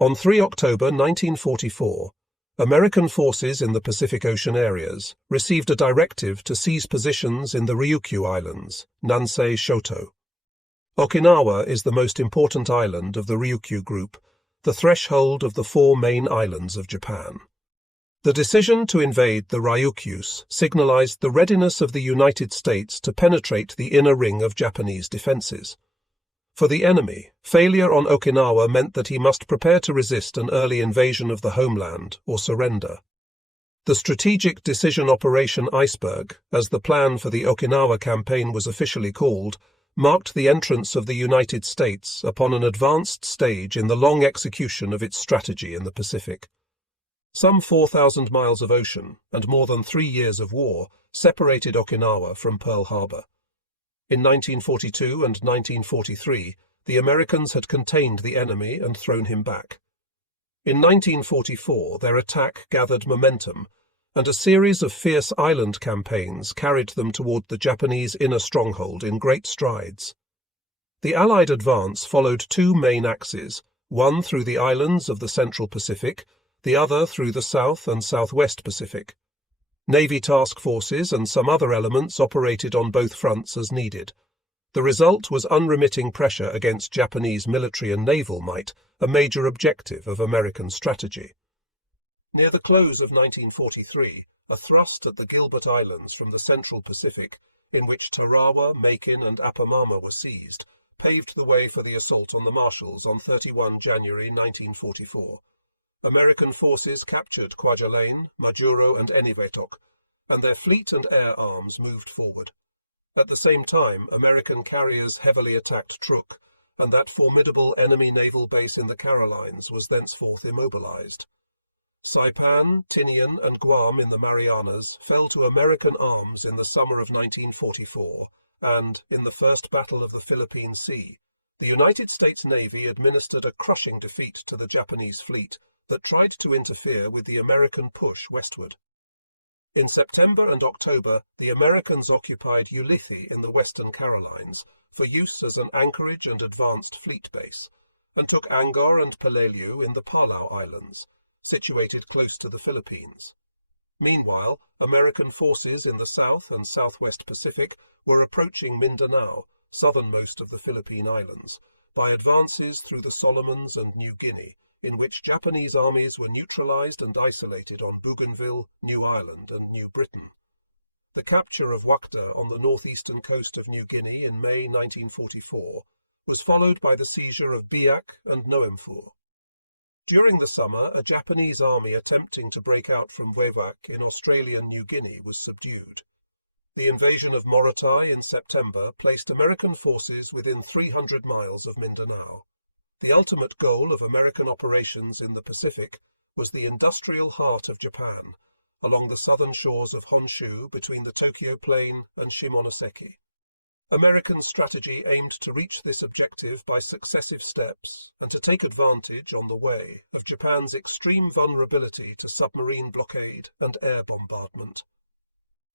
On 3 October 1944, American forces in the Pacific Ocean areas received a directive to seize positions in the Ryukyu Islands, Nansei Shoto. Okinawa is the most important island of the Ryukyu group, the threshold of the 4 main islands of Japan. The decision to invade the Ryukyus signalized the readiness of the United States to penetrate the inner ring of Japanese defenses. For the enemy, failure on Okinawa meant that he must prepare to resist an early invasion of the homeland or surrender. The Strategic Decision Operation Iceberg, as the plan for the Okinawa campaign was officially called, marked the entrance of the United States upon an advanced stage in the long execution of its strategy in the Pacific. Some 4,000 miles of ocean and more than 3 years of war separated Okinawa from Pearl Harbor. In 1942 and 1943, the Americans had contained the enemy and thrown him back. In 1944, their attack gathered momentum, and a series of fierce island campaigns carried them toward the Japanese inner stronghold in great strides. The Allied advance followed 2 main axes, one through the islands of the Central Pacific, the other through the South and Southwest Pacific. Navy task forces and some other elements operated on both fronts as needed. The result was unremitting pressure against Japanese military and naval might, a major objective of American strategy. Near the close of 1943, a thrust at the Gilbert Islands from the Central Pacific, in which Tarawa, Makin, and Apamama were seized, paved the way for the assault on the Marshalls on 31 January 1944. American forces captured Kwajalein, Majuro, and Eniwetok, and their fleet and air arms moved forward. At the same time, American carriers heavily attacked Truk, and that formidable enemy naval base in the Carolines was thenceforth immobilized. Saipan, Tinian, and Guam in the Marianas fell to American arms in the summer of 1944, and, in the First Battle of the Philippine Sea, the United States Navy administered a crushing defeat to the Japanese fleet that tried to interfere with the American push westward. In September and October, the Americans occupied Ulithi in the Western Carolines for use as an anchorage and advanced fleet base, and took Angkor and Peleliu in the Palau Islands, situated close to the Philippines. Meanwhile, American forces in the South and Southwest Pacific were approaching Mindanao, southernmost of the Philippine Islands, by advances through the Solomons and New Guinea, in which Japanese armies were neutralized and isolated on Bougainville, New Ireland, and New Britain. The capture of Wakta on the northeastern coast of New Guinea in May 1944 was followed by the seizure of Biak and Noemfur. During the summer, a Japanese army attempting to break out from Wewak in Australian New Guinea was subdued. The invasion of Morotai in September placed American forces within 300 miles of Mindanao. The ultimate goal of American operations in the Pacific was the industrial heart of Japan, along the southern shores of Honshu between the Tokyo Plain and Shimonoseki. American strategy aimed to reach this objective by successive steps and to take advantage on the way of Japan's extreme vulnerability to submarine blockade and air bombardment.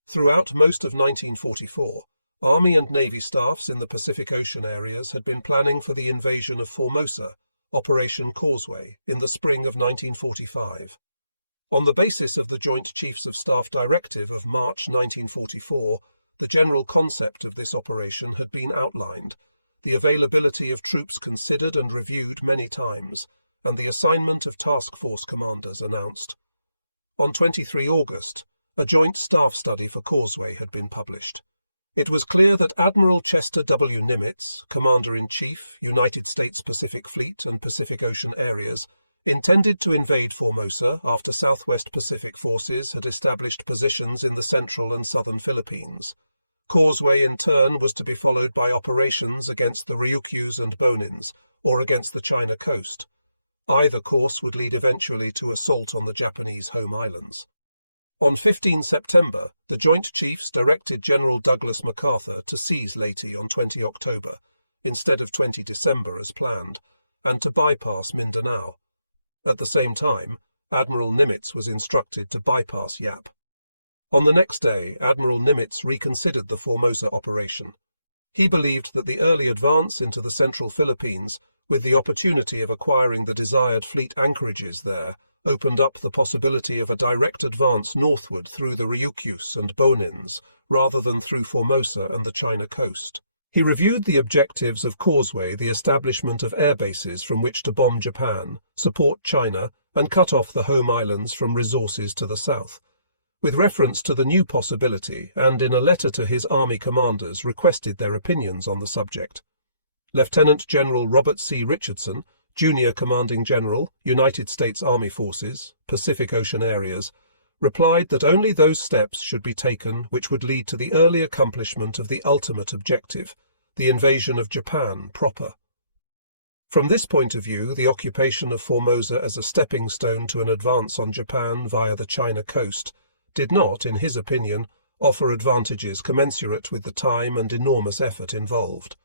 Throughout most of 1944, Army and Navy staffs in the Pacific Ocean areas had been planning for the invasion of Formosa, Operation Causeway, in the spring of 1945. On the basis of the Joint Chiefs of Staff Directive of March 1944, the general concept of this operation had been outlined, the availability of troops considered and reviewed many times, and the assignment of task force commanders announced. On 23 August, a joint staff study for Causeway had been published. It was clear that Admiral Chester W. Nimitz, Commander-in-Chief, United States Pacific Fleet and Pacific Ocean areas, intended to invade Formosa after Southwest Pacific forces had established positions in the central and southern Philippines. Causeway, in turn, was to be followed by operations against the Ryukyus and Bonins, or against the China coast. Either course would lead eventually to assault on the Japanese home islands. On 15 September, the Joint Chiefs directed General Douglas MacArthur to seize Leyte on 20 October, instead of 20 December as planned, and to bypass Mindanao. At the same time, Admiral Nimitz was instructed to bypass Yap. On the next day, Admiral Nimitz reconsidered the Formosa operation. He believed that the early advance into the central Philippines with the opportunity of acquiring the desired fleet anchorages there, opened up the possibility of a direct advance northward through the Ryukyus and Bonins, rather than through Formosa and the China coast. He reviewed the objectives of Causeway, the establishment of air bases from which to bomb Japan, support China, and cut off the home islands from resources to the south. With reference to the new possibility, and in a letter to his army commanders, requested their opinions on the subject. Lieutenant General Robert C. Richardson, Junior Commanding General, United States Army Forces, Pacific Ocean Areas, replied that only those steps should be taken which would lead to the early accomplishment of the ultimate objective, the invasion of Japan proper. From this point of view, the occupation of Formosa as a stepping stone to an advance on Japan via the China coast did not, in his opinion, offer advantages commensurate with the time and enormous effort involved.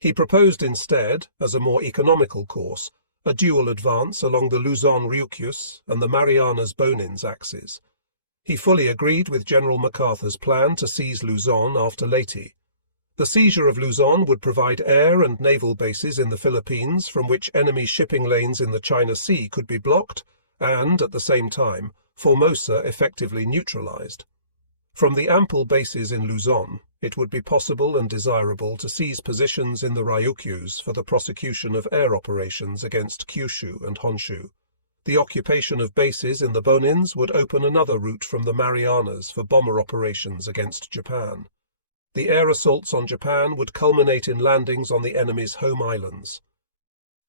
He proposed instead, as a more economical course, a dual advance along the Luzon-Ryukyus and the Marianas-Bonins axes. He fully agreed with General MacArthur's plan to seize Luzon after Leyte. The seizure of Luzon would provide air and naval bases in the Philippines from which enemy shipping lanes in the China Sea could be blocked and, at the same time, Formosa effectively neutralized. From the ample bases in Luzon, it would be possible and desirable to seize positions in the Ryukyus for the prosecution of air operations against Kyushu and Honshu. The occupation of bases in the Bonins would open another route from the Marianas for bomber operations against Japan. The air assaults on Japan would culminate in landings on the enemy's home islands.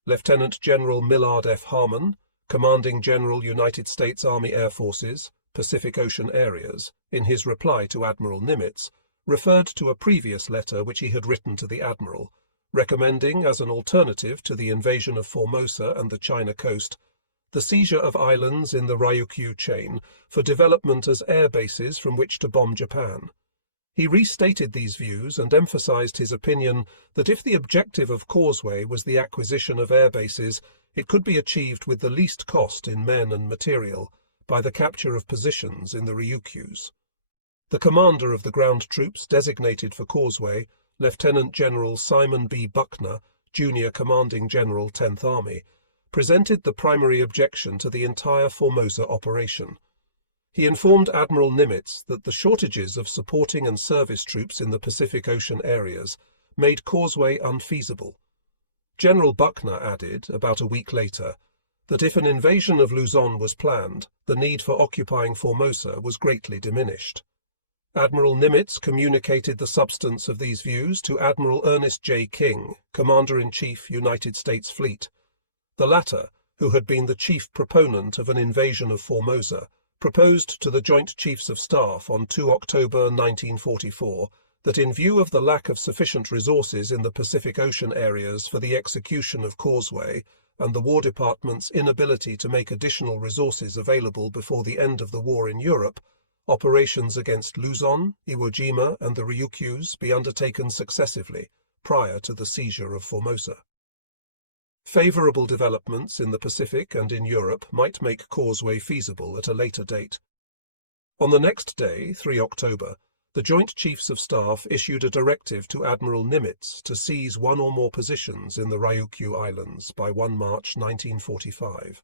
Lieutenant General Millard F. Harmon, Commanding General United States Army Air Forces, Pacific Ocean Areas, in his reply to Admiral Nimitz, referred to a previous letter which he had written to the Admiral, recommending as an alternative to the invasion of Formosa and the China coast the seizure of islands in the Ryukyu chain for development as air bases from which to bomb Japan. He restated these views and emphasized his opinion that if the objective of Causeway was the acquisition of air bases, it could be achieved with the least cost in men and material by the capture of positions in the Ryukyus. The commander of the ground troops designated for Causeway, Lieutenant General Simon B. Buckner, Junior Commanding General 10th Army, presented the primary objection to the entire Formosa operation. He informed Admiral Nimitz that the shortages of supporting and service troops in the Pacific Ocean areas made Causeway unfeasible. General Buckner added, about a week later, that if an invasion of Luzon was planned, the need for occupying Formosa was greatly diminished. Admiral Nimitz communicated the substance of these views to Admiral Ernest J. King, Commander-in-Chief, United States Fleet. The latter, who had been the chief proponent of an invasion of Formosa, proposed to the Joint Chiefs of Staff on 2 October 1944 that in view of the lack of sufficient resources in the Pacific Ocean areas for the execution of Causeway and the War Department's inability to make additional resources available before the end of the war in Europe, operations against Luzon, Iwo Jima, and the Ryukyus be undertaken successively prior to the seizure of Formosa. Favorable developments in the Pacific and in Europe might make Causeway feasible at a later date. On the next day, 3 October, the Joint Chiefs of Staff issued a directive to Admiral Nimitz to seize one or more positions in the Ryukyu Islands by 1 March 1945.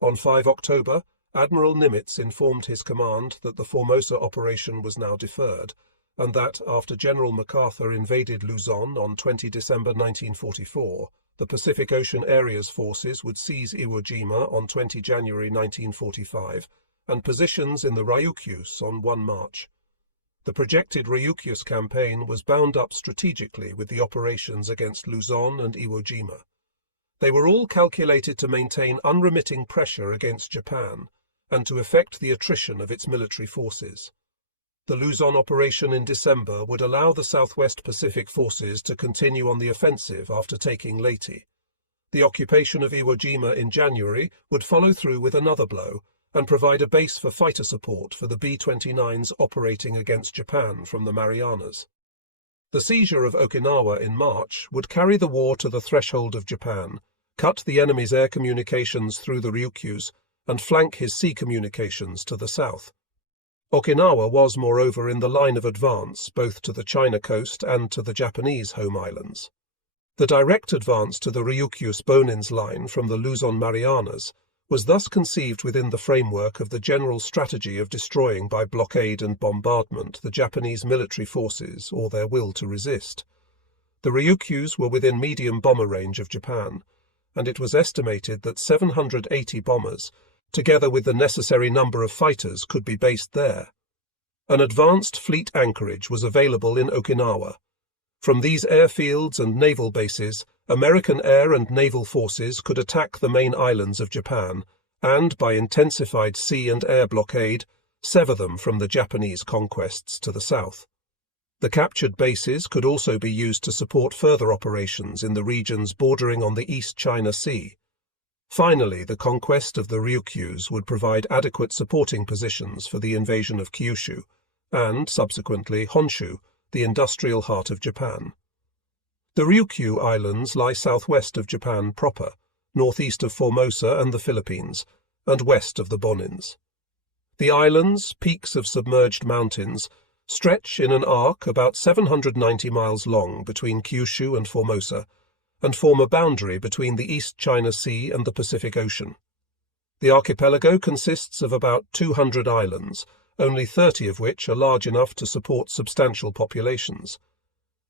On 5 October, Admiral Nimitz informed his command that the Formosa operation was now deferred, and that, after General MacArthur invaded Luzon on 20 December 1944, the Pacific Ocean Areas forces would seize Iwo Jima on 20 January 1945 and positions in the Ryukyus on 1 March. The projected Ryukyus campaign was bound up strategically with the operations against Luzon and Iwo Jima. They were all calculated to maintain unremitting pressure against Japan and to effect the attrition of its military forces. The Luzon operation in December would allow the Southwest Pacific forces to continue on the offensive after taking Leyte. The occupation of Iwo Jima in January would follow through with another blow and provide a base for fighter support for the B-29s operating against Japan from the Marianas. The seizure of Okinawa in March would carry the war to the threshold of Japan, cut the enemy's air communications through the Ryukyus, and flank his sea communications to the south. Okinawa was, moreover, in the line of advance both to the China coast and to the Japanese home islands. The direct advance to the Ryukyus-Bonin's line from the Luzon-Marianas was thus conceived within the framework of the general strategy of destroying by blockade and bombardment the Japanese military forces or their will to resist. The Ryukyus were within medium bomber range of Japan, and it was estimated that 780 bombers, together with the necessary number of fighters, could be based there. An advanced fleet anchorage was available in Okinawa. From these airfields and naval bases, American air and naval forces could attack the main islands of Japan and, by intensified sea and air blockade, sever them from the Japanese conquests to the south. The captured bases could also be used to support further operations in the regions bordering on the East China Sea. Finally, the conquest of the Ryukyus would provide adequate supporting positions for the invasion of Kyushu and, subsequently, Honshu, the industrial heart of Japan. The Ryukyu Islands lie southwest of Japan proper, northeast of Formosa and the Philippines, and west of the Bonins. The islands, peaks of submerged mountains, stretch in an arc about 790 miles long between Kyushu and Formosa, and form a boundary between the East China Sea and the Pacific Ocean. The archipelago consists of about 200 islands, only 30 of which are large enough to support substantial populations.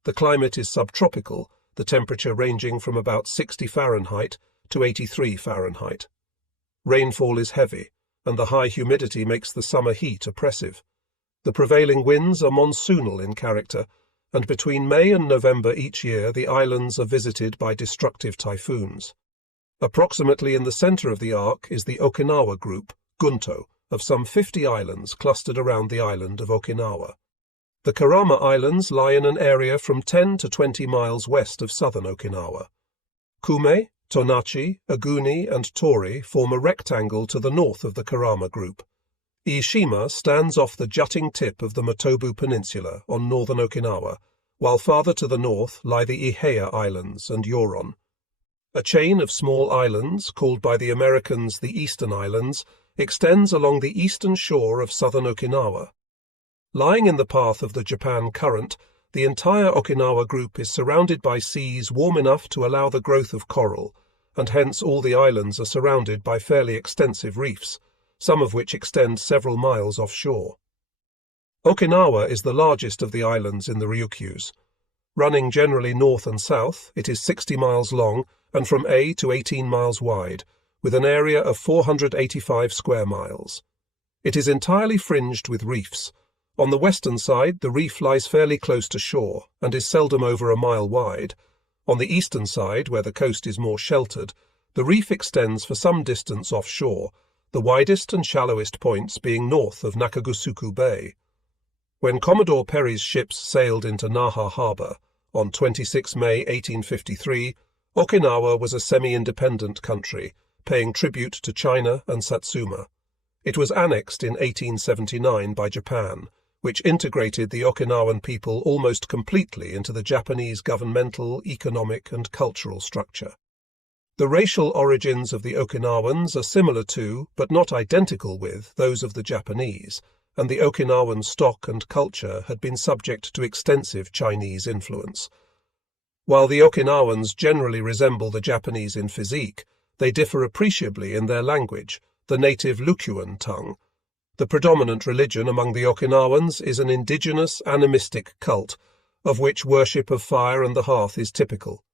The climate is subtropical, the temperature ranging from about 60 Fahrenheit to 83 Fahrenheit. Rainfall is heavy, and the high humidity makes the summer heat oppressive. The prevailing winds are monsoonal in character, and between May and November each year the islands are visited by destructive typhoons. Approximately in the center of the arc is the Okinawa group, Gunto, of some 50 islands clustered around the island of Okinawa. The Kurama Islands lie in an area from 10 to 20 miles west of southern Okinawa. Kume, Tonachi, Aguni, and Tori form a rectangle to the north of the Kurama group. Iishima stands off the jutting tip of the Motobu Peninsula on northern Okinawa, while farther to the north lie the Iheya Islands and Yoron. A chain of small islands, called by the Americans the Eastern Islands, extends along the eastern shore of southern Okinawa. Lying in the path of the Japan Current, the entire Okinawa group is surrounded by seas warm enough to allow the growth of coral, and hence all the islands are surrounded by fairly extensive reefs, some of which extend several miles offshore. Okinawa is the largest of the islands in the Ryukyus. Running generally north and south, it is 60 miles long and from 8 to 18 miles wide, with an area of 485 square miles. It is entirely fringed with reefs. On the western side, the reef lies fairly close to shore and is seldom over a mile wide. On the eastern side, where the coast is more sheltered, the reef extends for some distance offshore, the widest and shallowest points being north of Nakagusuku Bay. When Commodore Perry's ships sailed into Naha Harbor on 26 May 1853, Okinawa was a semi-independent country, paying tribute to China and Satsuma. It was annexed in 1879 by Japan, which integrated the Okinawan people almost completely into the Japanese governmental, economic, and cultural structure. The racial origins of the Okinawans are similar to, but not identical with, those of the Japanese, and the Okinawan stock and culture had been subject to extensive Chinese influence. While the Okinawans generally resemble the Japanese in physique, they differ appreciably in their language, the native Lukuan tongue. The predominant religion among the Okinawans is an indigenous animistic cult, of which worship of fire and the hearth is typical.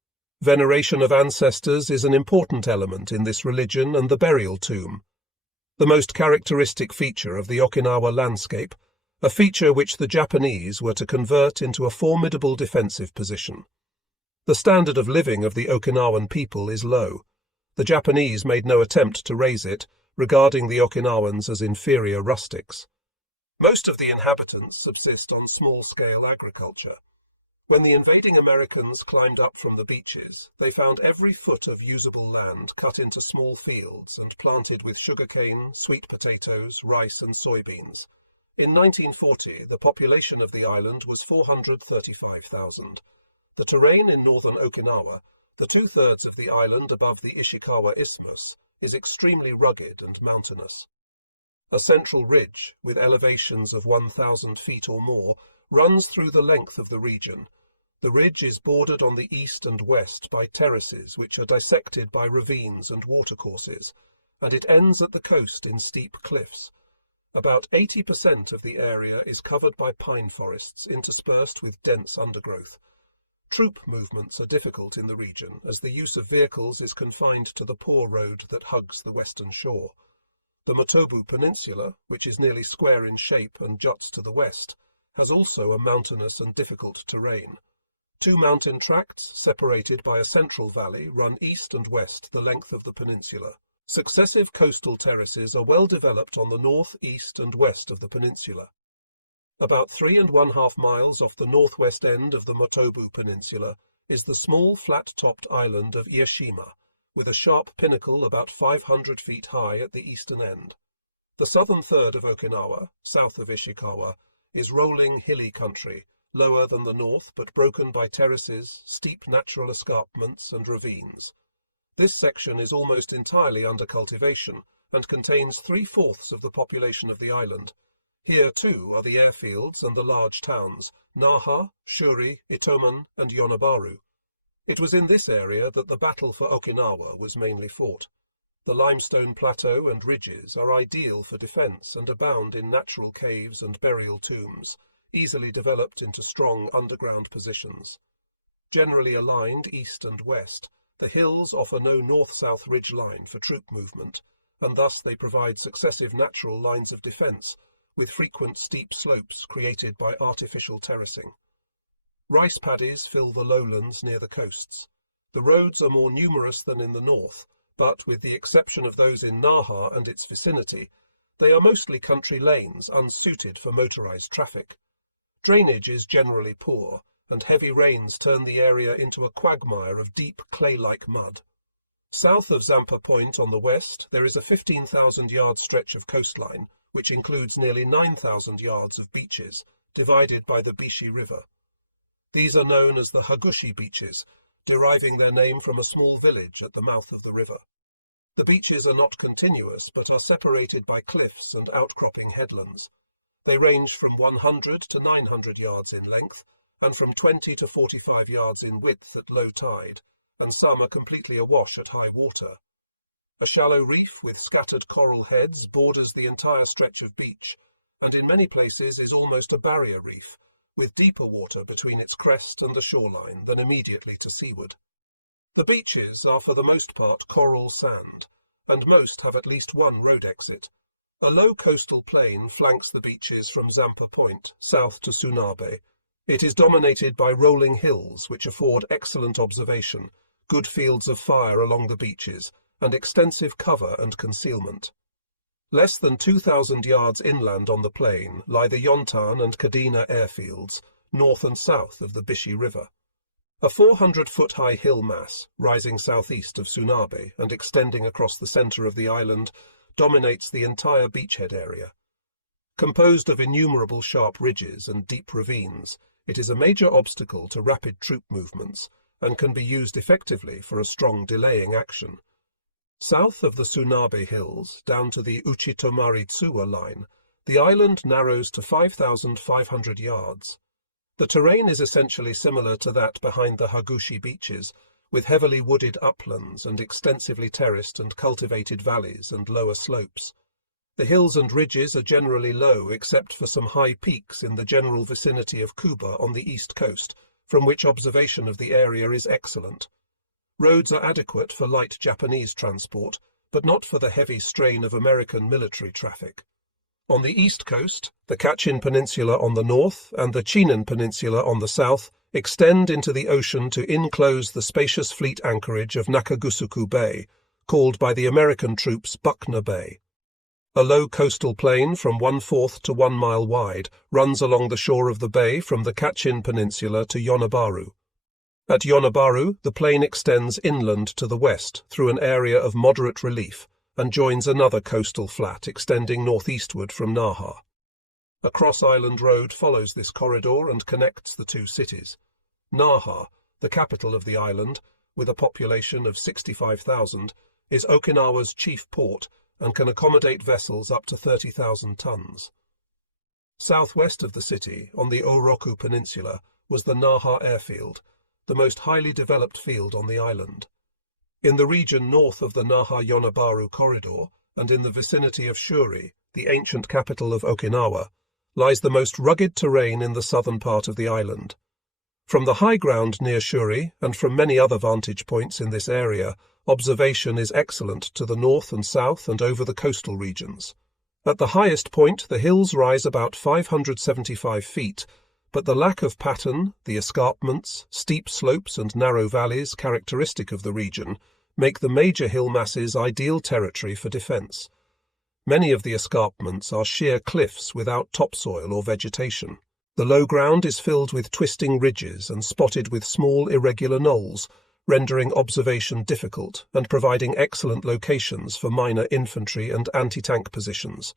Veneration of ancestors is an important element in this religion and the burial tomb. The most characteristic feature of the Okinawa landscape, a feature which the Japanese were to convert into a formidable defensive position. The standard of living of the Okinawan people is low. The Japanese made no attempt to raise it, regarding the Okinawans as inferior rustics. Most of the inhabitants subsist on small-scale agriculture. When the invading Americans climbed up from the beaches, they found every foot of usable land cut into small fields and planted with sugarcane, sweet potatoes, rice and soybeans. In 1940, the population of the island was 435,000. The terrain in northern Okinawa, the two-thirds of the island above the Ishikawa Isthmus, is extremely rugged and mountainous. A central ridge, with elevations of 1,000 feet or more, runs through the length of the region, The ridge is bordered on the east and west by terraces which are dissected by ravines and watercourses, and it ends at the coast in steep cliffs. About 80% of the area is covered by pine forests interspersed with dense undergrowth. Troop movements are difficult in the region, as the use of vehicles is confined to the poor road that hugs the western shore. The Motobu Peninsula, which is nearly square in shape and juts to the west, has also a mountainous and difficult terrain. Two mountain tracts, separated by a central valley, run east and west the length of the peninsula. Successive coastal terraces are well developed on the north, east, and west of the peninsula. About 3½ miles off the northwest end of the Motobu Peninsula is the small flat-topped island of Ieshima, with a sharp pinnacle about 500 feet high at the eastern end. The southern third of Okinawa, south of Ishikawa, is rolling, hilly country, lower than the north but broken by terraces, steep natural escarpments, and ravines. This section is almost entirely under cultivation and contains 3/4 of the population of the island. Here, too, are the airfields and the large towns, Naha, Shuri, Itomen, and Yonabaru. It was in this area that the battle for Okinawa was mainly fought. The limestone plateau and ridges are ideal for defense and abound in natural caves and burial tombs, easily developed into strong underground positions. Generally aligned east and west, the hills offer no north-south ridge line for troop movement, and thus they provide successive natural lines of defense, with frequent steep slopes created by artificial terracing. Rice paddies fill the lowlands near the coasts. The roads are more numerous than in the north, but with the exception of those in Naha and its vicinity, they are mostly country lanes unsuited for motorized traffic. Drainage is generally poor, and heavy rains turn the area into a quagmire of deep clay-like mud. South of Zampa Point on the west, there is a 15,000-yard stretch of coastline, which includes nearly 9,000 yards of beaches, divided by the Bishi River. These are known as the Hagushi Beaches, deriving their name from a small village at the mouth of the river. The beaches are not continuous, but are separated by cliffs and outcropping headlands. They range from 100 to 900 yards in length, and from 20 to 45 yards in width at low tide, and some are completely awash at high water. A shallow reef with scattered coral heads borders the entire stretch of beach, and in many places is almost a barrier reef, with deeper water between its crest and the shoreline than immediately to seaward. The beaches are for the most part coral sand, and most have at least one road exit. A low coastal plain flanks the beaches from Zampa Point, south to Tsunabe. It is dominated by rolling hills which afford excellent observation, good fields of fire along the beaches, and extensive cover and concealment. Less than 2,000 yards inland on the plain lie the Yontan and Kadena airfields, north and south of the Bishi River. A 400-foot-high hill mass, rising southeast of Tsunabe and extending across the center of the island, dominates the entire beachhead area. Composed of innumerable sharp ridges and deep ravines, it is a major obstacle to rapid troop movements and can be used effectively for a strong delaying action. South of the Tsunabe Hills, down to the Uchitomari-Tsuwa line, the island narrows to 5,500 yards. The terrain is essentially similar to that behind the Hagushi beaches, with heavily wooded uplands and extensively terraced and cultivated valleys and lower slopes. The hills and ridges are generally low except for some high peaks in the general vicinity of Kuba on the east coast, from which observation of the area is excellent. Roads are adequate for light Japanese transport, but not for the heavy strain of American military traffic. On the east coast, the Kachin Peninsula on the north and the Chinan Peninsula on the south extend into the ocean to enclose the spacious fleet anchorage of Nakagusuku Bay, called by the American troops Buckner Bay. A low coastal plain from 1/4 to 1 mile wide runs along the shore of the bay from the Kachin Peninsula to Yonabaru. At Yonabaru, the plain extends inland to the west through an area of moderate relief and joins another coastal flat extending northeastward from Naha. A cross-island road follows this corridor and connects the two cities. Naha, the capital of the island, with a population of 65,000, is Okinawa's chief port and can accommodate vessels up to 30,000 tons. Southwest of the city, on the Oroku Peninsula, was the Naha airfield, the most highly developed field on the island. In the region north of the Naha-Yonabaru corridor, and in the vicinity of Shuri, the ancient capital of Okinawa, lies the most rugged terrain in the southern part of the island. From the high ground near Shuri, and from many other vantage points in this area, observation is excellent to the north and south and over the coastal regions. At the highest point, the hills rise about 575 feet, but the lack of pattern, the escarpments, steep slopes and narrow valleys characteristic of the region, make the major hill masses ideal territory for defence. Many of the escarpments are sheer cliffs without topsoil or vegetation. The low ground is filled with twisting ridges and spotted with small irregular knolls, rendering observation difficult and providing excellent locations for minor infantry and anti-tank positions.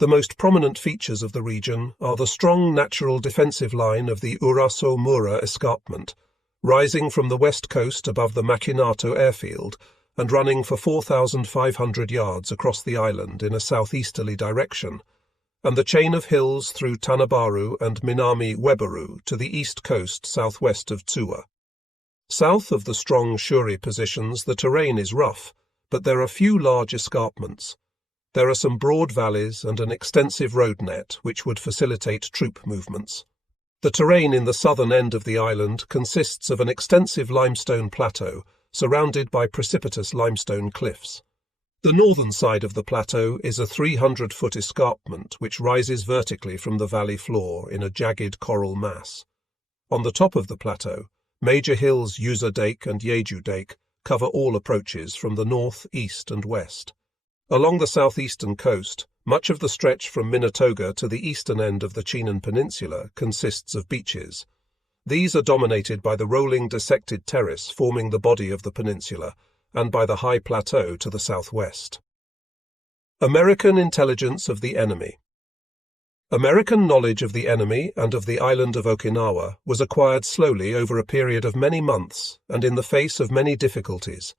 The most prominent features of the region are the strong natural defensive line of the Uraso-Mura escarpment, rising from the west coast above the Makinato airfield and running for 4,500 yards across the island in a southeasterly direction, and the chain of hills through Tanabaru and Minami-Webaru to the east coast southwest of Tsuwa. South of the strong Shuri positions, the terrain is rough, but there are few large escarpments. There are some broad valleys and an extensive road net which would facilitate troop movements. The terrain in the southern end of the island consists of an extensive limestone plateau surrounded by precipitous limestone cliffs. The northern side of the plateau is a 300-foot escarpment which rises vertically from the valley floor in a jagged coral mass. On the top of the plateau, major hills Yuza Dake and Yeju Dake cover all approaches from the north, east and west. Along the southeastern coast, much of the stretch from Minatoga to the eastern end of the Chinan Peninsula consists of beaches. These are dominated by the rolling dissected terrace forming the body of the peninsula, and by the high plateau to the southwest. American intelligence of the enemy. American knowledge of the enemy and of the island of Okinawa was acquired slowly over a period of many months and in the face of many difficulties.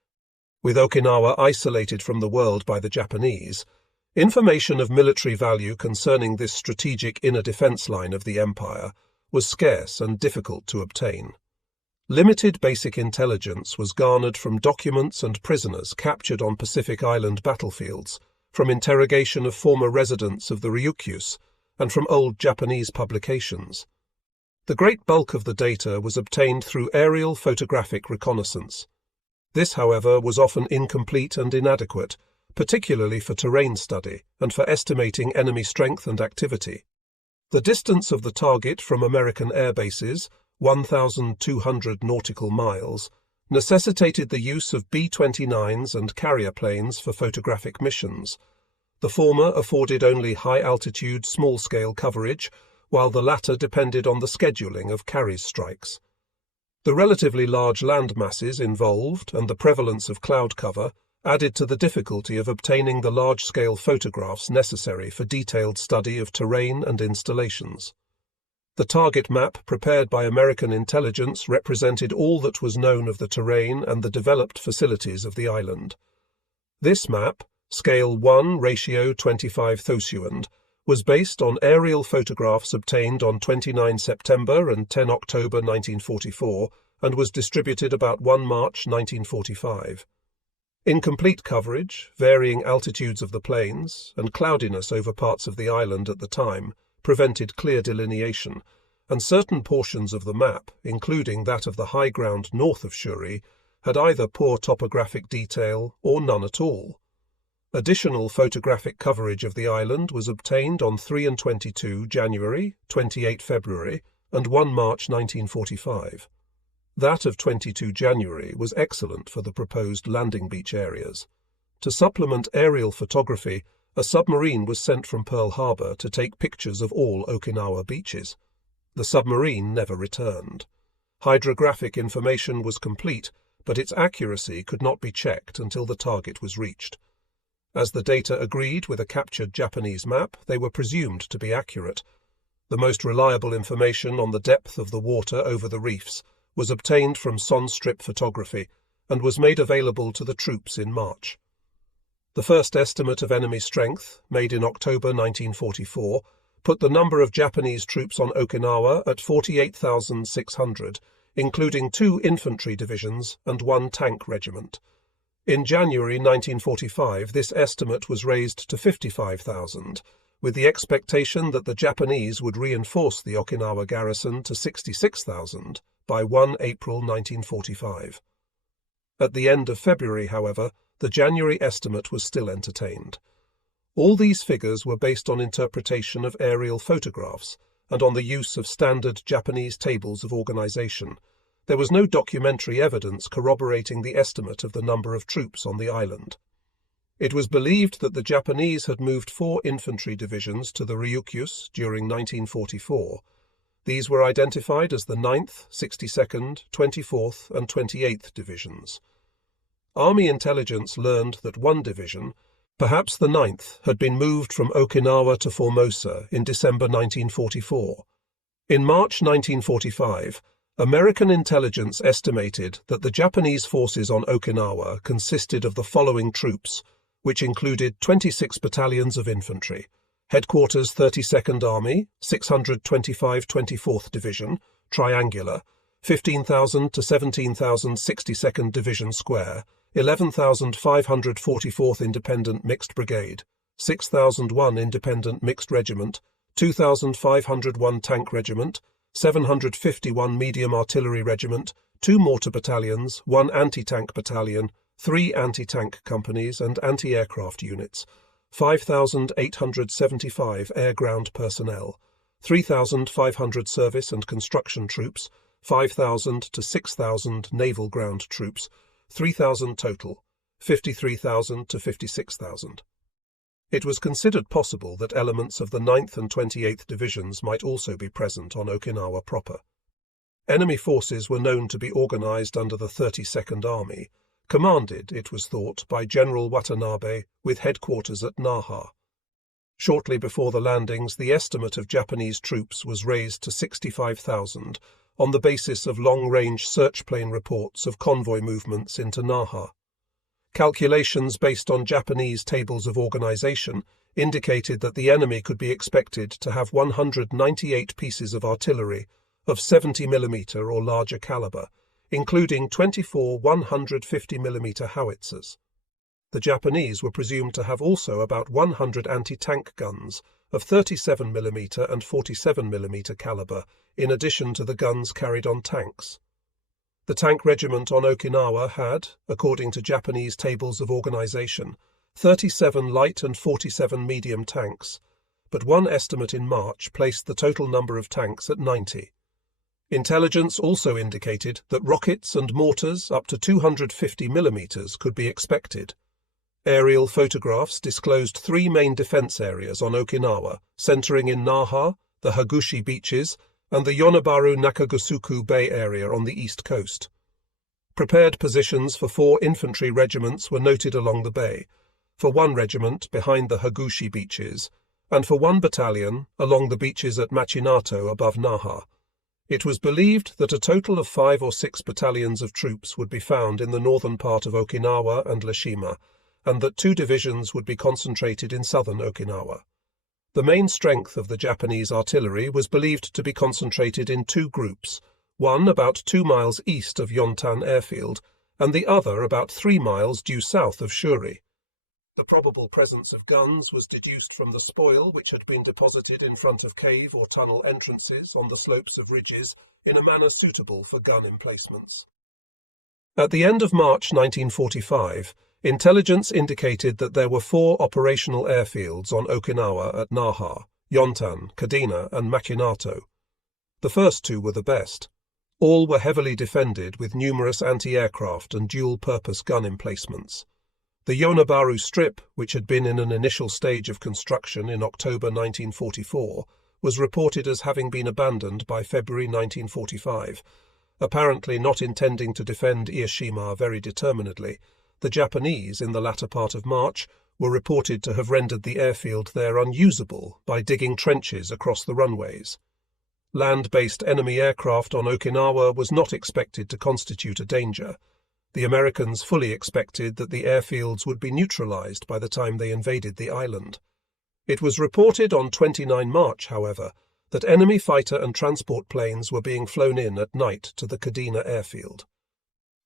With Okinawa isolated from the world by the Japanese, information of military value concerning this strategic inner defense line of the empire was scarce and difficult to obtain. Limited basic intelligence was garnered from documents and prisoners captured on Pacific Island battlefields, from interrogation of former residents of the Ryukyus, and from old Japanese publications. The great bulk of the data was obtained through aerial photographic reconnaissance. This, however, was often incomplete and inadequate, particularly for terrain study and for estimating enemy strength and activity. The distance of the target from American air bases, 1,200 nautical miles, necessitated the use of B-29s and carrier planes for photographic missions. The former afforded only high-altitude, small-scale coverage, while the latter depended on the scheduling of carrier strikes. The relatively large land masses involved and the prevalence of cloud cover added to the difficulty of obtaining the large-scale photographs necessary for detailed study of terrain and installations. The target map prepared by American intelligence represented all that was known of the terrain and the developed facilities of the island. This map, scale 1:25 Thosuand, was based on aerial photographs obtained on 29 September and 10 October 1944 and was distributed about 1 March 1945. Incomplete coverage, varying altitudes of the plains, and cloudiness over parts of the island at the time prevented clear delineation, and certain portions of the map, including that of the high ground north of Shuri, had either poor topographic detail or none at all. Additional photographic coverage of the island was obtained on 3 and 22 January, 28 February, and 1 March 1945. That of 22 January was excellent for the proposed landing beach areas. To supplement aerial photography, a submarine was sent from Pearl Harbor to take pictures of all Okinawa beaches. The submarine never returned. Hydrographic information was complete, but its accuracy could not be checked until the target was reached. As the data agreed with a captured Japanese map, they were presumed to be accurate. The most reliable information on the depth of the water over the reefs was obtained from sonstrip photography and was made available to the troops in March. The first estimate of enemy strength, made in October 1944, put the number of Japanese troops on Okinawa at 48,600, including 2 infantry divisions and 1 tank regiment. In January 1945, this estimate was raised to 55,000, with the expectation that the Japanese would reinforce the Okinawa garrison to 66,000 by 1 April 1945. At the end of February, however, the January estimate was still entertained. All these figures were based on interpretation of aerial photographs and on the use of standard Japanese tables of organization. There was no documentary evidence corroborating the estimate of the number of troops on the island. It was believed that the Japanese had moved 4 infantry divisions to the Ryukyus during 1944. These were identified as the 9th, 62nd, 24th, and 28th Divisions. Army intelligence learned that one division, perhaps the 9th, had been moved from Okinawa to Formosa in December 1944. In March 1945, American intelligence estimated that the Japanese forces on Okinawa consisted of the following troops, which included 26 battalions of infantry, Headquarters 32nd Army, 625 24th Division, triangular, 15,000 to 17,000 62nd Division square, 11,544th Independent Mixed Brigade, 6,001 Independent Mixed Regiment, 2,501 Tank Regiment, 751 Medium Artillery Regiment, 2 mortar battalions, 1 anti-tank battalion, 3 anti-tank companies and anti-aircraft units, 5,875 air-ground personnel, 3,500 service and construction troops, 5,000 to 6,000 naval ground troops, 3,000 total, 53,000 to 56,000. It was considered possible that elements of the 9th and 28th Divisions might also be present on Okinawa proper. Enemy forces were known to be organized under the 32nd Army, commanded, it was thought, by General Watanabe with headquarters at Naha. Shortly before the landings, the estimate of Japanese troops was raised to 65,000 on the basis of long-range search plane reports of convoy movements into Naha. Calculations based on Japanese tables of organization indicated that the enemy could be expected to have 198 pieces of artillery of 70mm or larger caliber, including 24 150mm howitzers. The Japanese were presumed to have also about 100 anti-tank guns of 37mm and 47mm caliber, in addition to the guns carried on tanks. The tank regiment on Okinawa had, according to Japanese tables of organization, 37 light and 47 medium tanks, but one estimate in March placed the total number of tanks at 90. Intelligence also indicated that rockets and mortars up to 250mm could be expected. Aerial photographs disclosed 3 main defense areas on Okinawa, centering in Naha, the Hagushi beaches, and the Yonabaru-Nakagusuku Bay area on the east coast. Prepared positions for 4 infantry regiments were noted along the bay, for 1 regiment behind the Hagushi beaches, and for 1 battalion along the beaches at Machinato above Naha. It was believed that a total of 5 or 6 battalions of troops would be found in the northern part of Okinawa and Lashima, and that 2 divisions would be concentrated in southern Okinawa. The main strength of the Japanese artillery was believed to be concentrated in 2 groups, one about 2 miles east of Yontan airfield, and the other about 3 miles due south of Shuri. The probable presence of guns was deduced from the spoil which had been deposited in front of cave or tunnel entrances on the slopes of ridges in a manner suitable for gun emplacements. At the end of March 1945, intelligence indicated that there were 4 operational airfields on Okinawa at Naha, Yontan, Kadena, and Machinato. The first 2 were the best. All were heavily defended with numerous anti-aircraft and dual-purpose gun emplacements. The Yonabaru Strip, which had been in an initial stage of construction in October 1944, was reported as having been abandoned by February 1945. Apparently not intending to defend Ieshima very determinedly, the Japanese, in the latter part of March, were reported to have rendered the airfield there unusable by digging trenches across the runways. Land-based enemy aircraft on Okinawa was not expected to constitute a danger. The Americans fully expected that the airfields would be neutralized by the time they invaded the island. It was reported on 29 March, however, that enemy fighter and transport planes were being flown in at night to the Kadena airfield.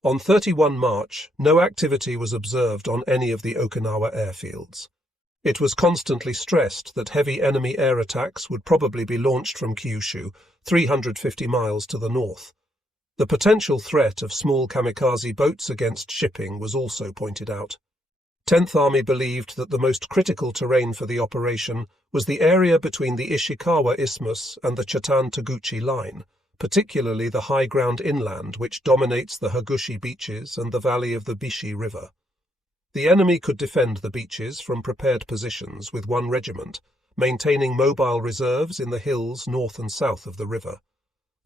On 31 March, no activity was observed on any of the Okinawa airfields. It was constantly stressed that heavy enemy air attacks would probably be launched from Kyushu, 350 miles to the north. The potential threat of small kamikaze boats against shipping was also pointed out. 10th Army believed that the most critical terrain for the operation was the area between the Ishikawa Isthmus and the Chatan-Taguchi line, particularly the high ground inland which dominates the Hagushi beaches and the valley of the Bishi River. The enemy could defend the beaches from prepared positions with one regiment, maintaining mobile reserves in the hills north and south of the river.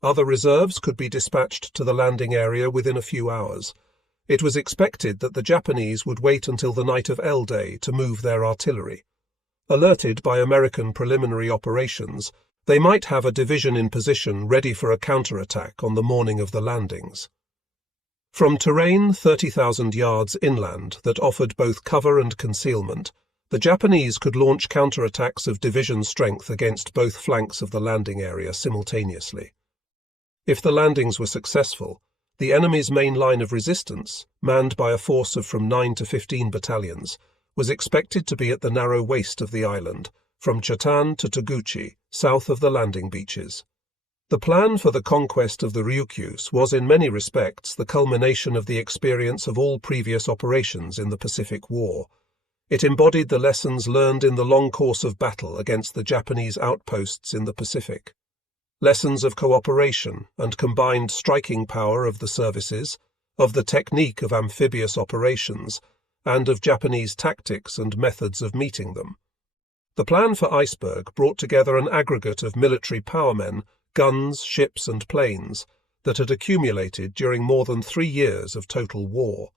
Other reserves could be dispatched to the landing area within a few hours. It was expected that the Japanese would wait until the night of L-Day to move their artillery. Alerted by American preliminary operations, they might have a division in position ready for a counterattack on the morning of the landings. From terrain 30,000 yards inland that offered both cover and concealment, the Japanese could launch counterattacks of division strength against both flanks of the landing area simultaneously. If the landings were successful, the enemy's main line of resistance, manned by a force of from 9 to 15 battalions, was expected to be at the narrow waist of the island, from Chatan to Taguchi, south of the landing beaches. The plan for the conquest of the Ryukyus was in many respects the culmination of the experience of all previous operations in the Pacific War. It embodied the lessons learned in the long course of battle against the Japanese outposts in the Pacific. Lessons of cooperation and combined striking power of the services, of the technique of amphibious operations, and of Japanese tactics and methods of meeting them. The plan for Iceberg brought together an aggregate of military powermen, guns, ships, and planes that had accumulated during more than 3 years of total war.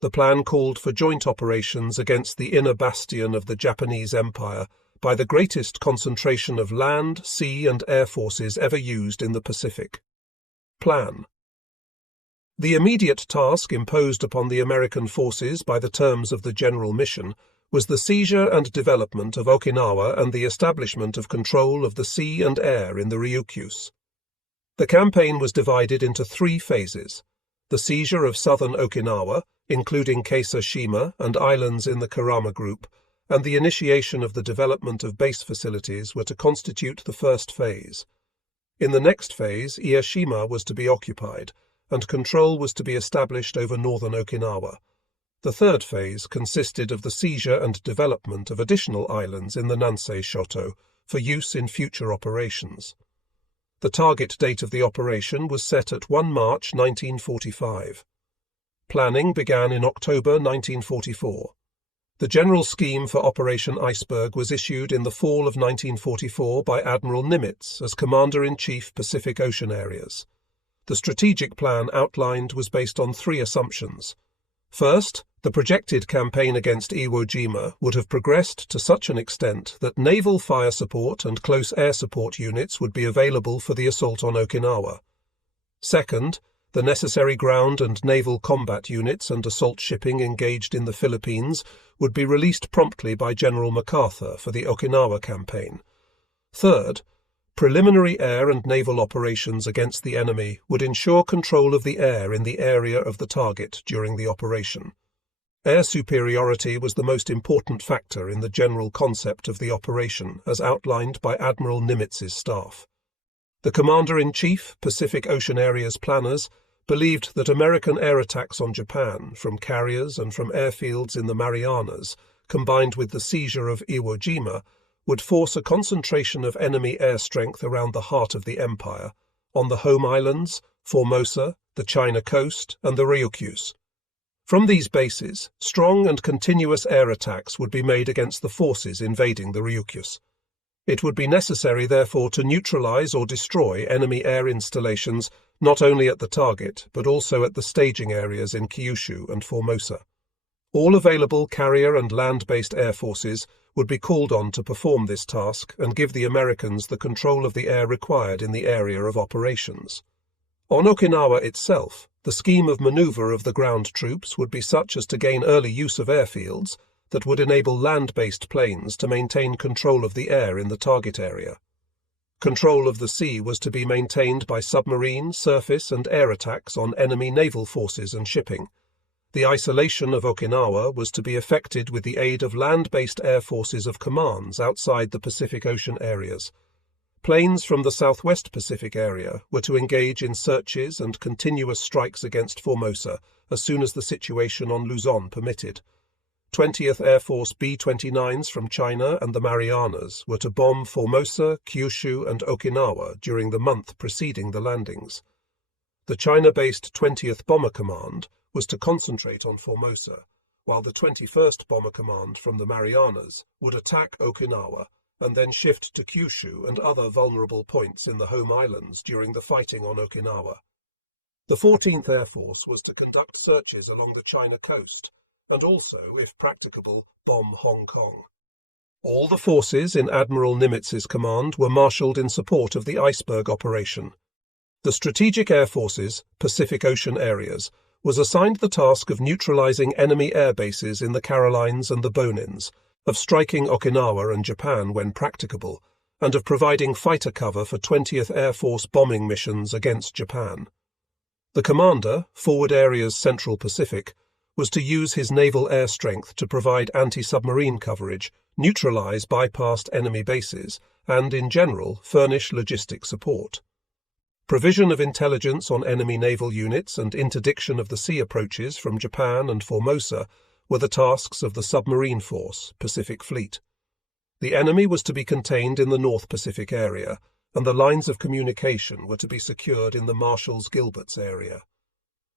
The plan called for joint operations against the inner bastion of the Japanese Empire by the greatest concentration of land, sea, and air forces ever used in the Pacific. Plan. The immediate task imposed upon the American forces by the terms of the general mission was the seizure and development of Okinawa and the establishment of control of the sea and air in the Ryukyus. The campaign was divided into 3 phases. The seizure of southern Okinawa, including Keisashima and islands in the Kurama Group, and the initiation of the development of base facilities were to constitute the first phase. In the next phase, Ieshima was to be occupied, and control was to be established over northern Okinawa. The third phase consisted of the seizure and development of additional islands in the Nansei Shoto for use in future operations. The target date of the operation was set at 1 March 1945. Planning began in October 1944. The general scheme for Operation Iceberg was issued in the fall of 1944 by Admiral Nimitz as Commander-in-Chief Pacific Ocean Areas. The strategic plan outlined was based on 3 assumptions. First, the projected campaign against Iwo Jima would have progressed to such an extent that naval fire support and close air support units would be available for the assault on Okinawa. Second, the necessary ground and naval combat units and assault shipping engaged in the Philippines would be released promptly by General MacArthur for the Okinawa campaign. Third, preliminary air and naval operations against the enemy would ensure control of the air in the area of the target during the operation. Air superiority was the most important factor in the general concept of the operation as outlined by Admiral Nimitz's staff. The Commander-in-Chief, Pacific Ocean Areas planners, believed that American air attacks on Japan from carriers and from airfields in the Marianas, combined with the seizure of Iwo Jima, would force a concentration of enemy air strength around the heart of the empire, on the home islands, Formosa, the China coast, and the Ryukyus. From these bases, strong and continuous air attacks would be made against the forces invading the Ryukyus. It would be necessary, therefore, to neutralize or destroy enemy air installations not only at the target, but also at the staging areas in Kyushu and Formosa. All available carrier and land-based air forces would be called on to perform this task and give the Americans the control of the air required in the area of operations. On Okinawa itself, the scheme of maneuver of the ground troops would be such as to gain early use of airfields, that would enable land-based planes to maintain control of the air in the target area. Control of the sea was to be maintained by submarine, surface, and air attacks on enemy naval forces and shipping. The isolation of Okinawa was to be effected with the aid of land-based air forces of commands outside the Pacific Ocean areas. Planes from the Southwest Pacific area were to engage in searches and continuous strikes against Formosa as soon as the situation on Luzon permitted. 20th Air Force B-29s from China and the Marianas were to bomb Formosa, Kyushu, and Okinawa during the month preceding the landings. The China-based 20th Bomber Command was to concentrate on Formosa, while the 21st Bomber Command from the Marianas would attack Okinawa and then shift to Kyushu and other vulnerable points in the home islands during the fighting on Okinawa. The 14th Air Force was to conduct searches along the China coast and also, if practicable, bomb Hong Kong. All the forces in Admiral Nimitz's command were marshalled in support of the iceberg operation. The Strategic Air Forces, Pacific Ocean areas, was assigned the task of neutralizing enemy air bases in the Carolines and the Bonins, of striking Okinawa and Japan when practicable, and of providing fighter cover for 20th Air Force bombing missions against Japan. The commander, Forward Areas Central Pacific, was to use his naval air strength to provide anti-submarine coverage, neutralize bypassed enemy bases, and, in general, furnish logistic support. Provision of intelligence on enemy naval units and interdiction of the sea approaches from Japan and Formosa were the tasks of the Submarine Force, Pacific Fleet. The enemy was to be contained in the North Pacific area, and the lines of communication were to be secured in the Marshalls-Gilbert's area.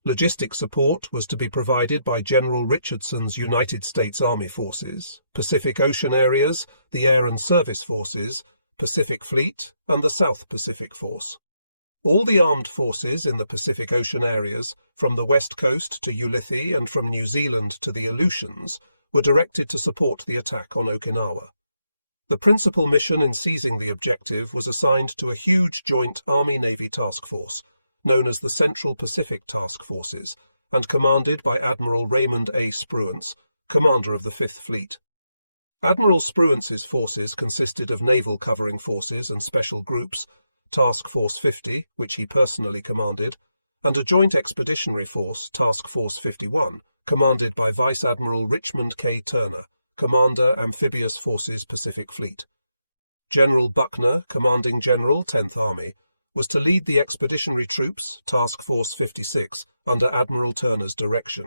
Logistic support was to be provided by General Richardson's United States Army Forces, Pacific Ocean areas, the Air and Service Forces, Pacific Fleet, and the South Pacific Force. All the armed forces in the Pacific Ocean areas, from the west coast to Ulithi and from New Zealand to the Aleutians, were directed to support the attack on Okinawa. The principal mission in seizing the objective was assigned to a huge joint Army-Navy task force, known as the Central Pacific Task Forces, and commanded by Admiral Raymond A. Spruance, commander of the Fifth Fleet. Admiral Spruance's forces consisted of naval covering forces and special groups, Task Force 50, which he personally commanded, and a joint expeditionary force, Task Force 51, commanded by Vice Admiral Richmond K. Turner, Commander Amphibious Forces Pacific Fleet. General Buckner, Commanding General, 10th Army, was to lead the expeditionary troops, Task Force 56, under Admiral Turner's direction.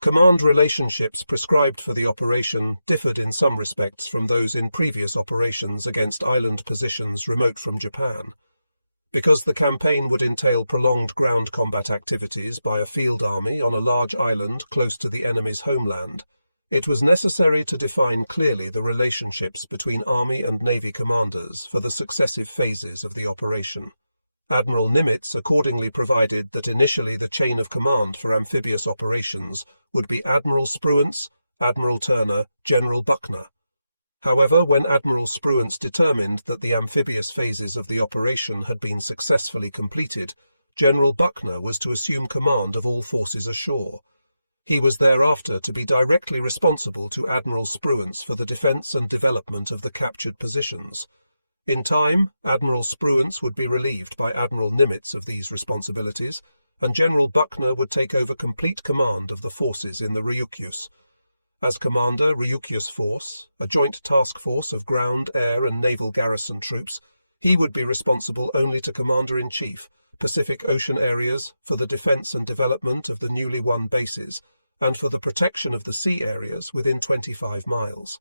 Command relationships prescribed for the operation differed in some respects from those in previous operations against island positions remote from Japan. Because the campaign would entail prolonged ground combat activities by a field army on a large island close to the enemy's homeland, it was necessary to define clearly the relationships between Army and Navy commanders for the successive phases of the operation. Admiral Nimitz accordingly provided that initially the chain of command for amphibious operations would be Admiral Spruance, Admiral Turner, General Buckner. However, when Admiral Spruance determined that the amphibious phases of the operation had been successfully completed, General Buckner was to assume command of all forces ashore. He was thereafter to be directly responsible to Admiral Spruance for the defence and development of the captured positions. In time, Admiral Spruance would be relieved by Admiral Nimitz of these responsibilities, and General Buckner would take over complete command of the forces in the Ryukyus. As Commander, Ryukyus Force, a joint task force of ground, air, and naval garrison troops, he would be responsible only to Commander-in-Chief, Pacific Ocean areas, for the defence and development of the newly won bases, and for the protection of the sea areas within 25 miles.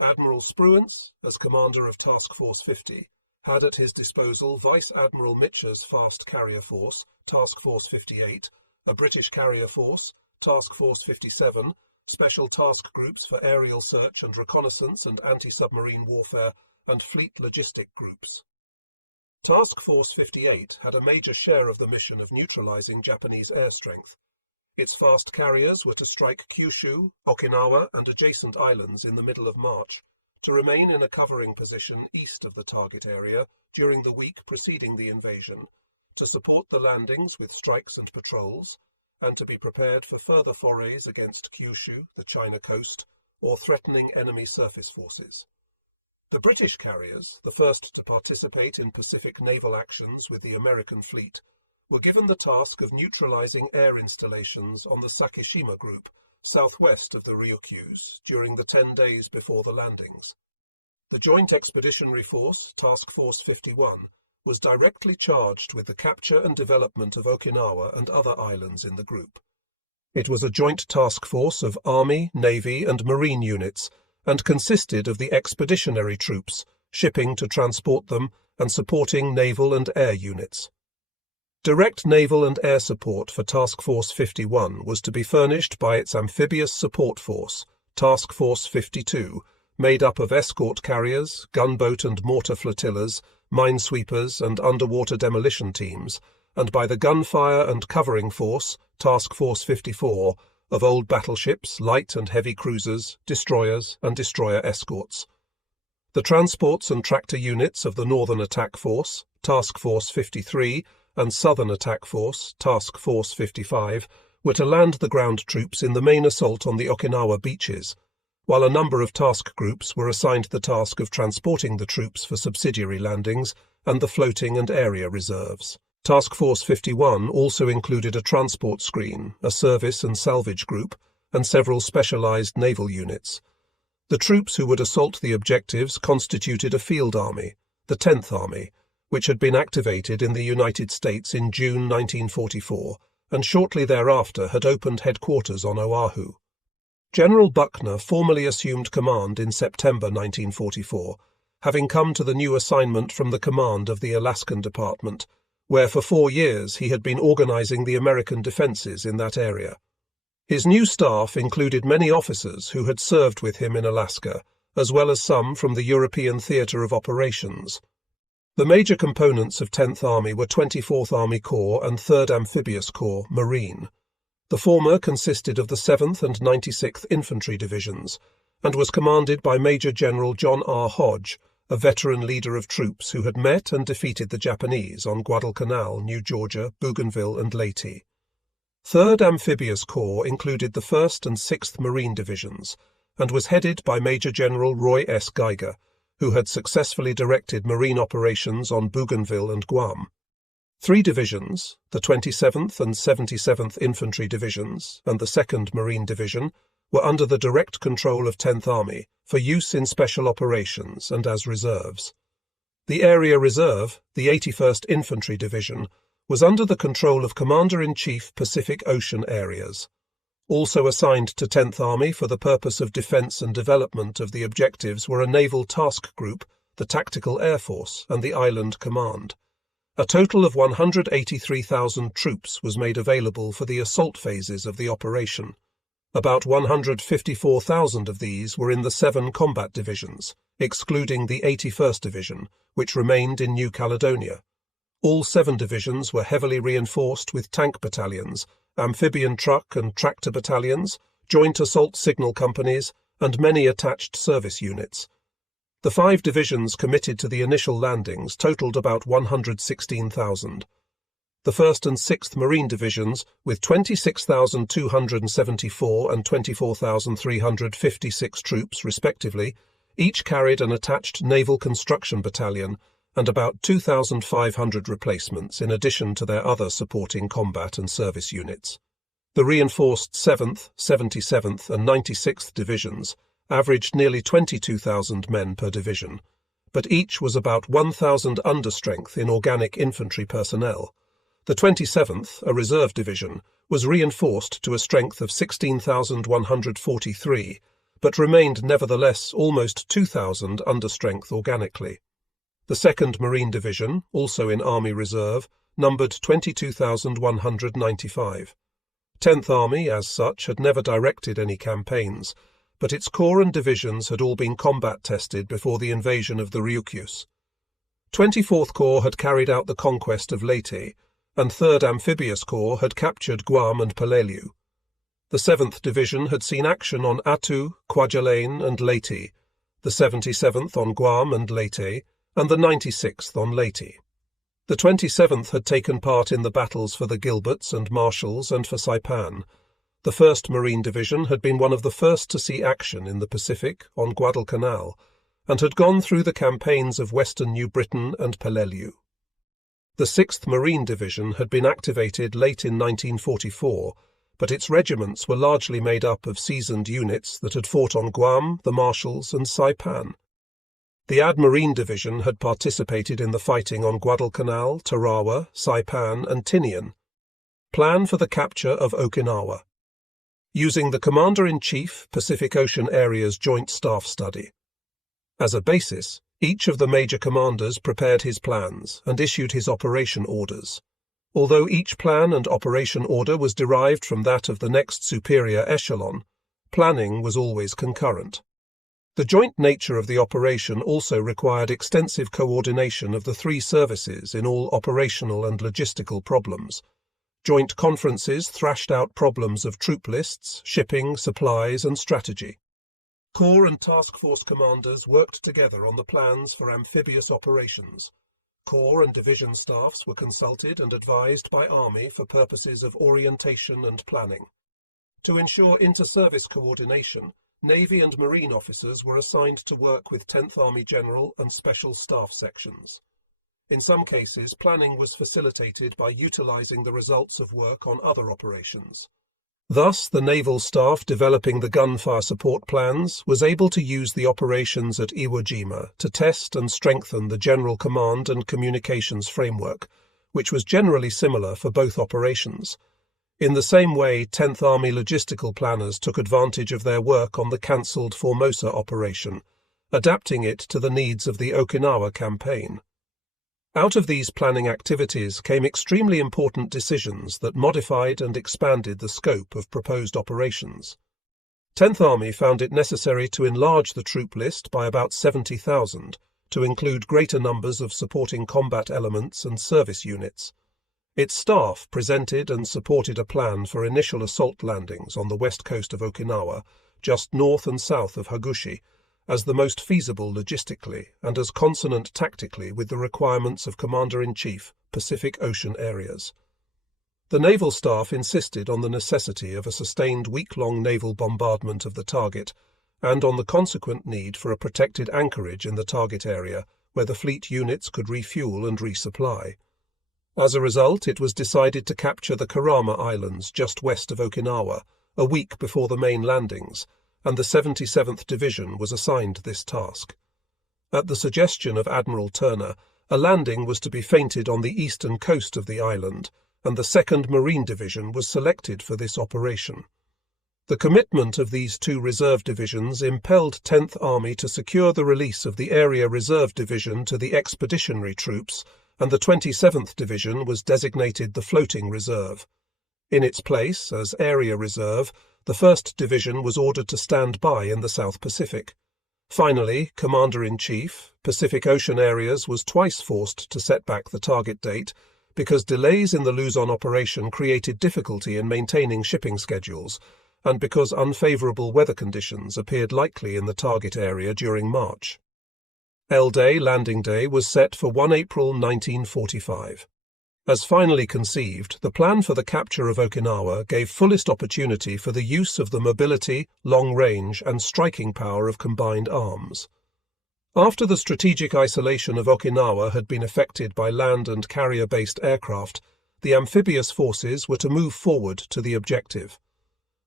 Admiral Spruance, as commander of Task Force 50, had at his disposal Vice Admiral Mitcher's fast carrier force, Task Force 58, a British carrier force, Task Force 57, special task groups for aerial search and reconnaissance and anti-submarine warfare, and fleet logistic groups. Task Force 58 had a major share of the mission of neutralizing Japanese air strength. Its fast carriers were to strike Kyushu, Okinawa, and adjacent islands in the middle of March, to remain in a covering position east of the target area during the week preceding the invasion, to support the landings with strikes and patrols, and to be prepared for further forays against Kyushu, the China coast, or threatening enemy surface forces. The British carriers, the first to participate in Pacific naval actions with the American fleet, were given the task of neutralizing air installations on the Sakishima Group, southwest of the Ryukyus, during the 10 days before the landings. The Joint Expeditionary Force, Task Force 51, was directly charged with the capture and development of Okinawa and other islands in the group. It was a joint task force of Army, Navy, and Marine units, and consisted of the expeditionary troops, shipping to transport them, and supporting naval and air units. Direct naval and air support for Task Force 51 was to be furnished by its amphibious support force, Task Force 52, made up of escort carriers, gunboat and mortar flotillas, minesweepers and underwater demolition teams, and by the gunfire and covering force, Task Force 54, of old battleships, light and heavy cruisers, destroyers, and destroyer escorts. The transports and tractor units of the Northern Attack Force, Task Force 53, and Southern Attack Force, Task Force 55, were to land the ground troops in the main assault on the Okinawa beaches, while a number of task groups were assigned the task of transporting the troops for subsidiary landings and the floating and area reserves. Task Force 51 also included a transport screen, a service and salvage group, and several specialized naval units. The troops who would assault the objectives constituted a field army, the 10th Army, which had been activated in the United States in June 1944, and shortly thereafter had opened headquarters on Oahu. General Buckner formally assumed command in September 1944, having come to the new assignment from the command of the Alaskan Department, where for 4 years he had been organizing the American defenses in that area. His new staff included many officers who had served with him in Alaska, as well as some from the European Theatre of Operations. The major components of 10th Army were 24th Army Corps and 3rd Amphibious Corps, Marine. The former consisted of the 7th and 96th Infantry Divisions, and was commanded by Major General John R. Hodge, a veteran leader of troops who had met and defeated the Japanese on Guadalcanal, New Georgia, Bougainville, and Leyte. 3rd Amphibious Corps included the 1st and 6th Marine Divisions, and was headed by Major General Roy S. Geiger, who had successfully directed marine operations on Bougainville and Guam. 3 divisions, the 27th and 77th Infantry Divisions and the 2nd Marine Division, were under the direct control of 10th Army for use in special operations and as reserves. The Area Reserve, the 81st Infantry Division, was under the control of Commander-in-Chief Pacific Ocean Areas. Also assigned to 10th Army for the purpose of defense and development of the objectives were a naval task group, the Tactical Air Force, and the Island Command. A total of 183,000 troops was made available for the assault phases of the operation. About 154,000 of these were in the 7 combat divisions, excluding the 81st Division, which remained in New Caledonia. All 7 divisions were heavily reinforced with tank battalions, amphibian truck and tractor battalions, joint assault signal companies, and many attached service units. The 5 divisions committed to the initial landings totaled about 116,000. The 1st and 6th Marine Divisions, with 26,274 and 24,356 troops, respectively, each carried an attached naval construction battalion and about 2,500 replacements in addition to their other supporting combat and service units. The reinforced 7th, 77th and 96th Divisions averaged nearly 22,000 men per division, but each was about 1,000 understrength in organic infantry personnel. The 27th, a reserve division, was reinforced to a strength of 16,143, but remained nevertheless almost 2,000 understrength organically. The 2nd Marine Division, also in Army Reserve, numbered 22,195. 10th Army, as such, had never directed any campaigns, but its corps and divisions had all been combat tested before the invasion of the Ryukyus. 24th Corps had carried out the conquest of Leyte, and 3rd Amphibious Corps had captured Guam and Peleliu. The 7th Division had seen action on Attu, Kwajalein, and Leyte, the 77th on Guam and Leyte, and the 96th on Leyte. The 27th had taken part in the battles for the Gilberts and Marshalls and for Saipan. The 1st Marine Division had been one of the first to see action in the Pacific on Guadalcanal, and had gone through the campaigns of Western New Britain and Peleliu. The 6th Marine Division had been activated late in 1944, but its regiments were largely made up of seasoned units that had fought on Guam, the Marshalls, and Saipan. The AD Marine Division had participated in the fighting on Guadalcanal, Tarawa, Saipan, and Tinian. Plan for the capture of Okinawa. Using the Commander-in-Chief Pacific Ocean Areas Joint Staff Study. As a basis, each of the major commanders prepared his plans and issued his operation orders. Although each plan and operation order was derived from that of the next superior echelon, planning was always concurrent. The joint nature of the operation also required extensive coordination of the 3 services in all operational and logistical problems. Joint conferences thrashed out problems of troop lists, shipping, supplies, and strategy. Corps and task force commanders worked together on the plans for amphibious operations. Corps and division staffs were consulted and advised by Army for purposes of orientation and planning. To ensure inter-service coordination, Navy and Marine officers were assigned to work with 10th Army General and Special Staff sections. In some cases, planning was facilitated by utilizing the results of work on other operations. Thus, the naval staff developing the gunfire support plans was able to use the operations at Iwo Jima to test and strengthen the general command and communications framework, which was generally similar for both operations. In the same way, 10th Army logistical planners took advantage of their work on the cancelled Formosa operation, adapting it to the needs of the Okinawa campaign. Out of these planning activities came extremely important decisions that modified and expanded the scope of proposed operations. 10th Army found it necessary to enlarge the troop list by about 70,000 to include greater numbers of supporting combat elements and service units. Its staff presented and supported a plan for initial assault landings on the west coast of Okinawa, just north and south of Hagushi, as the most feasible logistically and as consonant tactically with the requirements of Commander-in-Chief, Pacific Ocean Areas. The naval staff insisted on the necessity of a sustained week-long naval bombardment of the target and on the consequent need for a protected anchorage in the target area where the fleet units could refuel and resupply. As a result, it was decided to capture the Kurama Islands just west of Okinawa, a week before the main landings, and the 77th Division was assigned this task. At the suggestion of Admiral Turner, a landing was to be feinted on the eastern coast of the island, and the 2nd Marine Division was selected for this operation. The commitment of these 2 reserve divisions impelled 10th Army to secure the release of the Area Reserve Division to the expeditionary troops, and the 27th Division was designated the Floating Reserve. In its place, as Area Reserve, the 1st Division was ordered to stand by in the South Pacific. Finally, Commander-in-Chief, Pacific Ocean Areas was twice forced to set back the target date because delays in the Luzon operation created difficulty in maintaining shipping schedules, and because unfavorable weather conditions appeared likely in the target area during March. L-Day landing day was set for 1 April 1945. As finally conceived, the plan for the capture of Okinawa gave fullest opportunity for the use of the mobility, long range, and striking power of combined arms. After the strategic isolation of Okinawa had been effected by land and carrier-based aircraft, the amphibious forces were to move forward to the objective.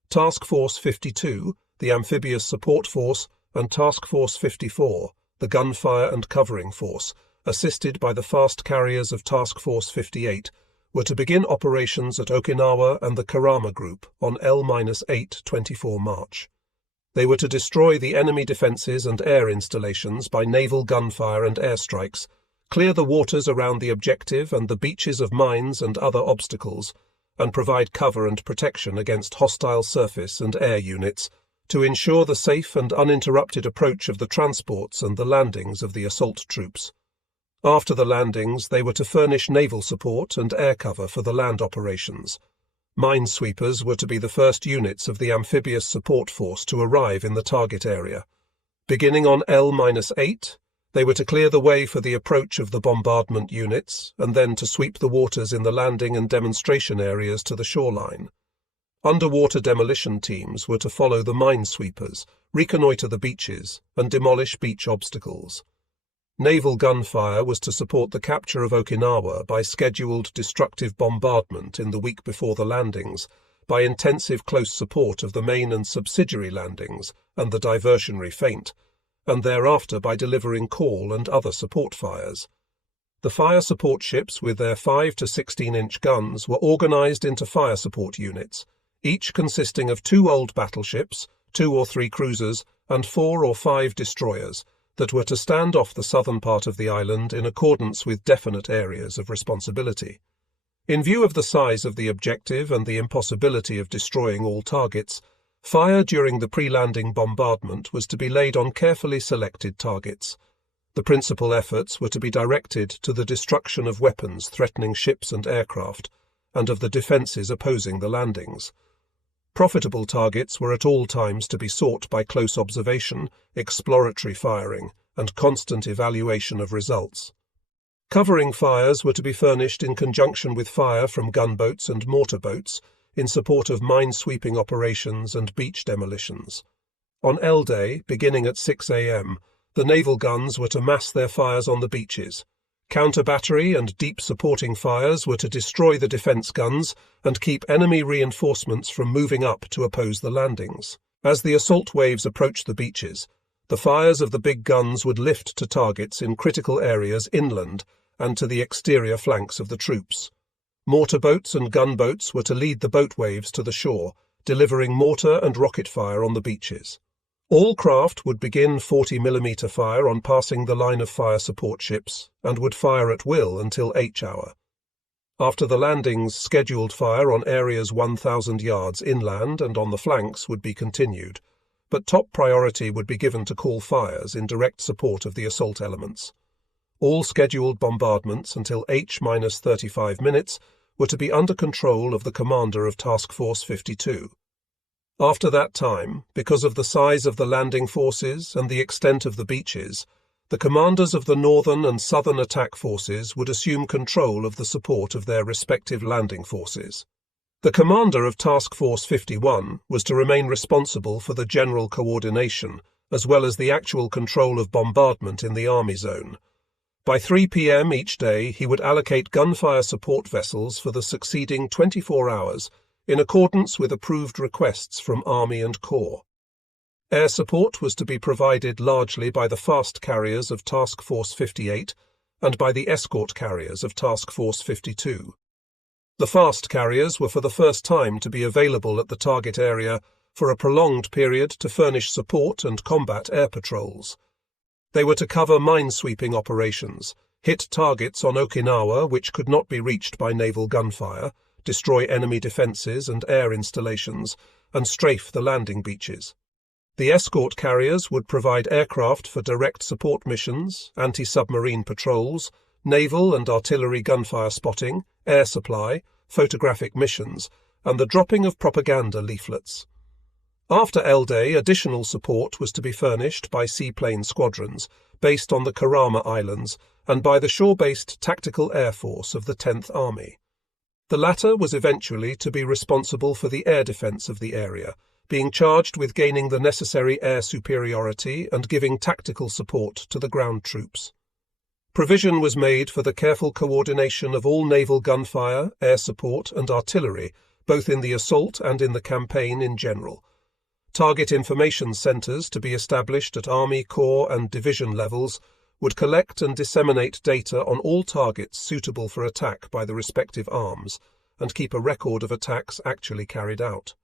Task Force 52, the Amphibious Support Force, and Task Force 54, the Gunfire and Covering Force, assisted by the fast carriers of Task Force 58, were to begin operations at Okinawa and the Kurama Group on L-8 24 March. They were to destroy the enemy defences and air installations by naval gunfire and airstrikes, clear the waters around the objective and the beaches of mines and other obstacles, and provide cover and protection against hostile surface and air units to ensure the safe and uninterrupted approach of the transports and the landings of the assault troops. After the landings, they were to furnish naval support and air cover for the land operations. Minesweepers were to be the first units of the amphibious support force to arrive in the target area. Beginning on L-8, they were to clear the way for the approach of the bombardment units, and then to sweep the waters in the landing and demonstration areas to the shoreline. Underwater demolition teams were to follow the minesweepers, reconnoiter the beaches, and demolish beach obstacles. Naval gunfire was to support the capture of Okinawa by scheduled destructive bombardment in the week before the landings, by intensive close support of the main and subsidiary landings and the diversionary feint, and thereafter by delivering call and other support fires. The fire support ships with their 5 to 16-inch guns were organized into fire support units, each consisting of 2 old battleships, 2 or 3 cruisers, and 4 or 5 destroyers that were to stand off the southern part of the island in accordance with definite areas of responsibility. In view of the size of the objective and the impossibility of destroying all targets, fire during the pre-landing bombardment was to be laid on carefully selected targets. The principal efforts were to be directed to the destruction of weapons threatening ships and aircraft, and of the defences opposing the landings. Profitable targets were at all times to be sought by close observation, exploratory firing, and constant evaluation of results. Covering fires were to be furnished in conjunction with fire from gunboats and mortar boats in support of mine-sweeping operations and beach demolitions. On L-Day, beginning at 6 a.m., the naval guns were to mass their fires on the beaches. Counter-battery and deep supporting fires were to destroy the defence guns and keep enemy reinforcements from moving up to oppose the landings. As the assault waves approached the beaches, the fires of the big guns would lift to targets in critical areas inland and to the exterior flanks of the troops. Mortar boats and gunboats were to lead the boat waves to the shore, delivering mortar and rocket fire on the beaches. All craft would begin 40mm fire on passing the line of fire support ships and would fire at will until H-hour. After the landings, scheduled fire on areas 1,000 yards inland and on the flanks would be continued, but top priority would be given to call fires in direct support of the assault elements. All scheduled bombardments until H-35 minutes were to be under control of the commander of Task Force 52. After that time, because of the size of the landing forces and the extent of the beaches, the commanders of the northern and southern attack forces would assume control of the support of their respective landing forces. The commander of Task Force 51 was to remain responsible for the general coordination, as well as the actual control of bombardment in the Army zone. By 3 p.m. each day, he would allocate gunfire support vessels for the succeeding 24 hours, in accordance with approved requests from Army and Corps. Air support was to be provided largely by the fast carriers of Task Force 58 and by the escort carriers of Task Force 52. The fast carriers were for the first time to be available at the target area for a prolonged period to furnish support and combat air patrols. They were to cover mine-sweeping operations, hit targets on Okinawa which could not be reached by naval gunfire, destroy enemy defences and air installations, and strafe the landing beaches. The escort carriers would provide aircraft for direct support missions, anti-submarine patrols, naval and artillery gunfire spotting, air supply, photographic missions, and the dropping of propaganda leaflets. After L-Day, additional support was to be furnished by seaplane squadrons based on the Kurama Islands and by the shore-based Tactical Air Force of the 10th Army. The latter was eventually to be responsible for the air defence of the area, being charged with gaining the necessary air superiority and giving tactical support to the ground troops. Provision was made for the careful coordination of all naval gunfire, air support and artillery, both in the assault and in the campaign in general. Target information centres to be established at Army, Corps and Division levels would collect and disseminate data on all targets suitable for attack by the respective arms, and keep a record of attacks actually carried out.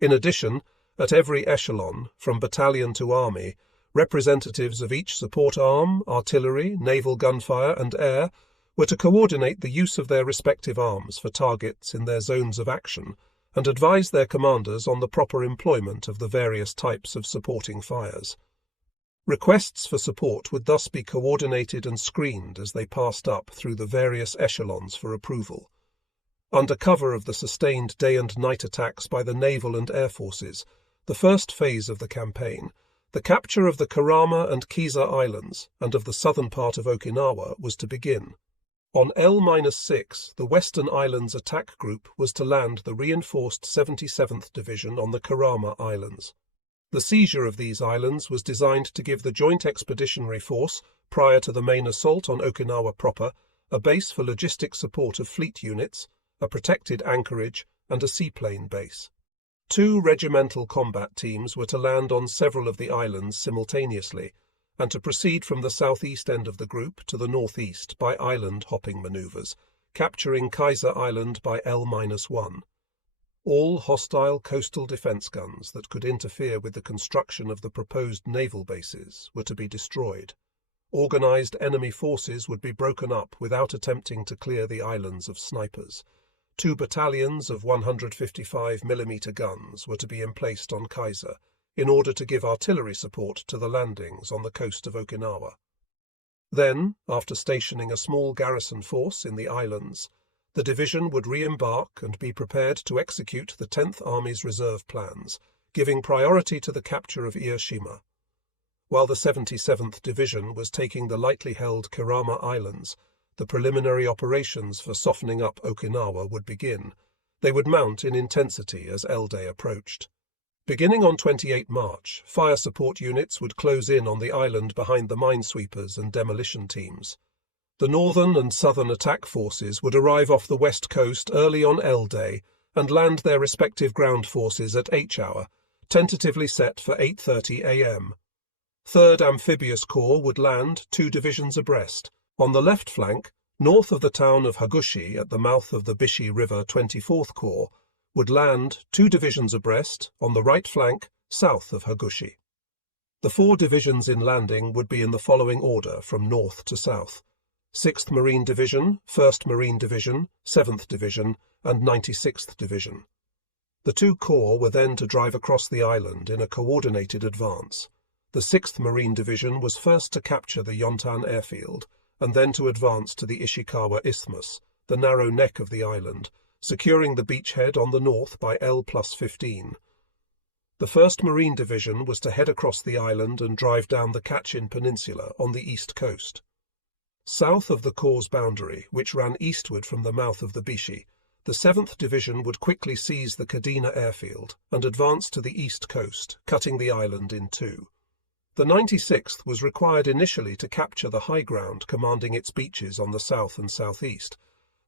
In addition, at every echelon, from battalion to army, representatives of each support arm, artillery, naval gunfire and air were to coordinate the use of their respective arms for targets in their zones of action and advise their commanders on the proper employment of the various types of supporting fires. Requests for support would thus be coordinated and screened as they passed up through the various echelons for approval. Under cover of the sustained day and night attacks by the naval and air forces, the first phase of the campaign, the capture of the Kurama and Kiza Islands and of the southern part of Okinawa was to begin. On L-6, the Western Islands Attack Group was to land the reinforced 77th Division on the Kurama Islands. The seizure of these islands was designed to give the Joint Expeditionary Force, prior to the main assault on Okinawa proper, a base for logistic support of fleet units, a protected anchorage, and a seaplane base. 2 regimental combat teams were to land on several of the islands simultaneously, and to proceed from the southeast end of the group to the northeast by island-hopping maneuvers, capturing Kaiser Island by L-1. All hostile coastal defense guns that could interfere with the construction of the proposed naval bases were to be destroyed. Organized enemy forces would be broken up without attempting to clear the islands of snipers. 2 battalions of 155mm guns were to be emplaced on Kaiser, in order to give artillery support to the landings on the coast of Okinawa. Then, after stationing a small garrison force in the islands, the division would re-embark and be prepared to execute the 10th Army's reserve plans, giving priority to the capture of Ieshima. While the 77th Division was taking the lightly held Kurama Islands, the preliminary operations for softening up Okinawa would begin. They would mount in intensity as L-Day approached. Beginning on 28 March, fire support units would close in on the island behind the minesweepers and demolition teams. The northern and southern attack forces would arrive off the west coast early on L-Day and land their respective ground forces at H-hour, tentatively set for 8:30 a.m. 3rd Amphibious Corps would land 2 divisions abreast. On the left flank, north of the town of Hagushi at the mouth of the Bishi River, 24th Corps would land 2 divisions abreast, on the right flank, south of Hagushi. The 4 divisions in landing would be in the following order from north to south: 6th Marine Division, 1st Marine Division, 7th Division, and 96th Division. The 2 corps were then to drive across the island in a coordinated advance. The 6th Marine Division was first to capture the Yontan airfield, and then to advance to the Ishikawa Isthmus, the narrow neck of the island, securing the beachhead on the north by L+15. The 1st Marine Division was to head across the island and drive down the Kachin Peninsula on the east coast. South of the Corps' boundary, which ran eastward from the mouth of the Bishi, the 7th Division would quickly seize the Kadena airfield and advance to the east coast, cutting the island in 2. The 96th was required initially to capture the high ground commanding its beaches on the south and southeast.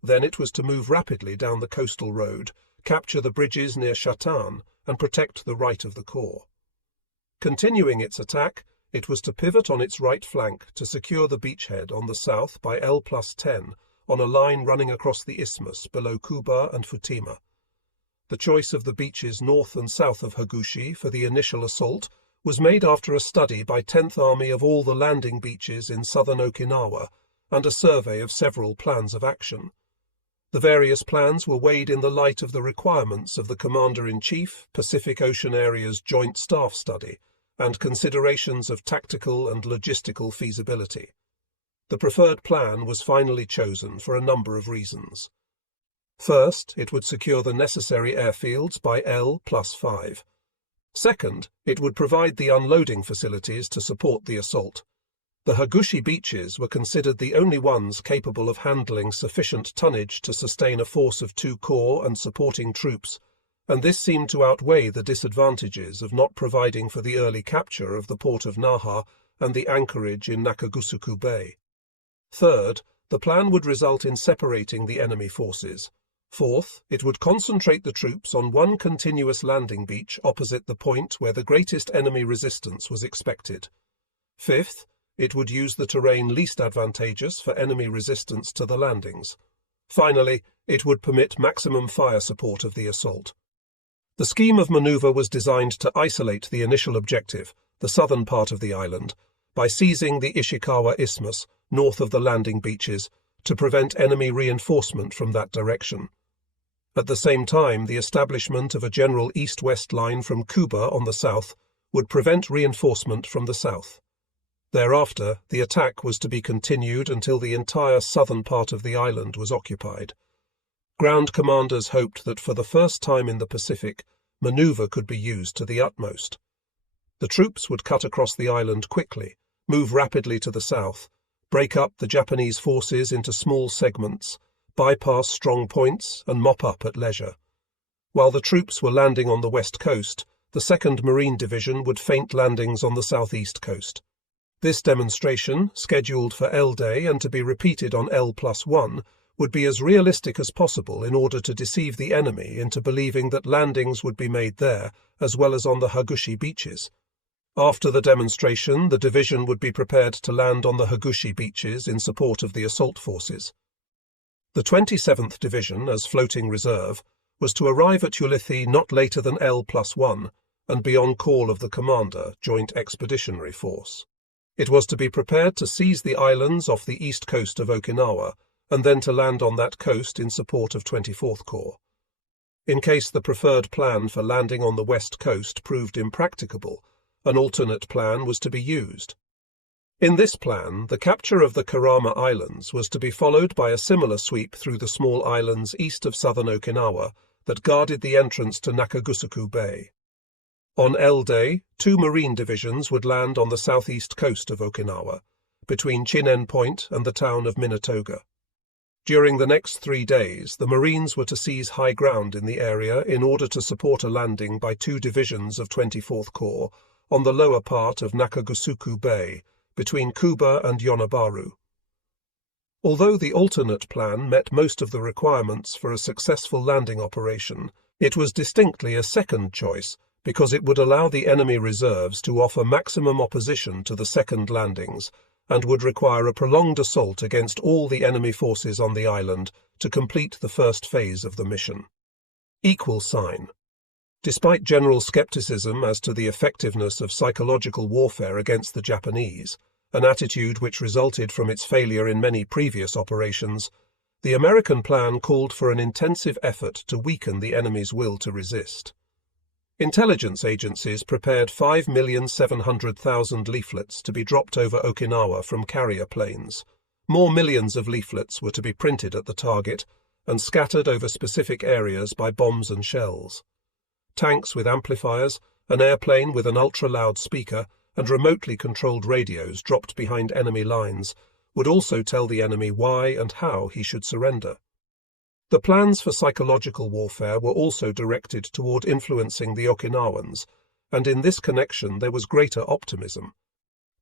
Then it was to move rapidly down the coastal road, capture the bridges near Shatan, and protect the right of the Corps. Continuing its attack, it was to pivot on its right flank to secure the beachhead on the south by L+10 on a line running across the isthmus below Kuba and Futima. The choice of the beaches north and south of Hagushi for the initial assault was made after a study by 10th Army of all the landing beaches in southern Okinawa and a survey of several plans of action. The various plans were weighed in the light of the requirements of the Commander-in-Chief, Pacific Ocean Area's Joint Staff Study, and considerations of tactical and logistical feasibility. The preferred plan was finally chosen for a number of reasons. First, it would secure the necessary airfields by L+5. Second, it would provide the unloading facilities to support the assault. The Hagushi beaches were considered the only ones capable of handling sufficient tonnage to sustain a force of 2 corps and supporting troops, and this seemed to outweigh the disadvantages of not providing for the early capture of the port of Naha and the anchorage in Nakagusuku Bay. Third, the plan would result in separating the enemy forces. Fourth, it would concentrate the troops on one continuous landing beach opposite the point where the greatest enemy resistance was expected. Fifth, it would use the terrain least advantageous for enemy resistance to the landings. Finally, it would permit maximum fire support of the assault. The scheme of maneuver was designed to isolate the initial objective, the southern part of the island, by seizing the Ishikawa Isthmus, north of the landing beaches, to prevent enemy reinforcement from that direction. At the same time, the establishment of a general east-west line from Kuba on the south would prevent reinforcement from the south. Thereafter, the attack was to be continued until the entire southern part of the island was occupied. Ground commanders hoped that for the first time in the Pacific, maneuver could be used to the utmost. The troops would cut across the island quickly, move rapidly to the south, break up the Japanese forces into small segments, bypass strong points, and mop up at leisure. While the troops were landing on the west coast, the 2nd Marine Division would feint landings on the southeast coast. This demonstration, scheduled for L-Day and to be repeated on L+1, would be as realistic as possible in order to deceive the enemy into believing that landings would be made there as well as on the Hagushi beaches. After the demonstration, the division would be prepared to land on the Hagushi beaches in support of the assault forces. The 27th Division, as floating reserve, was to arrive at Ulithi not later than L+1 and be on call of the Commander, Joint Expeditionary Force. It was to be prepared to seize the islands off the east coast of Okinawa and then to land on that coast in support of 24th Corps. In case the preferred plan for landing on the west coast proved impracticable, an alternate plan was to be used. In this plan, the capture of the Kurama Islands was to be followed by a similar sweep through the small islands east of southern Okinawa that guarded the entrance to Nakagusuku Bay. On L-Day, 2 Marine divisions would land on the southeast coast of Okinawa, between Chinen Point and the town of Minatoga. During the next 3 days, the Marines were to seize high ground in the area in order to support a landing by 2 divisions of 24th Corps on the lower part of Nakagusuku Bay, between Kuba and Yonabaru. Although the alternate plan met most of the requirements for a successful landing operation, it was distinctly a second choice because it would allow the enemy reserves to offer maximum opposition to the second landings and would require a prolonged assault against all the enemy forces on the island to complete the first phase of the mission. Equal sign. Despite general skepticism as to the effectiveness of psychological warfare against the Japanese, an attitude which resulted from its failure in many previous operations, the American plan called for an intensive effort to weaken the enemy's will to resist. Intelligence agencies prepared 5,700,000 leaflets to be dropped over Okinawa from carrier planes. More millions of leaflets were to be printed at the target and scattered over specific areas by bombs and shells. Tanks with amplifiers, an airplane with an ultra-loud speaker, and remotely controlled radios dropped behind enemy lines would also tell the enemy why and how he should surrender. The plans for psychological warfare were also directed toward influencing the Okinawans, and in this connection there was greater optimism.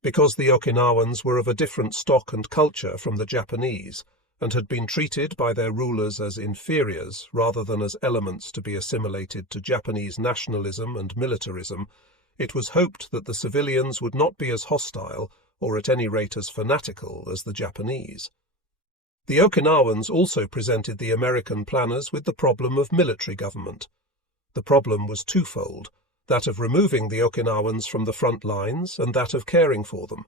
Because the Okinawans were of a different stock and culture from the Japanese, and had been treated by their rulers as inferiors rather than as elements to be assimilated to Japanese nationalism and militarism, it was hoped that the civilians would not be as hostile, or at any rate as fanatical, as the Japanese. The Okinawans also presented the American planners with the problem of military government. The problem was twofold, that of removing the Okinawans from the front lines and that of caring for them.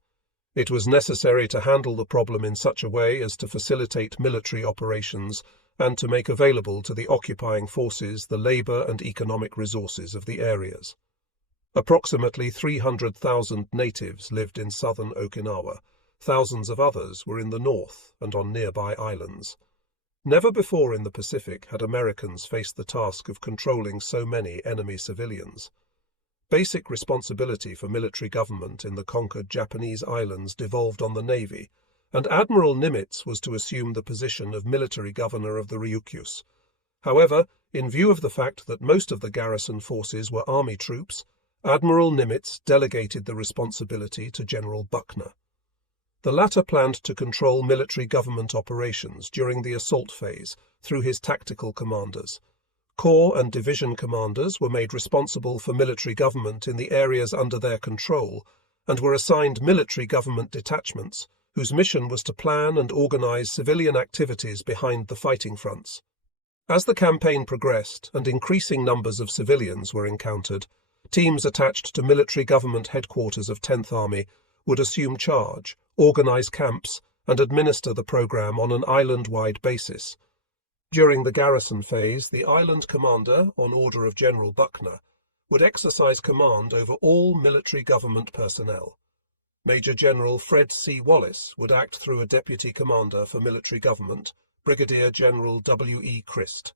It was necessary to handle the problem in such a way as to facilitate military operations and to make available to the occupying forces the labor and economic resources of the areas. Approximately 300,000 natives lived in southern Okinawa. Thousands of others were in the north and on nearby islands. Never before in the Pacific had Americans faced the task of controlling so many enemy civilians. Basic responsibility for military government in the conquered Japanese islands devolved on the Navy, and Admiral Nimitz was to assume the position of military governor of the Ryukyus. However, in view of the fact that most of the garrison forces were army troops, Admiral Nimitz delegated the responsibility to General Buckner. The latter planned to control military government operations during the assault phase through his tactical commanders. Corps and division commanders were made responsible for military government in the areas under their control and were assigned military government detachments whose mission was to plan and organize civilian activities behind the fighting fronts. As the campaign progressed and increasing numbers of civilians were encountered, teams attached to military government headquarters of 10th Army would assume charge, organize camps, and administer the program on an island-wide basis. During the garrison phase, the island commander, on order of General Buckner, would exercise command over all military government personnel. Major General Fred C. Wallace would act through a deputy commander for military government, Brigadier General W. E. Christ.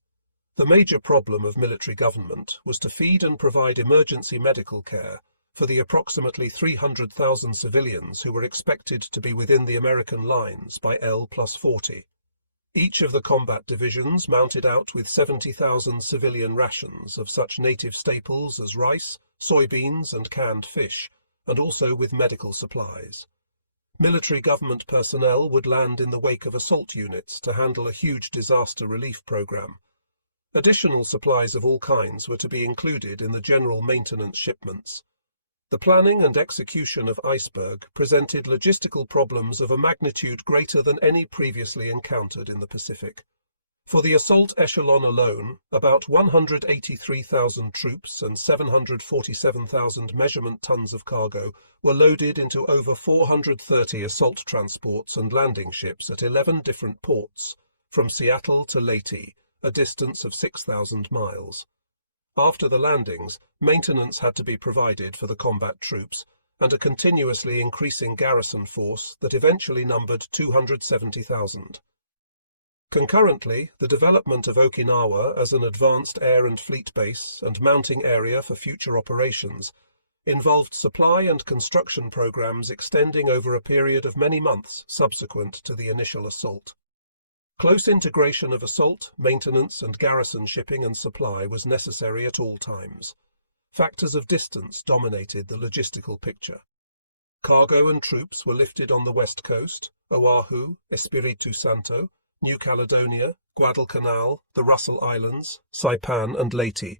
The major problem of military government was to feed and provide emergency medical care, for the approximately 300,000 civilians who were expected to be within the American lines by L+40. Each of the combat divisions mounted out with 70,000 civilian rations of such native staples as rice, soybeans, and canned fish, and also with medical supplies. Military government personnel would land in the wake of assault units to handle a huge disaster relief program. Additional supplies of all kinds were to be included in the general maintenance shipments. The planning and execution of Iceberg presented logistical problems of a magnitude greater than any previously encountered in the Pacific. For the assault echelon alone, about 183,000 troops and 747,000 measurement tons of cargo were loaded into over 430 assault transports and landing ships at 11 different ports, from Seattle to Leyte, a distance of 6,000 miles. After the landings, maintenance had to be provided for the combat troops, and a continuously increasing garrison force that eventually numbered 270,000. Concurrently, the development of Okinawa as an advanced air and fleet base and mounting area for future operations involved supply and construction programs extending over a period of many months subsequent to the initial assault. Close integration of assault, maintenance, and garrison shipping and supply was necessary at all times. Factors of distance dominated the logistical picture. Cargo and troops were lifted on the west coast, Oahu, Espiritu Santo, New Caledonia, Guadalcanal, the Russell Islands, Saipan and Leyte,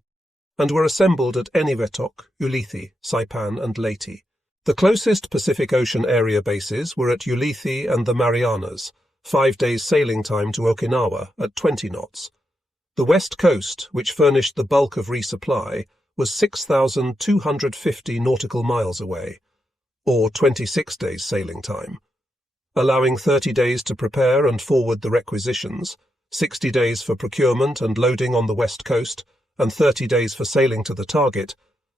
and were assembled at Eniwetok, Ulithi, Saipan and Leyte. The closest Pacific Ocean area bases were at Ulithi and the Marianas, 5 days sailing time to Okinawa at 20 knots. The west coast, which furnished the bulk of resupply, was 6,250 nautical miles away, or 26 days sailing time. Allowing 30 days to prepare and forward the requisitions, 60 days for procurement and loading on the west coast, and 30 days for sailing to the target,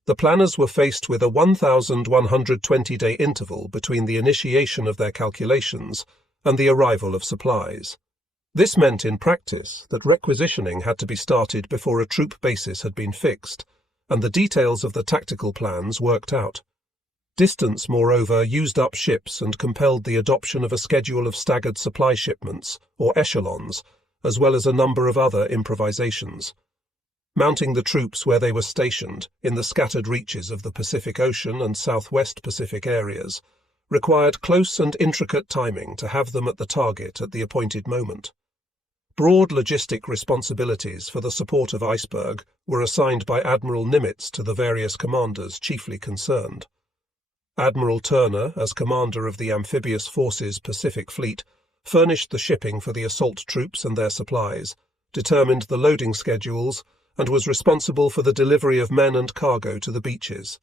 the planners were faced with a 1,120-day interval between the initiation of their calculations and the arrival of supplies. This meant in practice that requisitioning had to be started before a troop basis had been fixed, and the details of the tactical plans worked out. Distance, moreover, used up ships and compelled the adoption of a schedule of staggered supply shipments, or echelons, as well as a number of other improvisations. Mounting the troops where they were stationed, in the scattered reaches of the Pacific Ocean and Southwest Pacific areas, required close and intricate timing to have them at the target at the appointed moment. Broad logistic responsibilities for the support of Iceberg were assigned by Admiral Nimitz to the various commanders chiefly concerned. Admiral Turner, as commander of the Amphibious Forces Pacific Fleet, furnished the shipping for the assault troops and their supplies, determined the loading schedules, and was responsible for the delivery of men and cargo to the beaches.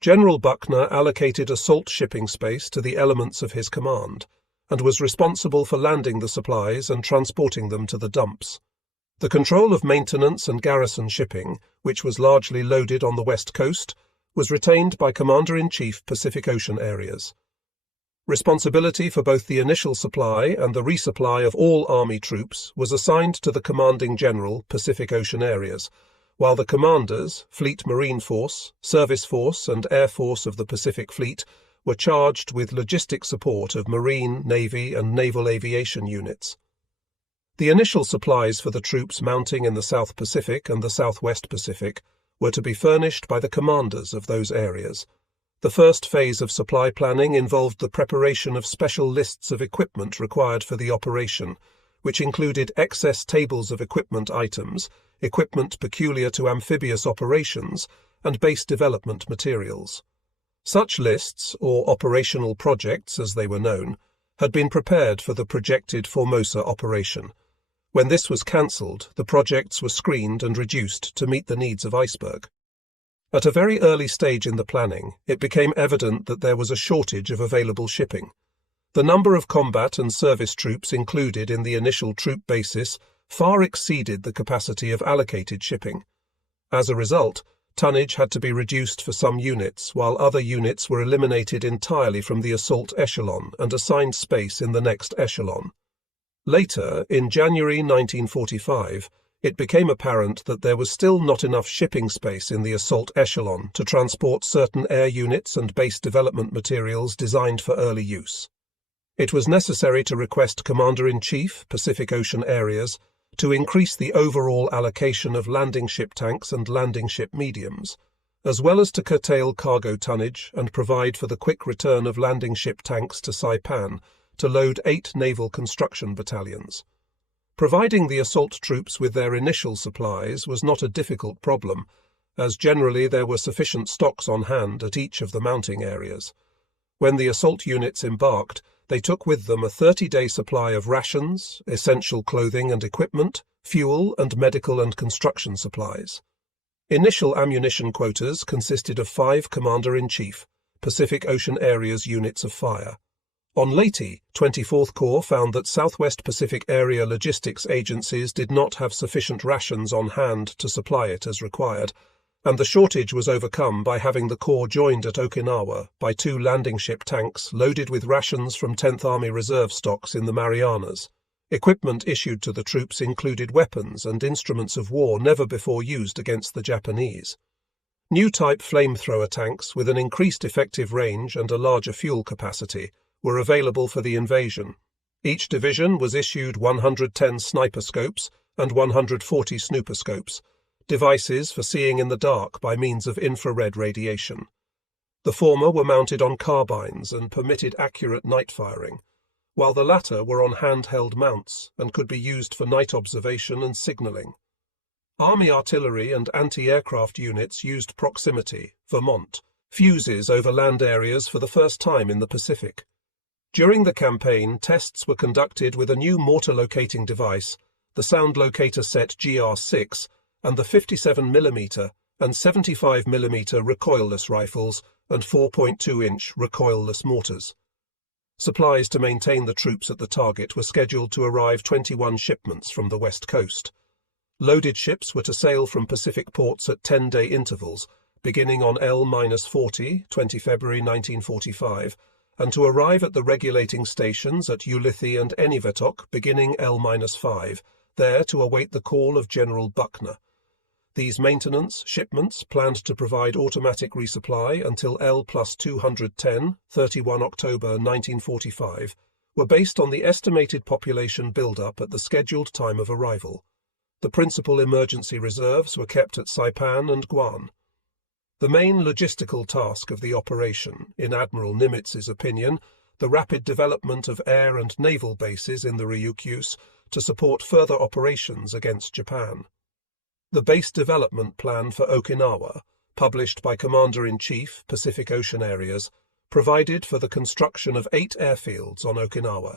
General Buckner allocated assault shipping space to the elements of his command, and was responsible for landing the supplies and transporting them to the dumps. The control of maintenance and garrison shipping, which was largely loaded on the west coast, was retained by Commander-in-Chief Pacific Ocean areas. Responsibility for both the initial supply and the resupply of all Army troops was assigned to the Commanding General Pacific Ocean areas, while the commanders, Fleet Marine Force, Service Force and Air Force of the Pacific Fleet were charged with logistic support of Marine, Navy and Naval Aviation units. The initial supplies for the troops mounting in the South Pacific and the Southwest Pacific were to be furnished by the commanders of those areas. The first phase of supply planning involved the preparation of special lists of equipment required for the operation, which included excess tables of equipment items, equipment peculiar to amphibious operations, and base development materials. Such lists, or operational projects as they were known, had been prepared for the projected Formosa operation. When this was cancelled, the projects were screened and reduced to meet the needs of Iceberg. At a very early stage in the planning, it became evident that there was a shortage of available shipping. The number of combat and service troops included in the initial troop basis far exceeded the capacity of allocated shipping. As a result, tonnage had to be reduced for some units, while other units were eliminated entirely from the assault echelon and assigned space in the next echelon. Later, in January 1945, it became apparent that there was still not enough shipping space in the assault echelon to transport certain air units and base development materials designed for early use. It was necessary to request Commander-in-Chief, Pacific Ocean Areas, to increase the overall allocation of landing ship tanks and landing ship mediums, as well as to curtail cargo tonnage and provide for the quick return of landing ship tanks to Saipan to load 8 naval construction battalions. Providing the assault troops with their initial supplies was not a difficult problem, as generally there were sufficient stocks on hand at each of the mounting areas. When the assault units embarked, they took with them a 30-day supply of rations, essential clothing and equipment, fuel, and medical and construction supplies. Initial ammunition quotas consisted of 5 Commander-in-Chief, Pacific Ocean Areas units of fire. On Leyte, 24th Corps found that Southwest Pacific Area logistics agencies did not have sufficient rations on hand to supply it as required, and the shortage was overcome by having the Corps joined at Okinawa by 2 landing ship tanks loaded with rations from 10th Army Reserve stocks in the Marianas. Equipment issued to the troops included weapons and instruments of war never before used against the Japanese. New type flamethrower tanks with an increased effective range and a larger fuel capacity were available for the invasion. Each division was issued 110 sniper scopes and 140 snooper scopes, devices for seeing in the dark by means of infrared radiation. The former were mounted on carbines and permitted accurate night firing, while the latter were on handheld mounts and could be used for night observation and signaling. Army artillery and anti-aircraft units used proximity, Vermont, fuses over land areas for the first time in the Pacific. During the campaign, tests were conducted with a new mortar locating device, the sound locator set GR6, and the 57mm and 75mm recoilless rifles and 4.2-inch recoilless mortars. Supplies to maintain the troops at the target were scheduled to arrive 21 shipments from the west coast. Loaded ships were to sail from Pacific ports at 10-day intervals, beginning on L-40, 20 February 1945, and to arrive at the regulating stations at Ulithi and Eniwetok beginning L-5, there to await the call of General Buckner. These maintenance shipments, planned to provide automatic resupply until L+210, 31 October 1945, were based on the estimated population build-up at the scheduled time of arrival. The principal emergency reserves were kept at Saipan and Guam. The main logistical task of the operation, in Admiral Nimitz's opinion, the rapid development of air and naval bases in the Ryukyus to support further operations against Japan. The Base Development Plan for Okinawa, published by Commander-in-Chief, Pacific Ocean Areas, provided for the construction of 8 airfields on Okinawa,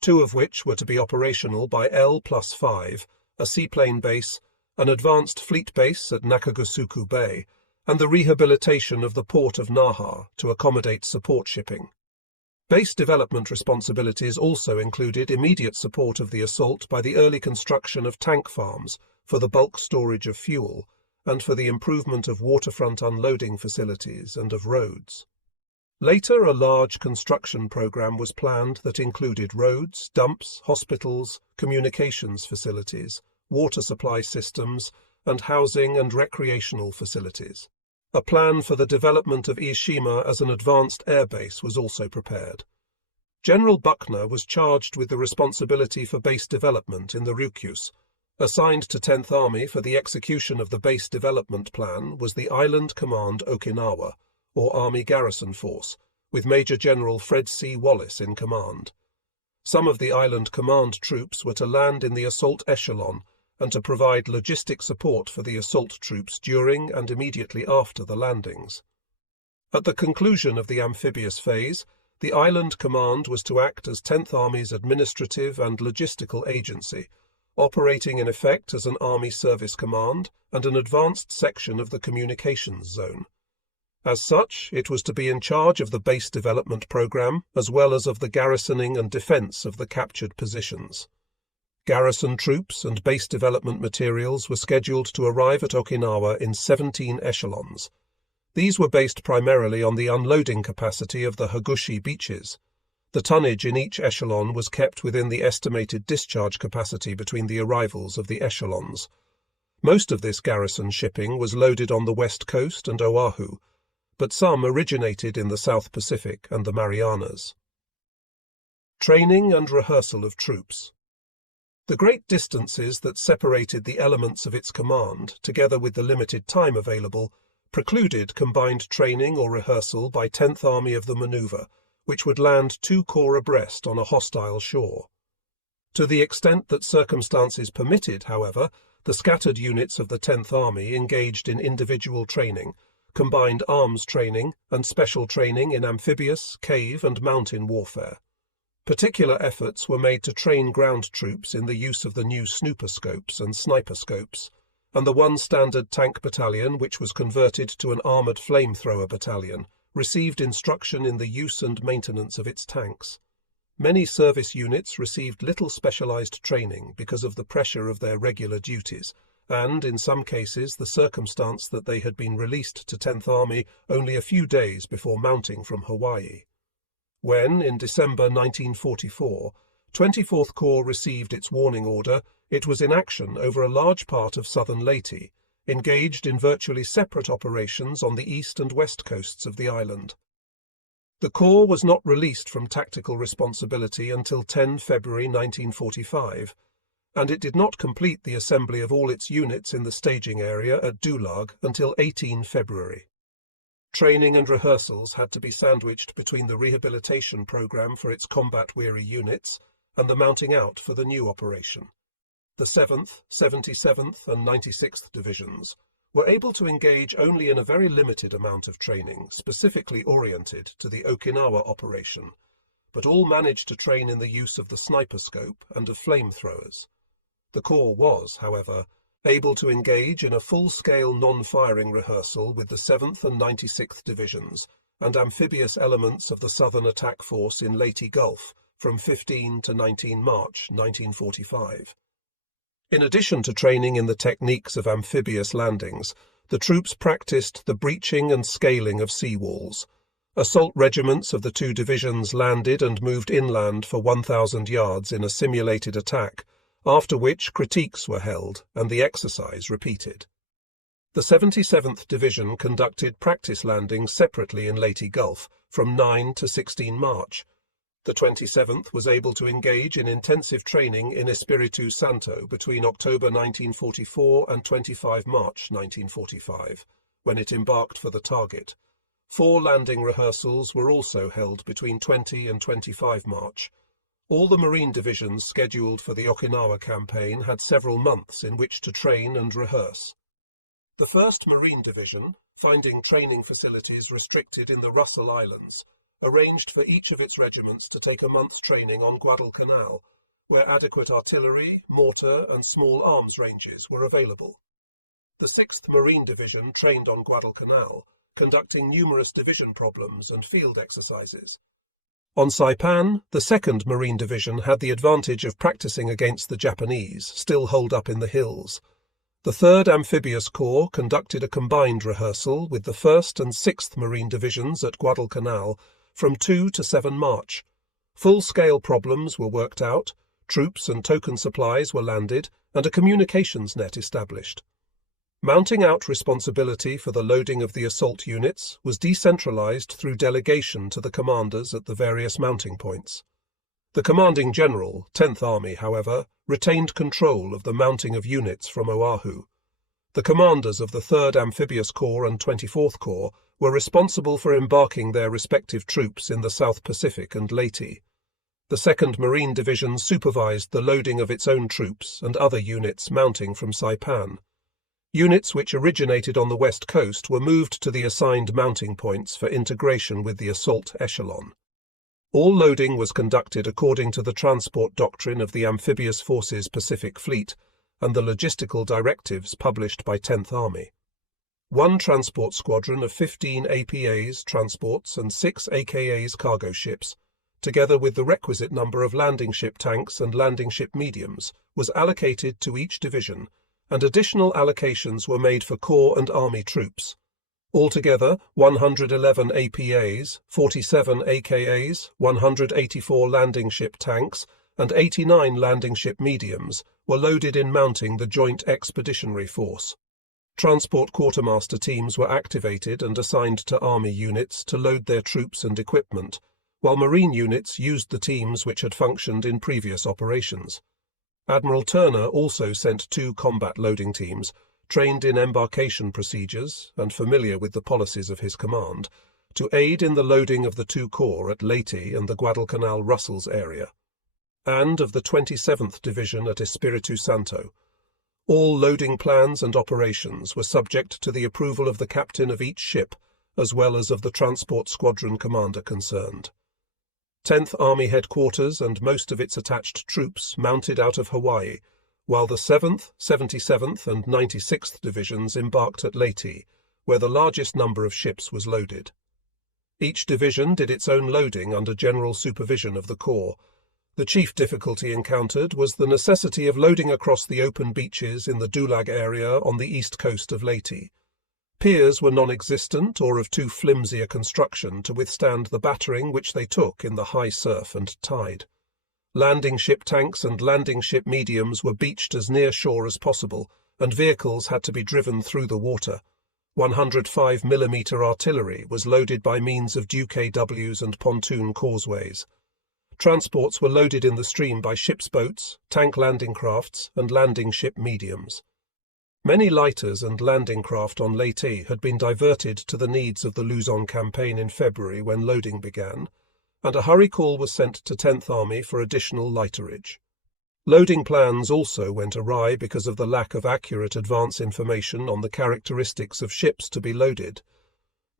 2 of which were to be operational by L+5, a seaplane base, an advanced fleet base at Nakagusuku Bay, and the rehabilitation of the port of Naha to accommodate support shipping. Base development responsibilities also included immediate support of the assault by the early construction of tank farms for the bulk storage of fuel and for the improvement of waterfront unloading facilities and of roads. Later, a large construction program was planned that included roads, dumps, hospitals, communications facilities, water supply systems, and housing and recreational facilities. A plan for the development of Iishima as an advanced airbase was also prepared. General Buckner was charged with the responsibility for base development in the Ryukyus. Assigned to 10th Army for the execution of the base development plan was the Island Command Okinawa, or Army Garrison Force, with Major General Fred C. Wallace in command. Some of the Island Command troops were to land in the assault echelon and to provide logistic support for the assault troops during and immediately after the landings. At the conclusion of the amphibious phase, the Island Command was to act as 10th Army's administrative and logistical agency, operating in effect as an Army Service Command and an advanced section of the communications zone. As such, it was to be in charge of the base development program as well as of the garrisoning and defense of the captured positions. Garrison troops and base development materials were scheduled to arrive at Okinawa in 17 echelons. These were based primarily on the unloading capacity of the Hagushi beaches. The tonnage in each echelon was kept within the estimated discharge capacity between the arrivals of the echelons, Most of this garrison shipping was loaded on the west coast and Oahu, but some originated in the South Pacific and the Marianas. Training and rehearsal of troops. The great distances that separated the elements of its command, together with the limited time available, precluded combined training or rehearsal by 10th Army of the Maneuver, which would land 2 corps abreast on a hostile shore. To the extent that circumstances permitted, however, the scattered units of the 10th Army engaged in individual training, combined arms training, and special training in amphibious, cave, and mountain warfare. Particular efforts were made to train ground troops in the use of the new snooper scopes and sniper scopes, and the one standard tank battalion, which was converted to an armoured flamethrower battalion, received instruction in the use and maintenance of its tanks. Many service units received little specialised training because of the pressure of their regular duties, and, in some cases, the circumstance that they had been released to 10th Army only a few days before mounting from Hawaii. When, in December 1944, 24th Corps received its warning order, it was in action over a large part of southern Leyte, engaged in virtually separate operations on the east and west coasts of the island. The Corps was not released from tactical responsibility until 10 February 1945, and it did not complete the assembly of all its units in the staging area at Dulag until 18 February. Training and rehearsals had to be sandwiched between the rehabilitation program for its combat-weary units and the mounting out for the new operation. The 7th, 77th and 96th Divisions were able to engage only in a very limited amount of training specifically oriented to the Okinawa operation, but all managed to train in the use of the sniper scope and of flamethrowers. The Corps was, however, able to engage in a full-scale non-firing rehearsal with the 7th and 96th Divisions and amphibious elements of the Southern Attack Force in Leyte Gulf from 15 to 19 March 1945. In addition to training in the techniques of amphibious landings, the troops practiced the breaching and scaling of seawalls. Assault regiments of the 2 divisions landed and moved inland for 1,000 yards in a simulated attack, after which critiques were held and the exercise repeated. The 77th Division conducted practice landings separately in Leyte Gulf from 9 to 16 March. The 27th was able to engage in intensive training in Espiritu Santo between October 1944 and 25 March 1945, when it embarked for the target. 4 landing rehearsals were also held between 20 and 25 March. All the Marine divisions scheduled for the Okinawa campaign had several months in which to train and rehearse. The 1st Marine Division, finding training facilities restricted in the Russell Islands, arranged for each of its regiments to take a month's training on Guadalcanal, where adequate artillery, mortar and small arms ranges were available. The 6th Marine Division trained on Guadalcanal, conducting numerous division problems and field exercises. On Saipan, the 2nd Marine Division had the advantage of practicing against the Japanese, still holed up in the hills. The 3rd Amphibious Corps conducted a combined rehearsal with the 1st and 6th Marine Divisions at Guadalcanal from 2 to 7 March. Full-scale problems were worked out, troops and token supplies were landed, and a communications net established. Mounting out responsibility for the loading of the assault units was decentralized through delegation to the commanders at the various mounting points. The commanding general, 10th Army, however, retained control of the mounting of units from Oahu. The commanders of the 3rd Amphibious Corps and 24th Corps were responsible for embarking their respective troops in the South Pacific and Leyte. The 2nd Marine Division supervised the loading of its own troops and other units mounting from Saipan. Units which originated on the west coast were moved to the assigned mounting points for integration with the assault echelon. All loading was conducted according to the transport doctrine of the Amphibious Forces Pacific Fleet and the logistical directives published by 10th Army. 1 transport squadron of 15 APAs transports and 6 AKAs cargo ships, together with the requisite number of landing ship tanks and landing ship mediums, was allocated to each division, and additional allocations were made for Corps and Army troops. Altogether, 111 APAs, 47 AKAs, 184 landing ship tanks, and 89 landing ship mediums were loaded in mounting the Joint Expeditionary Force. Transport quartermaster teams were activated and assigned to Army units to load their troops and equipment, while Marine units used the teams which had functioned in previous operations. Admiral Turner also sent 2 combat loading teams, trained in embarkation procedures and familiar with the policies of his command, to aid in the loading of the 2 corps at Leyte and the Guadalcanal-Russell's area, and of the 27th Division at Espiritu Santo. All loading plans and operations were subject to the approval of the captain of each ship, as well as of the transport squadron commander concerned. 10th Army Headquarters and most of its attached troops mounted out of Hawaii, while the 7th, 77th and 96th Divisions embarked at Leyte, where the largest number of ships was loaded. Each division did its own loading under general supervision of the Corps. The chief difficulty encountered was the necessity of loading across the open beaches in the Dulag area on the east coast of Leyte. Piers were non-existent or of too flimsy a construction to withstand the battering which they took in the high surf and tide. Landing ship tanks and landing ship mediums were beached as near shore as possible, and vehicles had to be driven through the water. 105mm artillery was loaded by means of Duke AWs and pontoon causeways. Transports were loaded in the stream by ship's boats, tank landing crafts, and landing ship mediums. Many lighters and landing craft on Leyte had been diverted to the needs of the Luzon campaign in February when loading began, and a hurry call was sent to 10th Army for additional lighterage. Loading plans also went awry because of the lack of accurate advance information on the characteristics of ships to be loaded.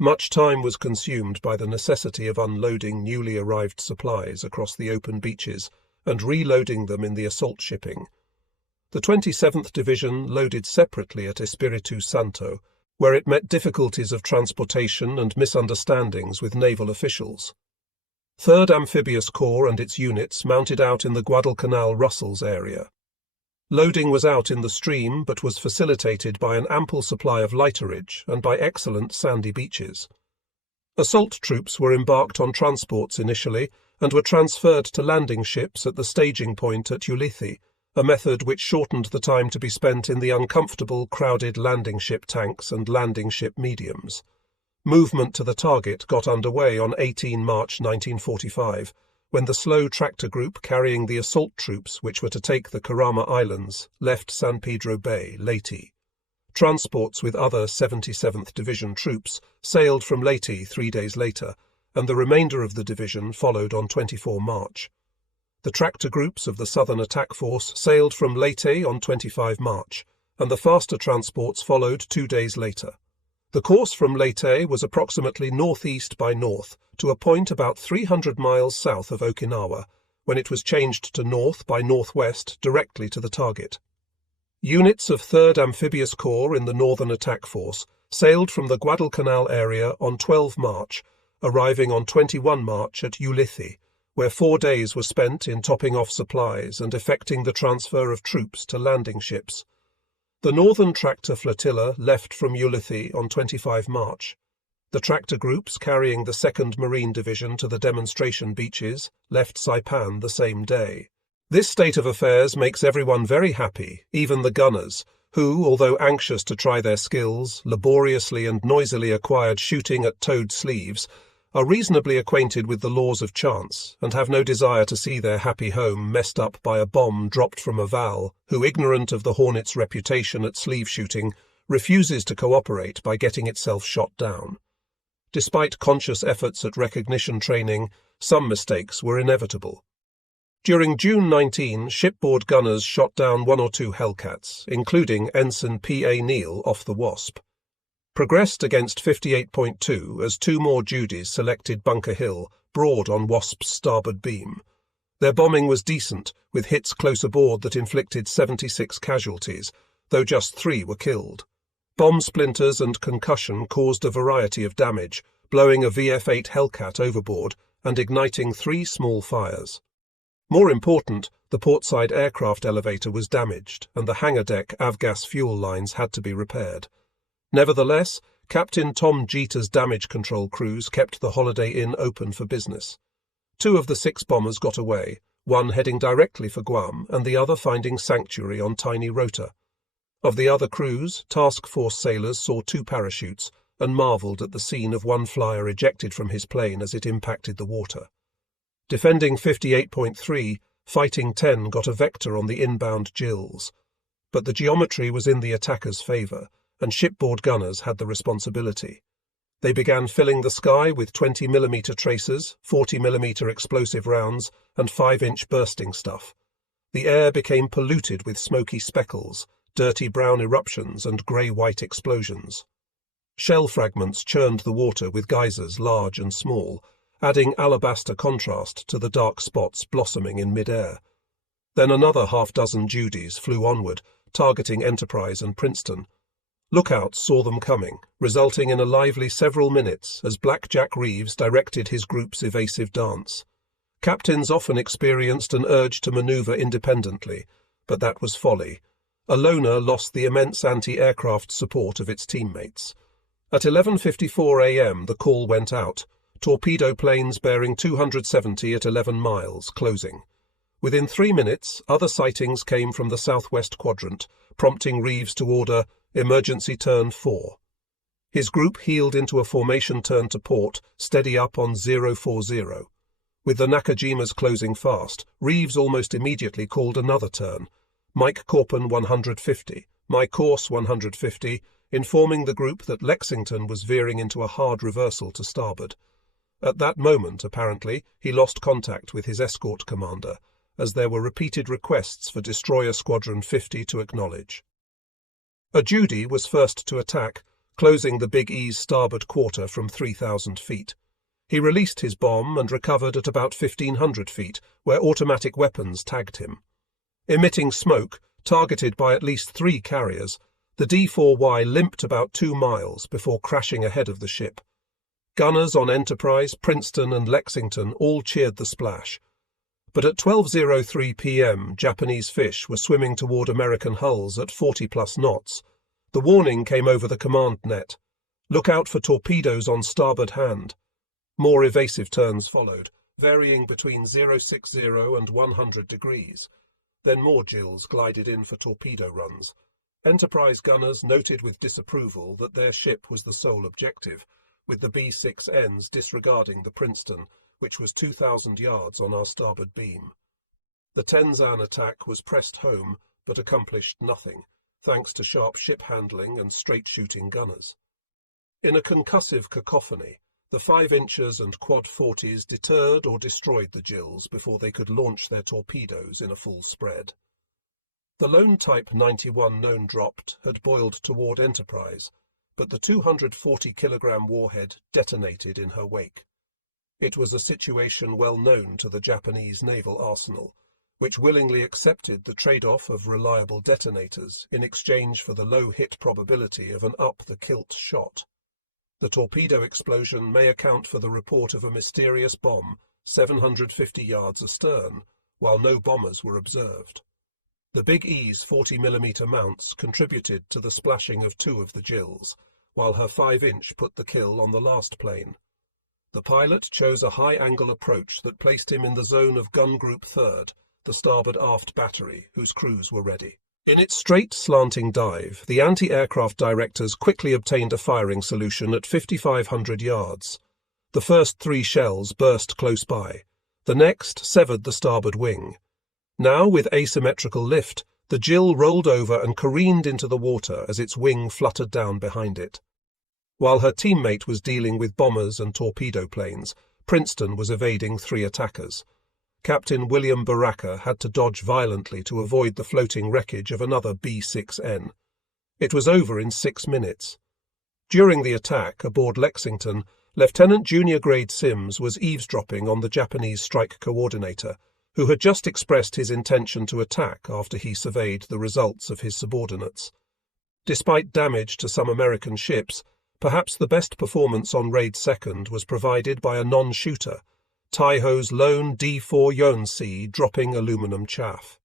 Much time was consumed by the necessity of unloading newly arrived supplies across the open beaches and reloading them in the assault shipping. The 27th Division loaded separately at Espiritu Santo, where it met difficulties of transportation and misunderstandings with naval officials. 3rd Amphibious Corps and its units mounted out in the Guadalcanal-Russell's area. Loading was out in the stream but was facilitated by an ample supply of lighterage and by excellent sandy beaches. Assault troops were embarked on transports initially and were transferred to landing ships at the staging point at Ulithi, a method which shortened the time to be spent in the uncomfortable, crowded landing ship tanks and landing ship mediums. Movement to the target got underway on 18 March 1945, when the slow tractor group carrying the assault troops which were to take the Karama Islands left San Pedro Bay, Leyte. Transports with other 77th Division troops sailed from Leyte 3 days later, and the remainder of the division followed on 24 March. The tractor groups of the Southern Attack Force sailed from Leyte on 25 March, and the faster transports followed 2 days later. The course from Leyte was approximately northeast by north to a point about 300 miles south of Okinawa, when it was changed to north by northwest directly to the target. Units of 3rd Amphibious Corps in the Northern Attack Force sailed from the Guadalcanal area on 12 March, arriving on 21 March at Ulithi, where 4 days were spent in topping off supplies and effecting the transfer of troops to landing ships. The Northern Tractor Flotilla left from Ulithi on 25 March. The tractor groups carrying the 2nd Marine Division to the demonstration beaches left Saipan the same day. This state of affairs makes everyone very happy, even the gunners, who, although anxious to try their skills, laboriously and noisily acquired shooting at towed sleeves, are reasonably acquainted with the laws of chance, and have no desire to see their happy home messed up by a bomb dropped from a Val, who, ignorant of the Hornet's reputation at sleeve shooting, refuses to cooperate by getting itself shot down. Despite conscious efforts at recognition training, some mistakes were inevitable. During June 19, shipboard gunners shot down 1 or 2 Hellcats, including Ensign P.A. Neal off the Wasp. Progressed against 58.2 as 2 more Judys selected Bunker Hill, broad on Wasp's starboard beam. Their bombing was decent, with hits close aboard that inflicted 76 casualties, though just 3 were killed. Bomb splinters and concussion caused a variety of damage, blowing a VF-8 Hellcat overboard and igniting 3 small fires. More important, the portside aircraft elevator was damaged, and the hangar deck avgas fuel lines had to be repaired. Nevertheless, Captain Tom Jeter's damage control crews kept the Holiday Inn open for business. 2 of the 6 bombers got away, one heading directly for Guam and the other finding sanctuary on tiny Rota. Of the other crews, task force sailors saw 2 parachutes and marveled at the scene of one flyer ejected from his plane as it impacted the water. Defending 58.3, Fighting 10 got a vector on the inbound gills, but the geometry was in the attackers' favour, and shipboard gunners had the responsibility. They began filling the sky with 20mm tracers, 40mm explosive rounds, and 5-inch bursting stuff. The air became polluted with smoky speckles, dirty brown eruptions, and grey-white explosions. Shell fragments churned the water with geysers large and small, adding alabaster contrast to the dark spots blossoming in mid-air. Then another half-dozen Judies flew onward, targeting Enterprise and Princeton. Lookouts saw them coming, resulting in a lively several minutes as Blackjack Reeves directed his group's evasive dance. Captains often experienced an urge to maneuver independently, but that was folly. A loner lost the immense anti-aircraft support of its teammates. At 11:54 a.m. the call went out, torpedo planes bearing 270 at 11 miles, closing. Within 3 minutes, other sightings came from the southwest quadrant, prompting Reeves to order emergency turn 4. His group heeled into a formation turn to port, steady up on 040. With the Nakajimas closing fast, Reeves almost immediately called another turn. Mike Corpon 150, my course 150, informing the group that Lexington was veering into a hard reversal to starboard. At that moment, apparently, he lost contact with his escort commander, as there were repeated requests for Destroyer Squadron 50 to acknowledge. A Judy was first to attack, closing the Big E's starboard quarter from 3,000 feet. He released his bomb and recovered at about 1,500 feet, where automatic weapons tagged him. Emitting smoke, targeted by at least 3 carriers, the D4Y limped about 2 miles before crashing ahead of the ship. Gunners on Enterprise, Princeton, and Lexington all cheered the splash. But at 12:03 p.m., Japanese fish were swimming toward American hulls at 40+ knots. The warning came over the command net. Look out for torpedoes on starboard hand. More evasive turns followed, varying between 060 and 100 degrees. Then more gills glided in for torpedo runs. Enterprise gunners noted with disapproval that their ship was the sole objective, with the B-6Ns disregarding the Princeton, which was 2,000 yards on our starboard beam. The Tenzan attack was pressed home, but accomplished nothing, thanks to sharp ship handling and straight-shooting gunners. In a concussive cacophony, the 5-inchers and quad 40s deterred or destroyed the gills before they could launch their torpedoes in a full spread. The lone Type 91 known dropped had boiled toward Enterprise, but the 240-kilogram warhead detonated in her wake. It was a situation well known to the Japanese naval arsenal, which willingly accepted the trade-off of reliable detonators in exchange for the low hit probability of an up-the-kilt shot. The torpedo explosion may account for the report of a mysterious bomb 750 yards astern, while no bombers were observed. The Big E's 40mm mounts contributed to the splashing of 2 of the gills, while her 5-inch put the kill on the last plane. The pilot chose a high-angle approach that placed him in the zone of Gun Group 3rd, the starboard-aft battery, whose crews were ready. In its straight, slanting dive, the anti-aircraft directors quickly obtained a firing solution at 5,500 yards. The first 3 shells burst close by. The next severed the starboard wing. Now, with asymmetrical lift, the Jill rolled over and careened into the water as its wing fluttered down behind it. While her teammate was dealing with bombers and torpedo planes, Princeton was evading 3 attackers. Captain William Baraka had to dodge violently to avoid the floating wreckage of another B-6N. It was over in 6 minutes. During the attack aboard Lexington, Lieutenant Junior Grade Sims was eavesdropping on the Japanese strike coordinator, who had just expressed his intention to attack after he surveyed the results of his subordinates. Despite damage to some American ships, perhaps the best performance on Raid 2nd was provided by a non-shooter, Taiho's lone D4 Yonsei dropping aluminum chaff.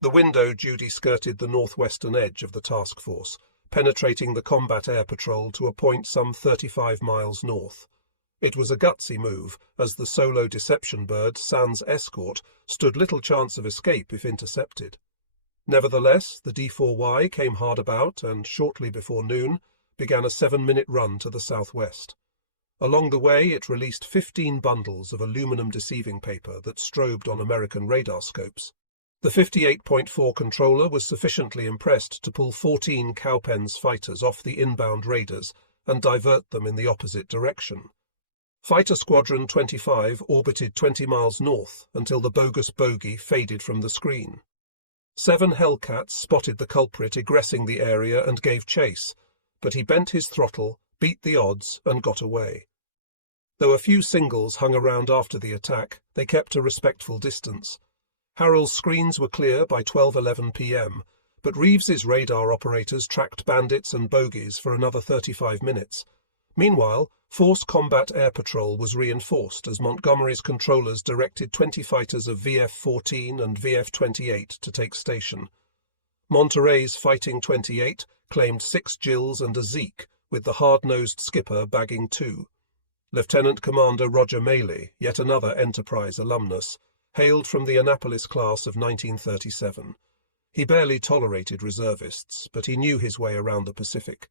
The window Judy skirted the northwestern edge of the task force, penetrating the combat air patrol to a point some 35 miles north. It was a gutsy move, as the solo deception bird, San's escort, stood little chance of escape if intercepted. Nevertheless, the D4Y came hard about and, shortly before noon, began a 7-minute run to the southwest. Along the way, it released 15 bundles of aluminum deceiving paper that strobed on American radar scopes. The 58.4 controller was sufficiently impressed to pull 14 Cowpens fighters off the inbound raiders and divert them in the opposite direction. Fighter Squadron 25 orbited 20 miles north until the bogus bogey faded from the screen. 7 Hellcats spotted the culprit egressing the area and gave chase, but he bent his throttle, beat the odds, and got away. Though a few singles hung around after the attack, they kept a respectful distance. Harrell's screens were clear by 12:11 p.m., but Reeves's radar operators tracked bandits and bogies for another 35 minutes. Meanwhile, Force Combat Air Patrol was reinforced as Montgomery's controllers directed 20 fighters of VF-14 and VF-28 to take station. Monterey's Fighting 28 claimed 6 Jills and a Zeke, with the hard-nosed skipper bagging 2. Lieutenant Commander Roger Maley, yet another Enterprise alumnus, hailed from the Annapolis class of 1937. He barely tolerated reservists, but he knew his way around the Pacific.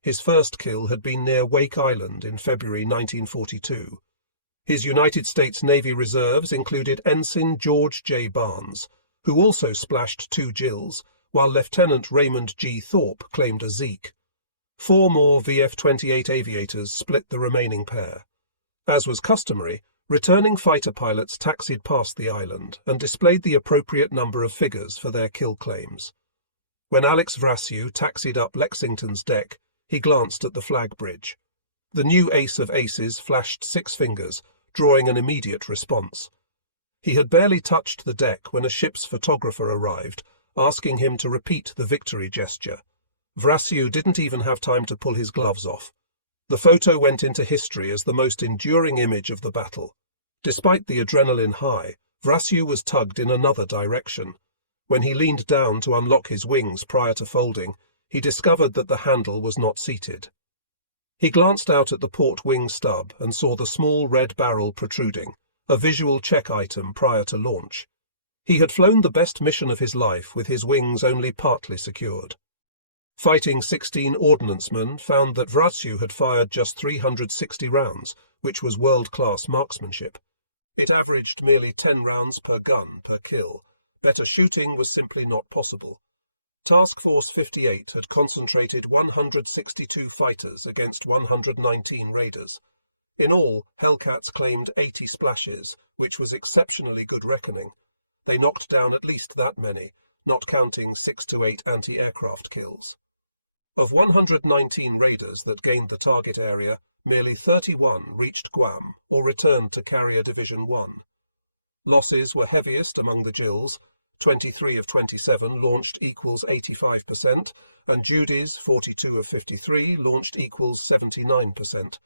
His first kill had been near Wake Island in February 1942. His United States Navy reserves included Ensign George J. Barnes, who also splashed 2 Jills, while Lieutenant Raymond G. Thorpe claimed a Zeke. 4 more VF-28 aviators split the remaining pair. As was customary, returning fighter pilots taxied past the island and displayed the appropriate number of figures for their kill claims. When Alex Vrasiu taxied up Lexington's deck, he glanced at the flag bridge. The new ace of aces flashed 6 fingers, drawing an immediate response. He had barely touched the deck when a ship's photographer arrived, asking him to repeat the victory gesture. Vrasiu didn't even have time to pull his gloves off. The photo went into history as the most enduring image of the battle. Despite the adrenaline high, Vrasiu was tugged in another direction. When he leaned down to unlock his wings prior to folding, he discovered that the handle was not seated. He glanced out at the port wing stub and saw the small red barrel protruding, a visual check item prior to launch. He had flown the best mission of his life with his wings only partly secured. Fighting 16 ordnancemen found that Vrasiu had fired just 360 rounds, which was world-class marksmanship. It averaged merely 10 rounds per gun per kill. Better shooting was simply not possible. Task Force 58 had concentrated 162 fighters against 119 raiders. In all, Hellcats claimed 80 splashes, which was exceptionally good reckoning. They knocked down at least that many, not counting 6 to 8 anti-aircraft kills. Of 119 raiders that gained the target area, merely 31 reached Guam or returned to Carrier Division 1. Losses were heaviest among the Jills. 23 of 27 launched equals 85%, and Judy's 42 of 53 launched equals 79%.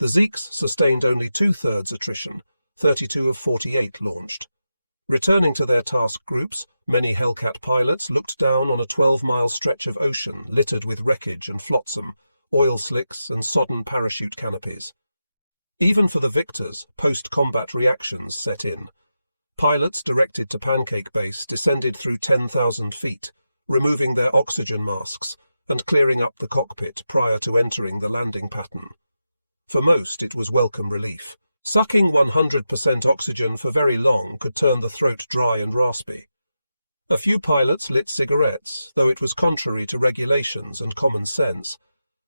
The Zeeks sustained only 2/3 attrition, 32 of 48 launched. Returning to their task groups, many Hellcat pilots looked down on a 12-mile stretch of ocean littered with wreckage and flotsam, oil slicks and sodden parachute canopies. Even for the victors, post-combat reactions set in. Pilots directed to Pancake Base descended through 10,000 feet, removing their oxygen masks and clearing up the cockpit prior to entering the landing pattern. For most, it was welcome relief. Sucking 100% oxygen for very long could turn the throat dry and raspy. A few pilots lit cigarettes, though it was contrary to regulations and common sense.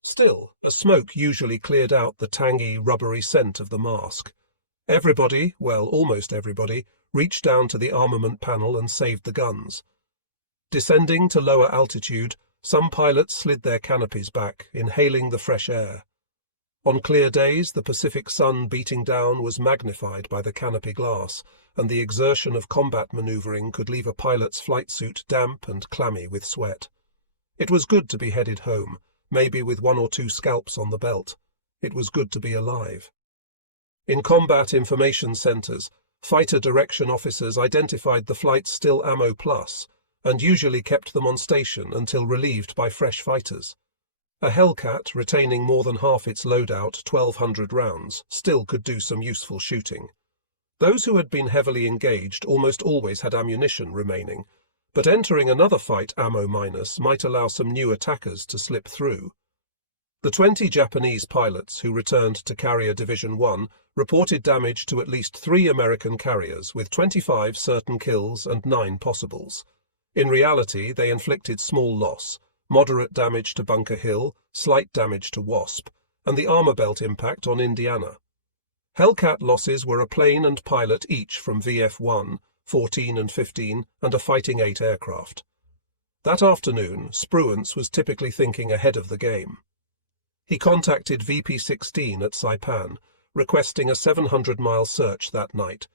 Still, a smoke usually cleared out the tangy, rubbery scent of the mask. Everybody, well, almost everybody, reached down to the armament panel and saved the guns. Descending to lower altitude, some pilots slid their canopies back, inhaling the fresh air. On clear days, the Pacific sun beating down was magnified by the canopy glass, and the exertion of combat maneuvering could leave a pilot's flight suit damp and clammy with sweat. It was good to be headed home, maybe with 1 or 2 scalps on the belt. It was good to be alive. In combat information centers, fighter direction officers identified the flights still ammo plus, and usually kept them on station until relieved by fresh fighters. A Hellcat, retaining more than half its loadout, 1,200 rounds, still could do some useful shooting. Those who had been heavily engaged almost always had ammunition remaining, but entering another fight ammo minus might allow some new attackers to slip through. The 20 Japanese pilots who returned to Carrier Division 1 reported damage to at least 3 American carriers, with 25 certain kills and 9 possibles. In reality, they inflicted small loss, moderate damage to Bunker Hill, slight damage to Wasp, and the armor belt impact on Indiana. Hellcat losses were a plane and pilot each from VF-1, 14 and 15, and a Fighting 8 aircraft. That afternoon, Spruance was typically thinking ahead of the game. He contacted VP-16 at Saipan, requesting a 700-mile search that night.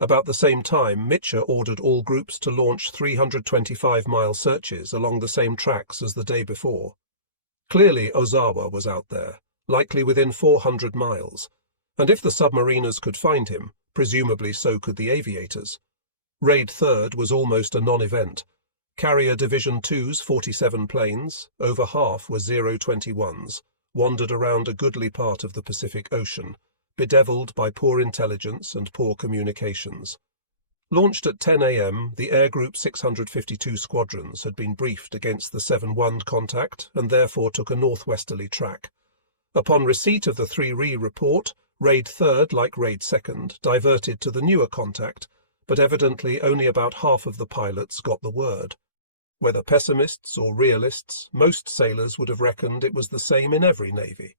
About the same time, Mitcher ordered all groups to launch 325-mile searches along the same tracks as the day before. Clearly, Ozawa was out there, likely within 400 miles, and if the submariners could find him, presumably so could the aviators. Raid 3rd was almost a non-event. Carrier Division 2's 47 planes, over half were 021s, wandered around a goodly part of the Pacific Ocean, bedeviled by poor intelligence and poor communications. Launched at 10 a.m., the Air Group 652 squadrons had been briefed against the 7-1 contact and therefore took a northwesterly track. Upon receipt of the 3-Re report, Raid 3rd, like Raid 2nd, diverted to the newer contact, but evidently only about half of the pilots got the word. Whether pessimists or realists, most sailors would have reckoned it was the same in every navy.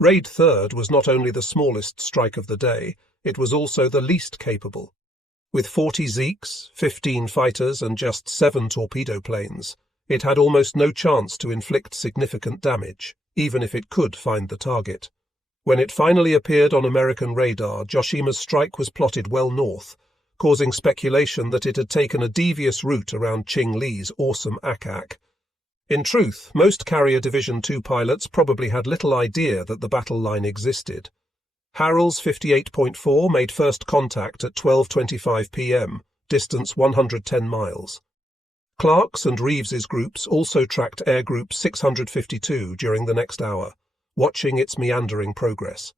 Raid 3rd was not only the smallest strike of the day, it was also the least capable. With 40 Zeeks, 15 fighters and just 7 torpedo planes, it had almost no chance to inflict significant damage, even if it could find the target. When it finally appeared on American radar, Joshima's strike was plotted well north, causing speculation that it had taken a devious route around Ching Li's awesome Ack-Ack. In truth, most Carrier Division 2 pilots probably had little idea that the battle line existed. Harrell's 58.4 made first contact at 12:25 p.m., distance 110 miles. Clark's and Reeves's groups also tracked Air Group 652 during the next hour, watching its meandering progress.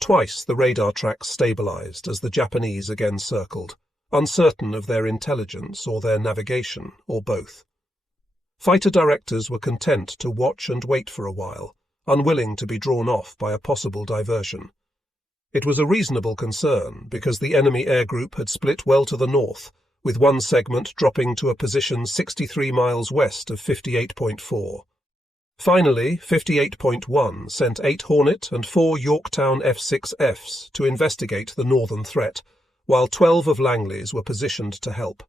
Twice the radar tracks stabilized as the Japanese again circled, uncertain of their intelligence or their navigation, or both. Fighter directors were content to watch and wait for a while, unwilling to be drawn off by a possible diversion. It was a reasonable concern because the enemy air group had split well to the north, with one segment dropping to a position 63 miles west of 58.4. Finally, 58.1 sent 8 Hornet and 4 Yorktown F-6Fs to investigate the northern threat, while 12 of Langley's were positioned to help.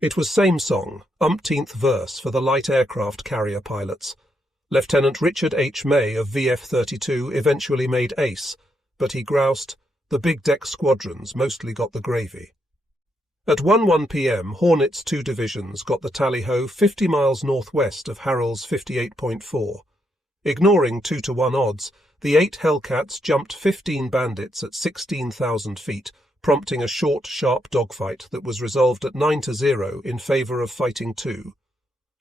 It was same song, umpteenth verse for the light aircraft carrier pilots. Lieutenant Richard H. May of VF-32 eventually made ace, but he groused, "The big deck squadrons mostly got the gravy." At 1:01 p.m., Hornet's 2 divisions got the tally-ho 50 miles northwest of Harrell's 58.4. Ignoring 2-to-1 odds, the 8 Hellcats jumped 15 bandits at 16,000 feet, prompting a short, sharp dogfight that was resolved at 9-0 in favor of Fighting 2.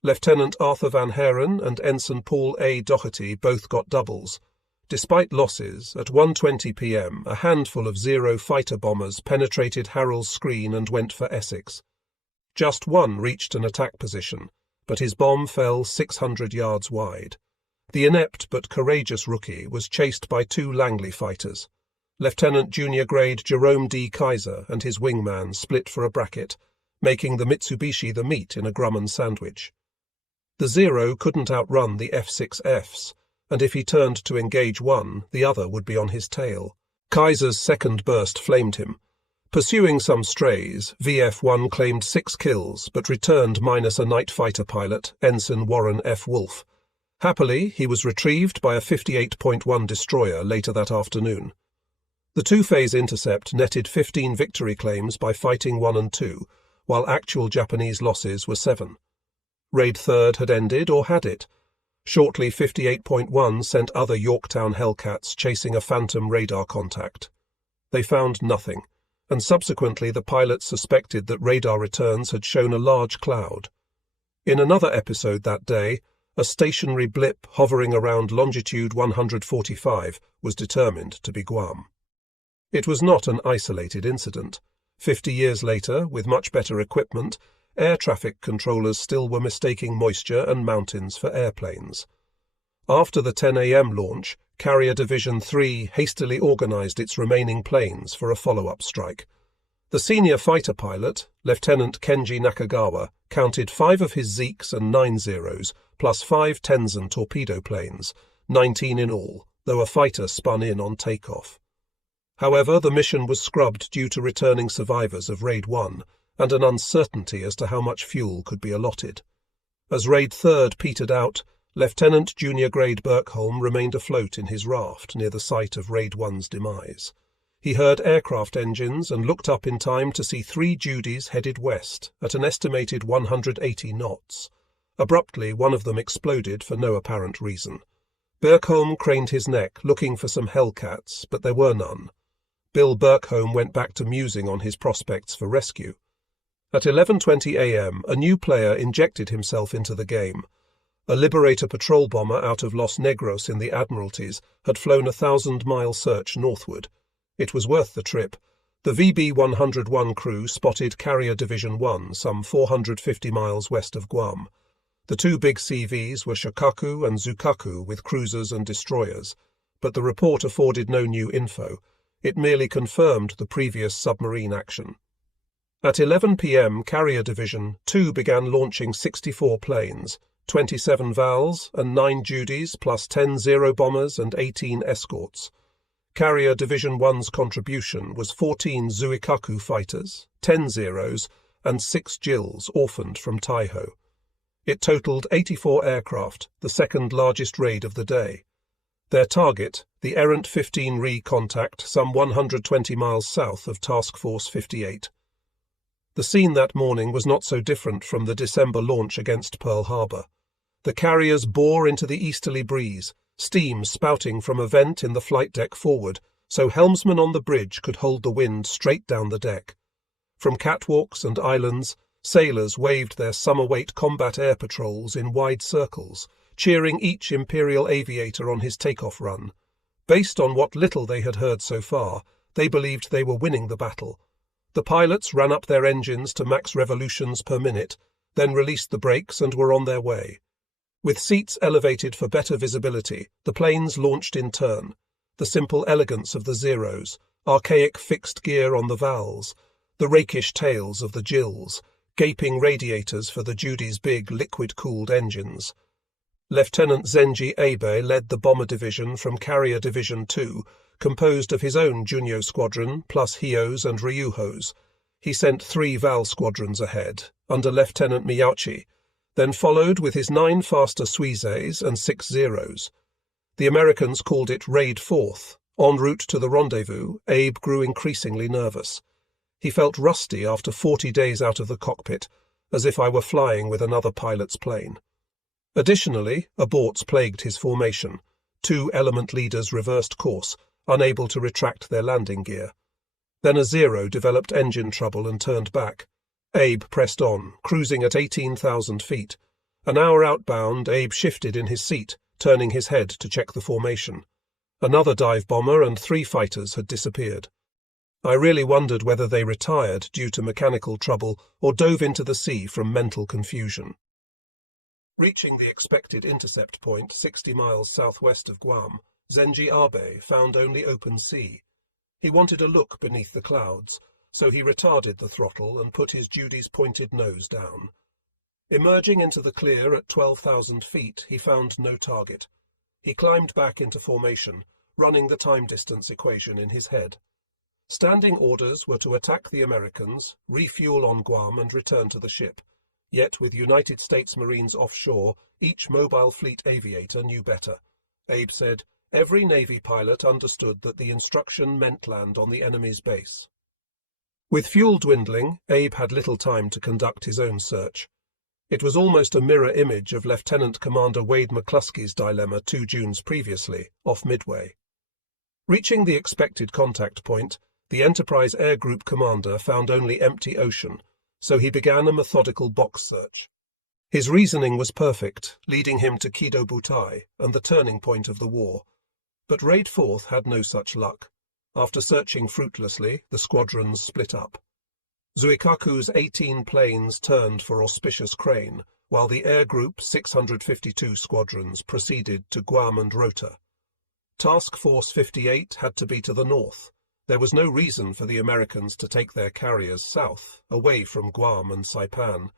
Lieutenant Arthur Van Haren and Ensign Paul A. Doherty both got doubles. Despite losses, at 1:20 p.m., a handful of Zero fighter bombers penetrated Harrell's screen and went for Essex. Just one reached an attack position, but his bomb fell 600 yards wide. The inept but courageous rookie was chased by 2 Langley fighters. Lieutenant Junior Grade Jerome D. Kaiser and his wingman split for a bracket, making the Mitsubishi the meat in a Grumman sandwich. The Zero couldn't outrun the F-6Fs, and if he turned to engage one, the other would be on his tail. Kaiser's second burst flamed him. Pursuing some strays, VF-1 claimed 6 kills, but returned minus a night fighter pilot, Ensign Warren F. Wolfe. Happily, he was retrieved by a 58.1 destroyer later that afternoon. The 2-phase intercept netted 15 victory claims by Fighting 1 and 2, while actual Japanese losses were 7. Raid 3rd had ended, or had it? Shortly, 58.1 sent other Yorktown Hellcats chasing a phantom radar contact. They found nothing, and subsequently the pilots suspected that radar returns had shown a large cloud. In another episode that day, a stationary blip hovering around longitude 145 was determined to be Guam. It was not an isolated incident. 50 years later, with much better equipment, air traffic controllers still were mistaking moisture and mountains for airplanes. After the 10 a.m. launch, Carrier Division 3 hastily organized its remaining planes for a follow-up strike. The senior fighter pilot, Lieutenant Kenji Nakagawa, counted 5 of his Zeeks and 9 Zeros, plus 5 Tenzen torpedo planes, 19 in all, though a fighter spun in on takeoff. However, the mission was scrubbed due to returning survivors of Raid 1 and an uncertainty as to how much fuel could be allotted. As Raid 3rd petered out, Lieutenant Junior Grade Berkholm remained afloat in his raft near the site of Raid 1's demise. He heard aircraft engines and looked up in time to see 3 Judys headed west at an estimated 180 knots. Abruptly, one of them exploded for no apparent reason. Berkholm craned his neck, looking for some Hellcats, but there were none. Bill Berkholm went back to musing on his prospects for rescue. At 11:20 a.m., a new player injected himself into the game. A Liberator patrol bomber out of Los Negros in the Admiralties had flown a 1,000-mile search northward. It was worth the trip. The VB-101 crew spotted Carrier Division 1 some 450 miles west of Guam. The 2 big CVs were Shokaku and Zukaku with cruisers and destroyers, but the report afforded no new info. It merely confirmed the previous submarine action. At 11 p.m., Carrier Division 2 began launching 64 planes, 27 Vals and 9 Judys plus 10 Zero bombers and 18 escorts. Carrier Division 1's contribution was 14 Zuikaku fighters, 10 Zeros, and 6 Jills orphaned from Taiho. It totaled 84 aircraft, the second largest raid of the day. Their target, the errant 15 Re contact some 120 miles south of Task Force 58. The scene that morning was not so different from the December launch against Pearl Harbor. The carriers bore into the easterly breeze, steam spouting from a vent in the flight deck forward, so helmsmen on the bridge could hold the wind straight down the deck. From catwalks and islands, sailors waved their summer-weight combat air patrols in wide circles, cheering each Imperial aviator on his takeoff run. Based on what little they had heard so far, they believed they were winning the battle. The pilots ran up their engines to max revolutions per minute, then released the brakes and were on their way. With seats elevated for better visibility, the planes launched in turn. The simple elegance of the Zeros, archaic fixed gear on the Vals, the rakish tails of the Jills, gaping radiators for the Judy's big liquid-cooled engines. Lieutenant Zenji Abe led the bomber division from Carrier Division 2, composed of his own Junyo squadron, plus Hios and Ryuhos. He sent 3 Val squadrons ahead, under Lieutenant Miyauchi, then followed with his 9 faster Suizes and 6 Zeros. The Americans called it Raid 4th. En route to the rendezvous, Abe grew increasingly nervous. He felt rusty after 40 days out of the cockpit, as if I were flying with another pilot's plane. Additionally, aborts plagued his formation. 2 element leaders reversed course, unable to retract their landing gear. Then a Zero developed engine trouble and turned back. Abe pressed on, cruising at 18,000 feet. An hour outbound, Abe shifted in his seat, turning his head to check the formation. Another dive bomber and 3 fighters had disappeared. I really wondered whether they retired due to mechanical trouble or dove into the sea from mental confusion. Reaching the expected intercept point 60 miles southwest of Guam, Zenji Abe found only open sea. He wanted a look beneath the clouds, so he retarded the throttle and put his Judy's pointed nose down. Emerging into the clear at 12,000 feet, he found no target. He climbed back into formation, running the time-distance equation in his head. Standing orders were to attack the Americans, refuel on Guam and return to the ship. Yet with United States Marines offshore, each mobile fleet aviator knew better. Abe said, every Navy pilot understood that the instruction meant land on the enemy's base. With fuel dwindling, Abe had little time to conduct his own search. It was almost a mirror image of Lieutenant Commander Wade McCluskey's dilemma 2 Junes previously, off Midway. Reaching the expected contact point, the Enterprise Air Group commander found only empty ocean, so he began a methodical box search. His reasoning was perfect, leading him to Kido Butai and the turning point of the war. But Raid 4th had no such luck. After searching fruitlessly, the squadrons split up. Zuikaku's 18 planes turned for Auspicious Crane, while the Air Group 652 squadrons proceeded to Guam and Rota. Task Force 58 had to be to the north. There was no reason for the Americans to take their carriers south, away from Guam and Saipan.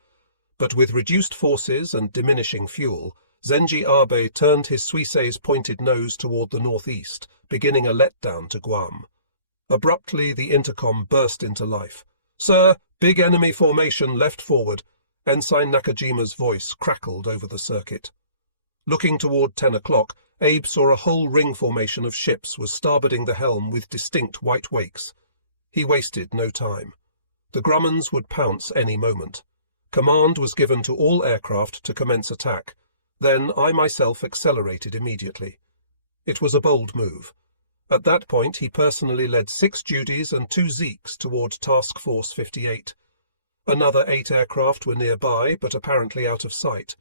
But with reduced forces and diminishing fuel, Zenji Abe turned his Suisei's pointed nose toward the northeast, beginning a letdown to Guam. Abruptly, the intercom burst into life. "Sir, big enemy formation left forward." Ensign Nakajima's voice crackled over the circuit. Looking toward 10 o'clock, Abe saw a whole ring formation of ships was starboarding the helm with distinct white wakes. He wasted no time. The Grummons would pounce any moment. Command was given to all aircraft to commence attack. Then I myself accelerated immediately. It was a bold move. At that point, he personally led 6 Judies and 2 Zeeks toward Task Force 58. Another 8 aircraft were nearby, but apparently out of sight.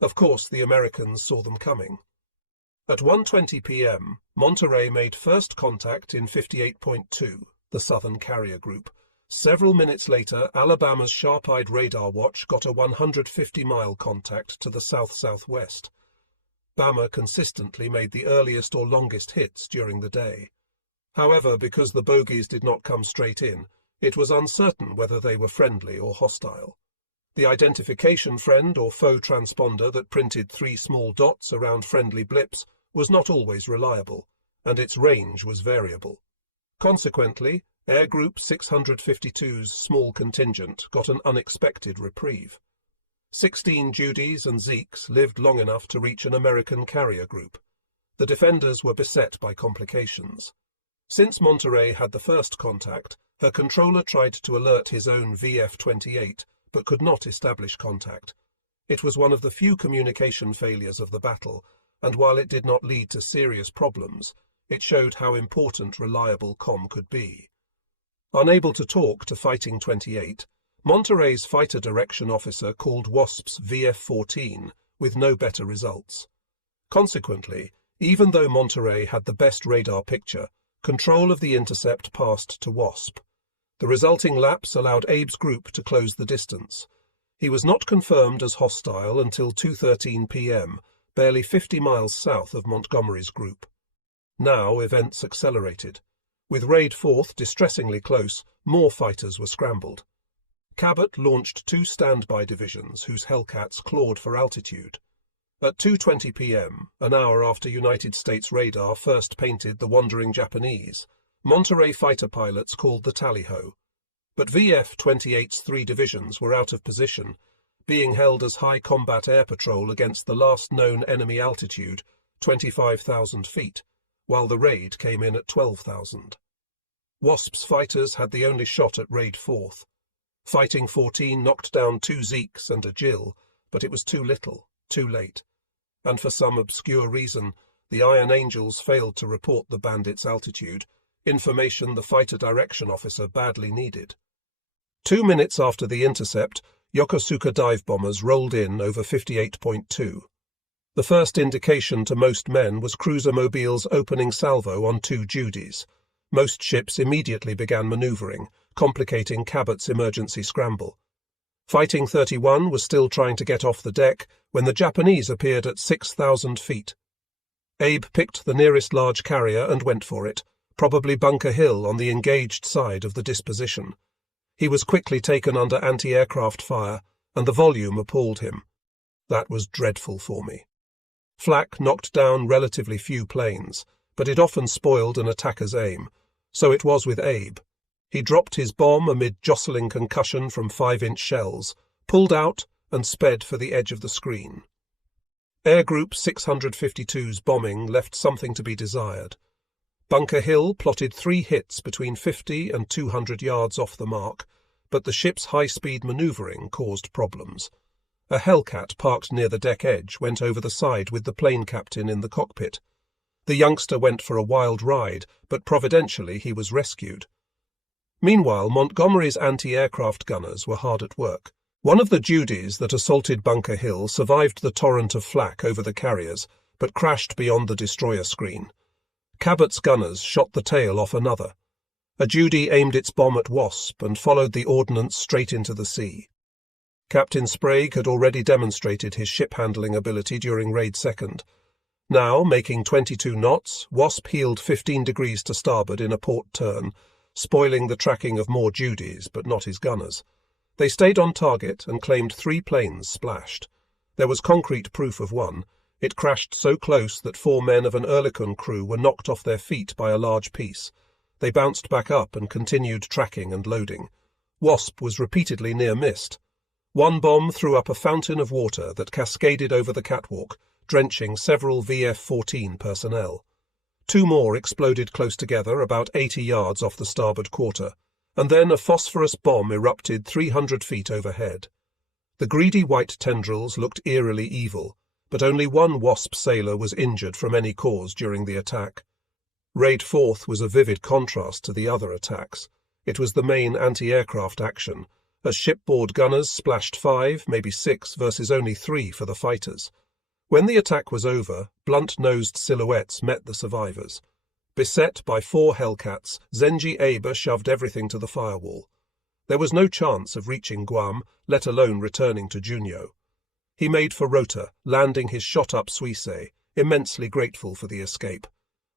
Of course, the Americans saw them coming. At 1:20 p.m., Monterey made first contact in 58.2, the Southern Carrier Group. Several minutes later, Alabama's sharp-eyed radar watch got a 150-mile contact to the south-southwest. Bama consistently made the earliest or longest hits during the day. However, because the bogies did not come straight in, it was uncertain whether they were friendly or hostile. The identification friend or foe transponder that printed 3 small dots around friendly blips was not always reliable, and its range was variable. Consequently, Air Group 652's small contingent got an unexpected reprieve. 16 Judies and Zeeks lived long enough to reach an American carrier group. The defenders were beset by complications. Since Monterey had the first contact, her controller tried to alert his own VF-28, but could not establish contact. It was one of the few communication failures of the battle, and while it did not lead to serious problems, it showed how important reliable comm could be. Unable to talk to Fighting 28, Monterey's fighter direction officer called Wasp's VF-14 with no better results. Consequently, even though Monterey had the best radar picture, control of the intercept passed to Wasp. The resulting lapse allowed Abe's group to close the distance. He was not confirmed as hostile until 2:13 p.m., barely 50 miles south of Montgomery's group. Now events accelerated. With Raid 4th distressingly close, more fighters were scrambled. Cabot launched 2 standby divisions whose Hellcats clawed for altitude. At 2:20 p.m., an hour after United States radar first painted the wandering Japanese, Monterey fighter pilots called the tally-ho. But VF-28's 3 divisions were out of position, being held as high combat air patrol against the last known enemy altitude, 25,000 feet, while the raid came in at 12,000. Wasp's fighters had the only shot at Raid 4th. Fighting 14 knocked down 2 Zeeks and a Jill, but it was too little, too late. And for some obscure reason, the Iron Angels failed to report the bandits' altitude, information the fighter direction officer badly needed. 2 minutes after the intercept, Yokosuka dive bombers rolled in over 58.2. The first indication to most men was cruiser Mobile's opening salvo on 2 Judies. Most ships immediately began maneuvering, complicating Cabot's emergency scramble. Fighting 31 was still trying to get off the deck when the Japanese appeared at 6,000 feet. Abe picked the nearest large carrier and went for it, probably Bunker Hill on the engaged side of the disposition. He was quickly taken under anti-aircraft fire, and the volume appalled him. That was dreadful for me. Flak knocked down relatively few planes, but it often spoiled an attacker's aim. So it was with Abe. He dropped his bomb amid jostling concussion from 5-inch shells, pulled out, and sped for the edge of the screen. Air Group 652's bombing left something to be desired. Bunker Hill plotted 3 hits between 50 and 200 yards off the mark, but the ship's high-speed maneuvering caused problems. A Hellcat parked near the deck edge went over the side with the plane captain in the cockpit. The youngster went for a wild ride, but providentially he was rescued. Meanwhile, Montgomery's anti-aircraft gunners were hard at work. One of the Judies that assaulted Bunker Hill survived the torrent of flak over the carriers, but crashed beyond the destroyer screen. Cabot's gunners shot the tail off another. A Judy aimed its bomb at Wasp and followed the ordnance straight into the sea. Captain Sprague had already demonstrated his ship-handling ability during Raid 2nd. Now, making 22 knots, Wasp heeled 15 degrees to starboard in a port turn, spoiling the tracking of more Judies, but not his gunners. They stayed on target and claimed 3 planes splashed. There was concrete proof of one. It crashed so close that 4 men of an Oerlikon crew were knocked off their feet by a large piece. They bounced back up and continued tracking and loading. Wasp was repeatedly near-missed. One bomb threw up a fountain of water that cascaded over the catwalk, drenching several VF-14 personnel. 2 more exploded close together, about 80 yards off the starboard quarter, and then a phosphorus bomb erupted 300 feet overhead. The greedy white tendrils looked eerily evil, but only one Wasp sailor was injured from any cause during the attack. Raid 4th was a vivid contrast to the other attacks. It was the main anti-aircraft action, as shipboard gunners splashed 5, maybe 6, versus only 3 for the fighters. When the attack was over, blunt-nosed silhouettes met the survivors. Beset by 4 Hellcats, Zenji Abe shoved everything to the firewall. There was no chance of reaching Guam, let alone returning to Junyo. He made for Rota, landing his shot-up Suisei, immensely grateful for the escape.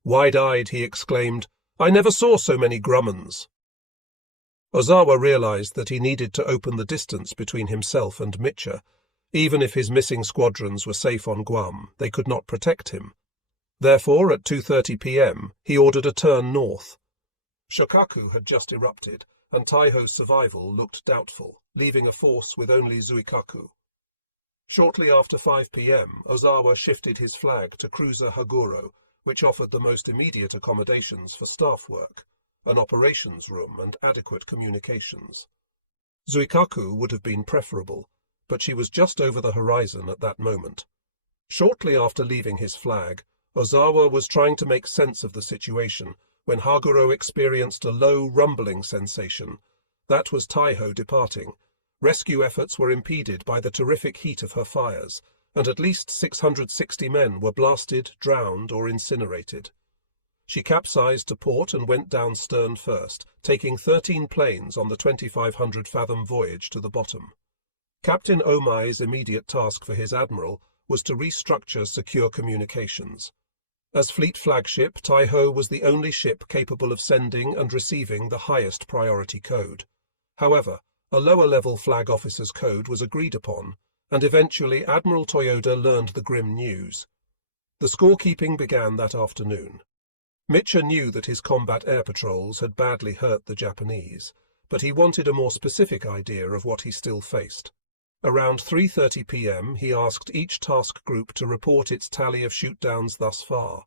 Wide-eyed, he exclaimed, "I never saw so many Grummans." Ozawa realized that he needed to open the distance between himself and Micha. Even if his missing squadrons were safe on Guam, they could not protect him. Therefore, at 2:30 p.m., he ordered a turn north. Shokaku had just erupted, and Taiho's survival looked doubtful, leaving a force with only Zuikaku. Shortly after 5 p.m., Ozawa shifted his flag to cruiser Haguro, which offered the most immediate accommodations for staff work, an operations room and adequate communications. Zuikaku would have been preferable, but she was just over the horizon at that moment. Shortly after leaving his flag, Ozawa was trying to make sense of the situation when Haguro experienced a low rumbling sensation. That was Taiho departing. Rescue efforts were impeded by the terrific heat of her fires, and at least 660 men were blasted, drowned, or incinerated. She capsized to port and went down stern first, taking 13 planes on the 2,500-fathom voyage to the bottom. Captain Omai's immediate task for his admiral was to restructure secure communications. As fleet flagship, Taiho was the only ship capable of sending and receiving the highest priority code. However, a lower-level flag officer's code was agreed upon, and eventually Admiral Toyoda learned the grim news. The scorekeeping began that afternoon. Micha knew that his combat air patrols had badly hurt the Japanese, but he wanted a more specific idea of what he still faced. Around 3:30 p.m., he asked each task group to report its tally of shootdowns thus far.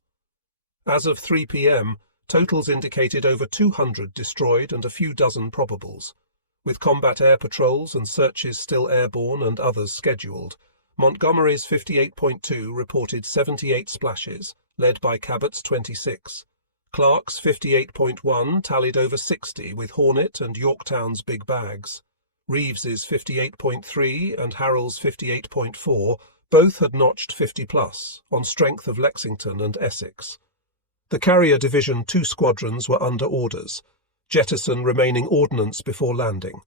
As of 3 p.m., totals indicated over 200 destroyed and a few dozen probables. With combat air patrols and searches still airborne and others scheduled, Montgomery's 58.2 reported 78 splashes, led by Cabot's 26. Clark's 58.1 tallied over 60 with Hornet and Yorktown's big bags. Reeves's 58.3 and Harrell's 58.4 both had notched 50+, on strength of Lexington and Essex. The Carrier Division 2 squadrons were under orders, jettison remaining ordnance before landing.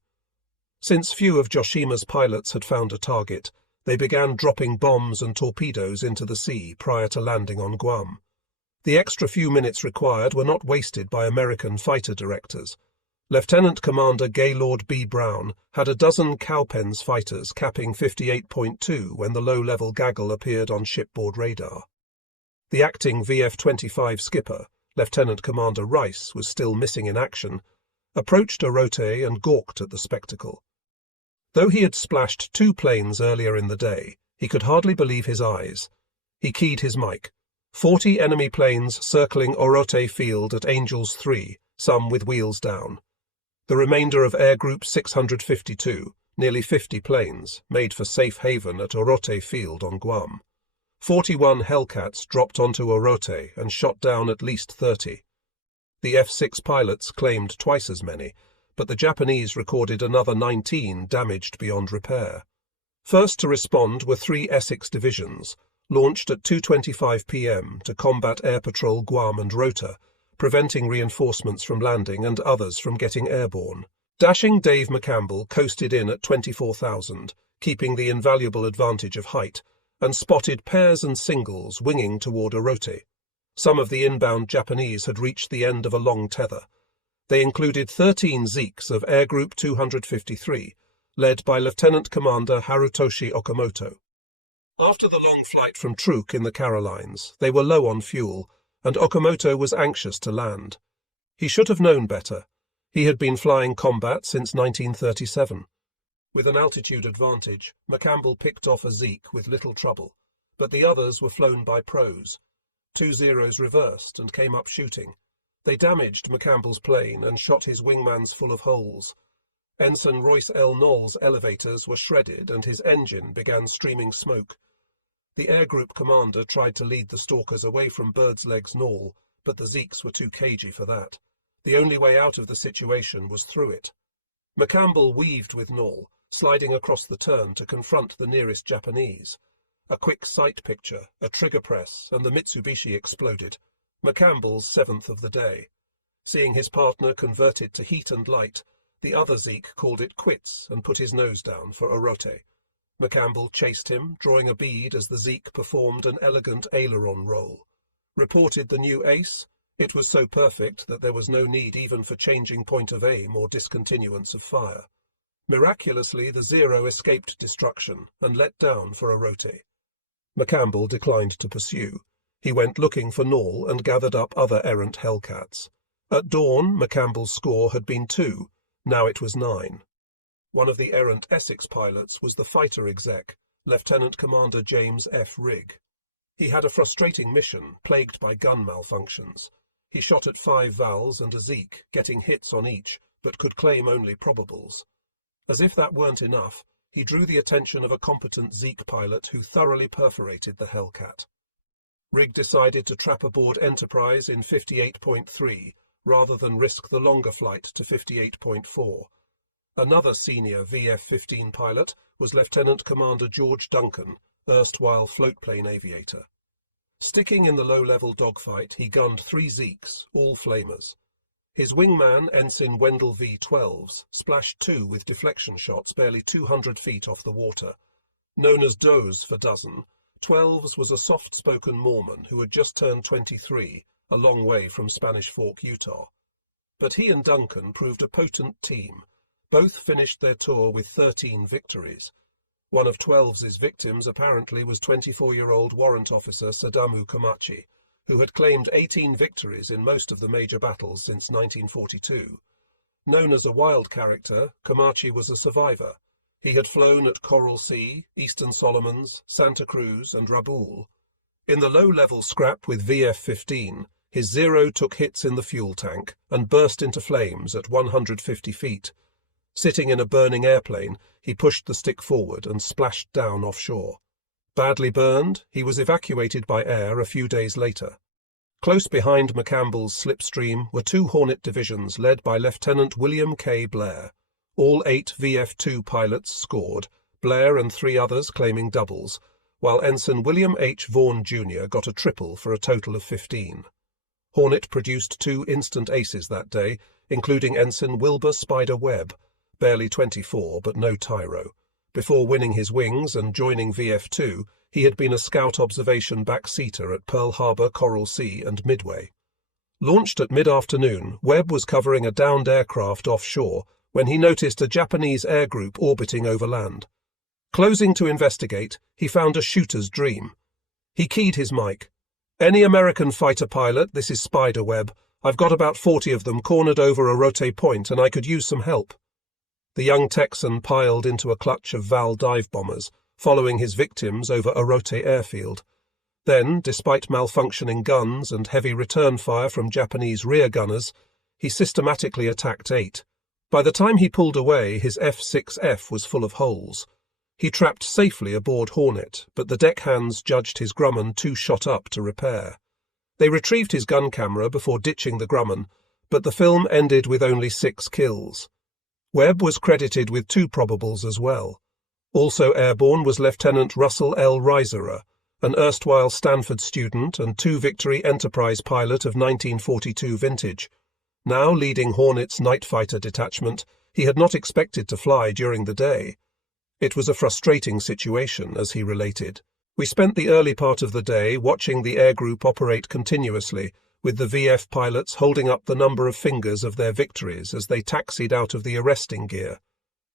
Since few of Joshima's pilots had found a target, they began dropping bombs and torpedoes into the sea prior to landing on Guam. The extra few minutes required were not wasted by American fighter directors. Lieutenant Commander Gaylord B. Brown had a dozen Cowpens fighters capping 58.2 when the low-level gaggle appeared on shipboard radar. The acting VF-25 skipper, Lieutenant Commander Rice, was still missing in action, approached Orote and gawked at the spectacle. Though he had splashed 2 planes earlier in the day, he could hardly believe his eyes. He keyed his mic. 40 enemy planes circling Orote Field at Angels 3, some with wheels down. The remainder of Air Group 652, nearly 50 planes, made for safe haven at Orote Field on Guam. 41 Hellcats dropped onto Orote and shot down at least 30. The F-6 pilots claimed twice as many, but the Japanese recorded another 19 damaged beyond repair. First to respond were 3 Essex divisions, launched at 2:25 p.m. to combat Air Patrol Guam and Rota, preventing reinforcements from landing and others from getting airborne. Dashing Dave McCampbell coasted in at 24,000, keeping the invaluable advantage of height, and spotted pairs and singles winging toward Orote. Some of the inbound Japanese had reached the end of a long tether. They included 13 Zeeks of Air Group 253, led by Lieutenant Commander Harutoshi Okamoto. After the long flight from Truk in the Carolines, they were low on fuel, and Okamoto was anxious to land. He should have known better. He had been flying combat since 1937. With an altitude advantage, McCampbell picked off a Zeke with little trouble, but the others were flown by pros. 2 Zeros reversed and came up shooting. They damaged McCampbell's plane and shot his wingmans full of holes. Ensign Royce L. Knoll's elevators were shredded and his engine began streaming smoke. The Air Group commander tried to lead the stalkers away from Birdslegs Knoll, but the Zeeks were too cagey for that. The only way out of the situation was through it. McCampbell weaved with Knoll, sliding across the turn to confront the nearest Japanese. A quick sight picture, a trigger press, and the Mitsubishi exploded. McCampbell's 7th of the day. Seeing his partner converted to heat and light, the other Zeke called it quits and put his nose down for Orote. McCampbell chased him, drawing a bead as the Zeke performed an elegant aileron roll. Reported the new ace. It was so perfect that there was no need even for changing point of aim or discontinuance of fire. Miraculously, the Zero escaped destruction and let down for Orote. McCampbell declined to pursue. He went looking for Knoll and gathered up other errant Hellcats. At dawn, McCampbell's score had been 2, now it was 9. One of the errant Essex pilots was the fighter exec, Lieutenant Commander James F. Rigg. He had a frustrating mission, plagued by gun malfunctions. He shot at 5 Vals and a Zeke, getting hits on each, but could claim only probables. As if that weren't enough, he drew the attention of a competent Zeke pilot who thoroughly perforated the Hellcat. Rigg decided to trap aboard Enterprise in 58.3, rather than risk the longer flight to 58.4. Another senior VF-15 pilot was Lieutenant Commander George Duncan, erstwhile floatplane aviator. Sticking in the low-level dogfight, he gunned 3 Zeeks, all flamers. His wingman, Ensign Wendell V-12s, splashed 2 with deflection shots barely 200 feet off the water. Known as Does for dozen, 12s was a soft-spoken Mormon who had just turned 23, a long way from Spanish Fork, Utah. But he and Duncan proved a potent team. Both finished their tour with 13 victories. One of 12's victims apparently was 24-year-old warrant officer Sadamu Komachi, who had claimed 18 victories in most of the major battles since 1942. Known as a wild character, Komachi was a survivor. He had flown at Coral Sea, Eastern Solomons, Santa Cruz, and Rabaul. In the low-level scrap with VF-15, his Zero took hits in the fuel tank and burst into flames at 150 feet. Sitting in a burning airplane, he pushed the stick forward and splashed down offshore. Badly burned, he was evacuated by air a few days later. Close behind McCampbell's slipstream were 2 Hornet divisions led by Lieutenant William K. Blair. All 8 VF-2 pilots scored, Blair and 3 others claiming doubles, while Ensign William H. Vaughan Jr. got a triple for a total of 15. Hornet produced 2 instant aces that day, including Ensign Wilbur Spider Webb, barely 24 but no tyro. Before winning his wings and joining VF-2, he had been a scout observation backseater at Pearl Harbor, Coral Sea, and Midway. Launched at mid-afternoon, Webb was covering a downed aircraft offshore when he noticed a Japanese air group orbiting over land. Closing to investigate, he found a shooter's dream. He keyed his mic. "Any American fighter pilot, this is Spider Webb. I've got about 40 of them cornered over Orote Point and I could use some help." The young Texan piled into a clutch of Val dive bombers, following his victims over Orote Airfield. Then, despite malfunctioning guns and heavy return fire from Japanese rear gunners, he systematically attacked 8. By the time he pulled away, his F-6F was full of holes. He trapped safely aboard Hornet, but the deckhands judged his Grumman too shot up to repair. They retrieved his gun camera before ditching the Grumman, but the film ended with only 6 kills. Webb was credited with 2 probables as well. Also airborne was Lieutenant Russell L. Reiserer, an erstwhile Stanford student and 2 Victory Enterprise pilot of 1942 vintage. Now leading Hornet's night fighter detachment, he had not expected to fly during the day. It was a frustrating situation, as he related. We spent the early part of the day watching the air group operate continuously, with the VF pilots holding up the number of fingers of their victories as they taxied out of the arresting gear.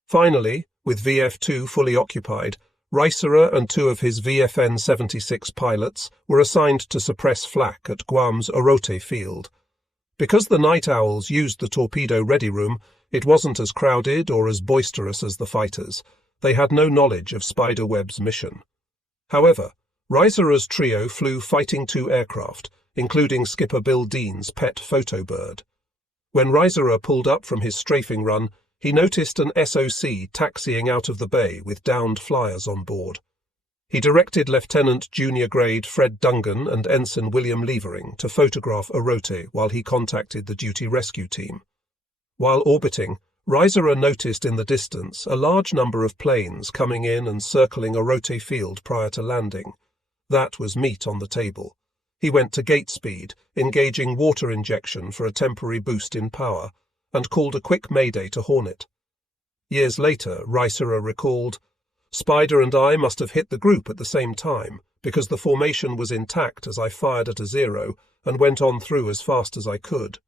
Finally, with VF-2 fully occupied, Reiserer and 2 of his VFN-76 pilots were assigned to suppress flak at Guam's Orote field. Because the night owls used the torpedo ready room, it wasn't as crowded or as boisterous as the fighters. They had no knowledge of Spiderwebb's mission. However, Reiserer's trio flew Fighting II aircraft, including Skipper Bill Dean's pet photobird. When Reiserer pulled up from his strafing run, he noticed an SOC taxiing out of the bay with downed flyers on board. He directed Lieutenant Junior Grade Fred Dungan and Ensign William Levering to photograph Orote while he contacted the duty rescue team. While orbiting, Reiserer noticed in the distance a large number of planes coming in and circling Orote field prior to landing. That was meat on the table. He went to gate speed, engaging water injection for a temporary boost in power, and called a quick mayday to Hornet. Years later, Reiserer recalled, "Spider and I must have hit the group at the same time, because the formation was intact as I fired at a 0 and went on through as fast as I could.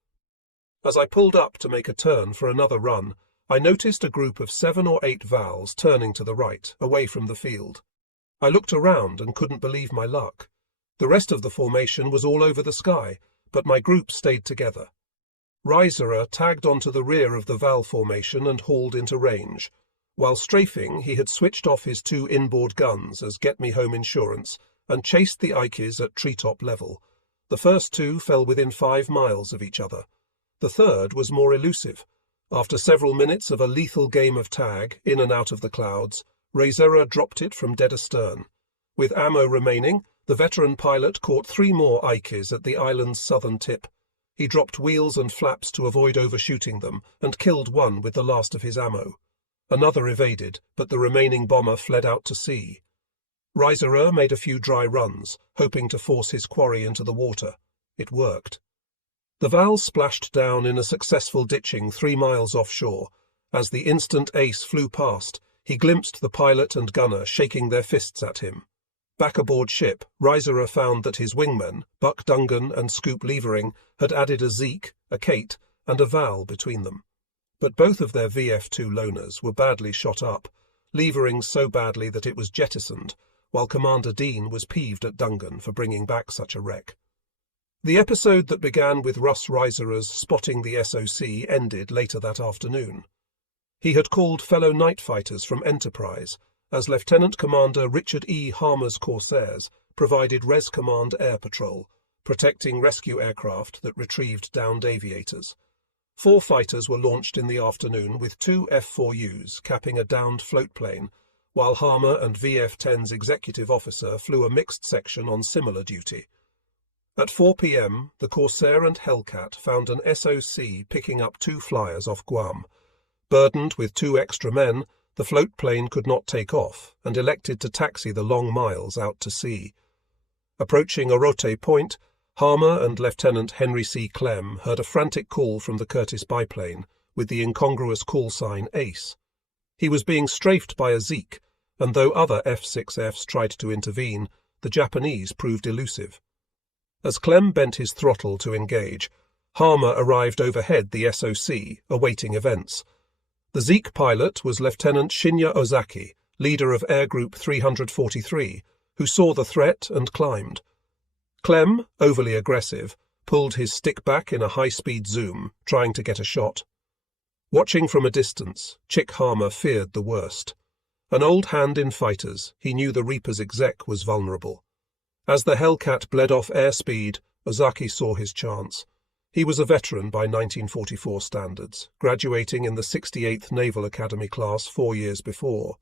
As I pulled up to make a turn for another run, I noticed a group of 7 or 8 vals turning to the right, away from the field. I looked around and couldn't believe my luck. The rest of the formation was all over the sky, but my group stayed together." Reiserer tagged onto the rear of the val formation and hauled into range. While strafing, he had switched off his 2 inboard guns as get-me-home insurance and chased the Ikes at treetop level. The first 2 fell within 5 miles of each other. The third was more elusive. After several minutes of a lethal game of tag, in and out of the clouds, Reiserer dropped it from dead astern. With ammo remaining, the veteran pilot caught 3 more Ikes at the island's southern tip. He dropped wheels and flaps to avoid overshooting them, and killed one with the last of his ammo. Another evaded, but the remaining bomber fled out to sea. Reiserer made a few dry runs, hoping to force his quarry into the water. It worked. The val splashed down in a successful ditching 3 miles offshore. As the instant Ace flew past, he glimpsed the pilot and gunner shaking their fists at him. Back aboard ship, Reiserer found that his wingmen, Buck Dungan and Scoop Levering, had added a Zeke, a Kate, and a Val between them. But both of their VF-2 loaners were badly shot up, Levering so badly that it was jettisoned, while Commander Dean was peeved at Dungan for bringing back such a wreck. The episode that began with Russ Reiserer's spotting the SOC ended later that afternoon. He had called fellow night fighters from Enterprise, as Lieutenant Commander Richard E. Harmer's Corsairs provided Res Command air patrol, protecting rescue aircraft that retrieved downed aviators. 4 fighters were launched in the afternoon with 2 F-4Us capping a downed float plane, while Harmer and VF-10's executive officer flew a mixed section on similar duty. At 4 p.m., the Corsair and Hellcat found an SOC picking up 2 flyers off Guam. Burdened with 2 extra men, the float plane could not take off and elected to taxi the long miles out to sea. Approaching Orote Point, Harmer and Lieutenant Henry C. Clem heard a frantic call from the Curtiss biplane with the incongruous call sign Ace. He was being strafed by a Zeke, and though other F-6Fs tried to intervene, the Japanese proved elusive. As Clem bent his throttle to engage, Harmer arrived overhead the SOC, awaiting events. The Zeke pilot was Lieutenant Shinya Ozaki, leader of Air Group 343, who saw the threat and climbed. Clem, overly aggressive, pulled his stick back in a high-speed zoom, trying to get a shot. Watching from a distance, Chick Harmer feared the worst. An old hand in fighters, he knew the Reaper's exec was vulnerable. As the Hellcat bled off airspeed, Ozaki saw his chance. He was a veteran by 1944 standards, graduating in the 68th Naval Academy class 4 years before.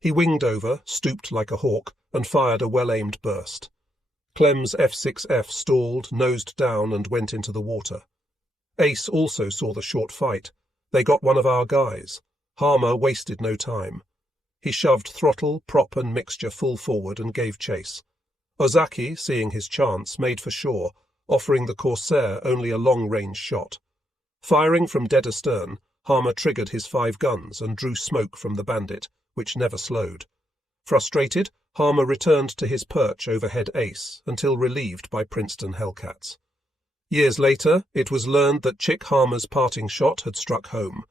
He winged over, stooped like a hawk, and fired a well-aimed burst. Clem's F-6F stalled, nosed down, and went into the water. Ace also saw the short fight. They got one of our guys. Hama wasted no time. He shoved throttle, prop and mixture full forward and gave chase. Ozaki, seeing his chance, made for shore, offering the Corsair only a long-range shot. Firing from dead astern, Hama triggered his 5 guns and drew smoke from the bandit, which never slowed. Frustrated, Hama returned to his perch overhead Ace until relieved by Princeton Hellcats. Years later, it was learned that Chick Hama's parting shot had struck home.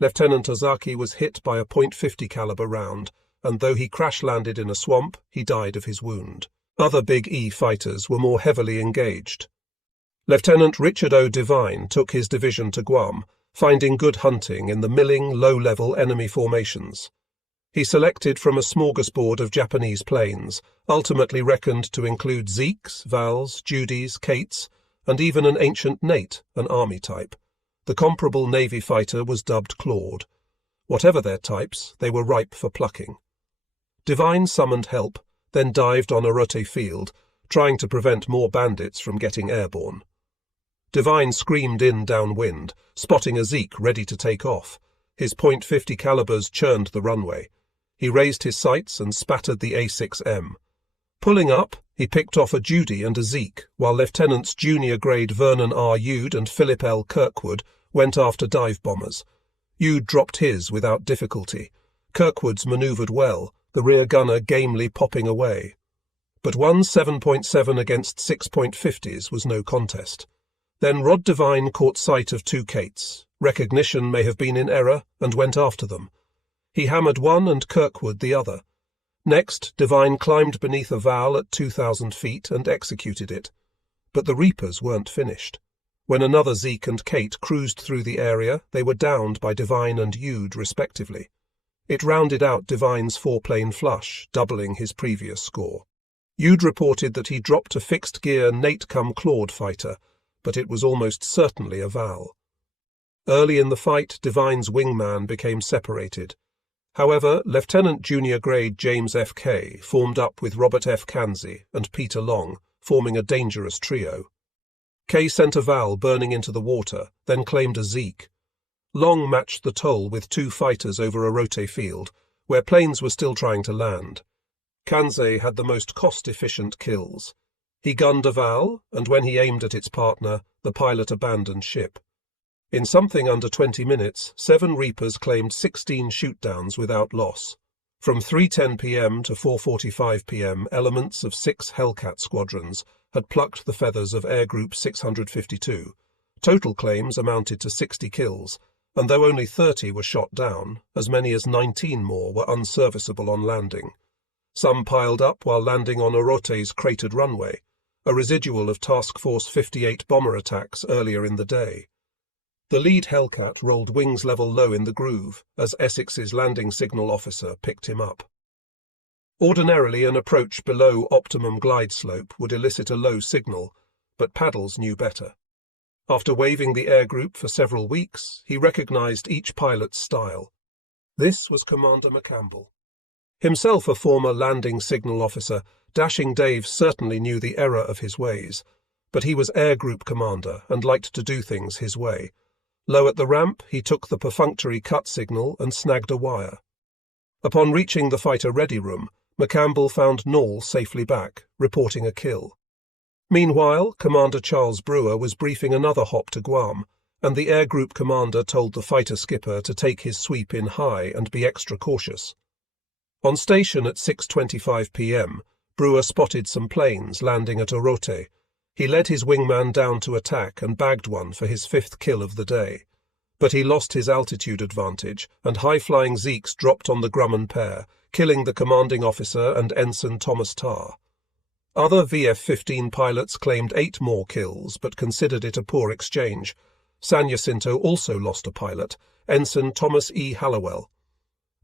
Lieutenant Ozaki was hit by a .50 caliber round, and though he crash-landed in a swamp, he died of his wound. Other Big E fighters were more heavily engaged. Lieutenant Richard O. Devine took his division to Guam, finding good hunting in the milling, low-level enemy formations. He selected from a smorgasbord of Japanese planes, ultimately reckoned to include Zeeks, Vals, Judys, Kates, and even an ancient Nate, an army type. The comparable Navy fighter was dubbed Claude. Whatever their types, they were ripe for plucking. Devine summoned help, then dived on Orote Field, trying to prevent more bandits from getting airborne. Devine screamed in downwind, spotting a Zeke ready to take off. His .50 calibers churned the runway. He raised his sights and spattered the A6M. Pulling up, he picked off a Judy and a Zeke, while Lieutenants Junior Grade Vernon R. Ude and Philip L. Kirkwood went after dive bombers. Ude dropped his without difficulty. Kirkwood's manoeuvred well, the rear gunner gamely popping away. But one 7.7 against 6.50s was no contest. Then Rod Devine caught sight of 2 Kates. Recognition may have been in error, and went after them. He hammered one and Kirkwood the other. Next, Devine climbed beneath a Val at 2,000 feet and executed it. But the Reapers weren't finished. When another Zeke and Kate cruised through the area, they were downed by Devine and Ude, respectively. It rounded out Devine's 4-plane flush, doubling his previous score. Ude reported that he dropped a fixed-gear Nate-cum-Claude fighter, but it was almost certainly a Val. Early in the fight, Devine's wingman became separated. However, Lieutenant Junior Grade James F. Kay formed up with Robert F. Kanzi and Peter Long, forming a dangerous trio. Kay sent a Val burning into the water, then claimed a Zeke. Long matched the toll with 2 fighters over Orote Field, where planes were still trying to land. Kanzi had the most cost-efficient kills. He gunned a Val, and when he aimed at its partner, the pilot abandoned ship. In something under 20 minutes, 7 Reapers claimed 16 shootdowns without loss. From 3:10 p.m. to 4:45 p.m., elements of 6 Hellcat squadrons had plucked the feathers of Air Group 652. Total claims amounted to 60 kills, and though only 30 were shot down, as many as 19 more were unserviceable on landing. Some piled up while landing on Orote's cratered runway, a residual of Task Force 58 bomber attacks earlier in the day. The lead Hellcat rolled wings level low in the groove as Essex's landing signal officer picked him up. Ordinarily, an approach below optimum glide slope would elicit a low signal, but Paddles knew better. After waving the air group for several weeks, he recognized each pilot's style. This was Commander McCampbell. Himself a former landing signal officer, Dashing Dave certainly knew the error of his ways, but he was air group commander and liked to do things his way. Low at the ramp, he took the perfunctory cut signal and snagged a wire. Upon reaching the fighter ready room, McCampbell found Nall safely back, reporting a kill. Meanwhile, Commander Charles Brewer was briefing another hop to Guam, and the air group commander told the fighter skipper to take his sweep in high and be extra cautious. On station at 6:25 p.m., Brewer spotted some planes landing at Orote. He led his wingman down to attack and bagged one for his 5th kill of the day. But he lost his altitude advantage, and high-flying Zeeks dropped on the Grumman pair, killing the commanding officer and Ensign Thomas Tarr. Other VF-15 pilots claimed 8 more kills, but considered it a poor exchange. San Jacinto also lost a pilot, Ensign Thomas E. Hallowell.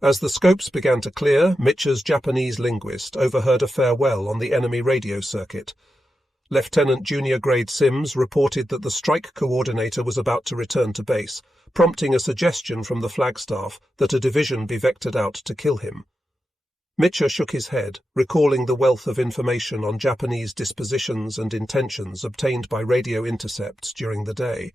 As the scopes began to clear, Mitcher's Japanese linguist overheard a farewell on the enemy radio circuit. Lieutenant Junior Grade Sims reported that the strike coordinator was about to return to base, prompting a suggestion from the flagstaff that a division be vectored out to kill him. Mitcher shook his head, recalling the wealth of information on Japanese dispositions and intentions obtained by radio intercepts during the day.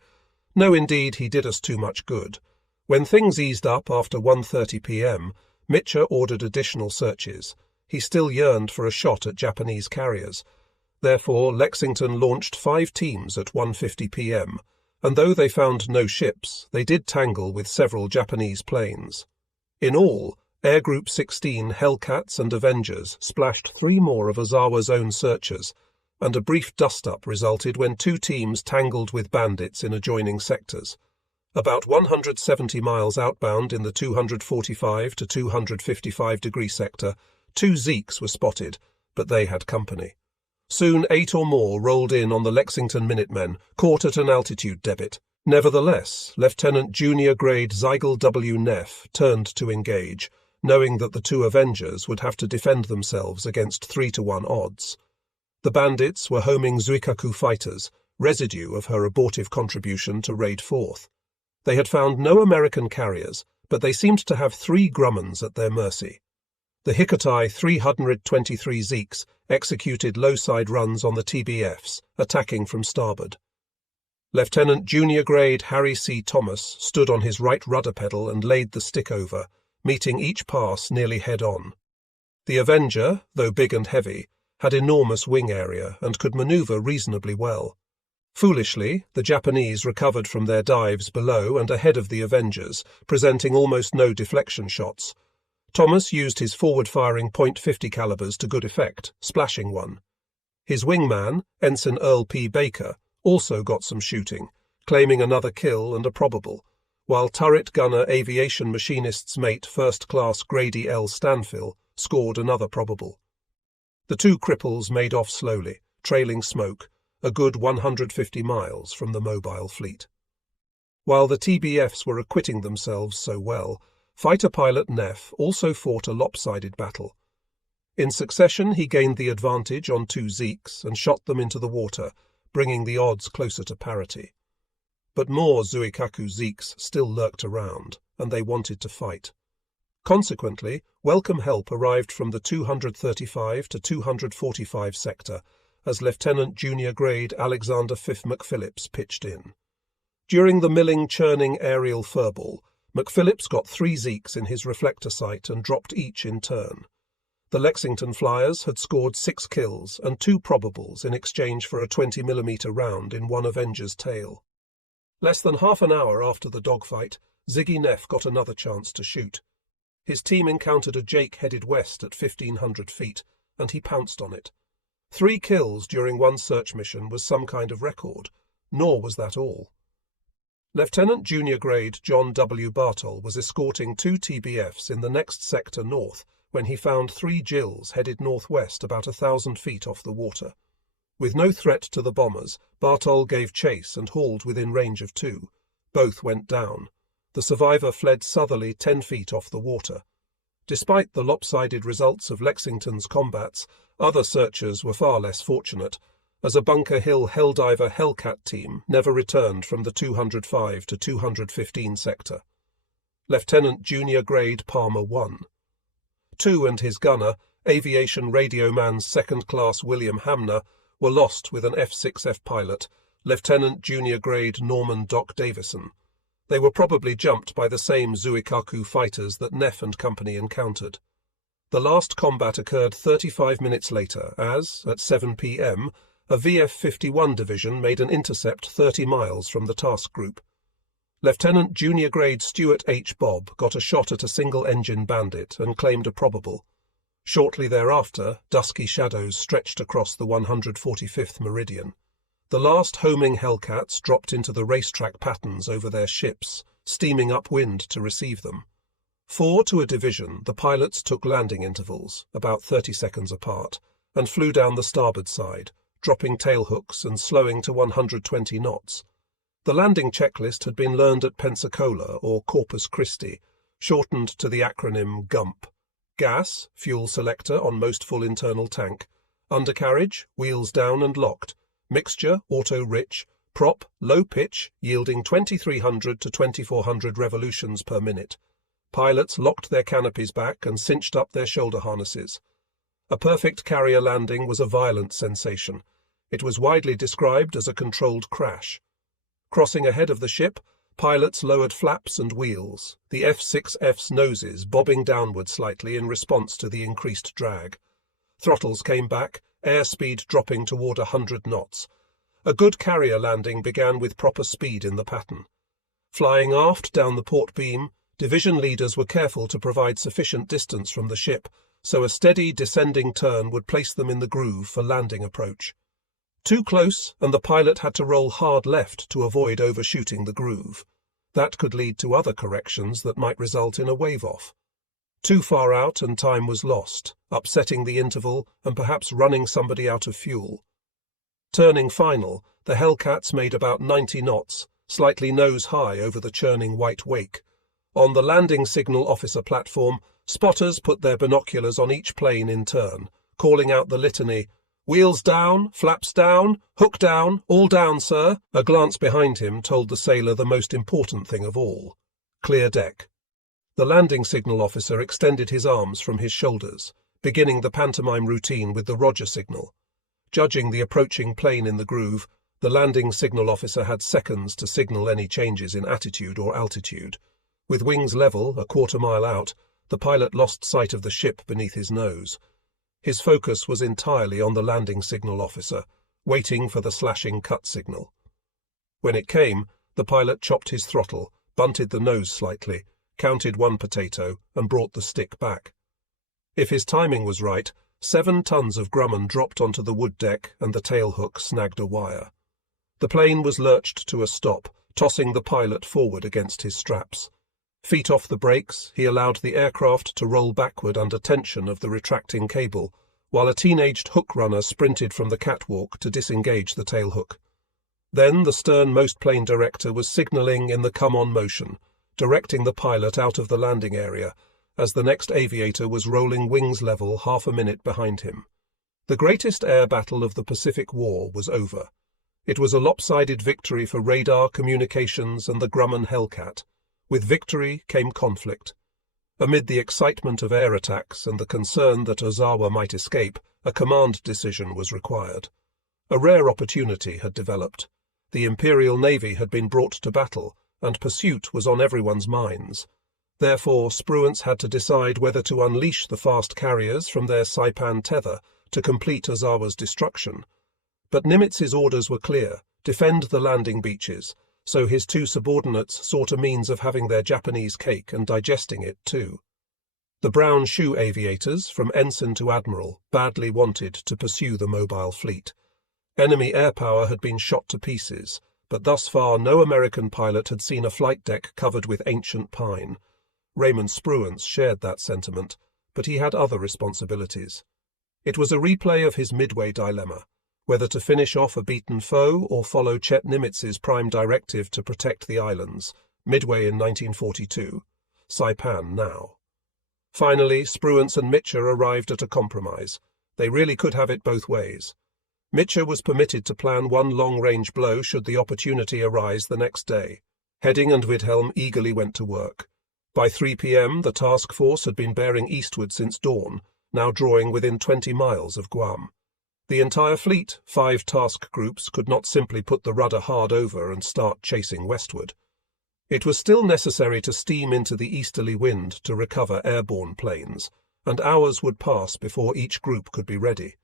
No, indeed, he did us too much good. When things eased up after 1:30 p.m., Mitcher ordered additional searches. He still yearned for a shot at Japanese carriers. Therefore, Lexington launched 5 teams at 1:50 p.m., and though they found no ships, they did tangle with several Japanese planes. In all, Air Group 16 Hellcats and Avengers splashed 3 more of Ozawa's own searchers, and a brief dust-up resulted when 2 teams tangled with bandits in adjoining sectors. About 170 miles outbound in the 245 to 255 degree sector, 2 Zeeks were spotted, but they had company. Soon 8 or more rolled in on the Lexington Minutemen, caught at an altitude debit. Nevertheless, Lieutenant Junior Grade Zygel W. Neff turned to engage, knowing that the 2 Avengers would have to defend themselves against 3-to-1 odds. The bandits were homing Zuikaku fighters, residue of her abortive contribution to Raid 4th. They had found no American carriers, but they seemed to have 3 Grummons at their mercy. The Hikotai 323 Zeeks executed low-side runs on the TBFs, attacking from starboard. Lieutenant Junior Grade Harry C. Thomas stood on his right rudder pedal and laid the stick over, meeting each pass nearly head-on. The Avenger, though big and heavy, had enormous wing area and could maneuver reasonably well. Foolishly, the Japanese recovered from their dives below and ahead of the Avengers, presenting almost no deflection shots. Thomas used his forward-firing .50 calibers to good effect, splashing one. His wingman, Ensign Earl P. Baker, also got some shooting, claiming another kill and a probable, while turret gunner aviation machinist's mate First Class Grady L. Stanfill scored another probable. The 2 cripples made off slowly, trailing smoke, a good 150 miles from the mobile fleet. While the TBFs were acquitting themselves so well, fighter pilot Neff also fought a lopsided battle. In succession, he gained the advantage on 2 Zeeks and shot them into the water, bringing the odds closer to parity. But more Zuikaku Zeeks still lurked around, and they wanted to fight. Consequently, welcome help arrived from the 235 to 245 sector, as Lieutenant Junior Grade Alexander Fiff McPhillips pitched in. During the milling-churning aerial furball, McPhillips got 3 Zeeks in his reflector sight and dropped each in turn. The Lexington Flyers had scored 6 kills and 2 probables in exchange for a 20mm round in one Avenger's tail. Less than half an hour after the dogfight, Ziggy Neff got another chance to shoot. His team encountered a Jake headed west at 1,500 feet, and he pounced on it. 3 kills during one search mission was some kind of record, nor was that all. Lieutenant Junior Grade John W. Bartol was escorting 2 TBFs in the next sector north when he found 3 Jills headed northwest about 1,000 feet off the water. With no threat to the bombers, Bartol gave chase and hauled within range of 2. Both went down. The survivor fled southerly 10 feet off the water. Despite the lopsided results of Lexington's combats, other searchers were far less fortunate, as a Bunker Hill Helldiver Hellcat team never returned from the 205 to 215 sector. Lieutenant Junior Grade Palmer won. 2 and his gunner, aviation radio man's second-class William Hamner, were lost with an F-6F pilot, Lieutenant Junior Grade Norman Doc Davison. They were probably jumped by the same Zuikaku fighters that Neff and company encountered. The last combat occurred 35 minutes later as, at 7 p.m., a VF-51 division made an intercept 30 miles from the task group. Lieutenant Junior Grade Stuart H. Bobb got a shot at a single-engine bandit and claimed a probable. Shortly thereafter, dusky shadows stretched across the 145th meridian. The last homing Hellcats dropped into the racetrack patterns over their ships, steaming upwind to receive them. 4 to a division, the pilots took landing intervals, about 30 seconds apart, and flew down the starboard side, dropping tailhooks and slowing to 120 knots. The landing checklist had been learned at Pensacola or Corpus Christi, shortened to the acronym GUMP. Gas, fuel selector on most full internal tank. Undercarriage, wheels down and locked. Mixture, auto-rich. Prop, low pitch, yielding 2,300 to 2,400 revolutions per minute. Pilots locked their canopies back and cinched up their shoulder harnesses. A perfect carrier landing was a violent sensation. It was widely described as a controlled crash. Crossing ahead of the ship, Pilots lowered flaps and wheels, the F-6F's noses bobbing downward slightly in response to the increased drag. Throttles came back, airspeed dropping toward 100 knots. A good carrier landing began with proper speed in the pattern. Flying aft down the port beam, division leaders were careful to provide sufficient distance from the ship, so a steady descending turn would place them in the groove for landing approach. Too close, and the pilot had to roll hard left to avoid overshooting the groove. That could lead to other corrections that might result in a wave-off. Too far out and time was lost, upsetting the interval and perhaps running somebody out of fuel. Turning final, the Hellcats made about 90 knots, slightly nose-high over the churning white wake. On the landing signal officer platform, spotters put their binoculars on each plane in turn, calling out the litany, "Wheels down, flaps down, hook down, all down, sir." A glance behind him told the sailor the most important thing of all. Clear deck. The landing signal officer extended his arms from his shoulders, beginning the pantomime routine with the Roger signal. Judging the approaching plane in the groove, the landing signal officer had seconds to signal any changes in attitude or altitude. With wings level, a quarter-mile out, the pilot lost sight of the ship beneath his nose. His focus was entirely on the landing signal officer, waiting for the slashing cut signal. When it came, the pilot chopped his throttle, bunted the nose slightly, counted one potato, and brought the stick back. If his timing was right, 7 tons of Grumman dropped onto the wood deck and the tailhook snagged a wire. The plane was lurched to a stop, tossing the pilot forward against his straps. Feet off the brakes, he allowed the aircraft to roll backward under tension of the retracting cable, while a teenaged hook runner sprinted from the catwalk to disengage the tailhook. Then the sternmost plane director was signalling in the come-on motion, directing the pilot out of the landing area, as the next aviator was rolling wings level half a minute behind him. The greatest air battle of the Pacific War was over. It was a lopsided victory for radar, communications, and the Grumman Hellcat. With victory came conflict. Amid the excitement of air attacks and the concern that Ozawa might escape, a command decision was required. A rare opportunity had developed. The Imperial Navy had been brought to battle, and pursuit was on everyone's minds. Therefore, Spruance had to decide whether to unleash the fast carriers from their Saipan tether to complete Ozawa's destruction. But Nimitz's orders were clear: defend the landing beaches, so his 2 subordinates sought a means of having their Japanese cake and digesting it too. The brown shoe aviators, from ensign to admiral, badly wanted to pursue the mobile fleet. Enemy air power had been shot to pieces, but thus far no American pilot had seen a flight deck covered with ancient pine. Raymond Spruance shared that sentiment, but he had other responsibilities. It was a replay of his Midway dilemma, whether to finish off a beaten foe or follow Chet Nimitz's prime directive to protect the islands, Midway in 1942, Saipan now. Finally, Spruance and Mitcher arrived at a compromise. They really could have it both ways. Mitcher was permitted to plan one long-range blow should the opportunity arise the next day. Heading and Wilhelm eagerly went to work. By 3 p.m. the task force had been bearing eastward since dawn, now drawing within 20 miles of Guam. The entire fleet, 5 task groups, could not simply put the rudder hard over and start chasing westward. It was still necessary to steam into the easterly wind to recover airborne planes, and hours would pass before each group could be ready.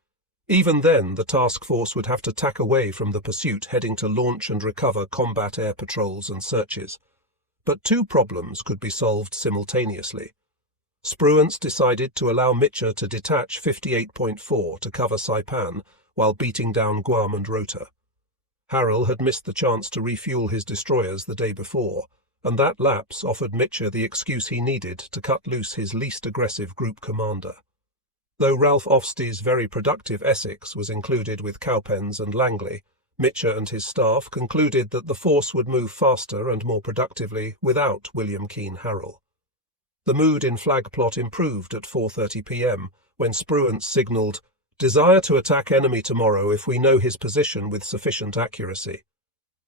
Even then, the task force would have to tack away from the pursuit, heading to launch and recover combat air patrols and searches. But 2 problems could be solved simultaneously. Spruance decided to allow Mitcher to detach 58.4 to cover Saipan while beating down Guam and Rota. Harrell had missed the chance to refuel his destroyers the day before, and that lapse offered Mitcher the excuse he needed to cut loose his least aggressive group commander. Though Ralph Ofsty's very productive Essex was included with Cowpens and Langley, Mitcher and his staff concluded that the force would move faster and more productively without William Keane Harrell. The mood in Flag Plot improved at 4:30 p.m. when Spruance signalled, "Desire to attack enemy tomorrow if we know his position with sufficient accuracy."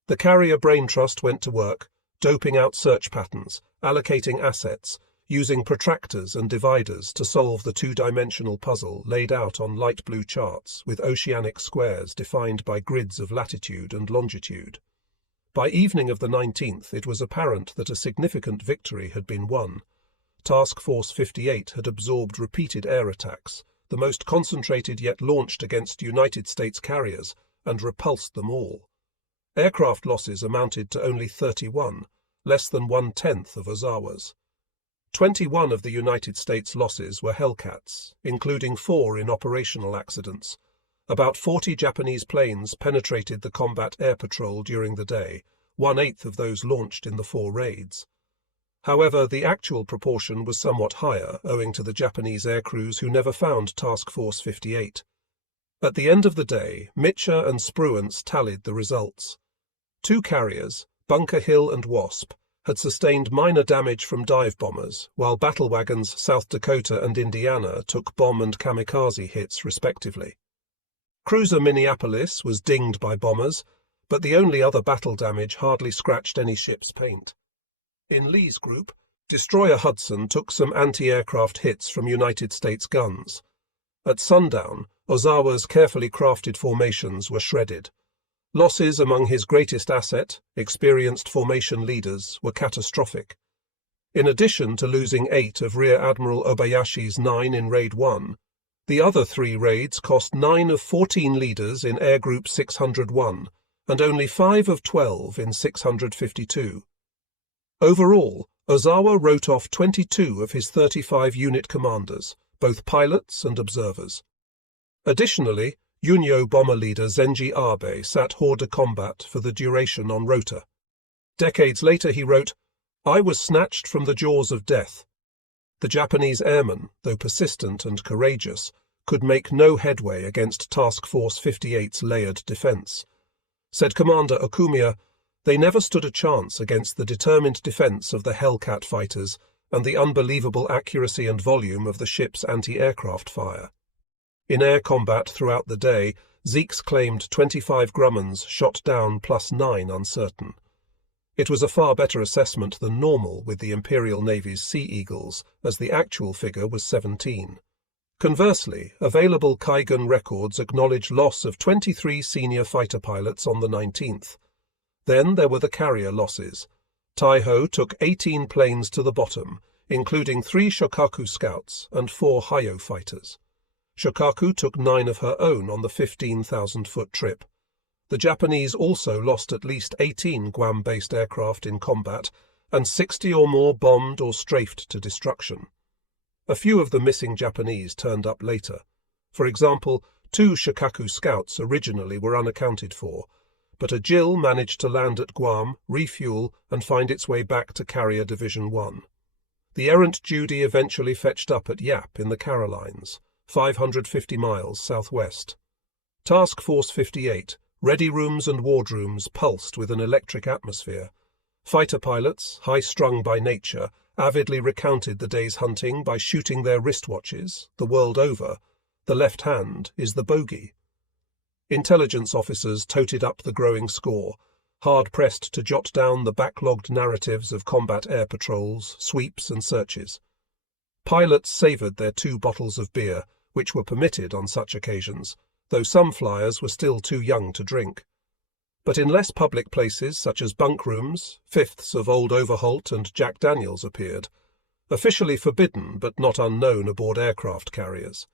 The carrier brain trust went to work, doping out search patterns, allocating assets, using protractors and dividers to solve the 2-dimensional puzzle laid out on light blue charts with oceanic squares defined by grids of latitude and longitude. By evening of the 19th, it was apparent that a significant victory had been won. Task Force 58 had absorbed repeated air attacks, the most concentrated yet launched against United States carriers, and repulsed them all. Aircraft losses amounted to only 31, less than 1/10 of Ozawa's. 21 of the United States losses were Hellcats, including 4 in operational accidents. About 40 Japanese planes penetrated the combat air patrol during the day, 1/8 of those launched in the 4 raids. However, the actual proportion was somewhat higher, owing to the Japanese aircrews who never found Task Force 58. At the end of the day, Mitscher and Spruance tallied the results. 2 carriers, Bunker Hill and Wasp, had sustained minor damage from dive bombers, while battle wagons South Dakota and Indiana took bomb and kamikaze hits respectively. Cruiser Minneapolis was dinged by bombers, but the only other battle damage hardly scratched any ship's paint. In Lee's group, destroyer Hudson took some anti-aircraft hits from United States guns. At sundown, Ozawa's carefully crafted formations were shredded. Losses among his greatest asset, experienced formation leaders, were catastrophic. In addition to losing 8 of Rear Admiral Obayashi's 9 in Raid 1, the other 3 raids cost 9 of 14 leaders in Air Group 601, and only 5 of 12 in 652. Overall, Ozawa wrote off 22 of his 35 unit commanders, both pilots and observers. Additionally, Yunyo bomber leader Zenji Abe sat hors de combat for the duration on rota. Decades later he wrote, "I was snatched from the jaws of death." The Japanese airmen, though persistent and courageous, could make no headway against Task Force 58's layered defense. Said Commander Okumiya, "They never stood a chance against the determined defense of the Hellcat fighters and the unbelievable accuracy and volume of the ship's anti-aircraft fire." In air combat throughout the day, Zeeks claimed 25 Grummons shot down plus 9 uncertain. It was a far better assessment than normal with the Imperial Navy's Sea Eagles, as the actual figure was 17. Conversely, available Kaigan records acknowledge loss of 23 senior fighter pilots on the 19th. Then there were the carrier losses. Taiho took 18 planes to the bottom, including 3 Shokaku scouts and 4 Hayo fighters. Shokaku took 9 of her own on the 15,000-foot trip. The Japanese also lost at least 18 Guam-based aircraft in combat, and 60 or more bombed or strafed to destruction. A few of the missing Japanese turned up later. For example, 2 Shokaku scouts originally were unaccounted for, but a JIL managed to land at Guam, refuel, and find its way back to Carrier Division 1. The errant Judy eventually fetched up at Yap in the Carolines, 550 miles southwest. Task Force 58, ready rooms and wardrooms pulsed with an electric atmosphere. Fighter pilots, high-strung by nature, avidly recounted the day's hunting by shooting their wristwatches, the world over. The left hand is the bogey. Intelligence officers toted up the growing score, hard-pressed to jot down the backlogged narratives of combat air patrols, sweeps and searches. Pilots savoured their 2 bottles of beer, which were permitted on such occasions, though some flyers were still too young to drink. But in less public places, such as bunk rooms, fifths of Old Overholt and Jack Daniels appeared, officially forbidden but not unknown aboard aircraft carriers.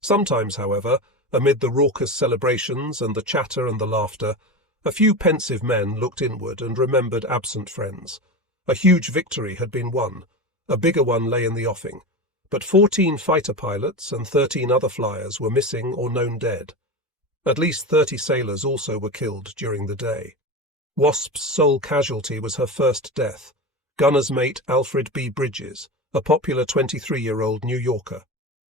Sometimes, however, amid the raucous celebrations and the chatter and the laughter, a few pensive men looked inward and remembered absent friends. A huge victory had been won. A bigger one lay in the offing, but 14 fighter pilots and 13 other flyers were missing or known dead. At least 30 sailors also were killed during the day. Wasp's sole casualty was her first death, gunner's mate Alfred B. Bridges, a popular 23-year-old New Yorker.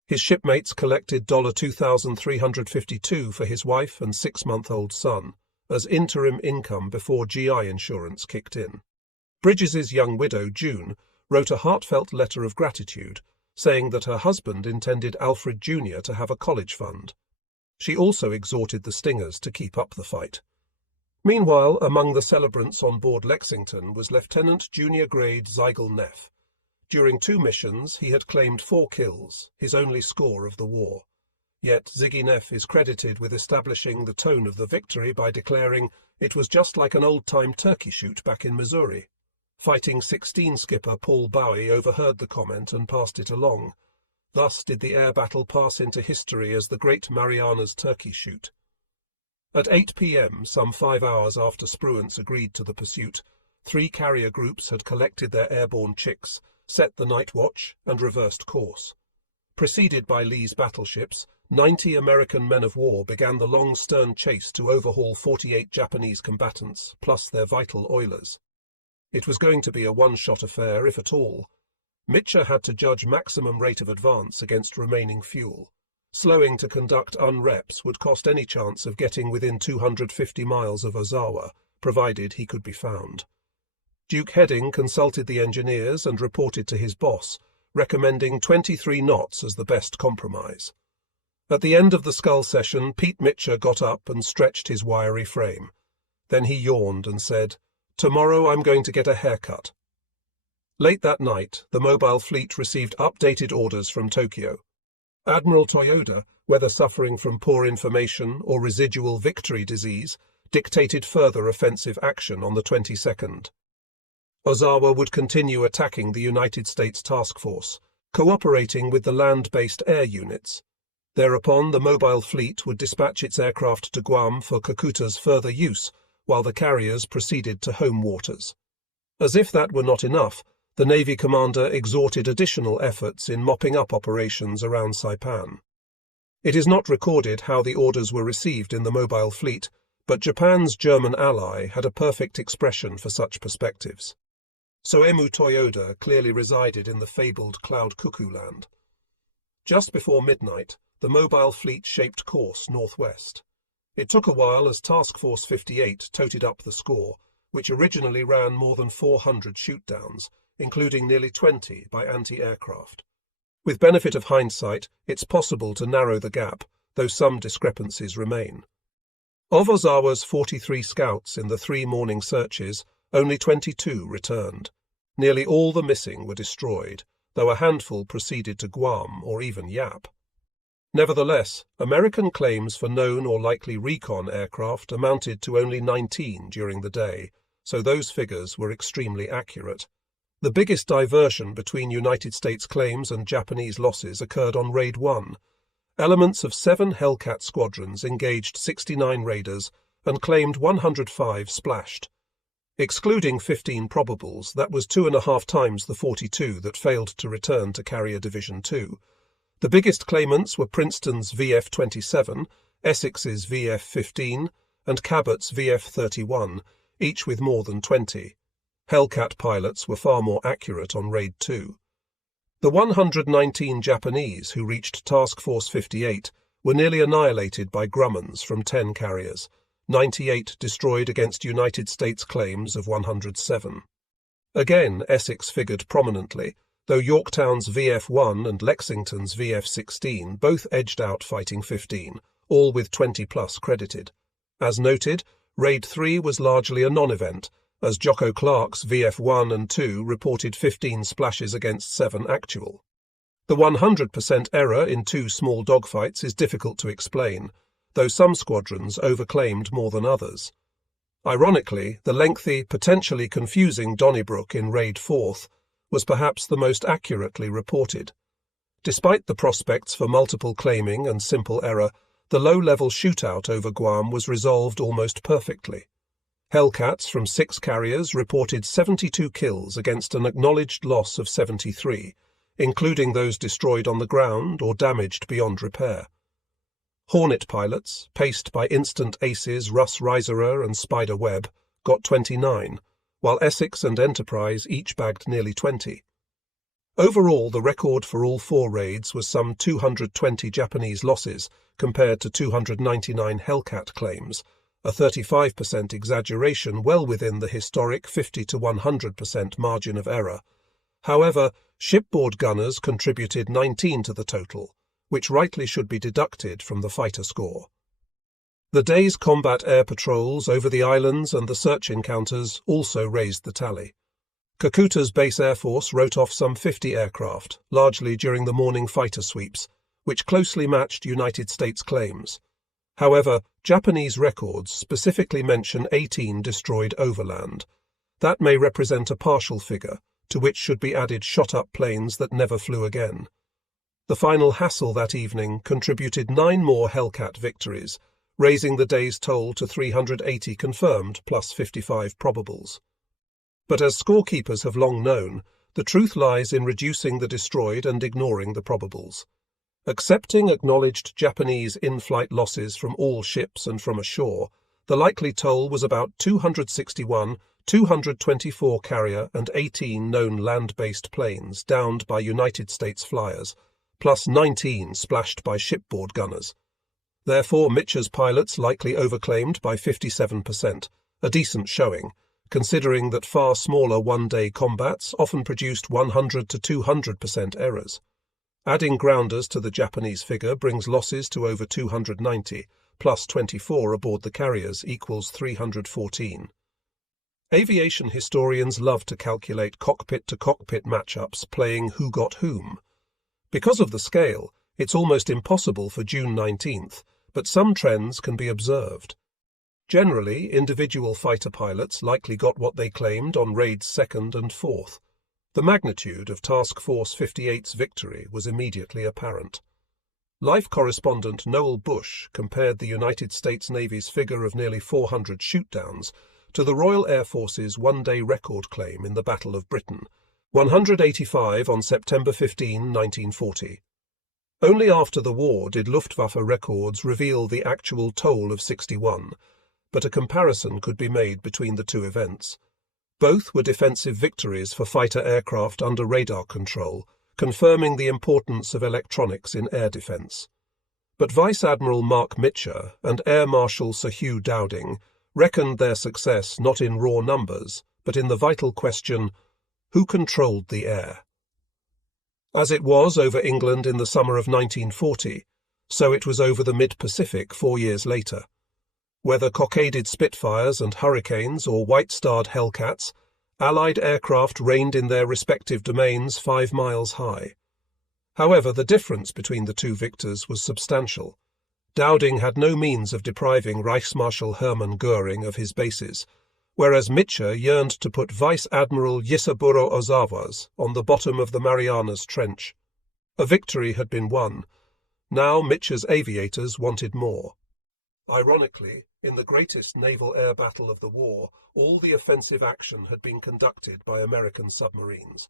His shipmates collected $2,352 for his wife and 6-month-old son as interim income before GI insurance kicked in. Bridges's young widow, June, wrote a heartfelt letter of gratitude, saying that her husband intended Alfred Jr. to have a college fund. She also exhorted the Stingers to keep up the fight. Meanwhile, among the celebrants on board Lexington was Lieutenant Junior Grade Zeigel Neff. During 2 missions, he had claimed 4 kills, his only score of the war. Yet Ziginev is credited with establishing the tone of the victory by declaring it was just like an old-time turkey shoot back in Missouri. Fighting 16 skipper Paul Bowie overheard the comment and passed it along. Thus did the air battle pass into history as the Great Mariana's Turkey Shoot. At 8 p.m., some 5 hours after Spruance agreed to the pursuit, 3 carrier groups had collected their airborne chicks, set the night watch, and reversed course. Preceded by Lee's battleships, 90 American men-of-war began the long stern chase to overhaul 48 Japanese combatants, plus their vital oilers. It was going to be a one-shot affair, if at all. Mitcher had to judge maximum rate of advance against remaining fuel. Slowing to conduct unreps would cost any chance of getting within 250 miles of Ozawa, provided he could be found. Duke Heading consulted the engineers and reported to his boss, recommending 23 knots as the best compromise. At the end of the scull session, Pete Mitcher got up and stretched his wiry frame. Then he yawned and said, "Tomorrow I'm going to get a haircut." Late that night, the mobile fleet received updated orders from Tokyo. Admiral Toyoda, whether suffering from poor information or residual victory disease, dictated further offensive action on the 22nd. Ozawa would continue attacking the United States Task Force, cooperating with the land-based air units. Thereupon, the mobile fleet would dispatch its aircraft to Guam for Kakuta's further use, while the carriers proceeded to home waters. As if that were not enough, the Navy commander exhorted additional efforts in mopping up operations around Saipan. It is not recorded how the orders were received in the mobile fleet, but Japan's German ally had a perfect expression for such perspectives. Soemu Toyoda clearly resided in the fabled Cloud Cuckoo Land. Just before midnight, the mobile fleet shaped course northwest. It took a while as Task Force 58 toted up the score, which originally ran more than 400 shoot-downs, including nearly 20 by anti-aircraft. With benefit of hindsight, it's possible to narrow the gap, though some discrepancies remain. Of Ozawa's 43 scouts in the 3 morning searches, only 22 returned. Nearly all the missing were destroyed, though a handful proceeded to Guam or even Yap. Nevertheless, American claims for known or likely recon aircraft amounted to only 19 during the day, so those figures were extremely accurate. The biggest diversion between United States claims and Japanese losses occurred on Raid 1. Elements of 7 Hellcat squadrons engaged 69 raiders and claimed 105 splashed. Excluding 15 probables, that was 2.5 times the 42 that failed to return to Carrier Division 2. The biggest claimants were Princeton's VF-27, Essex's VF-15, and Cabot's VF-31, each with more than 20. Hellcat pilots were far more accurate on Raid 2. The 119 Japanese who reached Task Force 58 were nearly annihilated by Grummons from 10 carriers, 98 destroyed against United States claims of 107. Again, Essex figured prominently, though Yorktown's VF-1 and Lexington's VF-16 both edged out Fighting 15, all with 20-plus credited. As noted, Raid 3 was largely a non-event, as Jocko Clark's VF-1 and 2 reported 15 splashes against 7 actual. The 100% error in 2 small dogfights is difficult to explain, though some squadrons overclaimed more than others. Ironically, the lengthy, potentially confusing Donnybrook in Raid 4th was perhaps the most accurately reported. Despite the prospects for multiple claiming and simple error, the low-level shootout over Guam was resolved almost perfectly. Hellcats from 6 carriers reported 72 kills against an acknowledged loss of 73, including those destroyed on the ground or damaged beyond repair. Hornet pilots, paced by instant aces Russ Reiserer and Spider Webb, got 29, while Essex and Enterprise each bagged nearly 20. Overall, the record for all 4 raids was some 220 Japanese losses compared to 299 Hellcat claims, a 35% exaggeration well within the historic 50 to 100% margin of error. However, shipboard gunners contributed 19 to the total, which rightly should be deducted from the fighter score. The day's combat air patrols over the islands and the search encounters also raised the tally. Kakuta's base air force wrote off some 50 aircraft, largely during the morning fighter sweeps, which closely matched United States claims. However, Japanese records specifically mention 18 destroyed overland. That may represent a partial figure, to which should be added shot-up planes that never flew again. The final hassle that evening contributed 9 more Hellcat victories, raising the day's toll to 380 confirmed plus 55 probables. But as scorekeepers have long known, the truth lies in reducing the destroyed and ignoring the probables. Accepting acknowledged Japanese in-flight losses from all ships and from ashore, the likely toll was about 261, 224 carrier and 18 known land-based planes downed by United States flyers, plus 19 splashed by shipboard gunners. Therefore, Mitcher's pilots likely overclaimed by 57%, a decent showing, considering that far smaller one-day combats often produced 100 to 200% errors. Adding grounders to the Japanese figure brings losses to over 290, plus 24 aboard the carriers equals 314. Aviation historians love to calculate cockpit-to-cockpit matchups playing who got whom. Because of the scale, it's almost impossible for June 19th, but some trends can be observed. Generally, individual fighter pilots likely got what they claimed on raids 2nd and 4th. The magnitude of Task Force 58's victory was immediately apparent. Life correspondent Noel Bush compared the United States Navy's figure of nearly 400 shootdowns to the Royal Air Force's one-day record claim in the Battle of Britain, 185 on September 15, 1940. Only after the war did Luftwaffe records reveal the actual toll of 61, but a comparison could be made between the two events. Both were defensive victories for fighter aircraft under radar control, confirming the importance of electronics in air defense. But Vice Admiral Mark Mitcher and Air Marshal Sir Hugh Dowding reckoned their success not in raw numbers, but in the vital question, who controlled the air? As it was over England in the summer of 1940, so it was over the mid-Pacific 4 years later. Whether cockaded Spitfires and Hurricanes or white-starred Hellcats, Allied aircraft reigned in their respective domains 5 miles high. However, the difference between the two victors was substantial. Dowding had no means of depriving Reichsmarschall Hermann Göring of his bases, whereas Mitcher yearned to put Vice Admiral Yisaburo Ozawa's on the bottom of the Marianas Trench. A victory had been won. Now Mitcher's aviators wanted more. Ironically, in the greatest naval air battle of the war, all the offensive action had been conducted by American submarines.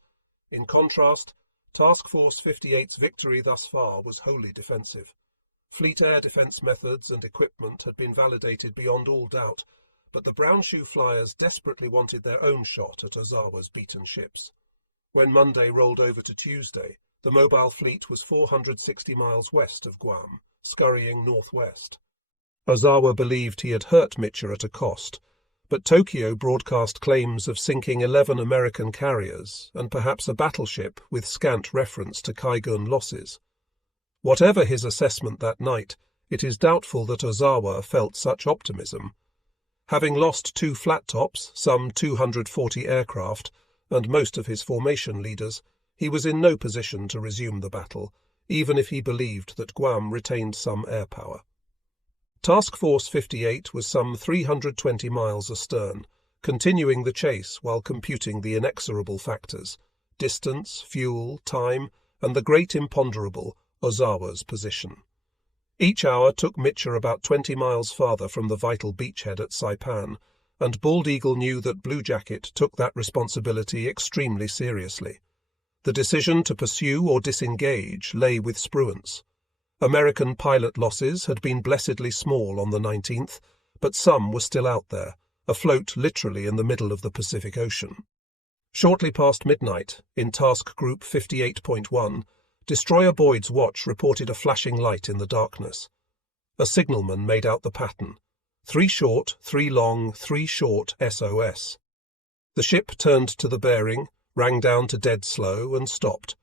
In contrast, Task Force 58's victory thus far was wholly defensive. Fleet air defense methods and equipment had been validated beyond all doubt, but the brown shoe flyers desperately wanted their own shot at Ozawa's beaten ships. When Monday rolled over to Tuesday, the mobile fleet was 460 miles west of Guam, scurrying northwest. Ozawa believed he had hurt Mitcher at a cost, but Tokyo broadcast claims of sinking 11 American carriers and perhaps a battleship with scant reference to Kaigun losses. Whatever his assessment that night, it is doubtful that Ozawa felt such optimism. Having lost 2 flat tops, some 240 aircraft, and most of his formation leaders, he was in no position to resume the battle, even if he believed that Guam retained some air power. Task Force 58 was some 320 miles astern, continuing the chase while computing the inexorable factors: distance, fuel, time, and the great imponderable, Ozawa's position. Each hour took Mitcher about 20 miles farther from the vital beachhead at Saipan, and Bald Eagle knew that Blue Jacket took that responsibility extremely seriously. The decision to pursue or disengage lay with Spruance. American pilot losses had been blessedly small on the 19th, but some were still out there, afloat literally in the middle of the Pacific Ocean. Shortly past midnight, in Task Group 58.1, Destroyer Boyd's watch reported a flashing light in the darkness. A signalman made out the pattern: 3 short, 3 long, 3 short SOS. The ship turned to the bearing, rang down to dead slow, and stopped.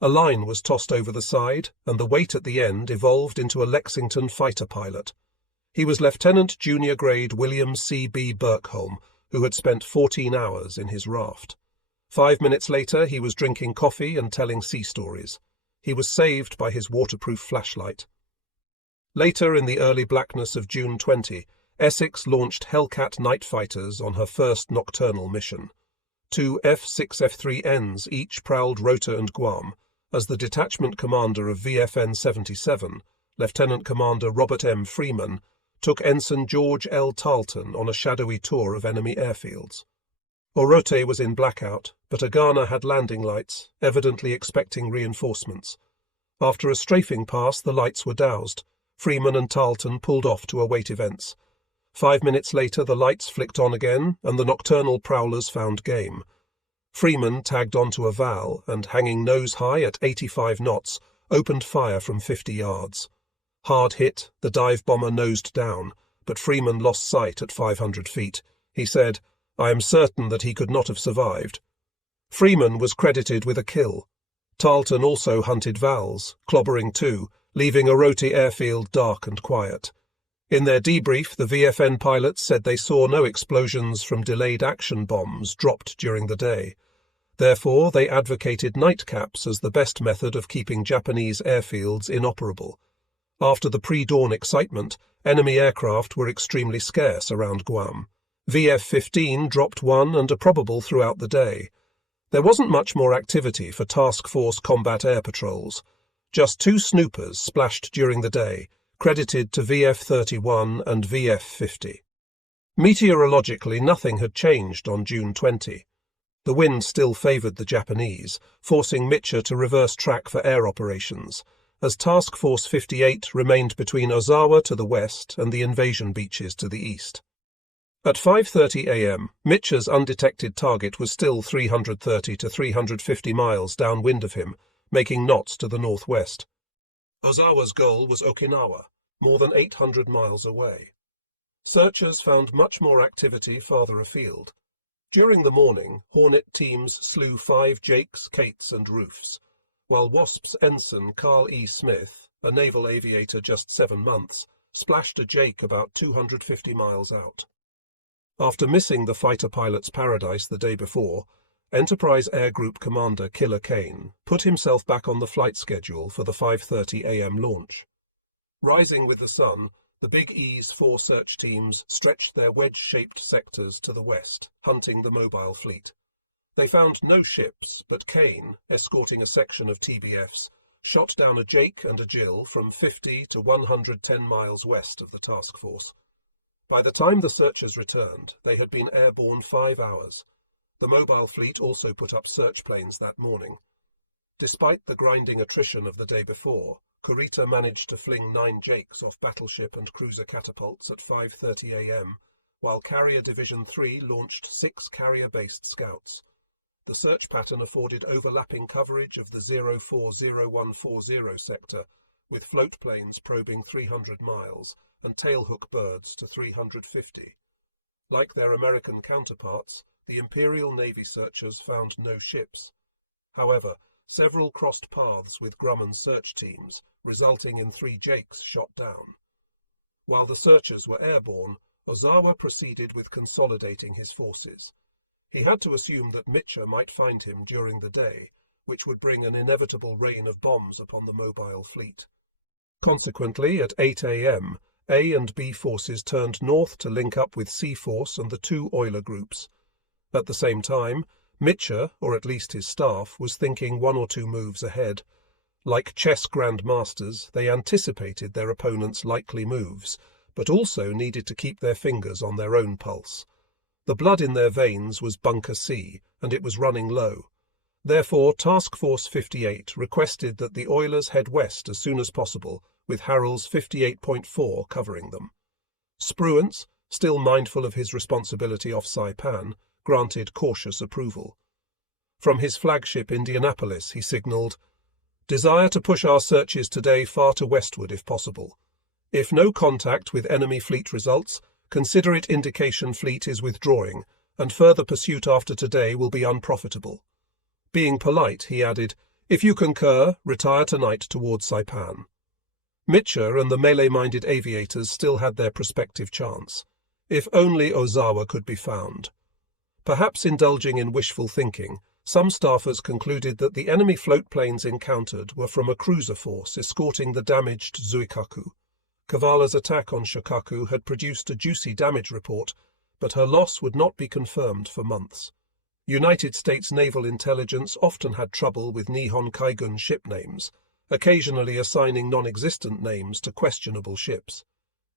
A line was tossed over the side, and the weight at the end evolved into a Lexington fighter pilot. He was Lieutenant Junior Grade William C.B. Burkholm, who had spent 14 hours in his raft. 5 minutes later, he was drinking coffee and telling sea stories. he was saved by his waterproof flashlight. Later, in the early blackness of June 20, Essex launched Hellcat night fighters on her first nocturnal mission. 2 F-6F-3Ns each prowled Rota and Guam, as the detachment commander of VFN 77, Lieutenant Commander Robert M. Freeman, took Ensign George L. Tarleton on a shadowy tour of enemy airfields. Orote was in blackout, but Agana had landing lights, evidently expecting reinforcements. After a strafing pass, the lights were doused. Freeman and Tarleton pulled off to await events. 5 minutes later, the lights flicked on again, and the nocturnal prowlers found game. Freeman tagged onto a Val and, hanging nose-high at 85 knots, opened fire from 50 yards. Hard hit, the dive bomber nosed down, but Freeman lost sight at 500 feet. He said, "I am certain that he could not have survived." Freeman was credited with a kill. Tarleton also hunted Vals, clobbering 2, leaving Orote airfield dark and quiet. In their debrief, the VFN pilots said they saw no explosions from delayed action bombs dropped during the day. Therefore, they advocated nightcaps as the best method of keeping Japanese airfields inoperable. After the pre-dawn excitement, enemy aircraft were extremely scarce around Guam. VF-15 dropped 1 and a probable throughout the day. There wasn't much more activity for Task Force combat air patrols. Just 2 snoopers splashed during the day, credited to VF-31 and VF-50. Meteorologically, nothing had changed on June 20. The wind still favoured the Japanese, forcing Mitcher to reverse track for air operations, as Task Force 58 remained between Ozawa to the west and the invasion beaches to the east. At 5:30 a.m., Mitcher's undetected target was still 330 to 350 miles downwind of him, making knots to the northwest. Ozawa's goal was Okinawa, more than 800 miles away. Searchers found much more activity farther afield. During the morning, Hornet teams slew 5 Jakes, Kates, and Roofs, while Wasp's ensign Carl E. Smith, a naval aviator just 7 months, splashed a Jake about 250 miles out. After missing the fighter pilot's paradise the day before, Enterprise Air Group Commander Killer Kane put himself back on the flight schedule for the 5:30 a.m. launch. Rising with the sun, the Big E's 4 search teams stretched their wedge-shaped sectors to the west, hunting the mobile fleet. They found no ships, but Kane, escorting a section of TBFs, shot down a Jake and a Jill from 50 to 110 miles west of the task force. By the time the searchers returned, they had been airborne 5 hours. The mobile fleet also put up search planes that morning. Despite the grinding attrition of the day before, Kurita managed to fling 9 Jakes off battleship and cruiser catapults at 5:30 a.m., while Carrier Division 3 launched 6 carrier-based scouts. The search pattern afforded overlapping coverage of the 040140 sector, with float planes probing 300 miles and tailhook birds to 350. Like their American counterparts, the Imperial Navy searchers found no ships. However, several crossed paths with Grumman's search teams, resulting in 3 Jakes shot down. While the searchers were airborne, Ozawa proceeded with consolidating his forces. He had to assume that Mitcher might find him during the day, which would bring an inevitable rain of bombs upon the mobile fleet. Consequently, at 8 a.m., A and B forces turned north to link up with C Force and the 2 oiler groups. At the same time, Mitcher, or at least his staff, was thinking 1 or 2 moves ahead. Like chess grandmasters, they anticipated their opponent's likely moves, but also needed to keep their fingers on their own pulse. The blood in their veins was Bunker C, and it was running low. Therefore, Task Force 58 requested that the oilers head west as soon as possible, with Harrell's 58.4 covering them. Spruance, still mindful of his responsibility off Saipan, granted cautious approval. From his flagship Indianapolis, he signalled, "Desire to push our searches today far to westward if possible. If no contact with enemy fleet results, consider it indication fleet is withdrawing, and further pursuit after today will be unprofitable." Being polite, he added, "If you concur, retire tonight towards Saipan." Mitcher and the melee-minded aviators still had their prospective chance. If only Ozawa could be found. Perhaps indulging in wishful thinking, Some staffers concluded that the enemy float planes encountered were from a cruiser force escorting the damaged Zuikaku. Kavala's attack on Shokaku had produced a juicy damage report, but her loss would not be confirmed for months. United States naval intelligence often had trouble with Nihon Kaigun ship names, occasionally assigning non-existent names to questionable ships.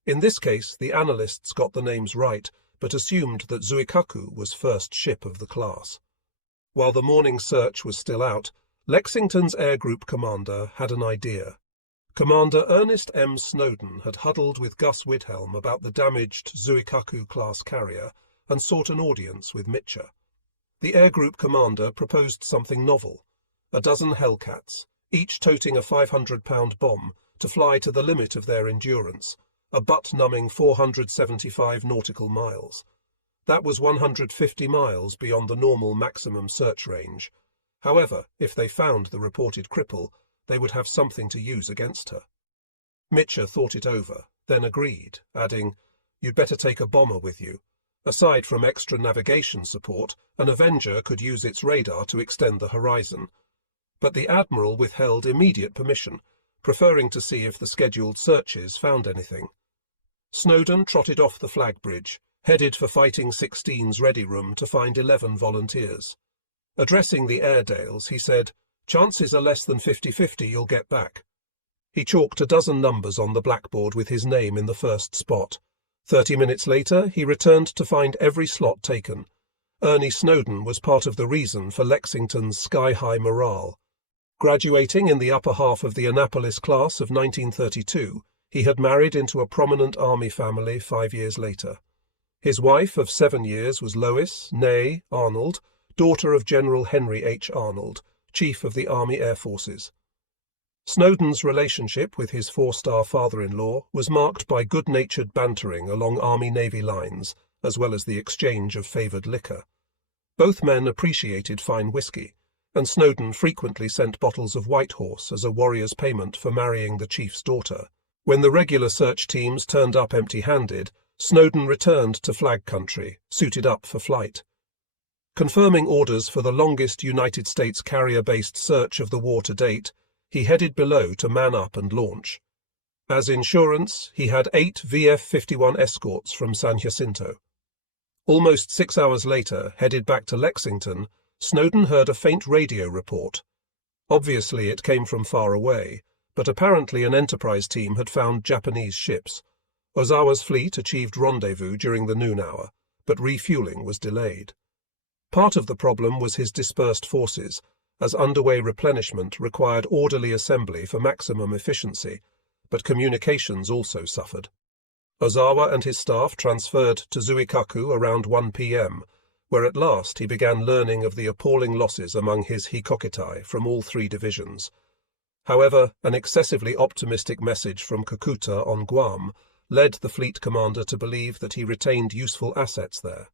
In this case, the analysts got the names right, but assumed that Zuikaku was first ship of the class. While the morning search was still out, Lexington's Air Group commander had an idea. Commander Ernest M. Snowden had huddled with Gus Widhelm about the damaged Zuikaku-class carrier and sought an audience with Mitcher. The Air Group commander proposed something novel: a dozen Hellcats, each toting a 500-pound bomb, to fly to the limit of their endurance, a butt-numbing 475 nautical miles. That was 150 miles beyond the normal maximum search range. However, if they found the reported cripple, they would have something to use against her. Mitcher thought it over, then agreed, adding, "You'd better take a bomber with you. Aside from extra navigation support, an Avenger could use its radar to extend the horizon." But the Admiral withheld immediate permission, preferring to see if the scheduled searches found anything. Snowden trotted off the flag bridge, headed for Fighting 16's ready room to find 11 volunteers. Addressing the Airedales, he said, "Chances are less than 50-50 you'll get back." He chalked a dozen numbers on the blackboard with his name in the first spot. 30 minutes later, he returned to find every slot taken. Ernie Snowden was part of the reason for Lexington's sky-high morale. Graduating in the upper half of the Annapolis class of 1932, he had married into a prominent Army family 5 years later. His wife of 7 years was Lois, née Arnold, daughter of General Henry H. Arnold, Chief of the Army Air Forces. Snowden's relationship with his 4-star father-in-law was marked by good-natured bantering along Army-Navy lines, as well as the exchange of favoured liquor. Both men appreciated fine whiskey, and Snowden frequently sent bottles of White Horse as a warrior's payment for marrying the chief's daughter. When the regular search teams turned up empty-handed, Snowden returned to flag country, suited up for flight. Confirming orders for the longest United States carrier-based search of the war to date, he headed below to man up and launch. As insurance, he had 8 VF-51 escorts from San Jacinto. Almost 6 hours later, headed back to Lexington, Snowden heard a faint radio report. Obviously it came from far away, but apparently an Enterprise team had found Japanese ships. Ozawa's fleet achieved rendezvous during the noon hour, but refueling was delayed. Part of the problem was his dispersed forces, as underway replenishment required orderly assembly for maximum efficiency, but communications also suffered. Ozawa and his staff transferred to Zuikaku around 1 p.m., where at last he began learning of the appalling losses among his Hikokitai from all 3 divisions. However, an excessively optimistic message from Kakuta on Guam led the fleet commander to believe that he retained useful assets there.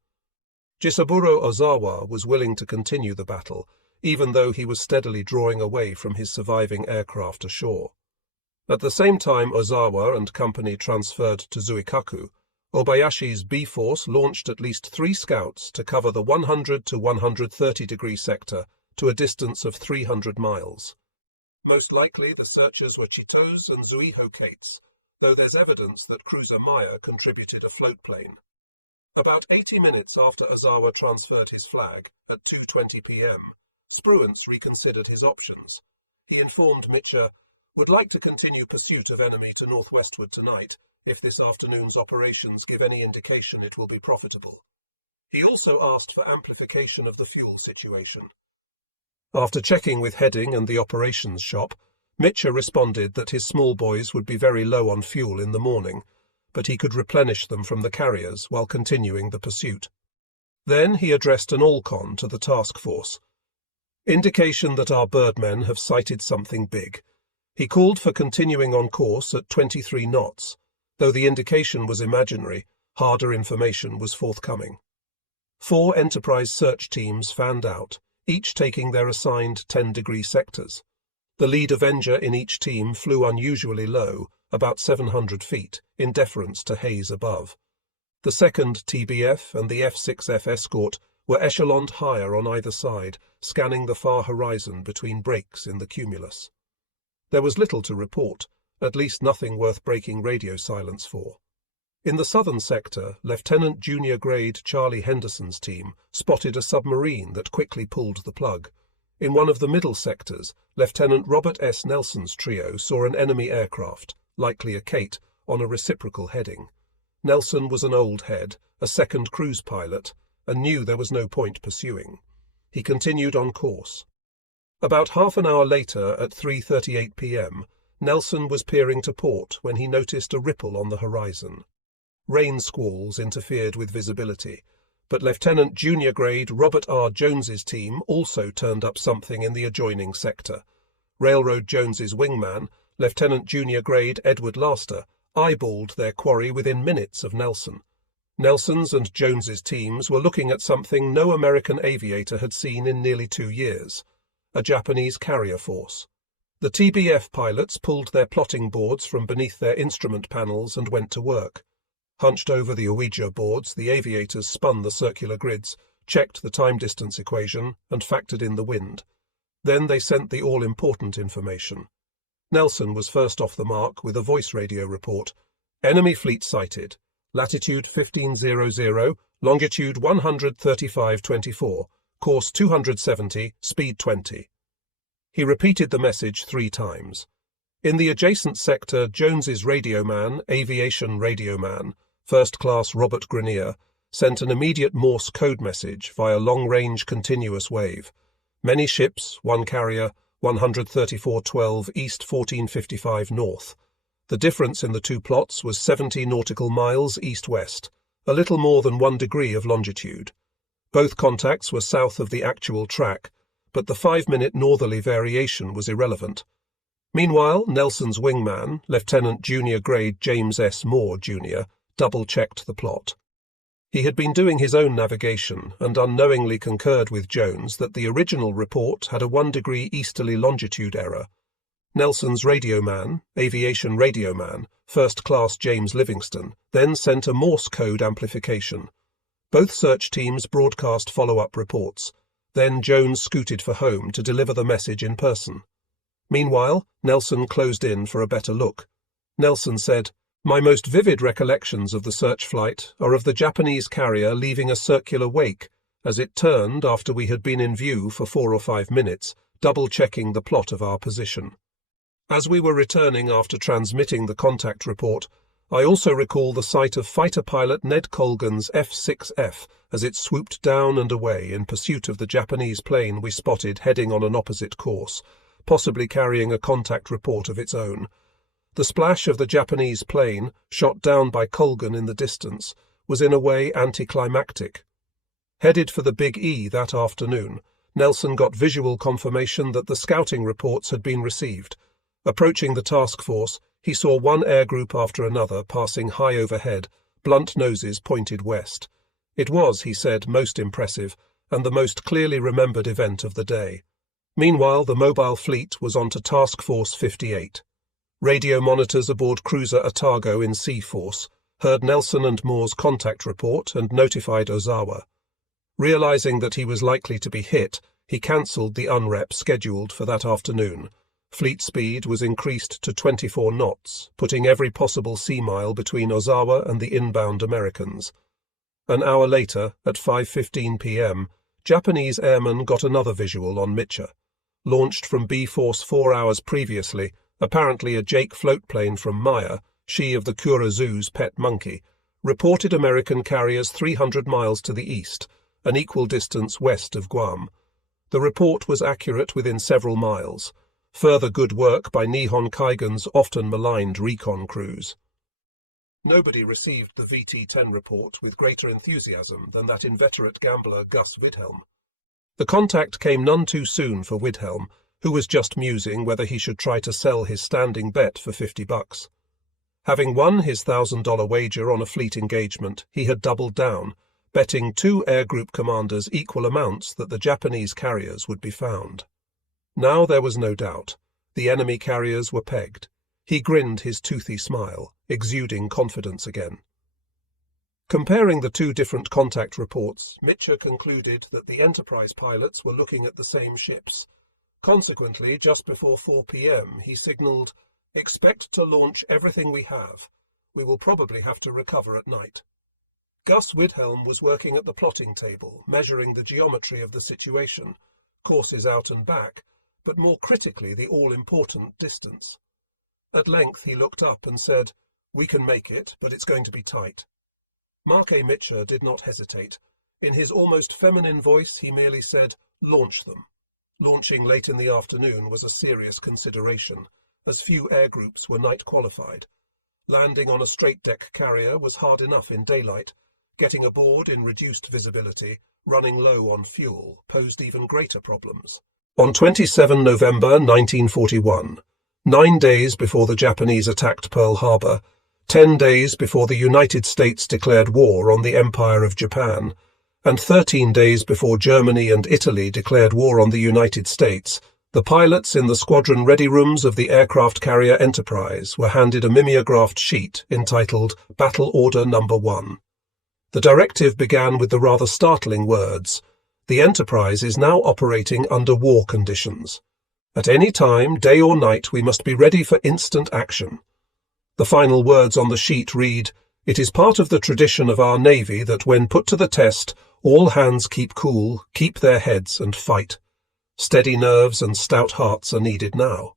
Jisaburo Ozawa was willing to continue the battle, even though he was steadily drawing away from his surviving aircraft ashore. At the same time Ozawa and company transferred to Zuikaku, Obayashi's B-Force launched at least 3 scouts to cover the 100 to 130-degree sector to a distance of 300 miles. Most likely the searchers were Chitos and Zuiho Kates, though there's evidence that cruiser Maya contributed a float plane. About 80 minutes after Ozawa transferred his flag, at 2:20 p.m., Spruance reconsidered his options. He informed Mitcher, "Would like to continue pursuit of enemy to northwestward tonight, if this afternoon's operations give any indication it will be profitable." He also asked for amplification of the fuel situation. After checking with Heading and the operations shop, Mitcher responded that his small boys would be very low on fuel in the morning, but he could replenish them from the carriers while continuing the pursuit. Then he addressed an all-con to the task force. "Indication that our birdmen have sighted something big." He called for continuing on course at 23 knots. Though the indication was imaginary, harder information was forthcoming. 4 Enterprise search teams fanned out, each taking their assigned 10-degree sectors. The lead Avenger in each team flew unusually low, about 700 feet, in deference to haze above. The 2nd TBF and the F-6F escort were echeloned higher on either side, scanning the far horizon between breaks in the cumulus. There was little to report, at least nothing worth breaking radio silence for. In the southern sector, Lieutenant Junior Grade Charlie Henderson's team spotted a submarine that quickly pulled the plug. In one of the middle sectors, Lieutenant Robert S. Nelson's trio saw an enemy aircraft, likely a Kate, on a reciprocal heading. Nelson was an old head, a second cruise pilot, and knew there was no point pursuing. He continued on course. About half an hour later, at 3:38 p.m., Nelson was peering to port when he noticed a ripple on the horizon. Rain squalls interfered with visibility, but Lieutenant Junior Grade Robert R. Jones's team also turned up something in the adjoining sector. Railroad Jones's wingman, Lieutenant Junior Grade Edward Laster, eyeballed their quarry within minutes of Nelson. Nelson's and Jones's teams were looking at something no American aviator had seen in nearly 2 years, a Japanese carrier force. The TBF pilots pulled their plotting boards from beneath their instrument panels and went to work. Hunched over the Ouija boards, the aviators spun the circular grids, checked the time-distance equation, and factored in the wind. Then they sent the all-important information. Nelson was first off the mark with a voice radio report. Enemy fleet sighted. Latitude 1500, longitude 135.24, course 270, speed 20. He repeated the message 3 times. In the adjacent sector, Jones's radioman, aviation radioman, First Class Robert Grenier, sent an immediate Morse code message via long-range continuous wave. Many ships, 1 carrier, 134.12 east 1455 north. The difference in the 2 plots was 70 nautical miles east-west, a little more than 1 degree of longitude. Both contacts were south of the actual track, but the 5-minute northerly variation was irrelevant. Meanwhile, Nelson's wingman, Lieutenant Junior Grade James S. Moore, Jr., double-checked the plot. He had been doing his own navigation and unknowingly concurred with Jones that the original report had a 1-degree easterly longitude error. Nelson's radioman, aviation radioman, First Class James Livingston, then sent a Morse code amplification. Both search teams broadcast follow-up reports. Then Jones scooted for home to deliver the message in person. Meanwhile, Nelson closed in for a better look. Nelson said, "My most vivid recollections of the search flight are of the Japanese carrier leaving a circular wake as it turned after we had been in view for 4 or 5 minutes, double-checking the plot of our position. As we were returning after transmitting the contact report, I also recall the sight of fighter pilot Ned Colgan's F-6F as it swooped down and away in pursuit of the Japanese plane we spotted heading on an opposite course, possibly carrying a contact report of its own. The splash of the Japanese plane, shot down by Colgan in the distance, was in a way anticlimactic. Headed for the Big E that afternoon, Nelson got visual confirmation that the scouting reports had been received. Approaching the task force, he saw one air group after another passing high overhead, blunt noses pointed west. It was, he said, most impressive, and the most clearly remembered event of the day. Meanwhile, the mobile fleet was on to Task Force 58. Radio monitors aboard cruiser Otago in Sea Force heard Nelson and Moore's contact report and notified Ozawa. Realizing that he was likely to be hit, he cancelled the unrep scheduled for that afternoon. Fleet speed was increased to 24 knots, putting every possible sea mile between Ozawa and the inbound Americans. An hour later, at 5:15 p.m., Japanese airmen got another visual on Micha. Launched from B-Force 4 hours previously, apparently a Jake floatplane from Maya, she of the Kurozu's pet monkey, reported American carriers 300 miles to the east, an equal distance west of Guam. The report was accurate within several miles. Further good work by Nihon Kaigan's often maligned recon crews. Nobody received the VT-10 report with greater enthusiasm than that inveterate gambler Gus Widhelm. The contact came none too soon for Widhelm, who was just musing whether he should try to sell his standing bet for $50. Having won his $1,000 wager on a fleet engagement, he had doubled down, betting 2 air group commanders equal amounts that the Japanese carriers would be found. Now there was no doubt. The enemy carriers were pegged. He grinned his toothy smile, exuding confidence again. Comparing the two different contact reports, Mitscher concluded that the Enterprise pilots were looking at the same ships. Consequently, just before 4 p.m., he signaled, "Expect to launch everything we have. We will probably have to recover at night." Gus Widhelm was working at the plotting table, measuring the geometry of the situation, courses out and back, but more critically the all-important distance. At length he looked up and said, "We can make it, but it's going to be tight." Mark A. Mitscher did not hesitate. In his almost feminine voice he merely said, "Launch them." Launching late in the afternoon was a serious consideration, as few air groups were night qualified. Landing on a straight-deck carrier was hard enough in daylight. Getting aboard in reduced visibility, running low on fuel, posed even greater problems. On 27 November 1941, 9 days before the Japanese attacked Pearl Harbor, 10 days before the United States declared war on the Empire of Japan, and 13 days before Germany and Italy declared war on the United States, the pilots in the squadron ready rooms of the aircraft carrier Enterprise were handed a mimeographed sheet entitled Battle Order No. 1. The directive began with the rather startling words, "The Enterprise is now operating under war conditions. At any time, day or night, we must be ready for instant action." The final words on the sheet read, "It is part of the tradition of our Navy that when put to the test, all hands keep cool, keep their heads, and fight. Steady nerves and stout hearts are needed now."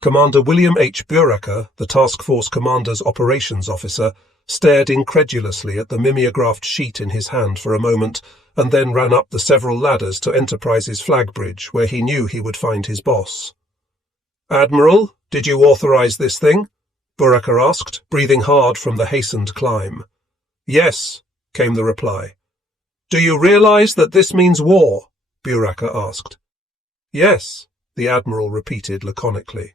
Commander William H. Buracker, the task force commander's operations officer, stared incredulously at the mimeographed sheet in his hand for a moment, and then ran up the several ladders to Enterprise's flag bridge, where he knew he would find his boss. "Admiral, did you authorize this thing?" Buracker asked, breathing hard from the hastened climb. "Yes," came the reply. "Do you realize that this means war?" Buracker asked. "Yes," the Admiral repeated laconically.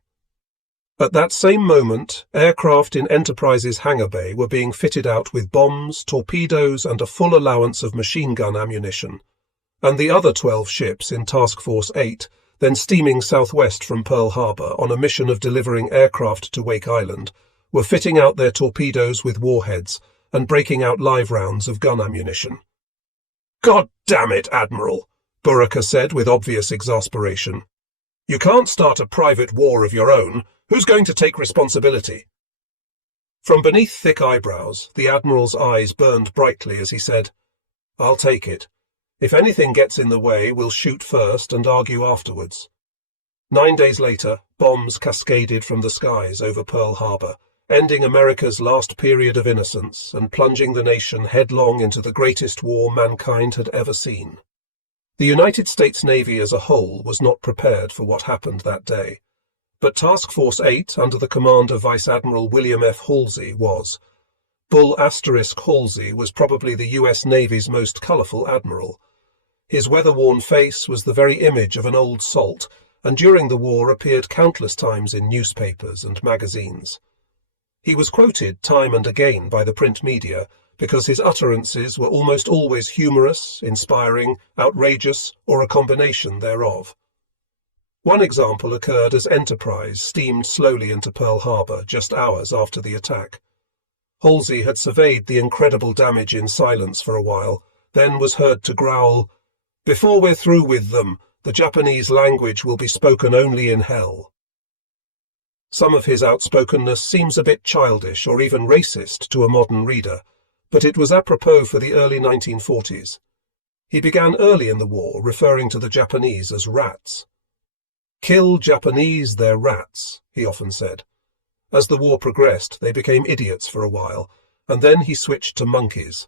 At that same moment, aircraft in Enterprise's hangar bay were being fitted out with bombs, torpedoes, and a full allowance of machine gun ammunition, and the other 12 ships in Task Force 8, then steaming southwest from Pearl Harbor on a mission of delivering aircraft to Wake Island, were fitting out their torpedoes with warheads and breaking out live rounds of gun ammunition. "God damn it, Admiral," Buracker said with obvious exasperation. "You can't start a private war of your own. Who's going to take responsibility?" From beneath thick eyebrows, the Admiral's eyes burned brightly as he said, "I'll take it. If anything gets in the way, we'll shoot first and argue afterwards." 9 days later, bombs cascaded from the skies over Pearl Harbor, ending America's last period of innocence and plunging the nation headlong into the greatest war mankind had ever seen. The United States Navy as a whole was not prepared for what happened that day, but Task Force 8, under the command of Vice Admiral William F. Halsey, was. Bull * Halsey was probably the U.S. Navy's most colourful admiral. His weather-worn face was the very image of an old salt, and during the war appeared countless times in newspapers and magazines. He was quoted time and again by the print media because his utterances were almost always humorous, inspiring, outrageous, or a combination thereof. One example occurred as Enterprise steamed slowly into Pearl Harbor just hours after the attack. Halsey had surveyed the incredible damage in silence for a while, then was heard to growl, "Before we're through with them, the Japanese language will be spoken only in hell." Some of his outspokenness seems a bit childish or even racist to a modern reader, but it was apropos for the early 1940s. He began early in the war referring to the Japanese as rats. "Kill Japanese, they're rats," he often said. As the war progressed, they became idiots for a while, and then he switched to monkeys.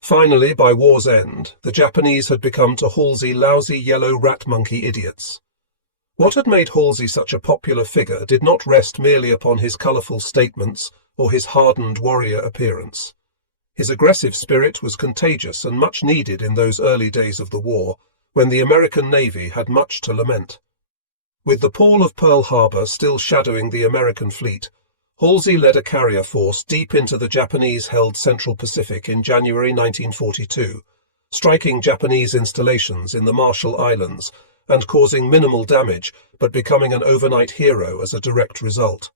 Finally, by war's end, the Japanese had become to Halsey lousy yellow rat monkey idiots. What had made Halsey such a popular figure did not rest merely upon his colourful statements or his hardened warrior appearance. His aggressive spirit was contagious and much needed in those early days of the war, when the American Navy had much to lament. With the pall of Pearl Harbor still shadowing the American fleet, Halsey led a carrier force deep into the Japanese-held Central Pacific in January 1942, striking Japanese installations in the Marshall Islands and causing minimal damage, but becoming an overnight hero as a direct result.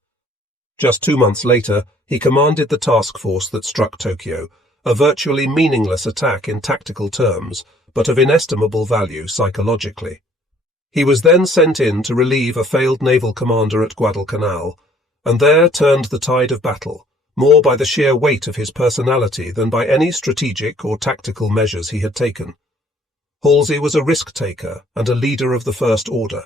Just 2 months later, he commanded the task force that struck Tokyo, a virtually meaningless attack in tactical terms, but of inestimable value psychologically. He was then sent in to relieve a failed naval commander at Guadalcanal, and there turned the tide of battle, more by the sheer weight of his personality than by any strategic or tactical measures he had taken. Halsey was a risk-taker and a leader of the First Order.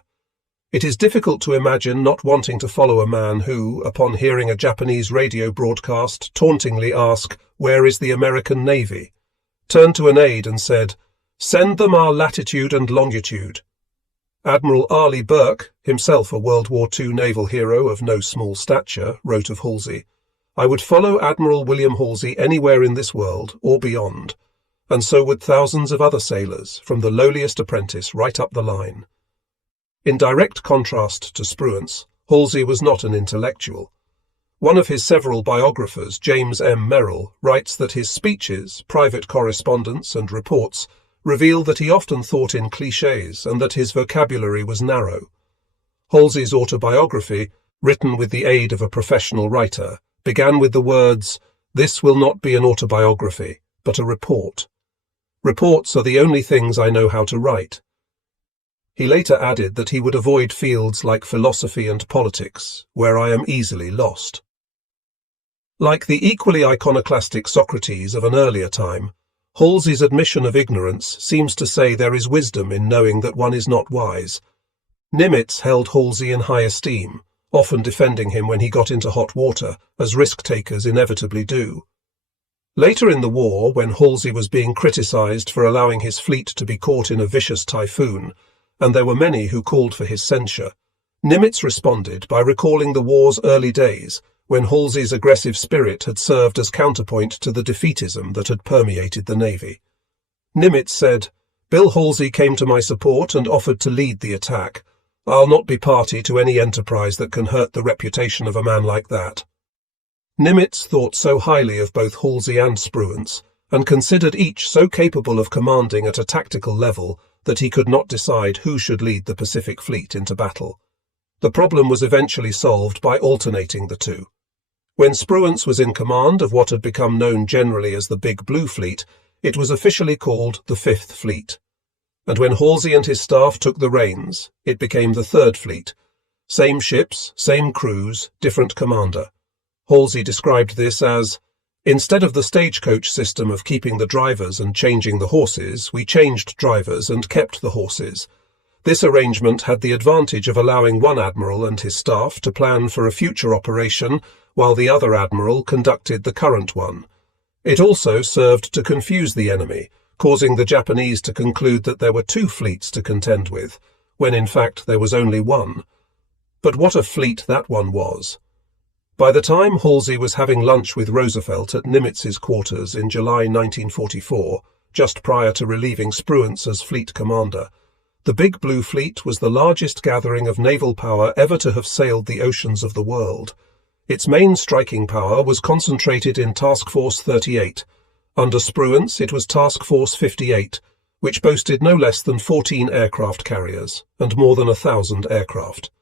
It is difficult to imagine not wanting to follow a man who, upon hearing a Japanese radio broadcast tauntingly ask, "Where is the American Navy?" turned to an aide and said, "Send them our latitude and longitude." Admiral Arleigh Burke, himself a World War II naval hero of no small stature, wrote of Halsey, "I would follow Admiral William Halsey anywhere in this world or beyond, and so would thousands of other sailors, from the lowliest apprentice right up the line." In direct contrast to Spruance, Halsey was not an intellectual. One of his several biographers, James M. Merrill, writes that his speeches, private correspondence, and reports reveal that he often thought in clichés and that his vocabulary was narrow. Halsey's autobiography, written with the aid of a professional writer, began with the words, "This will not be an autobiography, but a report. Reports are the only things I know how to write." He later added that he would avoid fields like philosophy and politics, where I am easily lost. Like the equally iconoclastic Socrates of an earlier time, Halsey's admission of ignorance seems to say there is wisdom in knowing that one is not wise. Nimitz held Halsey in high esteem, often defending him when he got into hot water, as risk-takers inevitably do. Later in the war, when Halsey was being criticized for allowing his fleet to be caught in a vicious typhoon, and there were many who called for his censure, Nimitz responded by recalling the war's early days, when Halsey's aggressive spirit had served as counterpoint to the defeatism that had permeated the Navy. Nimitz said, "Bill Halsey came to my support and offered to lead the attack. I'll not be party to any enterprise that can hurt the reputation of a man like that." Nimitz thought so highly of both Halsey and Spruance, and considered each so capable of commanding at a tactical level that he could not decide who should lead the Pacific Fleet into battle. The problem was eventually solved by alternating the two. When Spruance was in command of what had become known generally as the Big Blue Fleet, it was officially called the Fifth Fleet. And when Halsey and his staff took the reins, it became the Third Fleet. Same ships, same crews, different commander. Halsey described this as, "Instead of the stagecoach system of keeping the drivers and changing the horses, we changed drivers and kept the horses. This arrangement had the advantage of allowing one admiral and his staff to plan for a future operation while the other admiral conducted the current one. It also served to confuse the enemy, causing the Japanese to conclude that there were two fleets to contend with, when in fact there was only one. But what a fleet that one was!" By the time Halsey was having lunch with Roosevelt at Nimitz's quarters in July 1944, just prior to relieving Spruance as fleet commander, the Big Blue Fleet was the largest gathering of naval power ever to have sailed the oceans of the world. Its main striking power was concentrated in Task Force 38. Under Spruance, it was Task Force 58, which boasted no less than 14 aircraft carriers and more than 1,000 aircraft.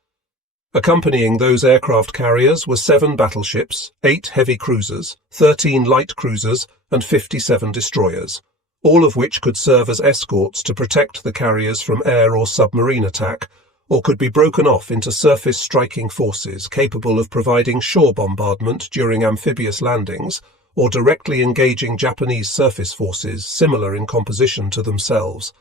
Accompanying those aircraft carriers were 7 battleships, 8 heavy cruisers, 13 light cruisers, and 57 destroyers, all of which could serve as escorts to protect the carriers from air or submarine attack, or could be broken off into surface striking forces capable of providing shore bombardment during amphibious landings, or directly engaging Japanese surface forces similar in composition to themselves.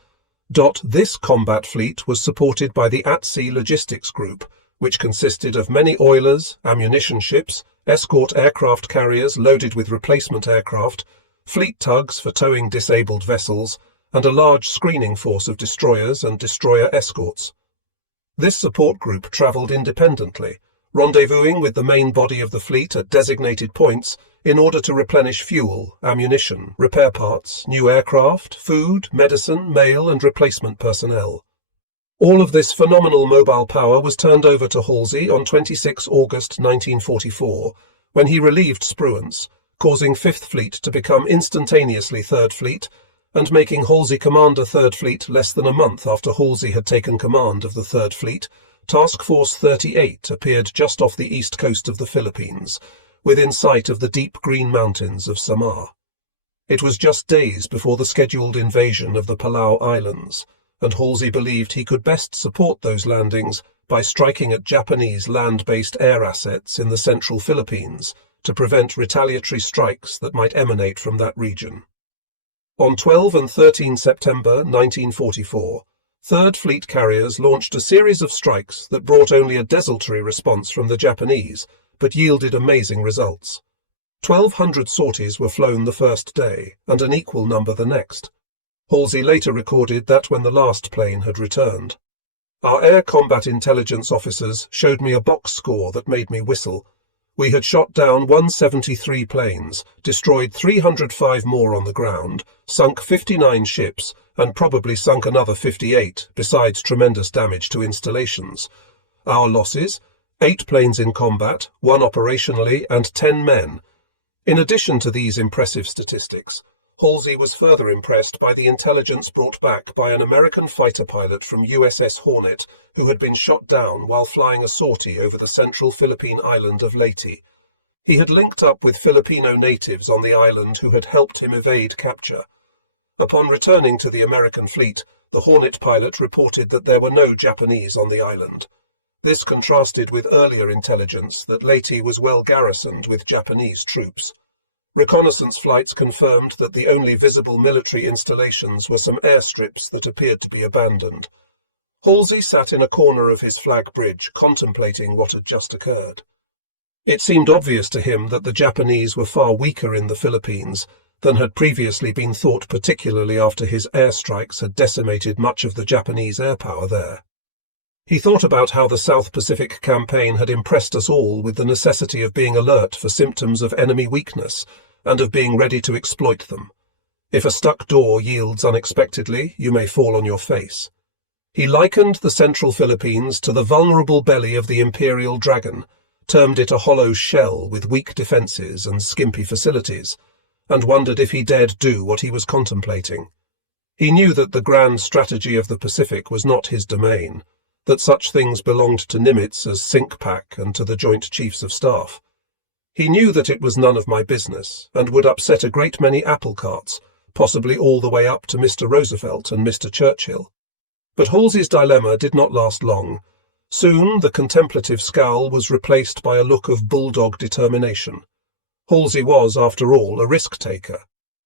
This combat fleet was supported by the At-Sea Logistics Group, which consisted of many oilers, ammunition ships, escort aircraft carriers loaded with replacement aircraft, fleet tugs for towing disabled vessels, and a large screening force of destroyers and destroyer escorts. This support group travelled independently, rendezvousing with the main body of the fleet at designated points in order to replenish fuel, ammunition, repair parts, new aircraft, food, medicine, mail, and replacement personnel. All of this phenomenal mobile power was turned over to Halsey on 26 August 1944, when he relieved Spruance, causing Fifth Fleet to become instantaneously Third Fleet, and making Halsey commander Third Fleet less than a month after Halsey had taken command of the Third Fleet, Task Force 38 appeared just off the east coast of the Philippines, within sight of the deep green mountains of Samar. It was just days before the scheduled invasion of the Palau Islands, and Halsey believed he could best support those landings by striking at Japanese land-based air assets in the central Philippines to prevent retaliatory strikes that might emanate from that region. On 12 and 13 September 1944, Third Fleet carriers launched a series of strikes that brought only a desultory response from the Japanese, but yielded amazing results. 1,200 sorties were flown the first day, and an equal number the next. Halsey later recorded that when the last plane had returned. Our air combat intelligence officers showed me a box score that made me whistle. We had shot down 173 planes, destroyed 305 more on the ground, sunk 59 ships, and probably sunk another 58, besides tremendous damage to installations. Our losses: 8 planes in combat, 1 operationally, and 10 men. In addition to these impressive statistics, Halsey was further impressed by the intelligence brought back by an American fighter pilot from USS Hornet who had been shot down while flying a sortie over the central Philippine island of Leyte. He had linked up with Filipino natives on the island who had helped him evade capture. Upon returning to the American fleet, the Hornet pilot reported that there were no Japanese on the island. This contrasted with earlier intelligence that Leyte was well garrisoned with Japanese troops. Reconnaissance flights confirmed that the only visible military installations were some airstrips that appeared to be abandoned. Halsey sat in a corner of his flag bridge, contemplating what had just occurred. It seemed obvious to him that the Japanese were far weaker in the Philippines than had previously been thought, particularly after his airstrikes had decimated much of the Japanese air power there. He thought about how the South Pacific campaign had impressed us all with the necessity of being alert for symptoms of enemy weakness and of being ready to exploit them. If a stuck door yields unexpectedly, you may fall on your face. He likened the central Philippines to the vulnerable belly of the Imperial Dragon, termed it a hollow shell with weak defences and skimpy facilities, and wondered if he dared do what he was contemplating. He knew that the grand strategy of the Pacific was not his domain, that such things belonged to Nimitz as Sinkpak and to the Joint Chiefs of Staff. He knew that it was none of my business, and would upset a great many apple carts, possibly all the way up to Mr. Roosevelt and Mr. Churchill. But Halsey's dilemma did not last long. Soon the contemplative scowl was replaced by a look of bulldog determination. Halsey was, after all, a risk-taker.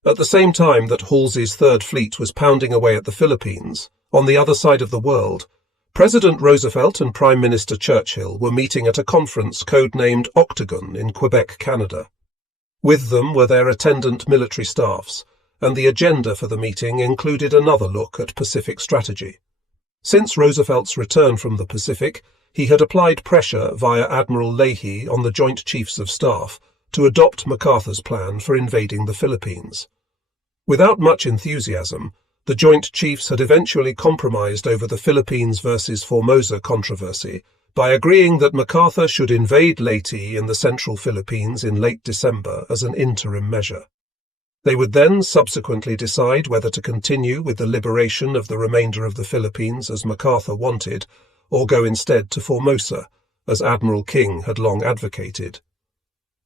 At the same time that Halsey's Third Fleet was pounding away at the Philippines, on the other side of the world, President Roosevelt and Prime Minister Churchill were meeting at a conference codenamed Octagon in Quebec, Canada. With them were their attendant military staffs, and the agenda for the meeting included another look at Pacific strategy. Since Roosevelt's return from the Pacific, he had applied pressure via Admiral Leahy on the Joint Chiefs of Staff to adopt MacArthur's plan for invading the Philippines. Without much enthusiasm, the Joint Chiefs had eventually compromised over the Philippines versus Formosa controversy by agreeing that MacArthur should invade Leyte in the central Philippines in late December as an interim measure. They would then subsequently decide whether to continue with the liberation of the remainder of the Philippines as MacArthur wanted, or go instead to Formosa, as Admiral King had long advocated.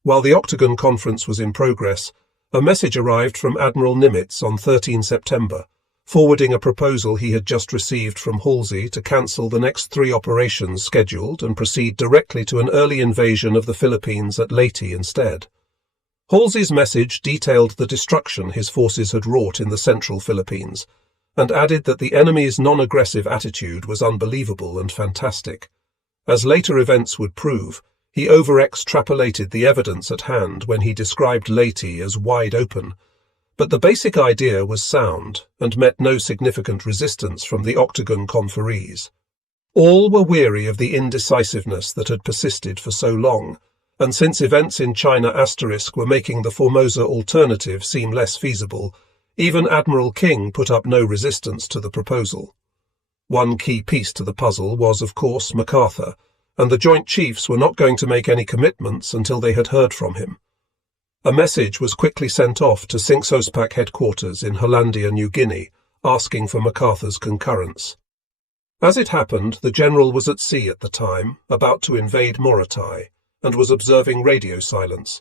While the Octagon Conference was in progress, a message arrived from Admiral Nimitz on 13 September, forwarding a proposal he had just received from Halsey to cancel the next 3 operations scheduled and proceed directly to an early invasion of the Philippines at Leyte instead. Halsey's message detailed the destruction his forces had wrought in the central Philippines, and added that the enemy's non-aggressive attitude was unbelievable and fantastic. As later events would prove, he over-extrapolated the evidence at hand when he described Leyte as wide open, but the basic idea was sound and met no significant resistance from the Octagon conferees. All were weary of the indecisiveness that had persisted for so long, and since events in China * were making the Formosa alternative seem less feasible, even Admiral King put up no resistance to the proposal. One key piece to the puzzle was, of course, MacArthur, and the Joint Chiefs were not going to make any commitments until they had heard from him. A message was quickly sent off to Sinksospak headquarters in Hollandia, New Guinea, asking for MacArthur's concurrence. As it happened, the general was at sea at the time, about to invade Morotai, and was observing radio silence.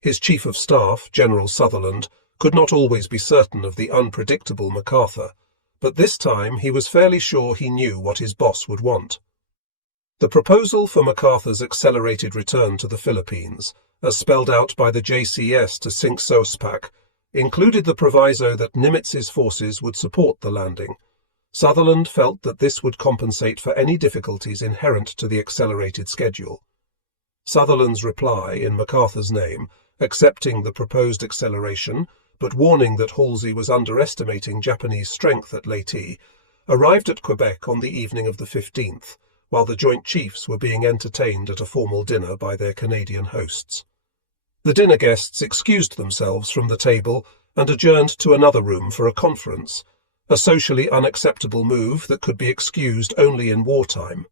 His chief of staff, General Sutherland, could not always be certain of the unpredictable MacArthur, but this time he was fairly sure he knew what his boss would want. The proposal for MacArthur's accelerated return to the Philippines, as spelled out by the JCS to sink Sospak, included the proviso that Nimitz's forces would support the landing. Sutherland felt that this would compensate for any difficulties inherent to the accelerated schedule. Sutherland's reply, in MacArthur's name, accepting the proposed acceleration, but warning that Halsey was underestimating Japanese strength at Leyte, arrived at Quebec on the evening of the 15th, while the Joint Chiefs were being entertained at a formal dinner by their Canadian hosts. The dinner guests excused themselves from the table and adjourned to another room for a conference, a socially unacceptable move that could be excused only in wartime.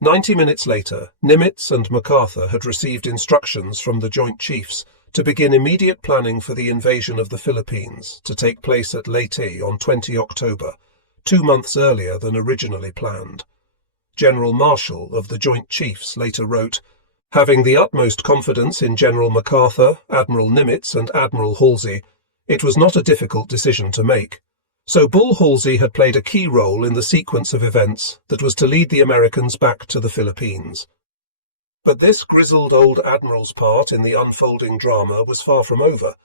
90 minutes later, Nimitz and MacArthur had received instructions from the Joint Chiefs to begin immediate planning for the invasion of the Philippines to take place at Leyte on 20 October, 2 months earlier than originally planned. General Marshall of the Joint Chiefs later wrote, "Having the utmost confidence in General MacArthur, Admiral Nimitz and Admiral Halsey, it was not a difficult decision to make. So Bull Halsey had played a key role in the sequence of events that was to lead the Americans back to the Philippines. But this grizzled old admiral's part in the unfolding drama was far from over.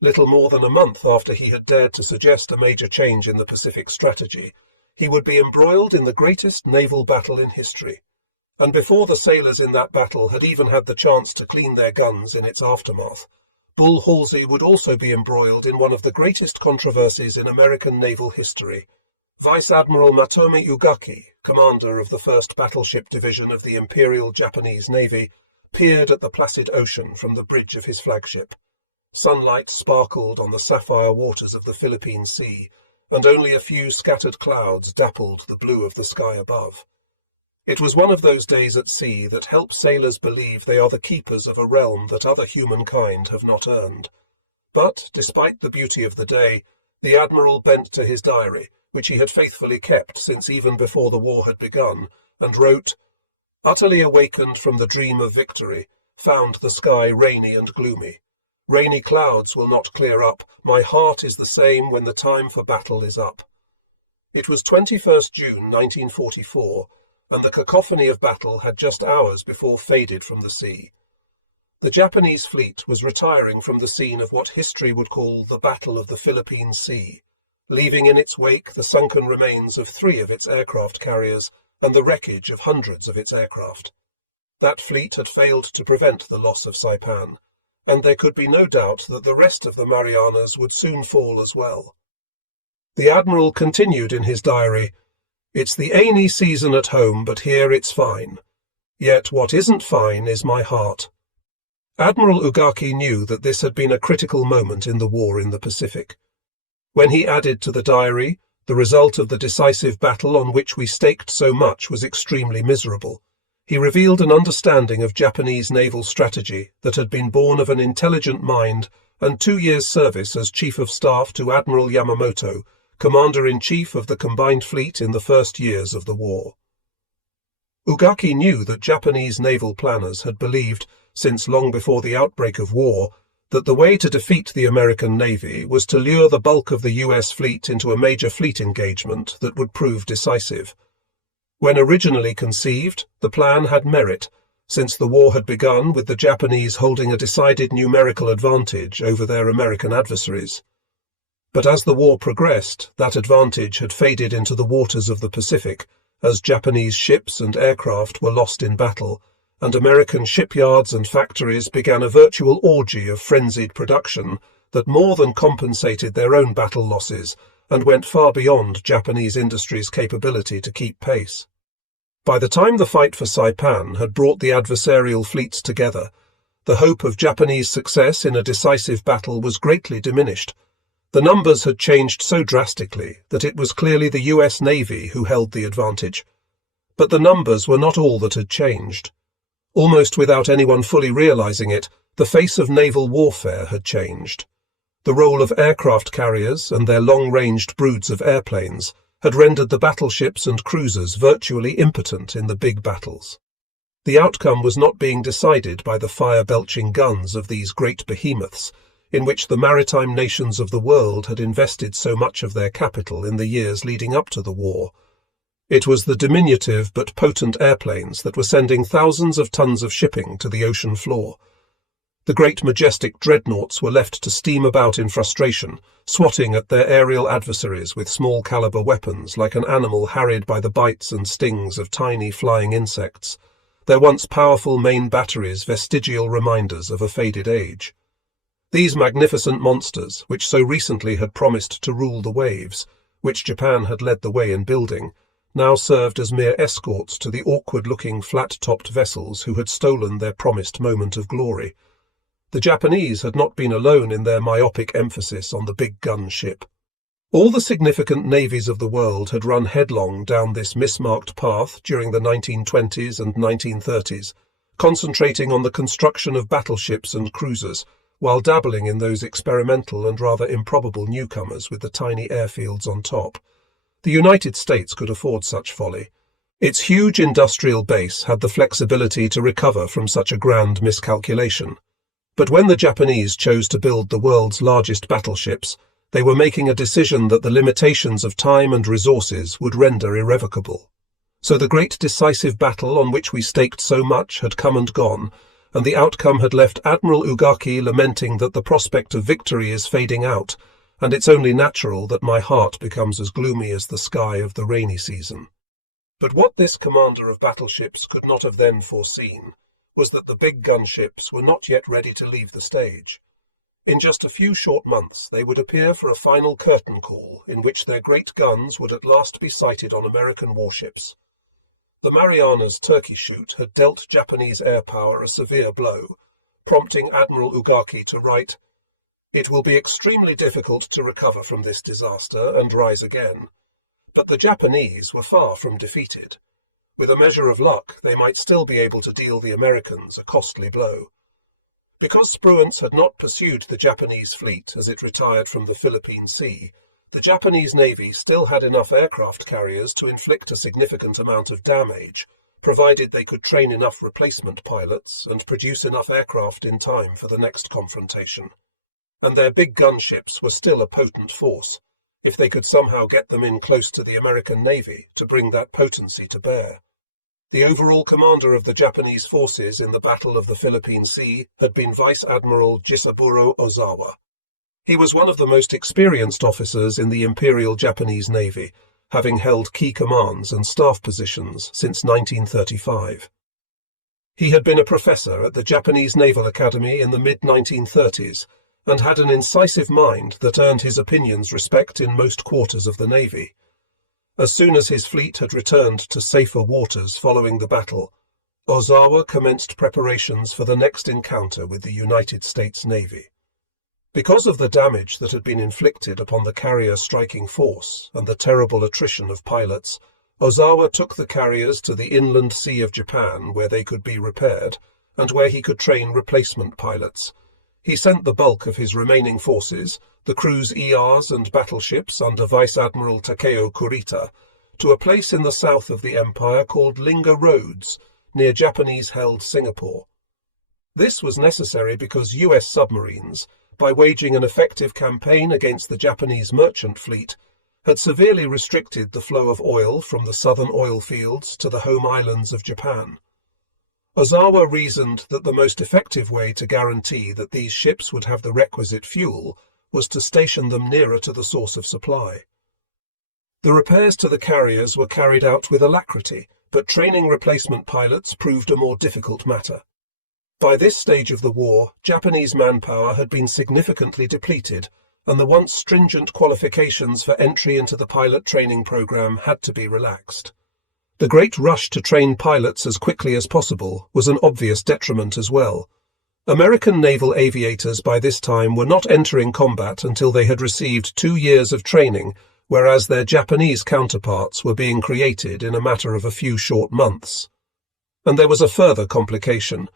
Little more than a month after he had dared to suggest a major change in the Pacific strategy, he would be embroiled in the greatest naval battle in history. And before the sailors in that battle had even had the chance to clean their guns in its aftermath, Bull Halsey would also be embroiled in one of the greatest controversies in American naval history. Vice Admiral Matomi Ugaki, commander of the 1st Battleship Division of the Imperial Japanese Navy, peered at the placid ocean from the bridge of his flagship. Sunlight sparkled on the sapphire waters of the Philippine Sea, and only a few scattered clouds dappled the blue of the sky above. It was one of those days at sea that help sailors believe they are the keepers of a realm that other humankind have not earned. But, despite the beauty of the day, the Admiral bent to his diary, which he had faithfully kept since even before the war had begun, and wrote, "Utterly awakened from the dream of victory, found the sky rainy and gloomy. Rainy clouds will not clear up, my heart is the same when the time for battle is up." It was 21st June 1944, and the cacophony of battle had just hours before faded from the sea. The Japanese fleet was retiring from the scene of what history would call the Battle of the Philippine Sea, leaving in its wake the sunken remains of 3 of its aircraft carriers and the wreckage of hundreds of its aircraft. That fleet had failed to prevent the loss of Saipan, and there could be no doubt that the rest of the Marianas would soon fall as well. The Admiral continued in his diary, "It's the rainy season at home, but here it's fine. Yet what isn't fine is my heart." Admiral Ugaki knew that this had been a critical moment in the war in the Pacific. When he added to the diary, "The result of the decisive battle on which we staked so much was extremely miserable," he revealed an understanding of Japanese naval strategy that had been born of an intelligent mind and 2 years' service as Chief of Staff to Admiral Yamamoto, Commander-in-Chief of the Combined Fleet in the first years of the war. Ugaki knew that Japanese naval planners had believed, since long before the outbreak of war, that the way to defeat the American Navy was to lure the bulk of the US fleet into a major fleet engagement that would prove decisive. When originally conceived, the plan had merit, since the war had begun with the Japanese holding a decided numerical advantage over their American adversaries. But as the war progressed, that advantage had faded into the waters of the Pacific, as Japanese ships and aircraft were lost in battle, and American shipyards and factories began a virtual orgy of frenzied production that more than compensated their own battle losses and went far beyond Japanese industry's capability to keep pace. By the time the fight for Saipan had brought the adversarial fleets together, the hope of Japanese success in a decisive battle was greatly diminished. The numbers had changed so drastically that it was clearly the US Navy who held the advantage. But the numbers were not all that had changed. Almost without anyone fully realizing it, the face of naval warfare had changed. The role of aircraft carriers and their long-ranged broods of airplanes, had rendered the battleships and cruisers virtually impotent in the big battles. The outcome was not being decided by the fire-belching guns of these great behemoths, in which the maritime nations of the world had invested so much of their capital in the years leading up to the war. It was the diminutive but potent airplanes that were sending thousands of tons of shipping to the ocean floor. The great majestic dreadnoughts were left to steam about in frustration, swatting at their aerial adversaries with small-caliber weapons like an animal harried by the bites and stings of tiny flying insects, their once powerful main batteries vestigial reminders of a faded age. These magnificent monsters, which so recently had promised to rule the waves, which Japan had led the way in building, now served as mere escorts to the awkward-looking flat-topped vessels who had stolen their promised moment of glory. The Japanese had not been alone in their myopic emphasis on the big gun ship. All the significant navies of the world had run headlong down this mismarked path during the 1920s and 1930s, concentrating on the construction of battleships and cruisers, while dabbling in those experimental and rather improbable newcomers with the tiny airfields on top. The United States could afford such folly. Its huge industrial base had the flexibility to recover from such a grand miscalculation. But when the Japanese chose to build the world's largest battleships, they were making a decision that the limitations of time and resources would render irrevocable. So the great decisive battle on which we staked so much had come and gone, and the outcome had left Admiral Ugaki lamenting that the prospect of victory is fading out, and it's only natural that my heart becomes as gloomy as the sky of the rainy season. But what this commander of battleships could not have then foreseen was that the big gunships were not yet ready to leave the stage. In just a few short months they would appear for a final curtain call in which their great guns would at last be sighted on American warships. The Mariana's turkey shoot had dealt Japanese air power a severe blow, prompting Admiral Ugaki to write, "It will be extremely difficult to recover from this disaster and rise again." But the Japanese were far from defeated. With a measure of luck, they might still be able to deal the Americans a costly blow. Because Spruance had not pursued the Japanese fleet as it retired from the Philippine Sea, the Japanese Navy still had enough aircraft carriers to inflict a significant amount of damage, provided they could train enough replacement pilots and produce enough aircraft in time for the next confrontation. And their big gunships were still a potent force, if they could somehow get them in close to the American Navy to bring that potency to bear. The overall commander of the Japanese forces in the Battle of the Philippine Sea had been Vice Admiral Jisaburo Ozawa. He was one of the most experienced officers in the Imperial Japanese Navy, having held key commands and staff positions since 1935. He had been a professor at the Japanese Naval Academy in the mid-1930s and had an incisive mind that earned his opinions respect in most quarters of the Navy. As soon as his fleet had returned to safer waters following the battle, Ozawa commenced preparations for the next encounter with the United States Navy. Because of the damage that had been inflicted upon the carrier striking force and the terrible attrition of pilots, Ozawa took the carriers to the inland sea of Japan where they could be repaired and where he could train replacement pilots. He sent the bulk of his remaining forces, the cruise ERs and battleships under Vice Admiral Takeo Kurita, to a place in the south of the empire called Linga Roads, near Japanese-held Singapore. This was necessary because US submarines, by waging an effective campaign against the Japanese merchant fleet, had severely restricted the flow of oil from the southern oil fields to the home islands of Japan. Ozawa reasoned that the most effective way to guarantee that these ships would have the requisite fuel was to station them nearer to the source of supply. The repairs to the carriers were carried out with alacrity, but training replacement pilots proved a more difficult matter. By this stage of the war, Japanese manpower had been significantly depleted, and the once stringent qualifications for entry into the pilot training program had to be relaxed. The great rush to train pilots as quickly as possible was an obvious detriment as well. American naval aviators by this time were not entering combat until they had received 2 years of training, whereas their Japanese counterparts were being created in a matter of a few short months. And there was a further complication.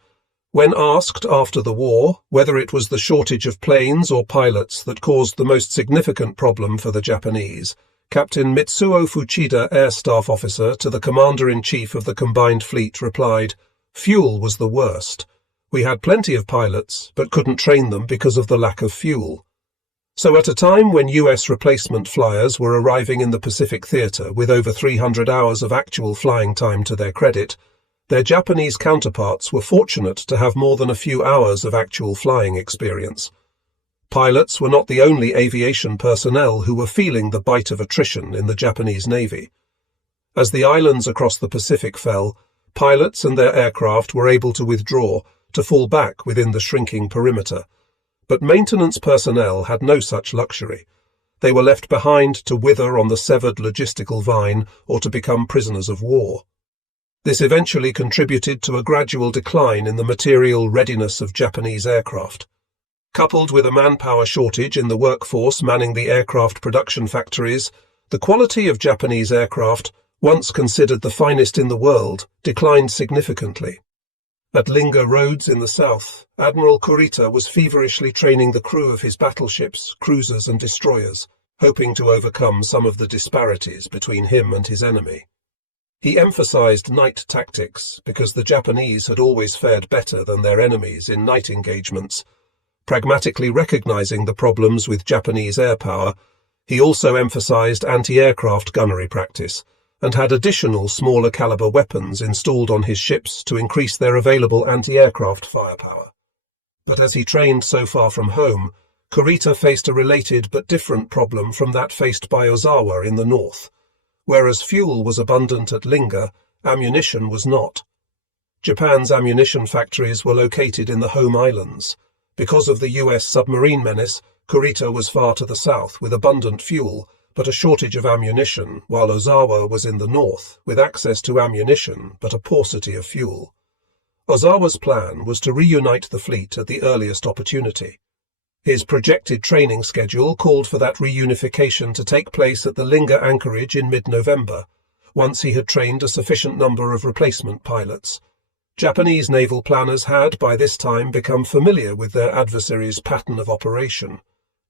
When asked after the war whether it was the shortage of planes or pilots that caused the most significant problem for the Japanese, Captain Mitsuo Fuchida, Air Staff Officer to the Commander-in-Chief of the Combined Fleet, replied, "Fuel was the worst. We had plenty of pilots, but couldn't train them because of the lack of fuel." So at a time when US replacement flyers were arriving in the Pacific Theater with over 300 hours of actual flying time to their credit, their Japanese counterparts were fortunate to have more than a few hours of actual flying experience. Pilots were not the only aviation personnel who were feeling the bite of attrition in the Japanese Navy. As the islands across the Pacific fell, pilots and their aircraft were able to withdraw, to fall back within the shrinking perimeter. But maintenance personnel had no such luxury. They were left behind to wither on the severed logistical vine or to become prisoners of war. This eventually contributed to a gradual decline in the material readiness of Japanese aircraft. Coupled with a manpower shortage in the workforce manning the aircraft production factories, the quality of Japanese aircraft, once considered the finest in the world, declined significantly. At Linga Roads in the south, Admiral Kurita was feverishly training the crew of his battleships, cruisers and destroyers, hoping to overcome some of the disparities between him and his enemy. He emphasized night tactics because the Japanese had always fared better than their enemies in night engagements. Pragmatically recognizing the problems with Japanese air power, he also emphasized anti-aircraft gunnery practice and had additional smaller caliber weapons installed on his ships to increase their available anti-aircraft firepower. But as he trained so far from home, Kurita faced a related but different problem from that faced by Ozawa in the north. Whereas fuel was abundant at Linga, ammunition was not. Japan's ammunition factories were located in the home islands. Because of the US submarine menace, Kurita was far to the south with abundant fuel, but a shortage of ammunition, while Ozawa was in the north with access to ammunition but a paucity of fuel. Ozawa's plan was to reunite the fleet at the earliest opportunity. His projected training schedule called for that reunification to take place at the Linga anchorage in mid-November, once he had trained a sufficient number of replacement pilots. Japanese naval planners had, by this time, become familiar with their adversary's pattern of operation.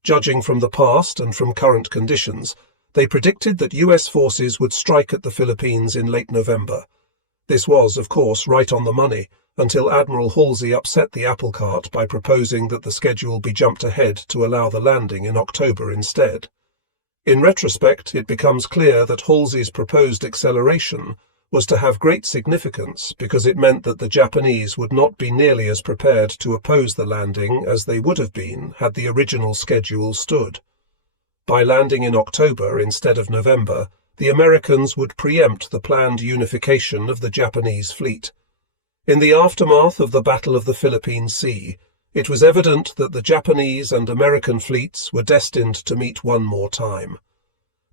Judging from the past and from current conditions, they predicted that US forces would strike at the Philippines in late November. This was, of course, right on the money, until Admiral Halsey upset the apple cart by proposing that the schedule be jumped ahead to allow the landing in October instead. In retrospect, it becomes clear that Halsey's proposed acceleration was to have great significance because it meant that the Japanese would not be nearly as prepared to oppose the landing as they would have been had the original schedule stood. By landing in October instead of November, the Americans would preempt the planned unification of the Japanese fleet. In the aftermath of the Battle of the Philippine Sea, it was evident that the Japanese and American fleets were destined to meet one more time.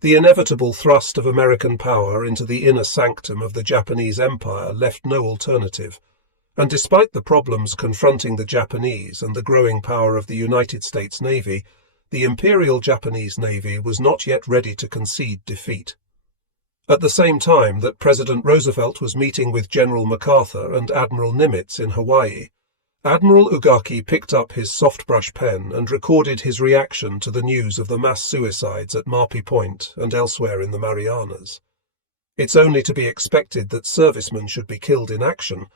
The inevitable thrust of American power into the inner sanctum of the Japanese Empire left no alternative, and despite the problems confronting the Japanese and the growing power of the United States Navy, the Imperial Japanese Navy was not yet ready to concede defeat. At the same time that President Roosevelt was meeting with General MacArthur and Admiral Nimitz in Hawaii, Admiral Ugaki picked up his soft-brush pen and recorded his reaction to the news of the mass suicides at Marpy Point and elsewhere in the Marianas. It's only to be expected that servicemen should be killed in action,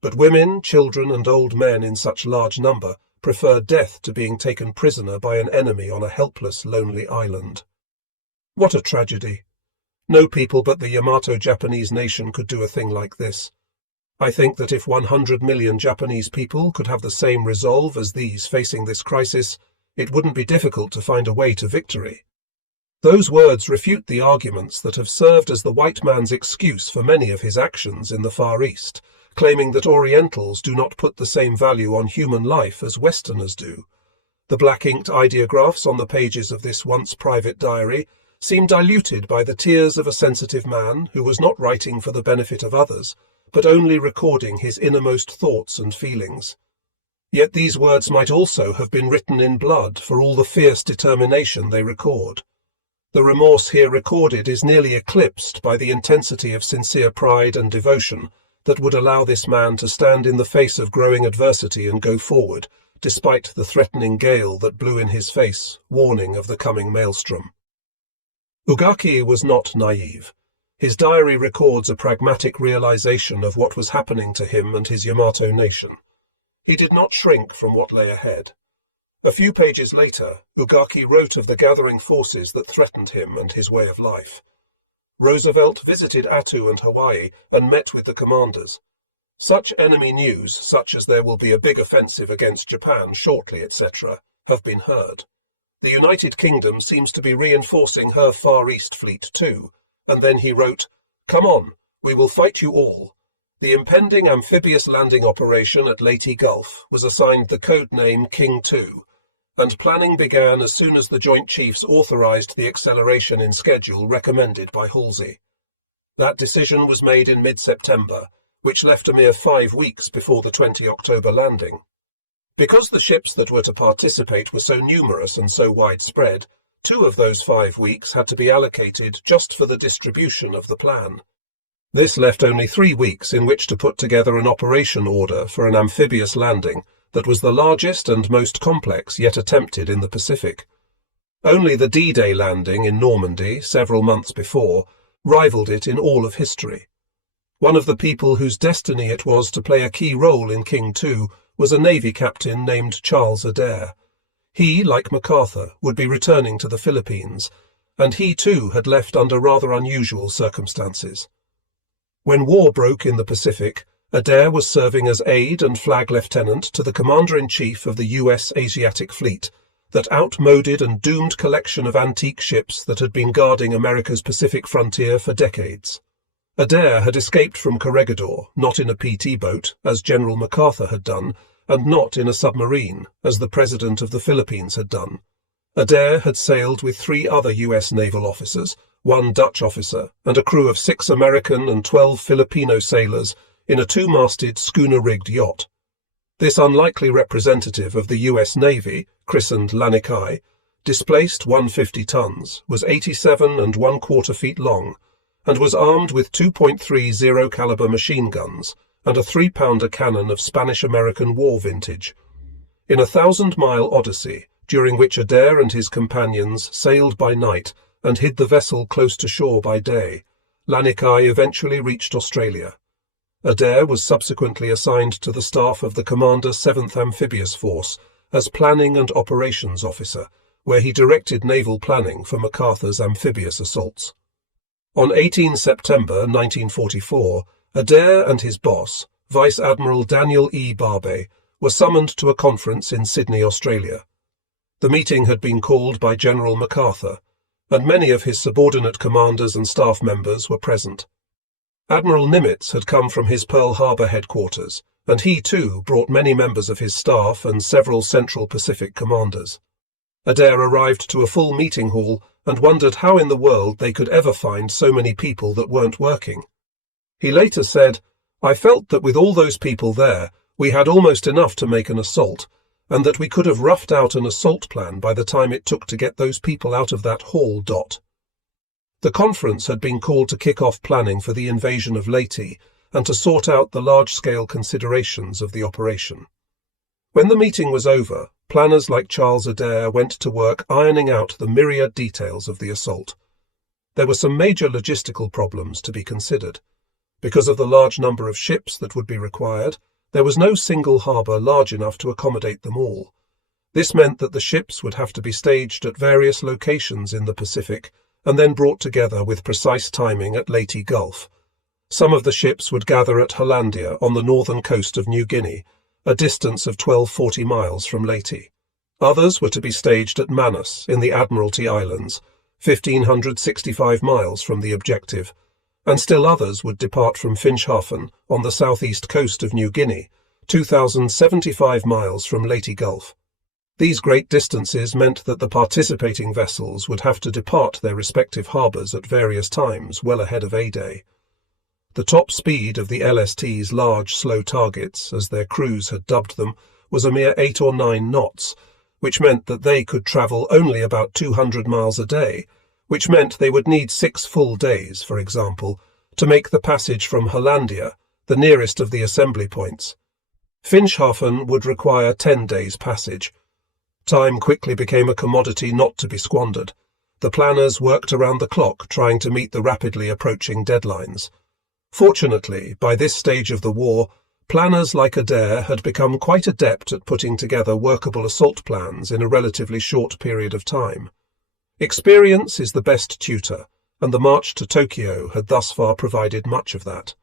but women, children and old men in such large number prefer death to being taken prisoner by an enemy on a helpless, lonely island. What a tragedy! No people but the Yamato Japanese nation could do a thing like this. I think that if 100 million Japanese people could have the same resolve as these facing this crisis, it wouldn't be difficult to find a way to victory. Those words refute the arguments that have served as the white man's excuse for many of his actions in the Far East, claiming that Orientals do not put the same value on human life as Westerners do. The black-inked ideographs on the pages of this once private diary seem diluted by the tears of a sensitive man who was not writing for the benefit of others, but only recording his innermost thoughts and feelings. Yet these words might also have been written in blood for all the fierce determination they record. The remorse here recorded is nearly eclipsed by the intensity of sincere pride and devotion that would allow this man to stand in the face of growing adversity and go forward, despite the threatening gale that blew in his face, warning of the coming maelstrom. Ugaki was not naive. His diary records a pragmatic realization of what was happening to him and his Yamato nation. He did not shrink from what lay ahead. A few pages later, Ugaki wrote of the gathering forces that threatened him and his way of life. Roosevelt visited Attu and Hawaii and met with the commanders. Such enemy news, such as there will be a big offensive against Japan shortly, etc., have been heard. The United Kingdom seems to be reinforcing her Far East fleet too, and then he wrote, "Come on, we will fight you all." The impending amphibious landing operation at Leyte Gulf was assigned the code name King II, and planning began as soon as the Joint Chiefs authorized the acceleration in schedule recommended by Halsey. That decision was made in mid-September, which left a mere 5 weeks before the 20 October landing. Because the ships that were to participate were so numerous and so widespread, 2 of those 5 weeks had to be allocated just for the distribution of the plan. This left only 3 weeks in which to put together an operation order for an amphibious landing that was the largest and most complex yet attempted in the Pacific. Only the D-Day landing in Normandy, several months before, rivaled it in all of history. One of the people whose destiny it was to play a key role in King II was a Navy captain named Charles Adair. He, like MacArthur, would be returning to the Philippines, and he too had left under rather unusual circumstances. When war broke in the Pacific, Adair was serving as aide and flag lieutenant to the commander-in-chief of the U.S. Asiatic Fleet, that outmoded and doomed collection of antique ships that had been guarding America's Pacific frontier for decades. Adair had escaped from Corregidor, not in a PT boat, as General MacArthur had done, and not in a submarine, as the President of the Philippines had done. Adair had sailed with 3 other U.S. naval officers, 1 Dutch officer, and a crew of 6 American and 12 Filipino sailors in a 2-masted schooner-rigged yacht. This unlikely representative of the U.S. Navy, christened Lanikai, displaced 150 tons, was 87 1/4 feet long, and was armed with 2.30 caliber machine guns and a 3-pounder cannon of Spanish-American war vintage. In a 1,000-mile odyssey, during which Adair and his companions sailed by night and hid the vessel close to shore by day, Lanikai eventually reached Australia. Adair was subsequently assigned to the staff of the Commander 7th Amphibious Force as Planning and Operations Officer, where he directed naval planning for MacArthur's amphibious assaults. On 18 September 1944, Adair and his boss, Vice Admiral Daniel E. Barbe, were summoned to a conference in Sydney, Australia. The meeting had been called by General MacArthur, and many of his subordinate commanders and staff members were present. Admiral Nimitz had come from his Pearl Harbor headquarters, and he too brought many members of his staff and several Central Pacific commanders. Adair arrived to a full meeting hall and wondered how in the world they could ever find so many people that weren't working. He later said, "I felt that with all those people there, we had almost enough to make an assault, and that we could have roughed out an assault plan by the time it took to get those people out of that hall. The conference had been called to kick off planning for the invasion of Leyte and to sort out the large-scale considerations of the operation. When the meeting was over, planners like Charles Adair went to work ironing out the myriad details of the assault. There were some major logistical problems to be considered. Because of the large number of ships that would be required, there was no single harbour large enough to accommodate them all. This meant that the ships would have to be staged at various locations in the Pacific and then brought together with precise timing at Leyte Gulf. Some of the ships would gather at Hollandia on the northern coast of New Guinea, a distance of 1,240 miles from Leyte. Others were to be staged at Manus in the Admiralty Islands, 1,565 miles from the objective, and still others would depart from Finschhafen on the southeast coast of New Guinea, 2,075 miles from Leyte Gulf. These great distances meant that the participating vessels would have to depart their respective harbours at various times well ahead of A-Day. The top speed of the LST's large, slow targets, as their crews had dubbed them, was a mere 8 or 9 knots, which meant that they could travel only about 200 miles a day, which meant they would need 6 full days, for example, to make the passage from Hollandia, the nearest of the assembly points. Finschhafen would require 10 days' passage. Time quickly became a commodity not to be squandered. the planners worked around the clock trying to meet the rapidly approaching deadlines. Fortunately, by this stage of the war, planners like Adair had become quite adept at putting together workable assault plans in a relatively short period of time. Experience is the best tutor, and the march to Tokyo had thus far provided much of that.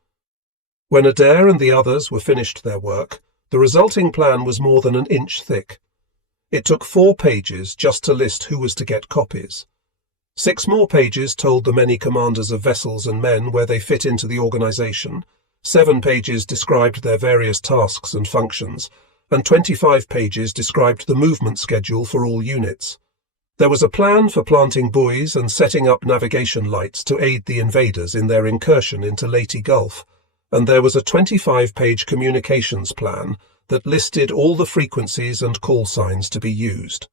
When Adair and the others were finished their work, the resulting plan was more than an inch thick. It took 4 pages just to list who was to get copies. 6 more pages told the many commanders of vessels and men where they fit into the organization, 7 pages described their various tasks and functions, and 25 pages described the movement schedule for all units. There was a plan for planting buoys and setting up navigation lights to aid the invaders in their incursion into Leyte Gulf, and there was a 25-page communications plan that listed all the frequencies and call signs to be used.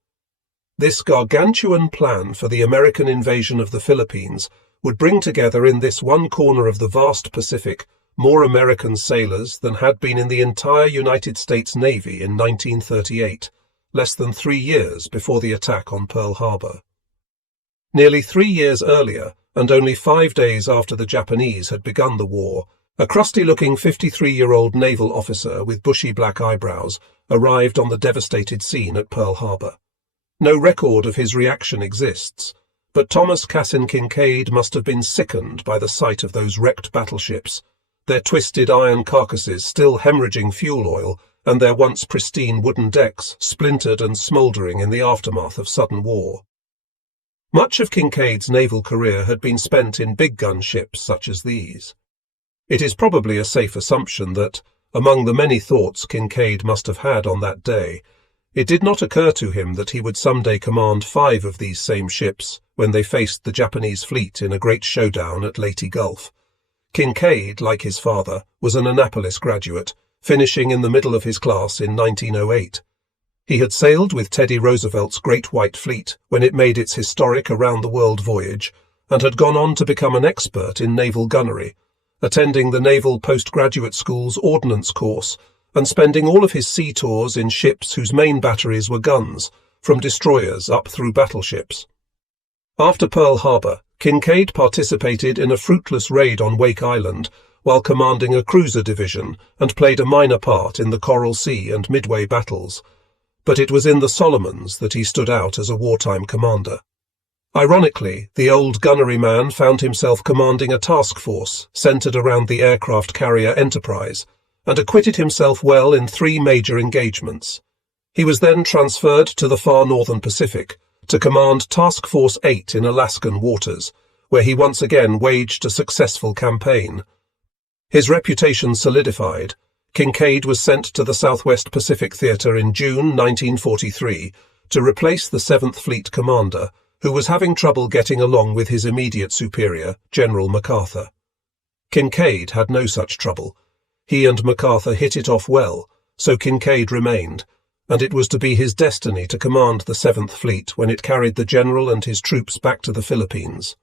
This gargantuan plan for the American invasion of the Philippines would bring together in this one corner of the vast Pacific more American sailors than had been in the entire United States Navy in 1938, less than 3 years before the attack on Pearl Harbor. Nearly 3 years earlier, and only 5 days after the Japanese had begun the war, a crusty-looking 53-year-old naval officer with bushy black eyebrows arrived on the devastated scene at Pearl Harbor. No record of his reaction exists, but Thomas Cassin Kincaid must have been sickened by the sight of those wrecked battleships, their twisted iron carcasses still hemorrhaging fuel oil, and their once pristine wooden decks splintered and smouldering in the aftermath of sudden war. Much of Kincaid's naval career had been spent in big gun ships such as these. It is probably a safe assumption that, among the many thoughts Kincaid must have had on that day, it did not occur to him that he would someday command 5 of these same ships when they faced the Japanese fleet in a great showdown at Leyte Gulf. Kincaid, like his father, was an Annapolis graduate, finishing in the middle of his class in 1908. He had sailed with Teddy Roosevelt's Great White Fleet when it made its historic around-the-world voyage, and had gone on to become an expert in naval gunnery, attending the Naval Postgraduate School's Ordnance course and spending all of his sea tours in ships whose main batteries were guns, from destroyers up through battleships. After Pearl Harbor, Kincaid participated in a fruitless raid on Wake Island while commanding a cruiser division and played a minor part in the Coral Sea and Midway battles. But it was in the Solomons that he stood out as a wartime commander. Ironically, the old gunnery man found himself commanding a task force centered around the aircraft carrier Enterprise, and acquitted himself well in 3 major engagements. He was then transferred to the far northern Pacific to command Task Force 8 in Alaskan waters, where he once again waged a successful campaign. His reputation solidified. Kincaid was sent to the Southwest Pacific Theater in June 1943 to replace the 7th Fleet commander, who was having trouble getting along with his immediate superior, General MacArthur. Kincaid had no such trouble. He and MacArthur hit it off well, so Kincaid remained, and it was to be his destiny to command the 7th Fleet when it carried the general and his troops back to the Philippines.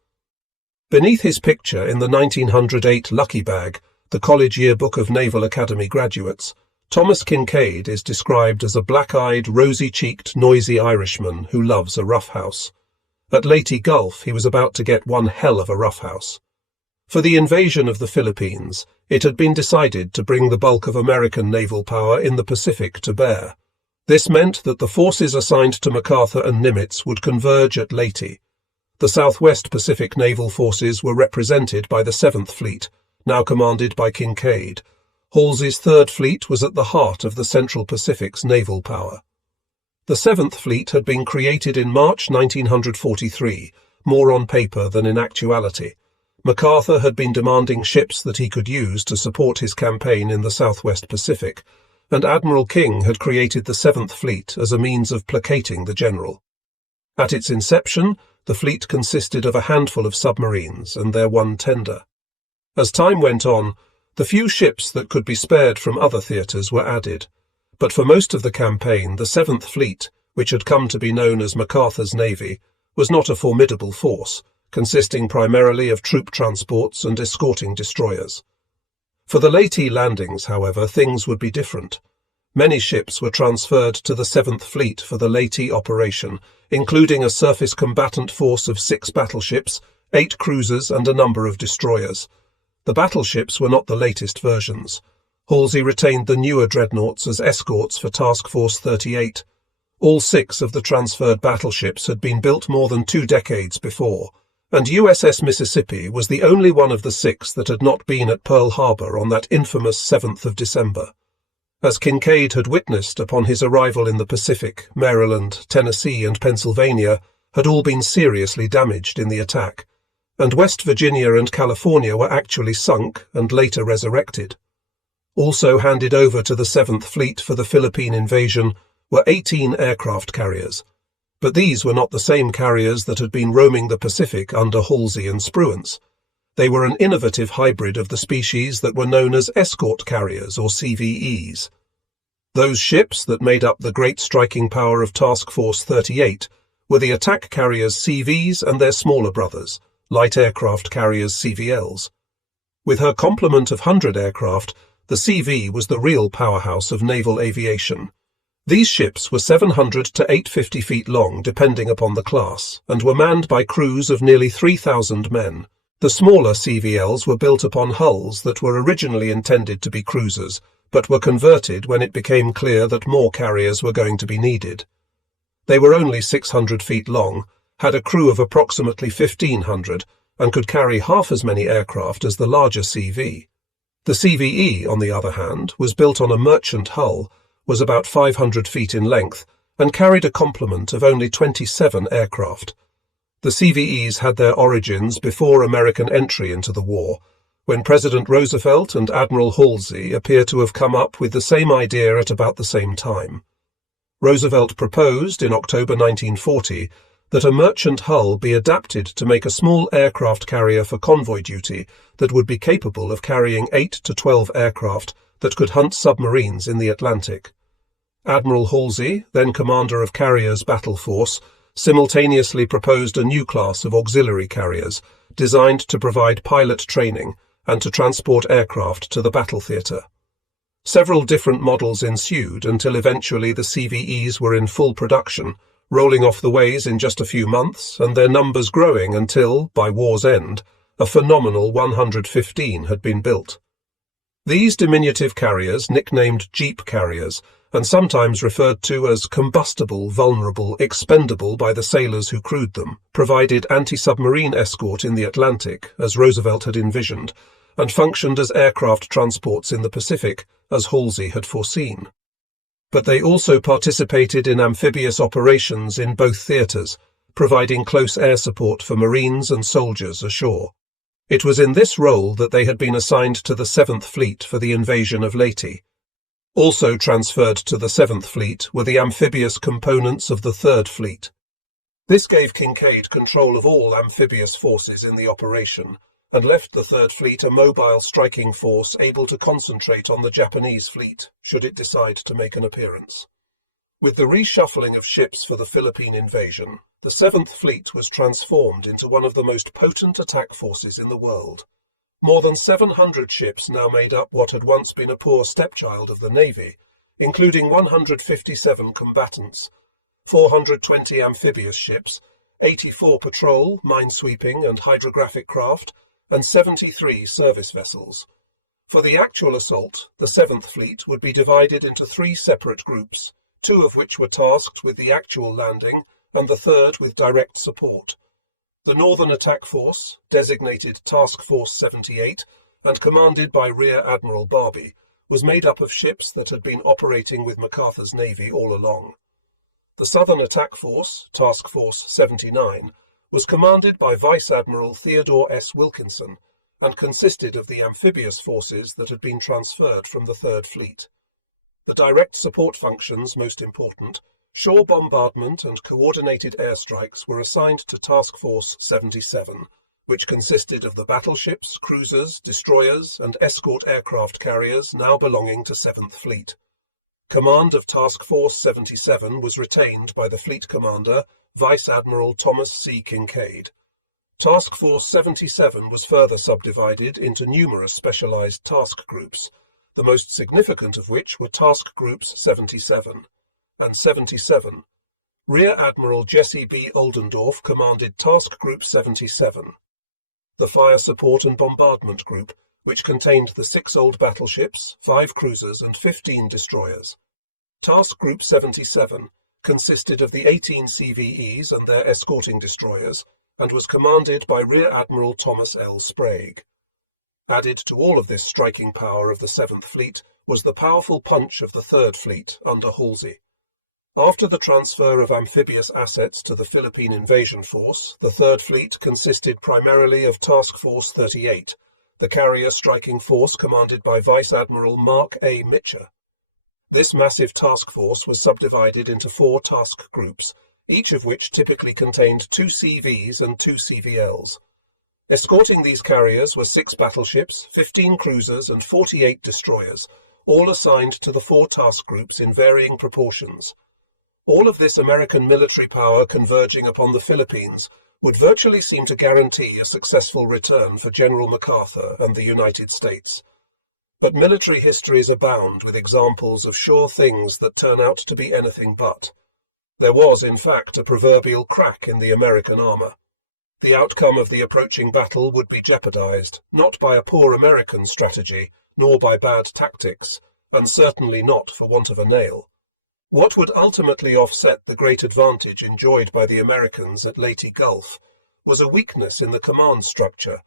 Beneath his picture in the 1908 Lucky Bag, the college yearbook of Naval Academy graduates, Thomas Kincaid is described as a black-eyed, rosy-cheeked, noisy Irishman who loves a roughhouse. At Leyte Gulf, he was about to get one hell of a roughhouse. For the invasion of the Philippines, it had been decided to bring the bulk of American naval power in the Pacific to bear. This meant that the forces assigned to MacArthur and Nimitz would converge at Leyte. The Southwest Pacific naval forces were represented by the 7th Fleet, now commanded by Kincaid. Halsey's 3rd Fleet was at the heart of the Central Pacific's naval power. The 7th Fleet had been created in March 1943, more on paper than in actuality. MacArthur had been demanding ships that he could use to support his campaign in the Southwest Pacific, and Admiral King had created the 7th Fleet as a means of placating the general. At its inception, the fleet consisted of a handful of submarines and their one tender. As time went on, the few ships that could be spared from other theatres were added, but for most of the campaign the 7th Fleet, which had come to be known as MacArthur's Navy, was not a formidable force, consisting primarily of troop transports and escorting destroyers. For the Leyte landings, however, things would be different. Many ships were transferred to the 7th Fleet for the Leyte operation, including a surface combatant force of 6 battleships, 8 cruisers and a number of destroyers. The battleships were not the latest versions. Halsey retained the newer dreadnoughts as escorts for Task Force 38. All 6 of the transferred battleships had been built more than 2 decades before, and USS Mississippi was the only one of the 6 that had not been at Pearl Harbor on that infamous 7th of December. As Kinkaid had witnessed upon his arrival in the Pacific, Maryland, Tennessee and Pennsylvania had all been seriously damaged in the attack, and West Virginia and California were actually sunk and later resurrected. Also handed over to the 7th Fleet for the Philippine invasion were 18 aircraft carriers, but these were not the same carriers that had been roaming the Pacific under Halsey and Spruance. They were an innovative hybrid of the species that were known as escort carriers, or CVEs. Those ships that made up the great striking power of Task Force 38 were the attack carriers CVs and their smaller brothers, light aircraft carriers CVLs. With her complement of 100 aircraft, the CV was the real powerhouse of naval aviation. These ships were 700 to 850 feet long, depending upon the class, and were manned by crews of nearly 3,000 men. The smaller CVLs were built upon hulls that were originally intended to be cruisers, but were converted when it became clear that more carriers were going to be needed. They were only 600 feet long, had a crew of approximately 1,500, and could carry half as many aircraft as the larger CV. The CVE, on the other hand, was built on a merchant hull, was about 500 feet in length, and carried a complement of only 27 aircraft. The CVEs had their origins before American entry into the war, when President Roosevelt and Admiral Halsey appear to have come up with the same idea at about the same time. Roosevelt proposed in October 1940 that a merchant hull be adapted to make a small aircraft carrier for convoy duty that would be capable of carrying 8 to 12 aircraft that could hunt submarines in the Atlantic. Admiral Halsey, then commander of Carriers Battle Force, simultaneously proposed a new class of auxiliary carriers designed to provide pilot training and to transport aircraft to the battle theatre. Several different models ensued until eventually the CVEs were in full production, rolling off the ways in just a few months and their numbers growing until, by war's end, a phenomenal 115 had been built. These diminutive carriers, nicknamed Jeep carriers, and sometimes referred to as combustible, vulnerable, expendable by the sailors who crewed them, provided anti-submarine escort in the Atlantic, as Roosevelt had envisioned, and functioned as aircraft transports in the Pacific, as Halsey had foreseen. But they also participated in amphibious operations in both theatres, providing close air support for Marines and soldiers ashore. It was in this role that they had been assigned to the 7th Fleet for the invasion of Leyte. Also transferred to the 7th Fleet were the amphibious components of the 3rd Fleet. This gave Kinkaid control of all amphibious forces in the operation, and left the 3rd Fleet a mobile striking force able to concentrate on the Japanese fleet, should it decide to make an appearance. With the reshuffling of ships for the Philippine invasion, the 7th Fleet was transformed into one of the most potent attack forces in the world. More than 700 ships now made up what had once been a poor stepchild of the Navy, including 157 combatants, 420 amphibious ships, 84 patrol, minesweeping and hydrographic craft, and 73 service vessels. For the actual assault, the 7th Fleet would be divided into 3 separate groups, 2 of which were tasked with the actual landing, and the 3rd with direct support. The Northern Attack Force, designated Task Force 78 and commanded by Rear Admiral Barbie, was made up of ships that had been operating with MacArthur's Navy all along. The Southern Attack Force, Task Force 79, was commanded by Vice Admiral Theodore S. Wilkinson and consisted of the amphibious forces that had been transferred from the 3rd Fleet. The direct support functions, most important, shore bombardment and coordinated airstrikes, were assigned to Task Force 77, which consisted of the battleships, cruisers, destroyers, and escort aircraft carriers now belonging to 7th Fleet. Command of Task Force 77 was retained by the Fleet Commander, Vice Admiral Thomas C. Kinkaid. Task Force 77 was further subdivided into numerous specialized task groups, the most significant of which were Task Groups 77 and 77. Rear Admiral Jesse B. Oldendorf commanded Task Group 77. The Fire Support and Bombardment Group, which contained the 6 old battleships, 5 cruisers, and 15 destroyers. Task Group 77 consisted of the 18 CVEs and their escorting destroyers, and was commanded by Rear Admiral Thomas L. Sprague. Added to all of this striking power of the 7th Fleet was the powerful punch of the 3rd Fleet under Halsey. After the transfer of amphibious assets to the Philippine Invasion Force, the 3rd Fleet consisted primarily of Task Force 38, the carrier striking force commanded by Vice Admiral Mark A. Mitcher. This massive task force was subdivided into 4 task groups, each of which typically contained 2 CVs and 2 CVLs. Escorting these carriers were 6 battleships, 15 cruisers, and 48 destroyers, all assigned to the 4 task groups in varying proportions. All of this American military power converging upon the Philippines would virtually seem to guarantee a successful return for General MacArthur and the United States. But military histories abound with examples of sure things that turn out to be anything but. There was, in fact, a proverbial crack in the American armor. The outcome of the approaching battle would be jeopardized, not by a poor American strategy, nor by bad tactics, and certainly not for want of a nail. What would ultimately offset the great advantage enjoyed by the Americans at Leyte Gulf was a weakness in the command structure,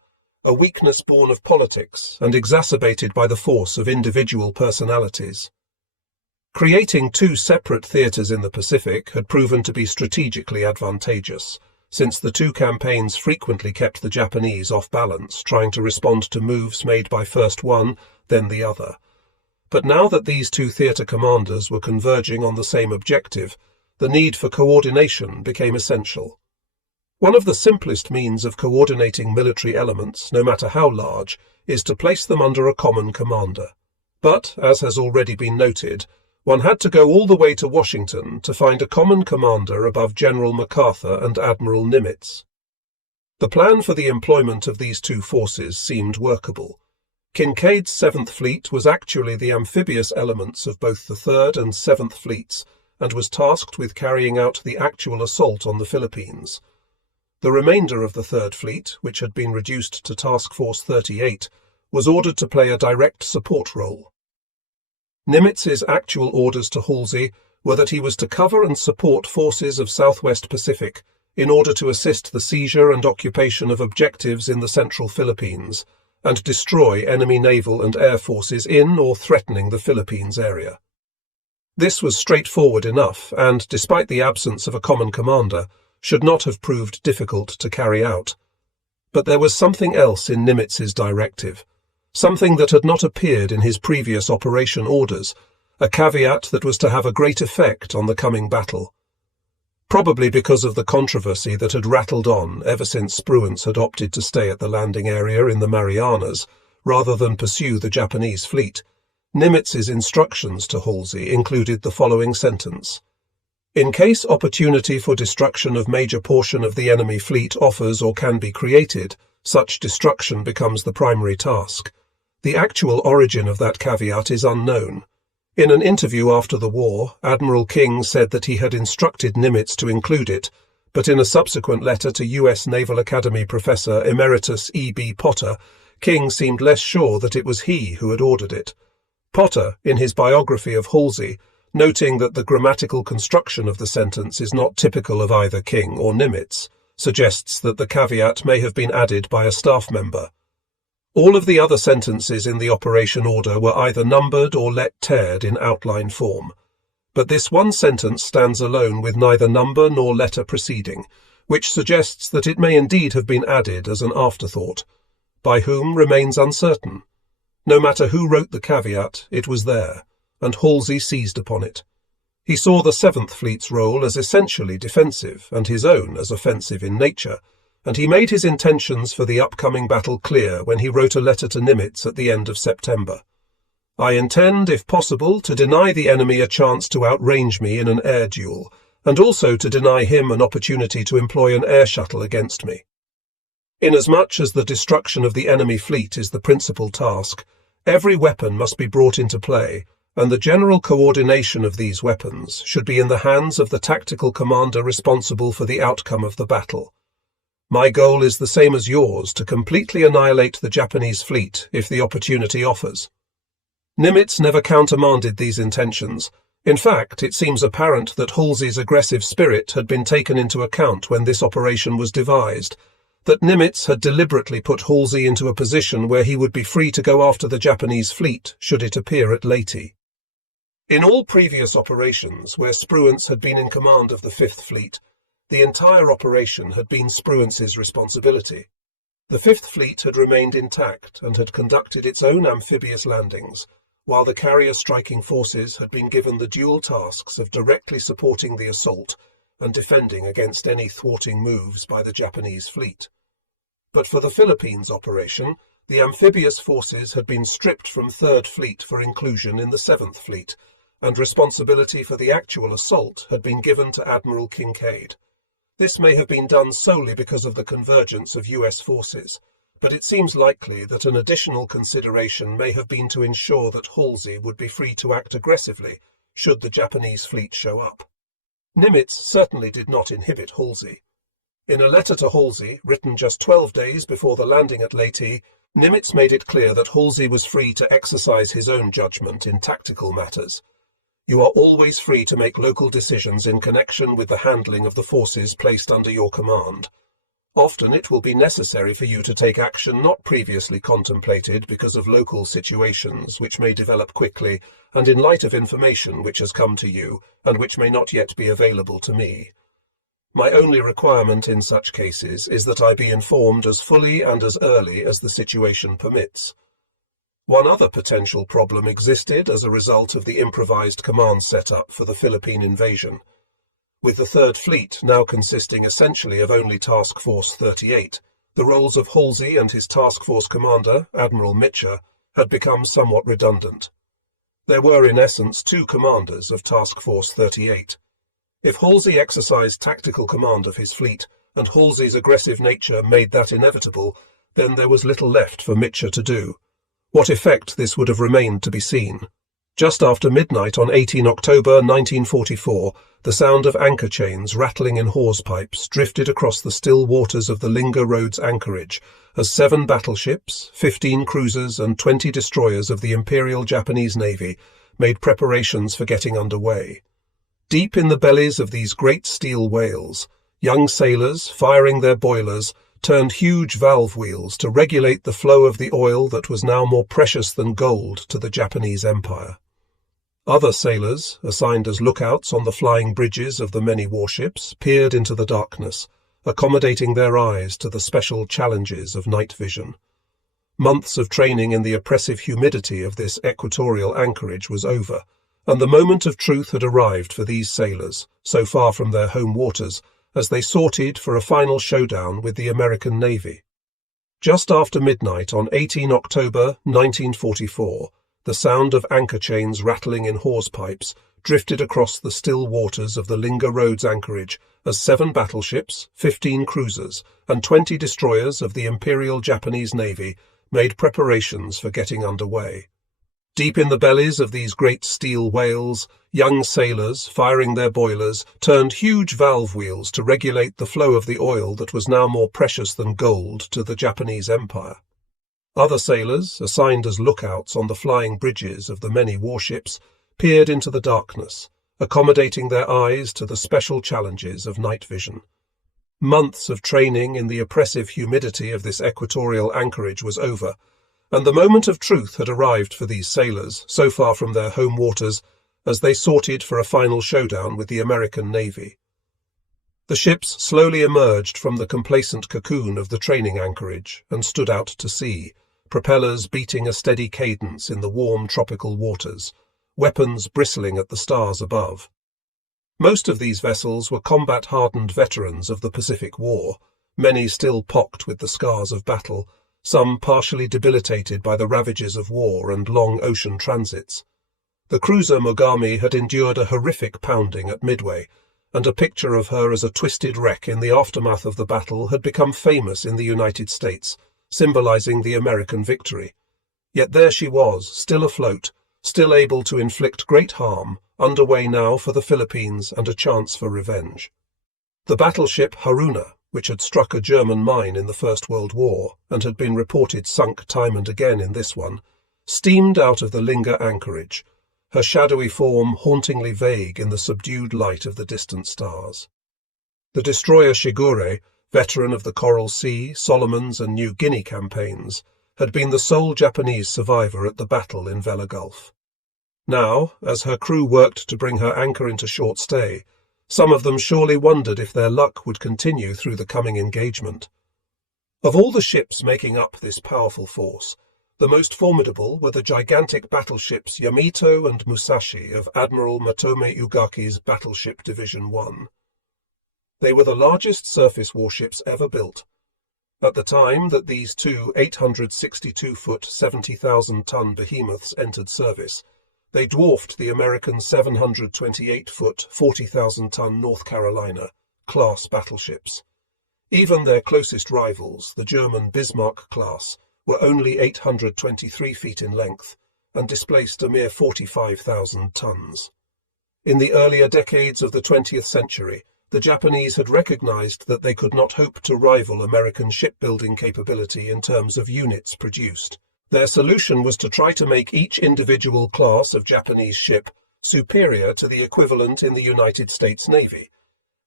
a weakness born of politics and exacerbated by the force of individual personalities. Creating 2 separate theatres in the Pacific had proven to be strategically advantageous, since the 2 campaigns frequently kept the Japanese off balance, trying to respond to moves made by first one, then the other. But now that these 2 theatre commanders were converging on the same objective, the need for coordination became essential. One of the simplest means of coordinating military elements, no matter how large, is to place them under a common commander. But, as has already been noted, one had to go all the way to Washington to find a common commander above General MacArthur and Admiral Nimitz. The plan for the employment of these 2 forces seemed workable. Kinkaid's 7th Fleet was actually the amphibious elements of both the 3rd and 7th Fleets, and was tasked with carrying out the actual assault on the Philippines. The remainder of the 3rd Fleet, which had been reduced to Task Force 38, was ordered to play a direct support role. Nimitz's actual orders to Halsey were that he was to cover and support forces of Southwest Pacific in order to assist the seizure and occupation of objectives in the central Philippines, and destroy enemy naval and air forces in or threatening the Philippines area. This was straightforward enough, and, despite the absence of a common commander, should not have proved difficult to carry out. But there was something else in Nimitz's directive, something that had not appeared in his previous operation orders, a caveat that was to have a great effect on the coming battle. Probably because of the controversy that had rattled on ever since Spruance had opted to stay at the landing area in the Marianas, rather than pursue the Japanese fleet, Nimitz's instructions to Halsey included the following sentence: "In case opportunity for destruction of major portion of the enemy fleet offers or can be created, such destruction becomes the primary task. The actual origin of that caveat is unknown. In an interview after the war, Admiral King said that he had instructed Nimitz to include it, but in a subsequent letter to U.S. Naval Academy Professor Emeritus E.B. Potter, King seemed less sure that it was he who had ordered it. Potter, in his biography of Halsey, noting that the grammatical construction of the sentence is not typical of either King or Nimitz, suggests that the caveat may have been added by a staff member. All of the other sentences in the operation order were either numbered or lettered in outline form. But this one sentence stands alone with neither number nor letter preceding, which suggests that it may indeed have been added as an afterthought. By whom remains uncertain. No matter who wrote the caveat, it was there, and Halsey seized upon it. He saw the 7th Fleet's role as essentially defensive and his own as offensive in nature, and he made his intentions for the upcoming battle clear when he wrote a letter to Nimitz at the end of September. "I intend, if possible, to deny the enemy a chance to outrange me in an air duel, and also to deny him an opportunity to employ an air shuttle against me. Inasmuch as the destruction of the enemy fleet is the principal task, Every weapon must be brought into play, and the general coordination of these weapons should be in the hands of the tactical commander responsible for the outcome of the battle. My goal is the same as yours, to completely annihilate the Japanese fleet if the opportunity offers. Nimitz never countermanded these intentions. In fact, it seems apparent that Halsey's aggressive spirit had been taken into account when this operation was devised, that Nimitz had deliberately put Halsey into a position where he would be free to go after the Japanese fleet should it appear at Leyte. In all previous operations where Spruance had been in command of the Fifth Fleet, the entire operation had been Spruance's responsibility. The Fifth Fleet had remained intact and had conducted its own amphibious landings, while the carrier-striking forces had been given the dual tasks of directly supporting the assault and defending against any thwarting moves by the Japanese fleet. But for the Philippines operation, the amphibious forces had been stripped from Third Fleet for inclusion in the Seventh Fleet, and responsibility for the actual assault had been given to Admiral Kincaid. This may have been done solely because of the convergence of US forces, but it seems likely that an additional consideration may have been to ensure that Halsey would be free to act aggressively should the Japanese fleet show up. Nimitz certainly did not inhibit Halsey. In a letter to Halsey, written just 12 days before the landing at Leyte, Nimitz made it clear that Halsey was free to exercise his own judgment in tactical matters. You are always free to make local decisions in connection with the handling of the forces placed under your command. Often it will be necessary for you to take action not previously contemplated because of local situations which may develop quickly and in light of information which has come to you and which may not yet be available to me. My only requirement in such cases is that I be informed as fully and as early as the situation permits. One other potential problem existed as a result of the improvised command setup for the Philippine invasion. With the Third Fleet now consisting essentially of only Task Force 38, the roles of Halsey and his task force commander, Admiral Mitcher, had become somewhat redundant. There were in essence two commanders of Task Force 38. If Halsey exercised tactical command of his fleet, and Halsey's aggressive nature made that inevitable, then there was little left for Mitcher to do. What effect this would have remained to be seen. Just after midnight on 18 October 1944, the sound of anchor chains rattling in hawse pipes drifted across the still waters of the Linga Roads anchorage as 7 battleships, 15 cruisers and 20 destroyers of the Imperial Japanese Navy made preparations for getting underway. Deep in the bellies of these great steel whales, young sailors, firing their boilers, turned huge valve wheels to regulate the flow of the oil that was now more precious than gold to the Japanese Empire. Other sailors, assigned as lookouts on the flying bridges of the many warships, peered into the darkness, accommodating their eyes to the special challenges of night vision. Months of training in the oppressive humidity of this equatorial anchorage was over, and the moment of truth had arrived for these sailors, so far from their home waters, as they sorted for a final showdown with the American Navy. Just after midnight on 18 October 1944, the sound of anchor chains rattling in hawse pipes drifted across the still waters of the Linga Roads anchorage as 7 battleships, 15 cruisers, and 20 destroyers of the Imperial Japanese Navy made preparations for getting underway. Deep in the bellies of these great steel whales, young sailors, firing their boilers, turned huge valve wheels to regulate the flow of the oil that was now more precious than gold to the Japanese Empire. Other sailors, assigned as lookouts on the flying bridges of the many warships, peered into the darkness, accommodating their eyes to the special challenges of night vision. Months of training in the oppressive humidity of this equatorial anchorage was over, and the moment of truth had arrived for these sailors, so far from their home waters, as they sorted for a final showdown with the American Navy. The ships slowly emerged from the complacent cocoon of the training anchorage and stood out to sea, propellers beating a steady cadence in the warm tropical waters, weapons bristling at the stars above. Most of these vessels were combat-hardened veterans of the Pacific War, many still pocked with the scars of battle, some partially debilitated by the ravages of war and long ocean transits. The cruiser Mogami had endured a horrific pounding at Midway, and a picture of her as a twisted wreck in the aftermath of the battle had become famous in the United States, symbolizing the American victory. Yet there she was, still afloat, still able to inflict great harm, underway now for the Philippines and a chance for revenge. The battleship Haruna, which had struck a German mine in the First World War and had been reported sunk time and again in this one, steamed out of the Linga anchorage, her shadowy form hauntingly vague in the subdued light of the distant stars. The destroyer Shigure, veteran of the Coral Sea, Solomons and New Guinea campaigns, had been the sole Japanese survivor at the battle in Leyte Gulf. Now, as her crew worked to bring her anchor into short stay, some of them surely wondered if their luck would continue through the coming engagement. Of all the ships making up this powerful force, the most formidable were the gigantic battleships Yamato and Musashi of Admiral Matome Ugaki's Battleship Division 1. They were the largest surface warships ever built. At the time that these two 862-foot, 70,000-ton behemoths entered service, they dwarfed the American 728-foot, 40,000-ton North Carolina class battleships. Even their closest rivals, the German Bismarck class, were only 823 feet in length and displaced a mere 45,000 tons. In the earlier decades of the 20th century, the Japanese had recognized that they could not hope to rival American shipbuilding capability in terms of units produced. Their solution was to try to make each individual class of Japanese ship superior to the equivalent in the United States Navy.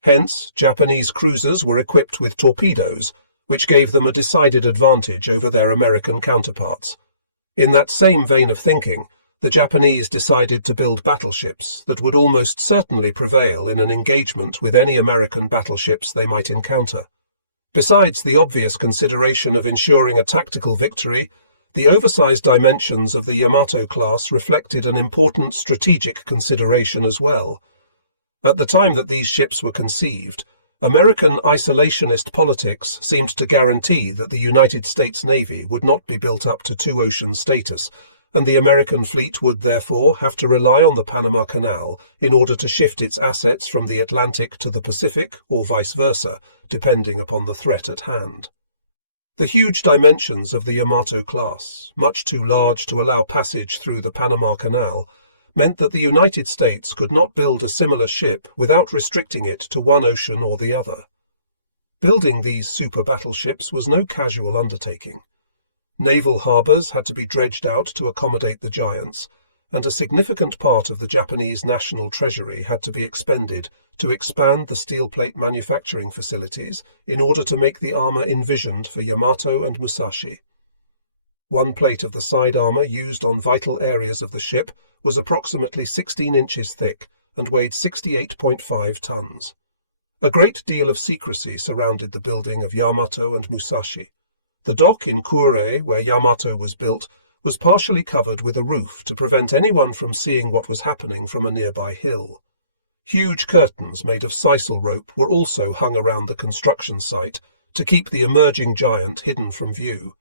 Hence, Japanese cruisers were equipped with torpedoes, which gave them a decided advantage over their American counterparts. In that same vein of thinking, the Japanese decided to build battleships that would almost certainly prevail in an engagement with any American battleships they might encounter. Besides the obvious consideration of ensuring a tactical victory, the oversized dimensions of the Yamato class reflected an important strategic consideration as well. At the time that these ships were conceived, American isolationist politics seemed to guarantee that the United States Navy would not be built up to two-ocean status, and the American fleet would therefore have to rely on the Panama Canal in order to shift its assets from the Atlantic to the Pacific, or vice versa, depending upon the threat at hand. The huge dimensions of the Yamato class, much too large to allow passage through the Panama Canal, meant that the United States could not build a similar ship without restricting it to one ocean or the other. Building these super battleships was no casual undertaking. Naval harbours had to be dredged out to accommodate the giants, and a significant part of the Japanese national treasury had to be expended to expand the steel plate manufacturing facilities in order to make the armour envisioned for Yamato and Musashi. One plate of the side armour used on vital areas of the ship was approximately 16 inches thick and weighed 68.5 tons. A great deal of secrecy surrounded the building of Yamato and Musashi. The dock in Kure, where Yamato was built, was partially covered with a roof to prevent anyone from seeing what was happening from a nearby hill. Huge curtains made of sisal rope were also hung around the construction site to keep the emerging giant hidden from view.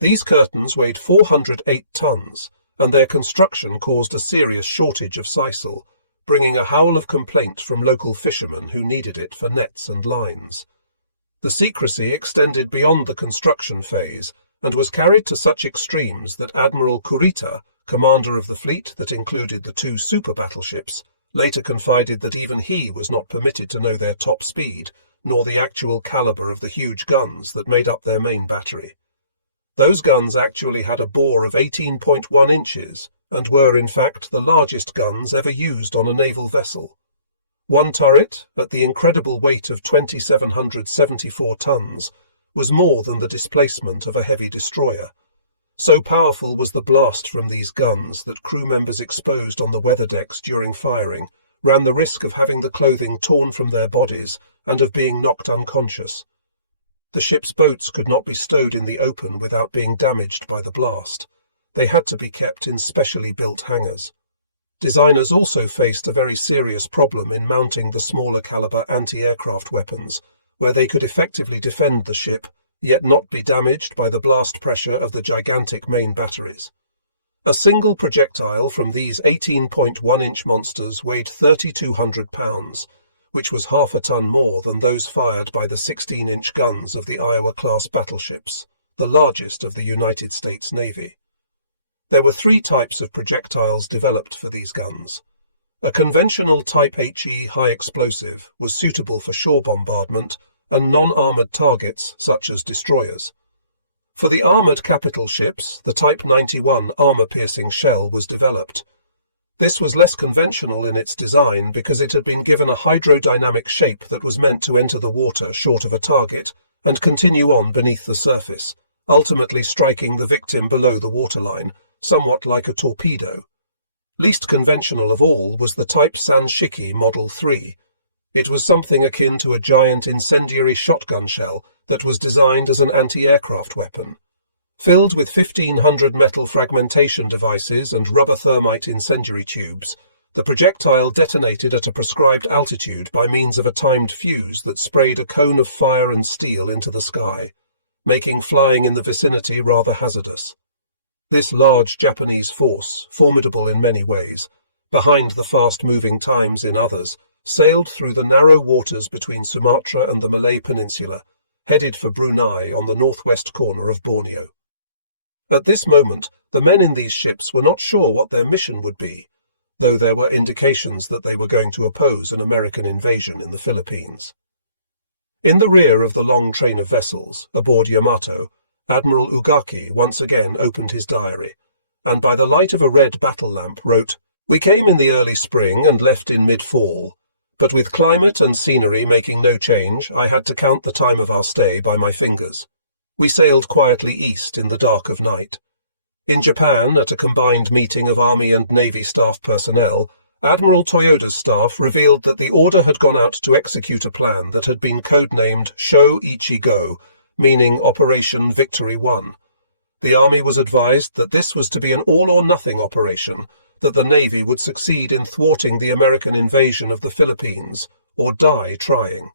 These curtains weighed 408 tons, and their construction caused a serious shortage of sisal, bringing a howl of complaint from local fishermen who needed it for nets and lines. The secrecy extended beyond the construction phase and was carried to such extremes that Admiral Kurita, commander of the fleet that included the two super battleships, later confided that even he was not permitted to know their top speed, nor the actual caliber of the huge guns that made up their main battery. Those guns actually had a bore of 18.1 inches and were, in fact, the largest guns ever used on a naval vessel. One turret, at the incredible weight of 2,774 tons, was more than the displacement of a heavy destroyer. So powerful was the blast from these guns that crew members exposed on the weather decks during firing ran the risk of having the clothing torn from their bodies and of being knocked unconscious. The ship's boats could not be stowed in the open without being damaged by the blast. They had to be kept in specially built hangars. Designers also faced a very serious problem in mounting the smaller caliber anti-aircraft weapons, where they could effectively defend the ship, yet not be damaged by the blast pressure of the gigantic main batteries. A single projectile from these 18.1-inch monsters weighed 3,200 pounds, which was half a ton more than those fired by the 16-inch guns of the Iowa-class battleships, the largest of the United States Navy. There were three types of projectiles developed for these guns. A conventional Type HE high explosive was suitable for shore bombardment and non-armoured targets such as destroyers. For the armoured capital ships, the Type 91 armour-piercing shell was developed. This was less conventional in its design because it had been given a hydrodynamic shape that was meant to enter the water short of a target and continue on beneath the surface, ultimately striking the victim below the waterline, somewhat like a torpedo. Least conventional of all was the Type Sanshiki Model 3. It was something akin to a giant incendiary shotgun shell that was designed as an anti-aircraft weapon. Filled with 1,500 metal fragmentation devices and rubber thermite incendiary tubes, the projectile detonated at a prescribed altitude by means of a timed fuse that sprayed a cone of fire and steel into the sky, making flying in the vicinity rather hazardous. This large Japanese force, formidable in many ways, behind the fast-moving times in others, sailed through the narrow waters between Sumatra and the Malay Peninsula, headed for Brunei on the northwest corner of Borneo. At this moment, the men in these ships were not sure what their mission would be, though there were indications that they were going to oppose an American invasion in the Philippines. In the rear of the long train of vessels, aboard Yamato, Admiral Ugaki once again opened his diary, and by the light of a red battle lamp wrote, "We came in the early spring and left in mid-fall, but with climate and scenery making no change, I had to count the time of our stay by my fingers. We sailed quietly east in the dark of night. In Japan, at a combined meeting of Army and Navy staff personnel, Admiral Toyoda's staff revealed that the order had gone out to execute a plan that had been codenamed Sho Ichi-Go, meaning Operation Victory 1. The Army was advised that this was to be an all-or-nothing operation, that the Navy would succeed in thwarting the American invasion of the Philippines, or die trying.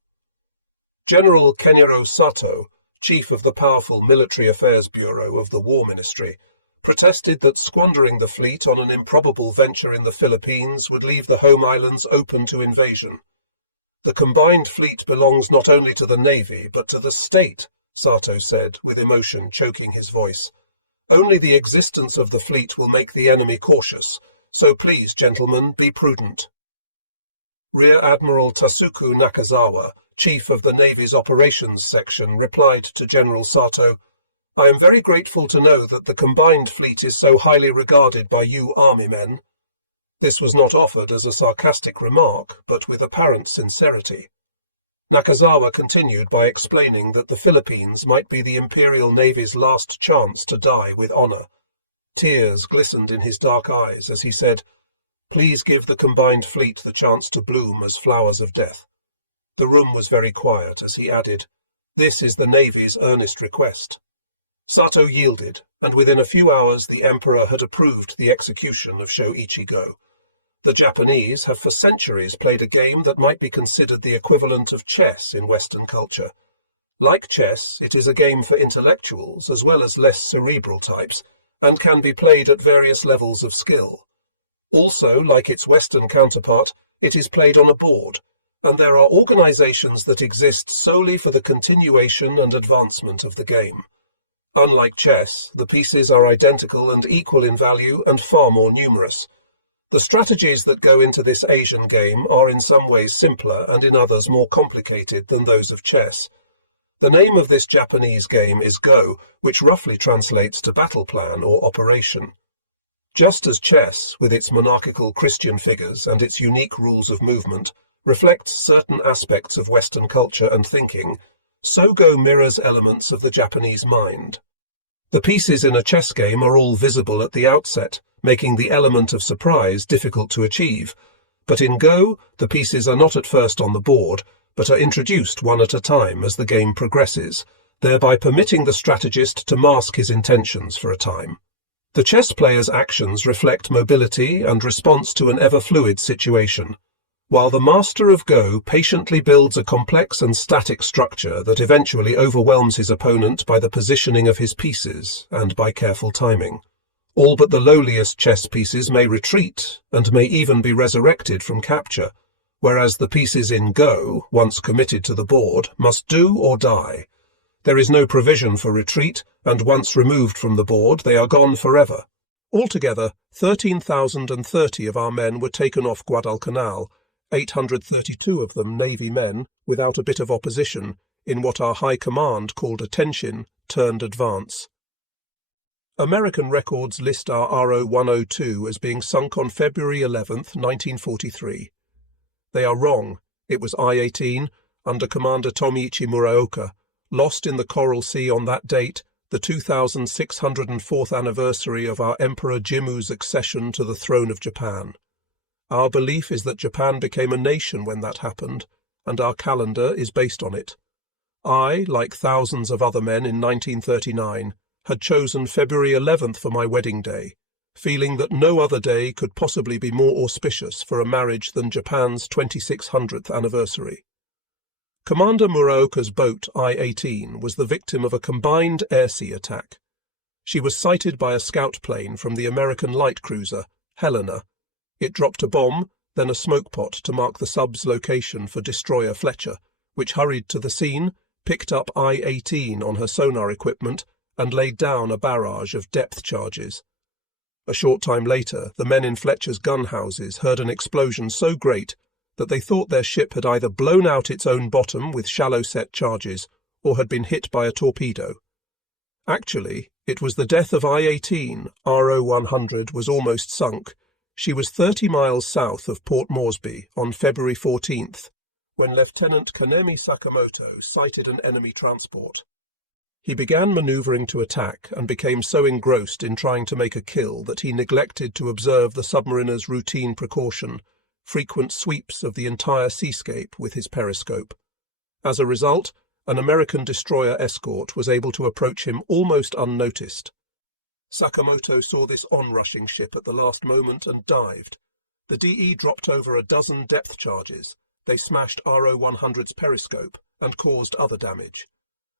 General Kenjiro Sato, chief of the powerful Military Affairs Bureau of the War Ministry, protested that squandering the fleet on an improbable venture in the Philippines would leave the home islands open to invasion. "The combined fleet belongs not only to the Navy, but to the state," Sato said, with emotion choking his voice. "Only the existence of the fleet will make the enemy cautious, so please, gentlemen, be prudent." Rear Admiral Tasuku Nakazawa, chief of the Navy's operations section, replied to General Sato, "I am very grateful to know that the combined fleet is so highly regarded by you army men." This was not offered as a sarcastic remark, but with apparent sincerity. Nakazawa continued by explaining that the Philippines might be the Imperial Navy's last chance to die with honor. Tears glistened in his dark eyes as he said, "Please give the combined fleet the chance to bloom as flowers of death." The room was very quiet as he added, "This is the Navy's earnest request." Sato yielded, and within a few hours the Emperor had approved the execution of Sho Ichi-Go. The Japanese have for centuries played a game that might be considered the equivalent of chess in Western culture. Like chess, it is a game for intellectuals as well as less cerebral types, and can be played at various levels of skill. Also, like its Western counterpart, it is played on a board, and there are organizations that exist solely for the continuation and advancement of the game. Unlike chess, the pieces are identical and equal in value and far more numerous. The strategies that go into this Asian game are in some ways simpler and in others more complicated than those of chess. The name of this Japanese game is Go, which roughly translates to battle plan or operation. Just as chess, with its monarchical Christian figures and its unique rules of movement, reflects certain aspects of Western culture and thinking, so Go mirrors elements of the Japanese mind. The pieces in a chess game are all visible at the outset, making the element of surprise difficult to achieve, but in Go, the pieces are not at first on the board, but are introduced one at a time as the game progresses, thereby permitting the strategist to mask his intentions for a time. The chess player's actions reflect mobility and response to an ever-fluid situation, while the master of Go patiently builds a complex and static structure that eventually overwhelms his opponent by the positioning of his pieces and by careful timing. All but the lowliest chess pieces may retreat and may even be resurrected from capture, whereas the pieces in Go, once committed to the board, must do or die. There is no provision for retreat, and once removed from the board, they are gone forever. Altogether, 13,030 of our men were taken off Guadalcanal, 832 of them Navy men, without a bit of opposition, in what our High Command called a tension-turned advance. American records list our RO-102 as being sunk on February 11, 1943. They are wrong. It was I-18, under Commander Tameichi Hara, lost in the Coral Sea on that date, the 2604th anniversary of our Emperor Jimmu's accession to the throne of Japan. Our belief is that Japan became a nation when that happened, and our calendar is based on it. I, like thousands of other men in 1939, had chosen February 11th for my wedding day, feeling that no other day could possibly be more auspicious for a marriage than Japan's 2600th anniversary. Commander Muraoka's boat I-18 was the victim of a combined air-sea attack. She was sighted by a scout plane from the American light cruiser, Helena. It dropped a bomb, then a smoke pot to mark the sub's location for destroyer Fletcher, which hurried to the scene, picked up I-18 on her sonar equipment, and laid down a barrage of depth charges. A short time later, the men in Fletcher's gun houses heard an explosion so great that they thought their ship had either blown out its own bottom with shallow-set charges or had been hit by a torpedo. Actually, it was the death of I-18, RO-100 was almost sunk. She was 30 miles south of Port Moresby on February 14th, when Lieutenant Kanemi Sakamoto sighted an enemy transport. He began manoeuvring to attack and became so engrossed in trying to make a kill that he neglected to observe the submariner's routine precaution, frequent sweeps of the entire seascape with his periscope. As a result, an American destroyer escort was able to approach him almost unnoticed. Sakamoto saw this onrushing ship at the last moment and dived. The DE dropped over a dozen depth charges. They smashed RO-100's periscope and caused other damage.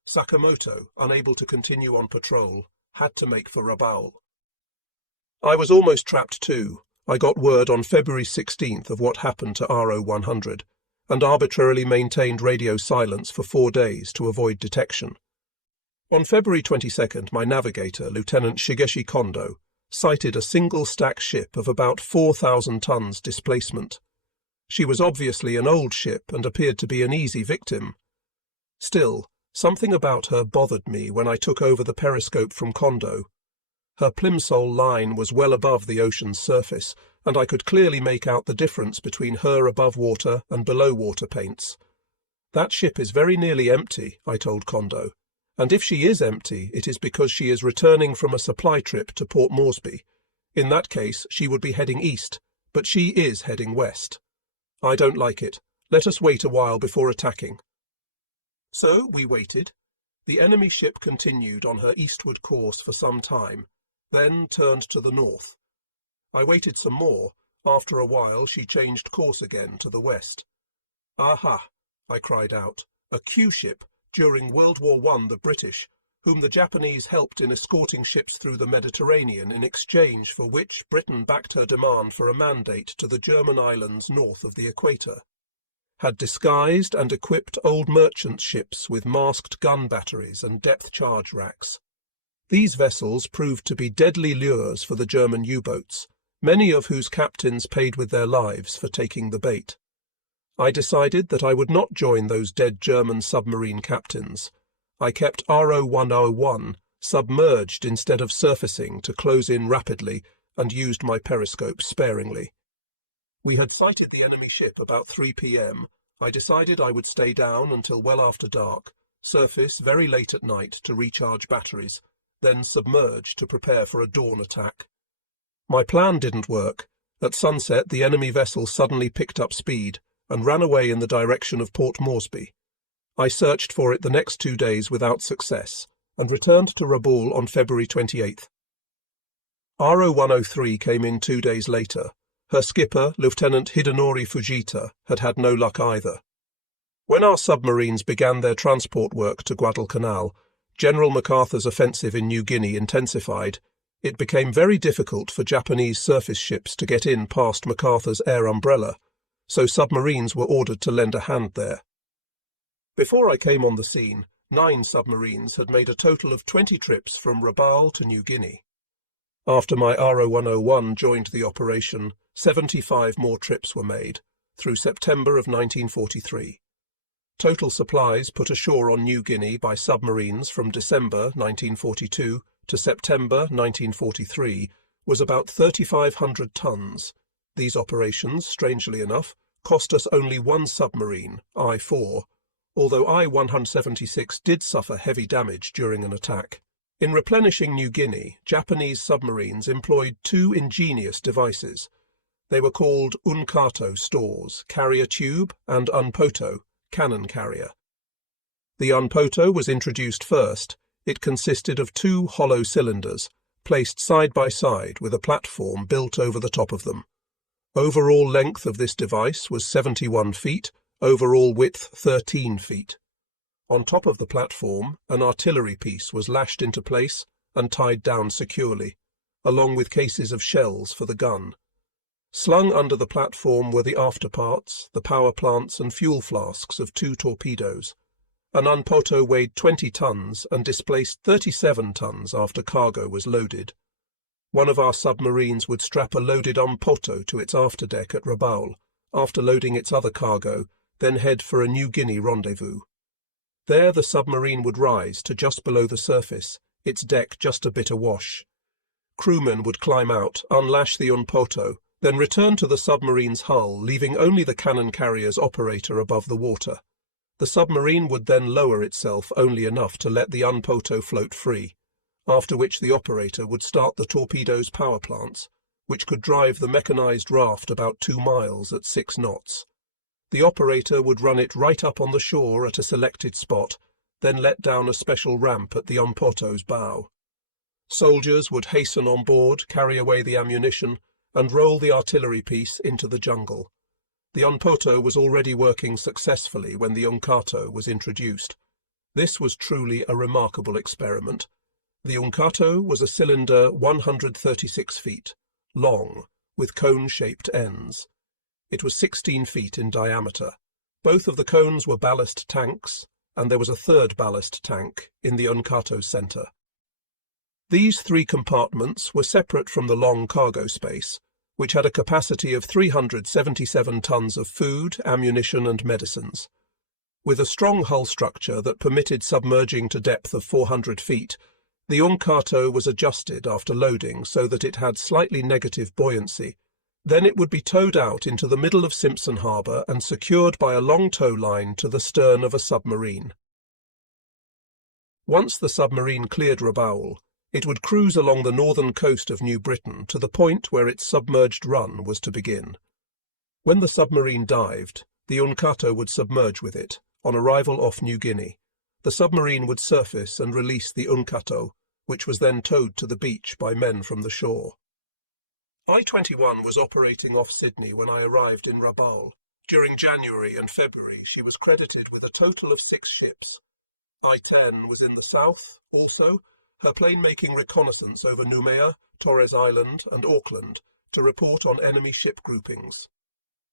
Sakamoto, unable to continue on patrol, had to make for Rabaul. I was almost trapped too. I got word on February 16th of what happened to RO-100, and arbitrarily maintained radio silence for 4 days to avoid detection. On February 22nd, my navigator, Lieutenant Shigeshi Kondo, sighted a single-stack ship of about 4,000 tons displacement. She was obviously an old ship and appeared to be an easy victim. Still, something about her bothered me when I took over the periscope from Kondo. Her plimsoll line was well above the ocean's surface, and I could clearly make out the difference between her above water and below water paints. That ship is very nearly empty, I told Kondo, and if she is empty, it is because she is returning from a supply trip to Port Moresby. In that case, she would be heading east, but she is heading west. I don't like it. Let us wait a while before attacking. So we waited. The enemy ship continued on her eastward course for some time, then turned to the north. I waited some more. After a while she changed course again to the west. Aha! I cried out. A Q-ship, during World War I the British, whom the Japanese helped in escorting ships through the Mediterranean, in exchange for which Britain backed her demand for a mandate to the German islands north of the equator, had disguised and equipped old merchant ships with masked gun batteries and depth charge racks. These vessels proved to be deadly lures for the German U-boats, many of whose captains paid with their lives for taking the bait. I decided that I would not join those dead German submarine captains. I kept RO-101 submerged instead of surfacing to close in rapidly and used my periscope sparingly. We had sighted the enemy ship about 3 p.m. I decided I would stay down until well after dark, surface very late at night to recharge batteries, then submerge to prepare for a dawn attack. My plan didn't work. At sunset, the enemy vessel suddenly picked up speed and ran away in the direction of Port Moresby. I searched for it the next 2 days without success, and returned to Rabaul on February 28th. RO-103 came in 2 days later. Her skipper, Lieutenant Hidenori Fujita, had had no luck either. When our submarines began their transport work to Guadalcanal, General MacArthur's offensive in New Guinea intensified. It became very difficult for Japanese surface ships to get in past MacArthur's air umbrella, so submarines were ordered to lend a hand there. Before I came on the scene, 9 submarines had made a total of 20 trips from Rabaul to New Guinea. After my RO-101 joined the operation, 75 more trips were made, through September of 1943. Total supplies put ashore on New Guinea by submarines from December 1942 to September 1943 was about 3,500 tons. These operations, strangely enough, cost us only one submarine, I-4, although I-176 did suffer heavy damage during an attack. In replenishing New Guinea, Japanese submarines employed two ingenious devices. They were called unkato stores, carrier tube, and unpoto, cannon carrier. The unpoto was introduced first. It consisted of two hollow cylinders, placed side by side with a platform built over the top of them. Overall length of this device was 71 feet, overall width 13 feet. On top of the platform, an artillery piece was lashed into place and tied down securely, along with cases of shells for the gun. Slung under the platform were the afterparts, the power plants and fuel flasks of two torpedoes. An unpoto weighed 20 tons and displaced 37 tons after cargo was loaded. One of our submarines would strap a loaded unpoto to its afterdeck at Rabaul, after loading its other cargo, then head for a New Guinea rendezvous. There the submarine would rise to just below the surface, its deck just a bit awash. Crewmen would climb out, unlash the unpoto, then return to the submarine's hull, leaving only the cannon carrier's operator above the water. The submarine would then lower itself only enough to let the unpoto float free, after which the operator would start the torpedo's power plants, which could drive the mechanized raft about 2 miles at 6 knots. The operator would run it right up on the shore at a selected spot, then let down a special ramp at the unpoto's bow. Soldiers would hasten on board, carry away the ammunition, and roll the artillery piece into the jungle. The unpoto was already working successfully when the unkato was introduced. This was truly a remarkable experiment. The unkato was a cylinder 136 feet, long, with cone-shaped ends. It was 16 feet in diameter. Both of the cones were ballast tanks, and there was a third ballast tank in the unkato's center. These 3 compartments were separate from the long cargo space, which had a capacity of 377 tons of food, ammunition, and medicines. With a strong hull structure that permitted submerging to depth of 400 feet, the unkato was adjusted after loading so that it had slightly negative buoyancy. Then it would be towed out into the middle of Simpson Harbour and secured by a long tow line to the stern of a submarine. Once the submarine cleared Rabaul, it would cruise along the northern coast of New Britain to the point where its submerged run was to begin. When the submarine dived, the unkato would submerge with it. On arrival off New Guinea, the submarine would surface and release the unkato, which was then towed to the beach by men from the shore. I-21 was operating off Sydney when I arrived in Rabaul. During January and February, she was credited with a total of 6 ships. I-10 was in the south, also, her plane making reconnaissance over Noumea, Torres Island, and Auckland to report on enemy ship groupings.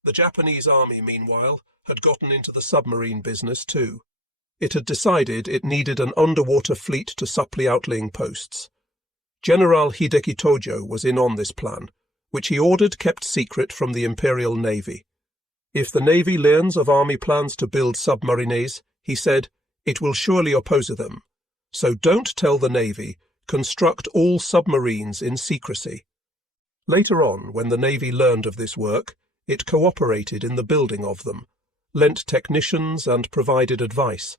The Japanese army, meanwhile, had gotten into the submarine business too. It had decided it needed an underwater fleet to supply outlying posts. General Hideki Tojo was in on this plan, which he ordered kept secret from the Imperial Navy. If the Navy learns of army plans to build submarines, he said, it will surely oppose them. So don't tell the Navy, construct all submarines in secrecy. Later on, when the Navy learned of this work, it cooperated in the building of them, lent technicians and provided advice.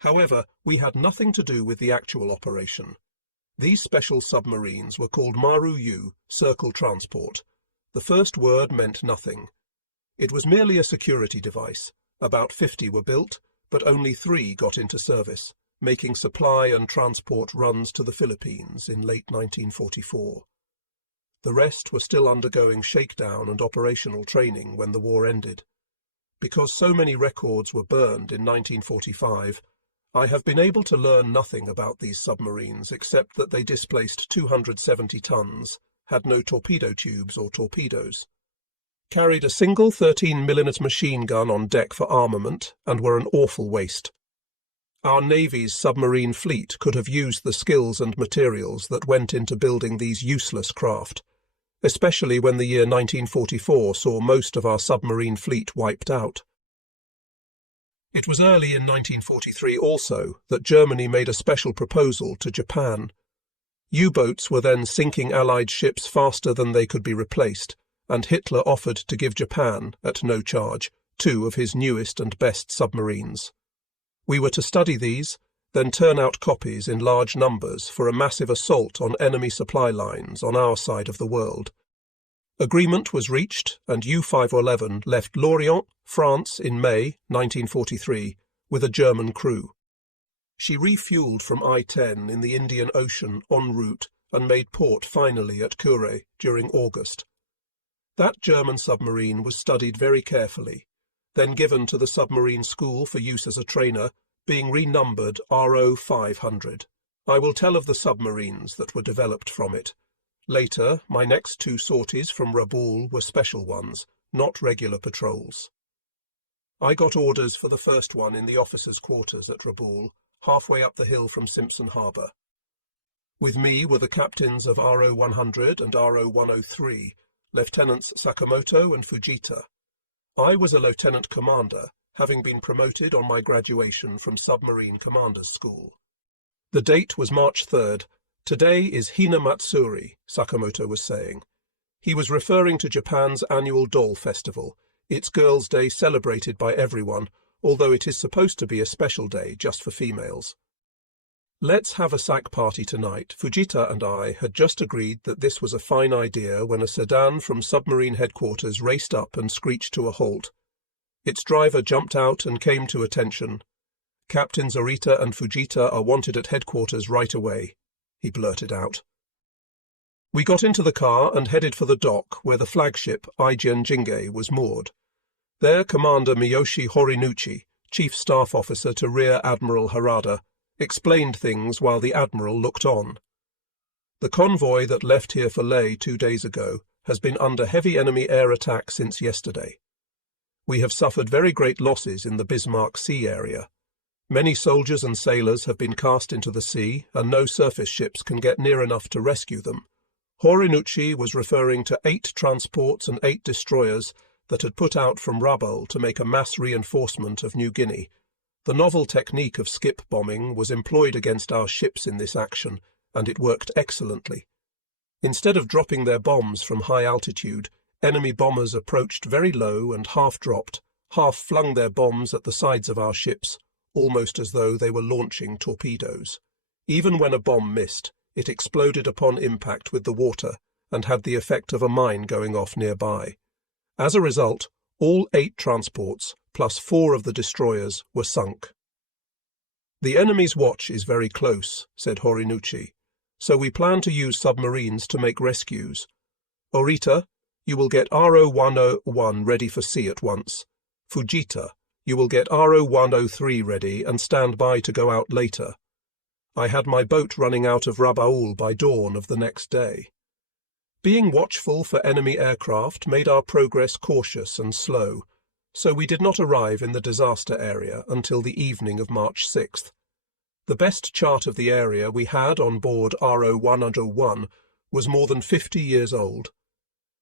However, we had nothing to do with the actual operation. These special submarines were called Maru-U, circle transport. The first word meant nothing. It was merely a security device. About 50 were built, but only 3 got into service, making supply and transport runs to the Philippines in late 1944. The rest were still undergoing shakedown and operational training when the war ended. Because so many records were burned in 1945, I have been able to learn nothing about these submarines except that they displaced 270 tons, had no torpedo tubes or torpedoes, carried a single 13mm machine gun on deck for armament, and were an awful waste. Our Navy's submarine fleet could have used the skills and materials that went into building these useless craft, especially when the year 1944 saw most of our submarine fleet wiped out. It was early in 1943 also that Germany made a special proposal to Japan. U-boats were then sinking Allied ships faster than they could be replaced, and Hitler offered to give Japan, at no charge, 2 of his newest and best submarines. We were to study these, then turn out copies in large numbers for a massive assault on enemy supply lines on our side of the world. Agreement was reached, and U-511 left Lorient, France in May 1943 with a German crew. She refueled from I-10 in the Indian Ocean en route and made port finally at Kure during August. That German submarine was studied very carefully, then given to the submarine school for use as a trainer, being renumbered RO 500. I will tell of the submarines that were developed from it. Later, my next 2 sorties from Rabaul were special ones, not regular patrols. I got orders for the first one in the officers' quarters at Rabaul, halfway up the hill from Simpson Harbour. With me were the captains of RO 100 and RO 103, Lieutenants Sakamoto and Fujita. I was a lieutenant commander, having been promoted on my graduation from Submarine Commanders School. The date was March 3rd. Today is Hina Matsuri, Sakamoto was saying. He was referring to Japan's annual doll festival, its Girls' Day celebrated by everyone, although it is supposed to be a special day just for females. Let's have a sack party tonight. Fujita and I had just agreed that this was a fine idea when a sedan from submarine headquarters raced up and screeched to a halt. Its driver jumped out and came to attention. Captains Orita and Fujita are wanted at headquarters right away, he blurted out. We got into the car and headed for the dock where the flagship Aigen Jingei was moored. There Commander Miyoshi Horinuchi, Chief Staff Officer to Rear Admiral Harada, explained things while the Admiral looked on. The convoy that left here for Leh 2 days ago has been under heavy enemy air attack since yesterday. We have suffered very great losses in the Bismarck Sea area. Many soldiers and sailors have been cast into the sea, and no surface ships can get near enough to rescue them. Horinuchi was referring to 8 transports and 8 destroyers that had put out from Rabaul to make a mass reinforcement of New Guinea. The novel technique of skip bombing was employed against our ships in this action, and it worked excellently. Instead of dropping their bombs from high altitude, enemy bombers approached very low and half-dropped, half-flung their bombs at the sides of our ships, almost as though they were launching torpedoes. Even when a bomb missed, it exploded upon impact with the water and had the effect of a mine going off nearby. As a result, all 8 transports, plus 4 of the destroyers, were sunk. The enemy's watch is very close, said Horinuchi, so we plan to use submarines to make rescues. Orita, you will get RO 101 ready for sea at once. Fujita, you will get RO 103 ready and stand by to go out later. I had my boat running out of Rabaul by dawn of the next day. Being watchful for enemy aircraft made our progress cautious and slow, so we did not arrive in the disaster area until the evening of March 6th. The best chart of the area we had on board RO 101 was more than 50 years old.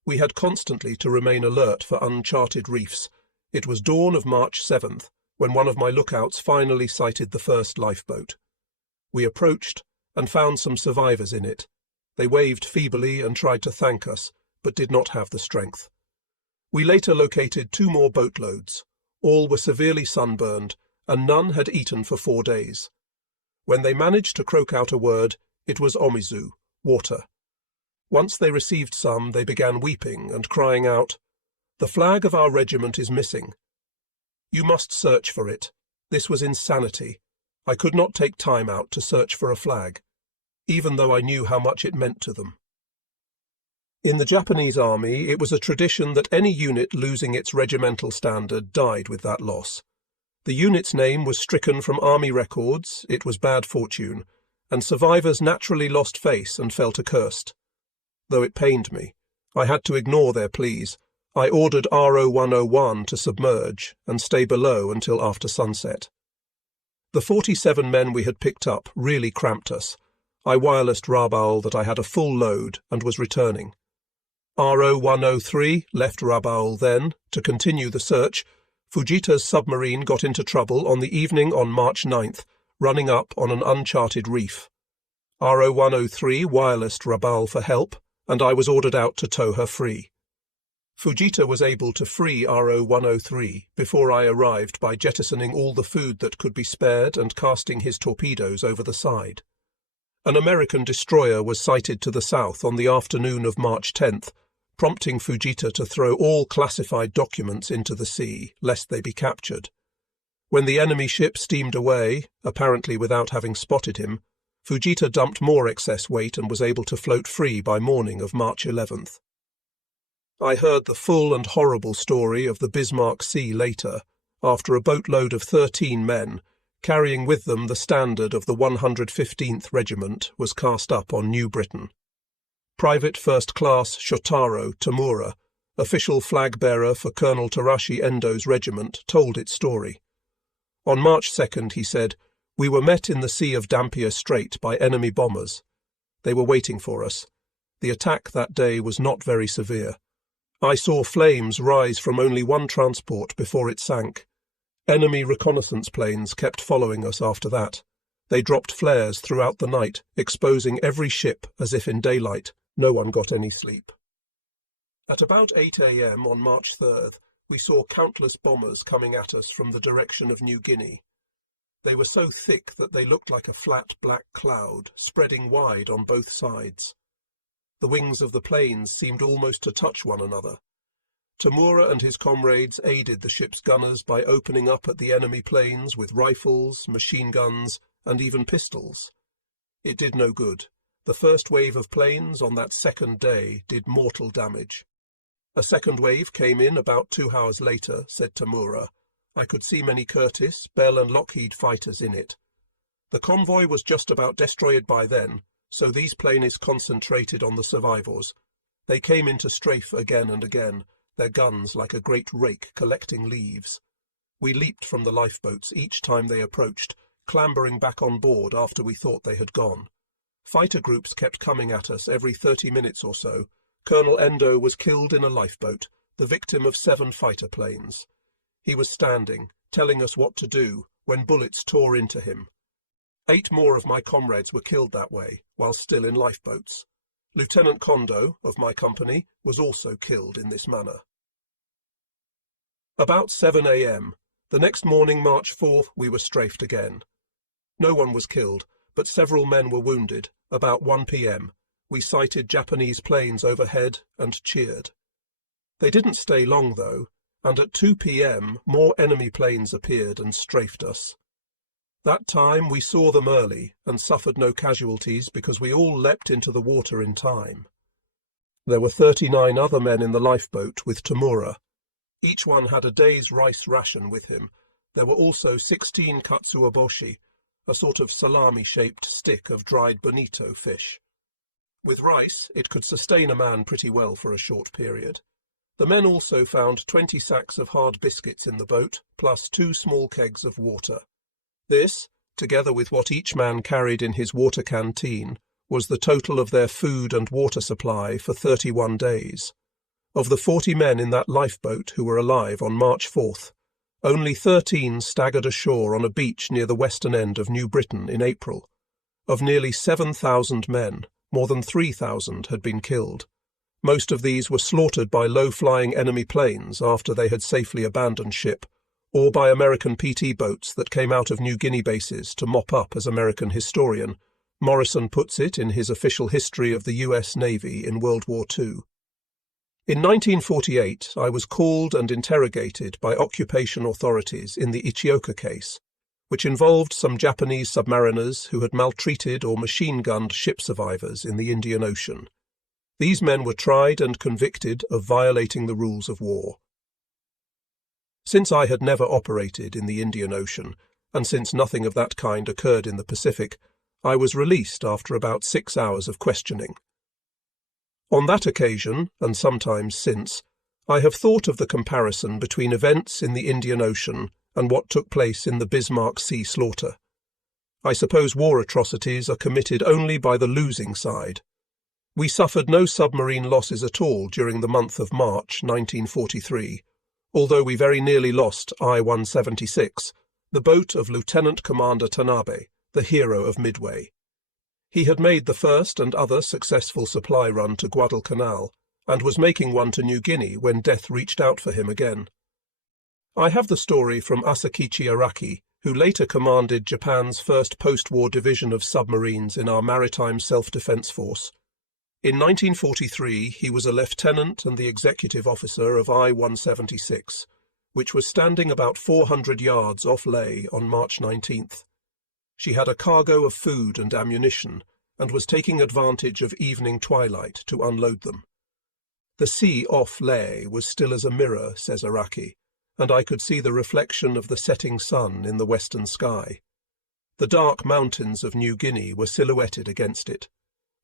We had constantly to remain alert for uncharted reefs. It was dawn of March 7th when one of my lookouts finally sighted the first lifeboat. We approached and found some survivors in it. They waved feebly and tried to thank us, but did not have the strength. We later located 2 more boatloads. All were severely sunburned, and none had eaten for 4 days. When they managed to croak out a word, it was omizu, water. Once they received some, they began weeping and crying out, "The flag of our regiment is missing. You must search for it. This was insanity. I could not take time out to search for a flag, even though I knew how much it meant to them." In the Japanese army, it was a tradition that any unit losing its regimental standard died with that loss. The unit's name was stricken from army records, it was bad fortune, and survivors naturally lost face and felt accursed. Though it pained me, I had to ignore their pleas. I ordered RO 101 to submerge and stay below until after sunset. The 47 men we had picked up really cramped us. I wirelessed Rabaul that I had a full load and was returning. RO 103 left Rabaul then to continue the search. Fujita's submarine got into trouble on the evening on March 9th, running up on an uncharted reef. RO 103 wirelessed Rabaul for help, and I was ordered out to tow her free. Fujita was able to free RO 103 before I arrived by jettisoning all the food that could be spared and casting his torpedoes over the side. An American destroyer was sighted to the south on the afternoon of March 10th, prompting Fujita to throw all classified documents into the sea, lest they be captured. When the enemy ship steamed away, apparently without having spotted him, Fujita dumped more excess weight and was able to float free by morning of March 11th. I heard the full and horrible story of the Bismarck Sea later, after a boatload of 13 men, carrying with them the standard of the 115th Regiment, was cast up on New Britain. Private First Class Shotaro Tamura, official flag-bearer for Colonel Tarashi Endo's regiment, told its story. On March 2nd, he said, "We were met in the Sea of Dampier Strait by enemy bombers. They were waiting for us. The attack that day was not very severe. I saw flames rise from only one transport before it sank. Enemy reconnaissance planes kept following us after that. They dropped flares throughout the night, exposing every ship as if in daylight. No one got any sleep." At about 8 a.m. on March 3rd, we saw countless bombers coming at us from the direction of New Guinea. They were so thick that they looked like a flat black cloud, spreading wide on both sides. The wings of the planes seemed almost to touch one another. Tamura and his comrades aided the ship's gunners by opening up at the enemy planes with rifles, machine guns, and even pistols. It did no good. The first wave of planes on that second day did mortal damage. A second wave came in about 2 hours later, said Tamura. I could see many Curtiss, Bell and Lockheed fighters in it. The convoy was just about destroyed by then, so these planes concentrated on the survivors. They came in to strafe again and again, their guns like a great rake collecting leaves. We leaped from the lifeboats each time they approached, clambering back on board after we thought they had gone. Fighter groups kept coming at us every 30 minutes or so. Colonel Endo was killed in a lifeboat, the victim of 7 fighter planes. He was standing, telling us what to do, when bullets tore into him. 8 more of my comrades were killed that way, while still in lifeboats. Lieutenant Kondo, of my company, was also killed in this manner. About 7 a.m. The next morning, March 4th, we were strafed again. No one was killed, but several men were wounded. About 1 p.m., we sighted Japanese planes overhead and cheered. They didn't stay long, though, and at 2 p.m. more enemy planes appeared and strafed us. That time we saw them early and suffered no casualties because we all leapt into the water in time. There were 39 other men in the lifeboat with Tamura. Each one had a day's rice ration with him. There were also 16 katsuoboshi, a sort of salami-shaped stick of dried bonito fish. With rice, it could sustain a man pretty well for a short period. The men also found 20 sacks of hard biscuits in the boat, plus 2 small kegs of water. This, together with what each man carried in his water canteen, was the total of their food and water supply for 31 days. Of the 40 men in that lifeboat who were alive on March 4th, only 13 staggered ashore on a beach near the western end of New Britain in April. Of nearly 7,000 men, more than 3,000 had been killed. Most of these were slaughtered by low-flying enemy planes after they had safely abandoned ship, or by American PT boats that came out of New Guinea bases to mop up as American historian. Morrison puts it in his official history of the U.S. Navy in World War II. In 1948, I was called and interrogated by occupation authorities in the Ichioka case, which involved some Japanese submariners who had maltreated or machine-gunned ship survivors in the Indian Ocean. These men were tried and convicted of violating the rules of war. Since I had never operated in the Indian Ocean, and since nothing of that kind occurred in the Pacific, I was released after about 6 hours of questioning. On that occasion, and sometimes since, I have thought of the comparison between events in the Indian Ocean and what took place in the Bismarck Sea slaughter. I suppose war atrocities are committed only by the losing side. We suffered no submarine losses at all during the month of March 1943, although we very nearly lost I-176, the boat of Lieutenant Commander Tanabe, the hero of Midway. He had made the first and other successful supply run to Guadalcanal, and was making one to New Guinea when death reached out for him again. I have the story from Asakichi Araki, who later commanded Japan's first post-war division of submarines in our maritime self-defense force. In 1943, he was a lieutenant and the executive officer of I-176, which was standing about 400 yards off Ley on March 19th. She had a cargo of food and ammunition, and was taking advantage of evening twilight to unload them. The sea off Ley was still as a mirror, says Araki, and I could see the reflection of the setting sun in the western sky. The dark mountains of New Guinea were silhouetted against it.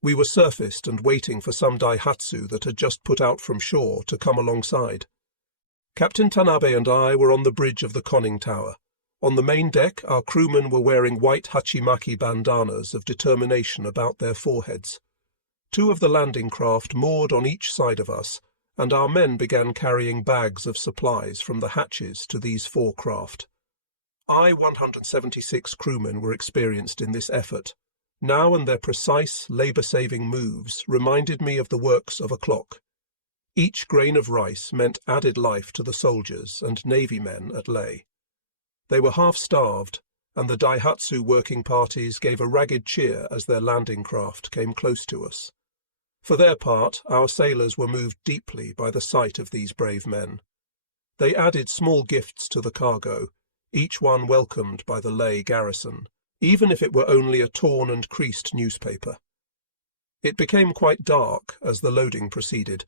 We were surfaced and waiting for some Daihatsu that had just put out from shore to come alongside. Captain Tanabe and I were on the bridge of the conning tower. On the main deck, our crewmen were wearing white hachimaki bandanas of determination about their foreheads. Two of the landing craft moored on each side of us, and our men began carrying bags of supplies from the hatches to these four craft. I-176 crewmen were experienced in this effort. Now and their precise, labour-saving moves reminded me of the works of a clock. Each grain of rice meant added life to the soldiers and navy men at Ley. They were half-starved, and the Daihatsu working parties gave a ragged cheer as their landing craft came close to us. For their part, our sailors were moved deeply by the sight of these brave men. They added small gifts to the cargo, each one welcomed by the Ley garrison, even if it were only a torn and creased newspaper. It became quite dark as the loading proceeded.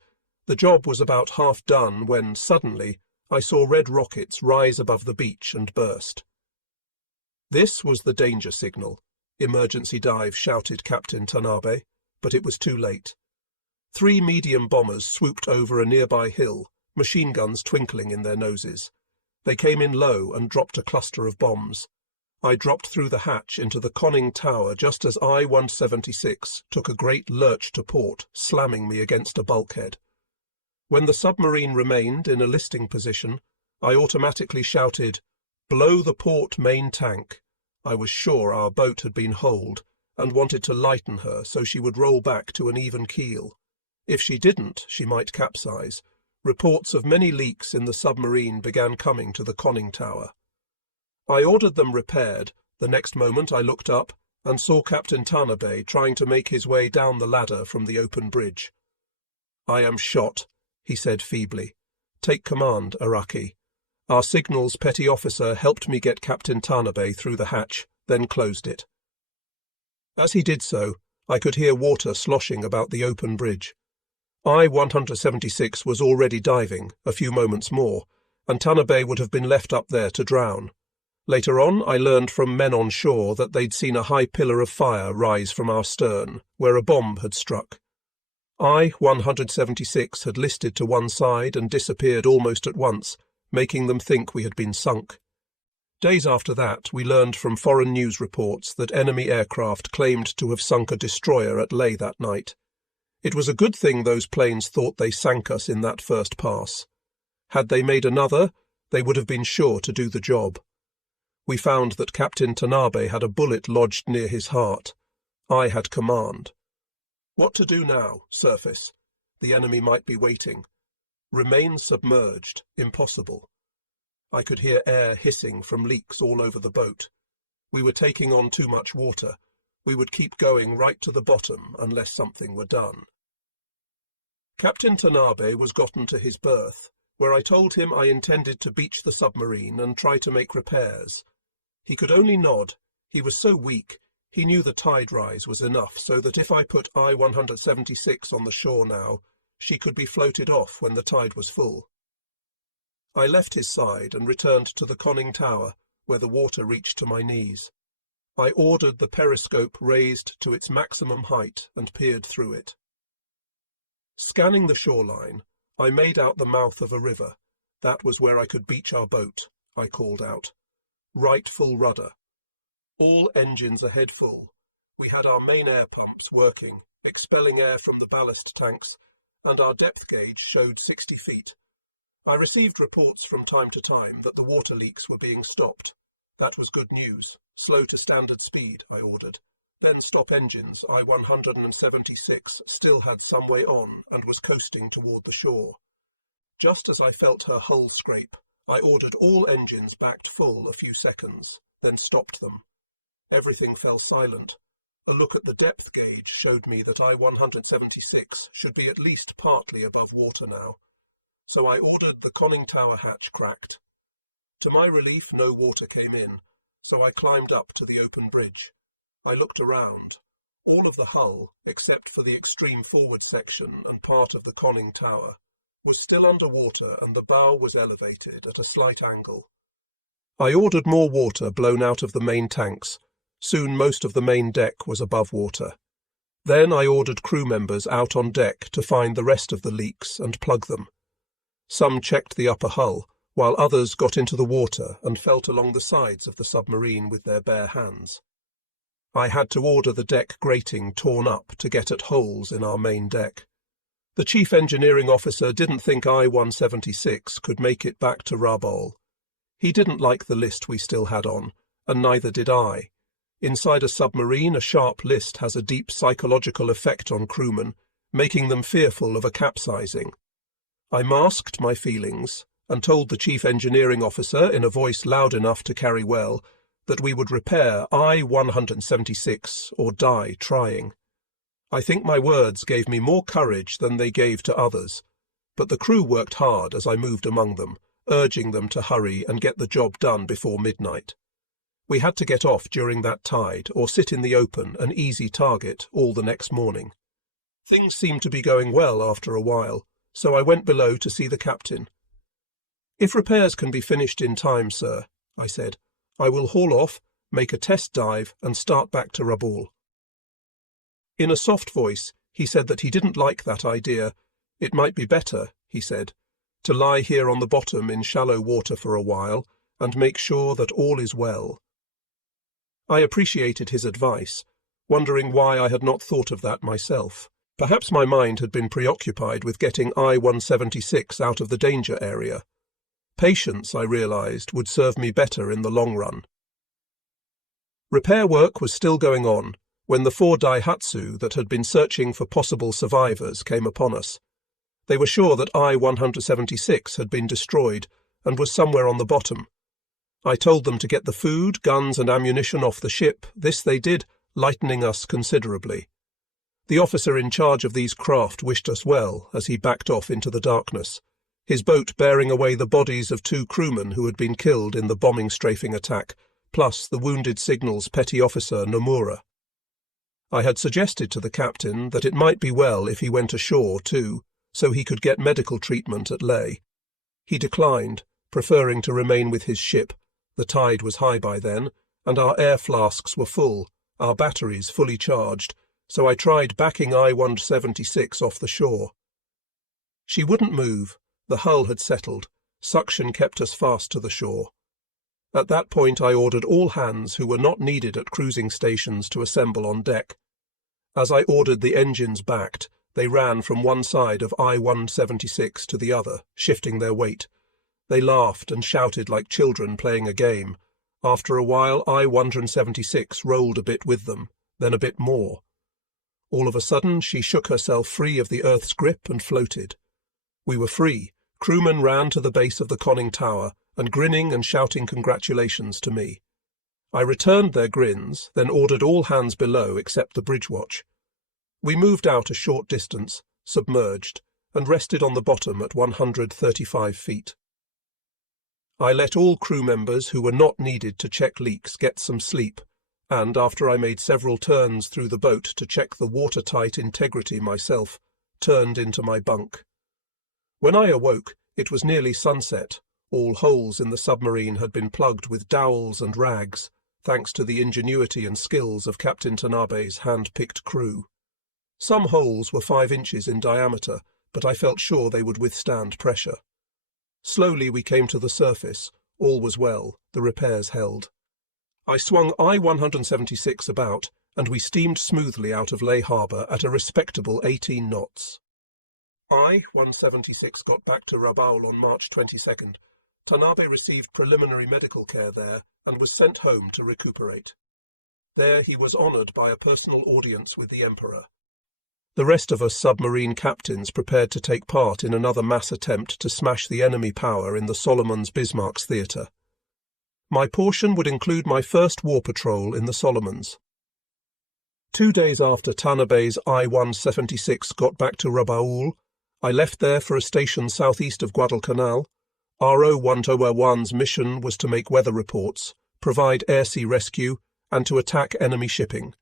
The job was about half done when, suddenly, I saw red rockets rise above the beach and burst. This was the danger signal, emergency dive, shouted Captain Tanabe, but it was too late. 3 medium bombers swooped over a nearby hill, machine guns twinkling in their noses. They came in low and dropped a cluster of bombs. I dropped through the hatch into the conning tower just as I-176 took a great lurch to port, slamming me against a bulkhead. When the submarine remained in a listing position, I automatically shouted, "Blow the port main tank." I was sure our boat had been holed, and wanted to lighten her so she would roll back to an even keel. If she didn't, she might capsize. Reports of many leaks in the submarine began coming to the conning tower. I ordered them repaired. The next moment I looked up and saw Captain Tanabe trying to make his way down the ladder from the open bridge. "I am shot," he said feebly. "Take command, Araki." Our signals petty officer helped me get Captain Tanabe through the hatch, then closed it. As he did so, I could hear water sloshing about the open bridge. I-176 was already diving, a few moments more, and Tanabe would have been left up there to drown. Later on, I learned from men on shore that they'd seen a high pillar of fire rise from our stern, where a bomb had struck. I-176 had listed to one side and disappeared almost at once, making them think we had been sunk. Days after that, we learned from foreign news reports that enemy aircraft claimed to have sunk a destroyer at Ley that night. It was a good thing those planes thought they sank us in that first pass. Had they made another, they would have been sure to do the job. We found that Captain Tanabe had a bullet lodged near his heart. I had command. What to do now, surface? The enemy might be waiting. Remain submerged, impossible. I could hear air hissing from leaks all over the boat. We were taking on too much water. We would keep going right to the bottom unless something were done. Captain Tanabe was gotten to his berth, where I told him I intended to beach the submarine and try to make repairs. He could only nod. He was so weak. He knew the tide rise was enough so that if I put I-176 on the shore now, she could be floated off when the tide was full. I left his side and returned to the conning tower, where the water reached to my knees. I ordered the periscope raised to its maximum height and peered through it. Scanning the shoreline, I made out the mouth of a river. That was where I could beach our boat, I called out. Right full rudder. All engines ahead full. We had our main air pumps working, expelling air from the ballast tanks, and our depth gauge showed 60 feet. I received reports from time to time that the water leaks were being stopped. That was good news. Slow to standard speed, I ordered. Then stop engines. I-176 still had some way on and was coasting toward the shore. Just as I felt her hull scrape, I ordered all engines backed full a few seconds, then stopped them. Everything fell silent. A look at the depth gauge showed me that I-176 should be at least partly above water now. So I ordered the conning tower hatch cracked. To my relief, no water came in, so I climbed up to the open bridge. I looked around. All of the hull, except for the extreme forward section and part of the conning tower, was still under water, and the bow was elevated at a slight angle. I ordered more water blown out of the main tanks. Soon most of the main deck was above water. Then I ordered crew members out on deck to find the rest of the leaks and plug them. Some checked the upper hull, while others got into the water and felt along the sides of the submarine with their bare hands. I had to order the deck grating torn up to get at holes in our main deck. The chief engineering officer didn't think I-176 could make it back to Rabaul. He didn't like the list we still had on, and neither did I. Inside a submarine, a sharp list has a deep psychological effect on crewmen, making them fearful of a capsizing. I masked my feelings and told the chief engineering officer in a voice loud enough to carry well that we would repair I-176 or die trying. I think my words gave me more courage than they gave to others, but the crew worked hard as I moved among them, urging them to hurry and get the job done before midnight. We had to get off during that tide or sit in the open, an easy target, all the next morning. Things seemed to be going well after a while, so I went below to see the captain. "If repairs can be finished in time, sir," I said, "I will haul off, make a test dive, and start back to Rabaul." In a soft voice, he said that he didn't like that idea. It might be better, he said, to lie here on the bottom in shallow water for a while and make sure that all is well. I appreciated his advice, wondering why I had not thought of that myself. Perhaps my mind had been preoccupied with getting I-176 out of the danger area. Patience, I realized, would serve me better in the long run. Repair work was still going on when the 4 Daihatsu that had been searching for possible survivors came upon us. They were sure that I-176 had been destroyed and was somewhere on the bottom. I told them to get the food, guns and ammunition off the ship. This they did, lightening us considerably. The officer in charge of these craft wished us well as he backed off into the darkness, his boat bearing away the bodies of 2 crewmen who had been killed in the bombing strafing attack, plus the wounded signals petty officer Nomura. I had suggested to the captain that it might be well if he went ashore too, so he could get medical treatment at Ley. He declined, preferring to remain with his ship. The tide was high by then, and our air flasks were full, our batteries fully charged, so I tried backing I-176 off the shore. She wouldn't move. The hull had settled. Suction kept us fast to the shore. At that point I ordered all hands who were not needed at cruising stations to assemble on deck. As I ordered the engines backed, they ran from one side of I-176 to the other, shifting their weight. They laughed and shouted like children playing a game. After a while, I-176 rolled a bit with them, then a bit more. All of a sudden, she shook herself free of the Earth's grip and floated. We were free. Crewmen ran to the base of the conning tower and grinning and shouting congratulations to me. I returned their grins, then ordered all hands below except the bridge watch. We moved out a short distance, submerged, and rested on the bottom at 135 feet. I let all crew members who were not needed to check leaks get some sleep, and after I made several turns through the boat to check the watertight integrity myself, turned into my bunk. When I awoke, it was nearly sunset. All holes in the submarine had been plugged with dowels and rags, thanks to the ingenuity and skills of Captain Tanabe's hand-picked crew. Some holes were 5 inches in diameter, but I felt sure they would withstand pressure. Slowly we came to the surface. All was well. The repairs held. I swung I-176 about, and we steamed smoothly out of Leh Harbour at a respectable 18 knots. I-176 got back to Rabaul on March 22nd. Tanabe received preliminary medical care there and was sent home to recuperate. There he was honoured by a personal audience with the Emperor. The rest of us submarine captains prepared to take part in another mass attempt to smash the enemy power in the Solomons Bismarck's theatre. My portion would include my first war patrol in the Solomons. 2 days after Tanabe's I-176 got back to Rabaul, I left there for a station southeast of Guadalcanal. RO-1201's mission was to make weather reports, provide air-sea rescue, and to attack enemy shipping.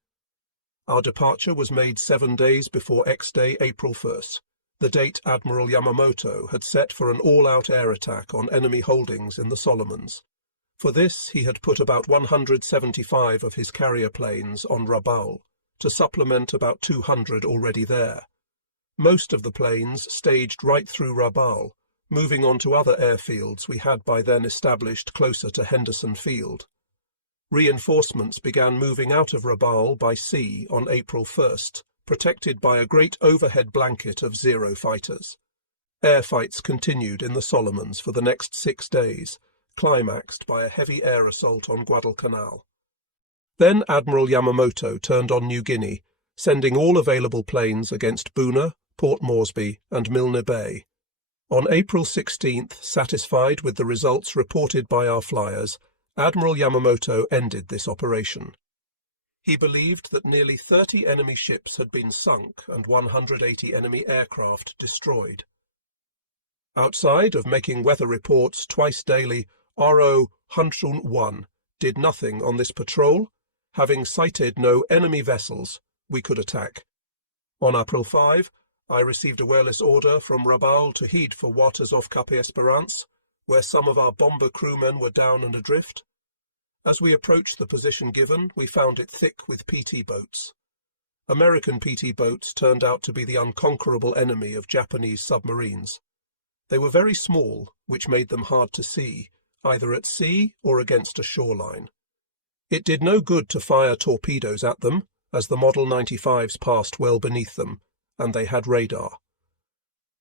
Our departure was made 7 days before X-Day, April 1st, the date Admiral Yamamoto had set for an all-out air attack on enemy holdings in the Solomons. For this, he had put about 175 of his carrier planes on Rabaul, to supplement about 200 already there. Most of the planes staged right through Rabaul, moving on to other airfields we had by then established closer to Henderson Field. Reinforcements began moving out of Rabaul by sea on April 1st, protected by a great overhead blanket of Zero fighters. Air fights continued in the Solomons for the next 6 days, climaxed by a heavy air assault on Guadalcanal. Then Admiral Yamamoto turned on New Guinea, sending all available planes against Buna, Port Moresby, and Milne Bay. On April 16th, satisfied with the results reported by our flyers, Admiral Yamamoto ended this operation. He believed that nearly 30 enemy ships had been sunk and 180 enemy aircraft destroyed. Outside of making weather reports twice daily, RO 101 did nothing on this patrol. Having sighted no enemy vessels, we could attack. On April 5, I received a wireless order from Rabaul to head for waters off Cape Esperance, where some of our bomber crewmen were down and adrift. As we approached the position given, we found it thick with PT boats. American PT boats turned out to be the unconquerable enemy of Japanese submarines. They were very small, which made them hard to see, either at sea or against a shoreline. It did no good to fire torpedoes at them, as the Model 95s passed well beneath them, and they had radar.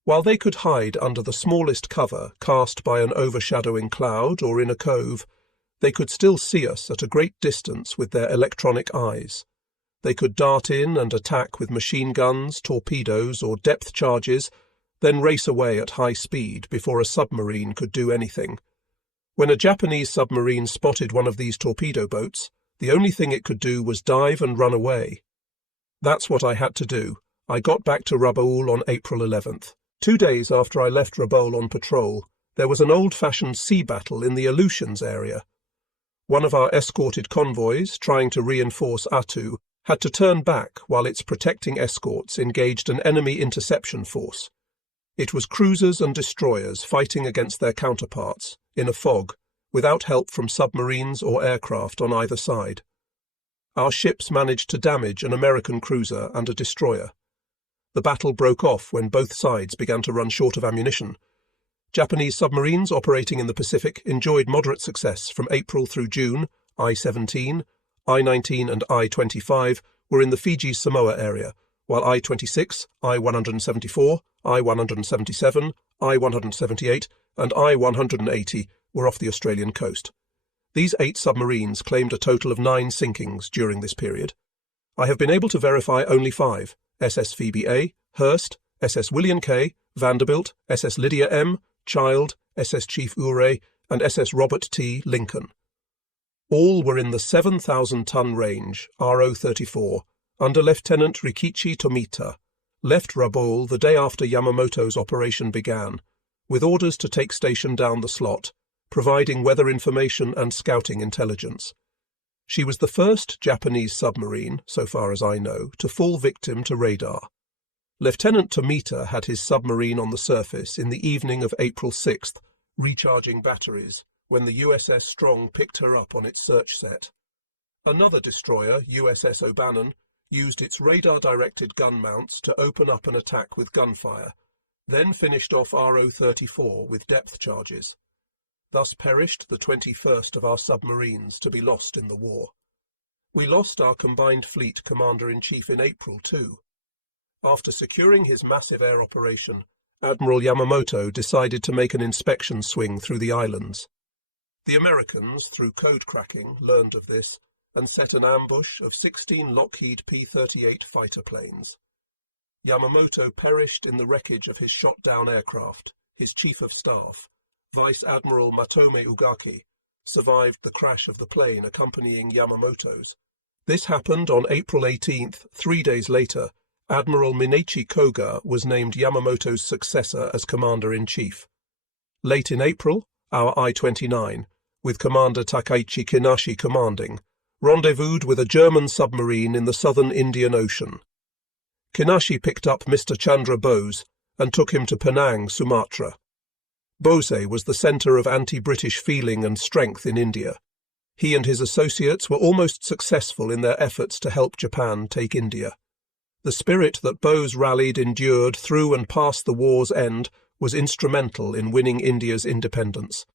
While they could hide under the smallest cover cast by an overshadowing cloud or in a cove, they could still see us at a great distance with their electronic eyes. They could dart in and attack with machine guns, torpedoes, or depth charges, then race away at high speed before a submarine could do anything. When a Japanese submarine spotted one of these torpedo boats, the only thing it could do was dive and run away. That's what I had to do. I got back to Rabaul on April 11th. 2 days after I left Rabaul on patrol, there was an old-fashioned sea battle in the Aleutians area. One of our escorted convoys, trying to reinforce Attu, had to turn back while its protecting escorts engaged an enemy interception force. It was cruisers and destroyers fighting against their counterparts, in a fog, without help from submarines or aircraft on either side. Our ships managed to damage an American cruiser and a destroyer. The battle broke off when both sides began to run short of ammunition. Japanese submarines operating in the Pacific enjoyed moderate success from April through June. I-17, I-19 and I-25 were in the Fiji-Samoa area, while I-26, I-174, I-177, I-178 and I-180 were off the Australian coast. These 8 submarines claimed a total of 9 sinkings during this period. I have been able to verify only 5, SS Phoebe A, Hurst, SS William K, Vanderbilt, SS Lydia M, Child, SS Chief Urey, and SS Robert T. Lincoln. All were in the 7,000-ton range, RO-34, under Lieutenant Rikichi Tomita, left Rabaul the day after Yamamoto's operation began, with orders to take station down the slot, providing weather information and scouting intelligence. She was the first Japanese submarine, so far as I know, to fall victim to radar. Lieutenant Tomita had his submarine on the surface in the evening of April 6th, recharging batteries, when the USS Strong picked her up on its search set. Another destroyer, USS O'Bannon, used its radar-directed gun mounts to open up an attack with gunfire, then finished off RO-34 with depth charges. Thus perished the 21st of our submarines to be lost in the war. We lost our combined fleet commander-in-chief in April too. After securing his massive air operation, Admiral Yamamoto decided to make an inspection swing through the islands. The Americans, through code cracking, learned of this and set an ambush of 16 Lockheed P-38 fighter planes. Yamamoto perished in the wreckage of his shot-down aircraft. His chief of staff, Vice Admiral Matome Ugaki, survived the crash of the plane accompanying Yamamoto's. This happened on April 18th. 3 days later, Admiral Minechi Koga was named Yamamoto's successor as Commander-in-Chief. Late in April, our I-29, with Commander Takaichi Kinashi commanding, rendezvoused with a German submarine in the southern Indian Ocean. Kinashi picked up Mr. Chandra Bose and took him to Penang, Sumatra. Bose was the centre of anti-British feeling and strength in India. He and his associates were almost successful in their efforts to help Japan take India. The spirit that Bose rallied endured through and past the war's end was instrumental in winning India's independence.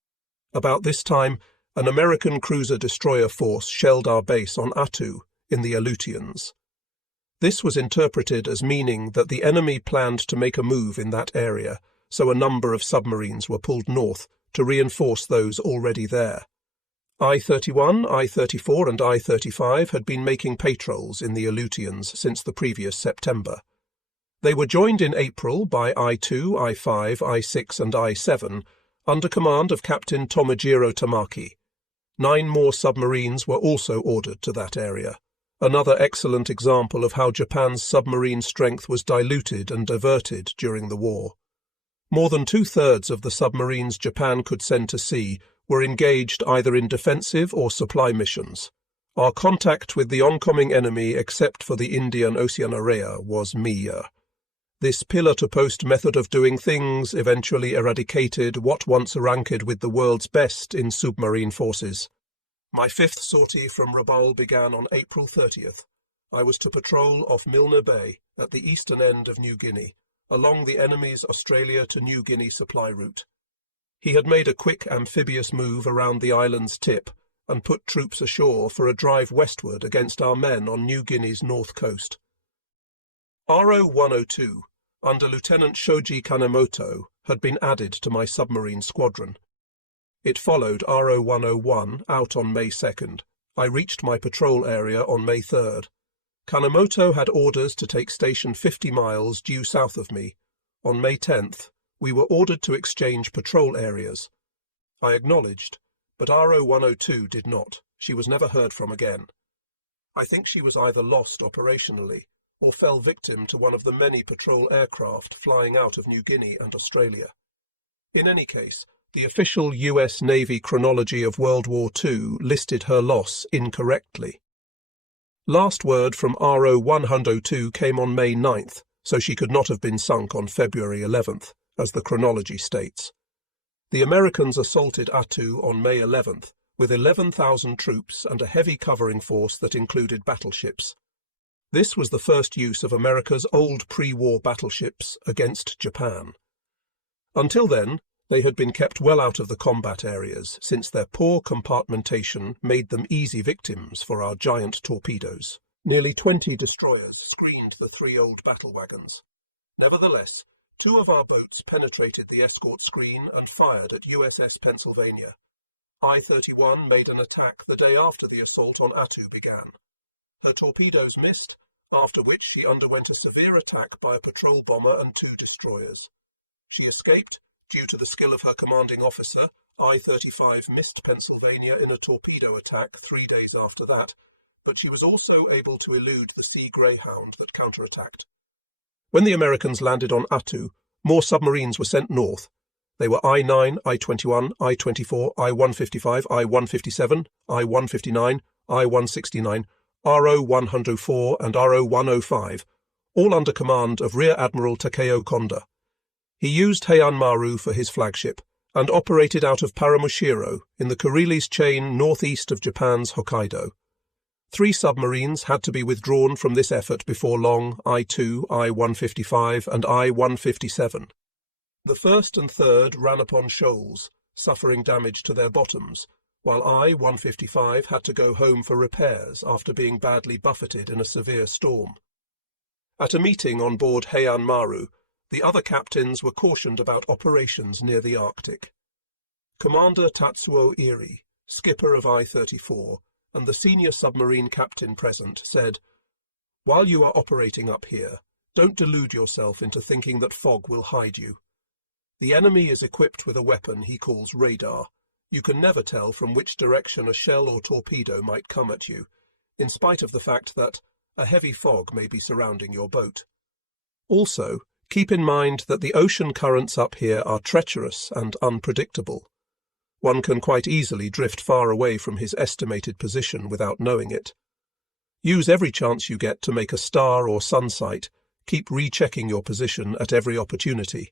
About this time, an American cruiser-destroyer force shelled our base on Attu in the Aleutians. This was interpreted as meaning that the enemy planned to make a move in that area, so a number of submarines were pulled north to reinforce those already there. I-31, I-34 and I-35 had been making patrols in the Aleutians since the previous September. They were joined in April by I-2, I-5, I-6 and I-7 under command of Captain Tomajiro Tamaki. 9 more submarines were also ordered to that area. Another excellent example of how Japan's submarine strength was diluted and diverted during the war. More than 2/3 of the submarines Japan could send to sea were engaged either in defensive or supply missions. Our contact with the oncoming enemy, except for the Indian Ocean area, was mere. This pillar-to-post method of doing things eventually eradicated what once ranked with the world's best in submarine forces. My 5th sortie from Rabaul began on April 30th. I was to patrol off Milne Bay at the eastern end of New Guinea, along the enemy's Australia to New Guinea supply route. He had made a quick amphibious move around the island's tip and put troops ashore for a drive westward against our men on New Guinea's north coast. RO 102, under Lieutenant Shoji Kanemoto, had been added to my submarine squadron. It followed RO 101 out on May 2nd. I reached my patrol area on May 3rd. Kanemoto had orders to take station 50 miles due south of me. On May 10th, we were ordered to exchange patrol areas. I acknowledged, but RO 102 did not. She was never heard from again. I think she was either lost operationally or fell victim to one of the many patrol aircraft flying out of New Guinea and Australia. In any case, the official US Navy chronology of World War II listed her loss incorrectly. Last word from RO 102 came on May 9th, so she could not have been sunk on February 11th, as the chronology states. The Americans assaulted Attu on May 11th, with 11,000 troops and a heavy covering force that included battleships. This was the first use of America's old pre-war battleships against Japan. Until then, they had been kept well out of the combat areas, since their poor compartmentation made them easy victims for our giant torpedoes. Nearly 20 destroyers screened the 3 old battle wagons. Nevertheless, 2 of our boats penetrated the escort screen and fired at USS Pennsylvania. I-31 made an attack the day after the assault on Attu began. Her torpedoes missed, after which she underwent a severe attack by a patrol bomber and 2 destroyers. She escaped. Due to the skill of her commanding officer, I-35 missed Pennsylvania in a torpedo attack 3 days after that, but she was also able to elude the Sea Greyhound that counterattacked. When the Americans landed on Attu, more submarines were sent north. They were I-9, I-21, I-24, I-155, I-157, I-159, I-169, RO-104 and RO-105, all under command of Rear Admiral Takeo Konda. He used Heian Maru for his flagship and operated out of Paramushiro in the Kuriles chain northeast of Japan's Hokkaido. 3 submarines had to be withdrawn from this effort before long, I-2, I-155 and I-157. The first and third ran upon shoals, suffering damage to their bottoms, while I-155 had to go home for repairs after being badly buffeted in a severe storm. At a meeting on board Heian Maru, the other captains were cautioned about operations near the Arctic. Commander Tatsuo Iri, skipper of I-34, and the senior submarine captain present said, "While you are operating up here, don't delude yourself into thinking that fog will hide you. The enemy is equipped with a weapon he calls radar. You can never tell from which direction a shell or torpedo might come at you, in spite of the fact that a heavy fog may be surrounding your boat. Also, keep in mind that the ocean currents up here are treacherous and unpredictable. One can quite easily drift far away from his estimated position without knowing it. Use every chance you get to make a star or sun sight. Keep rechecking your position at every opportunity.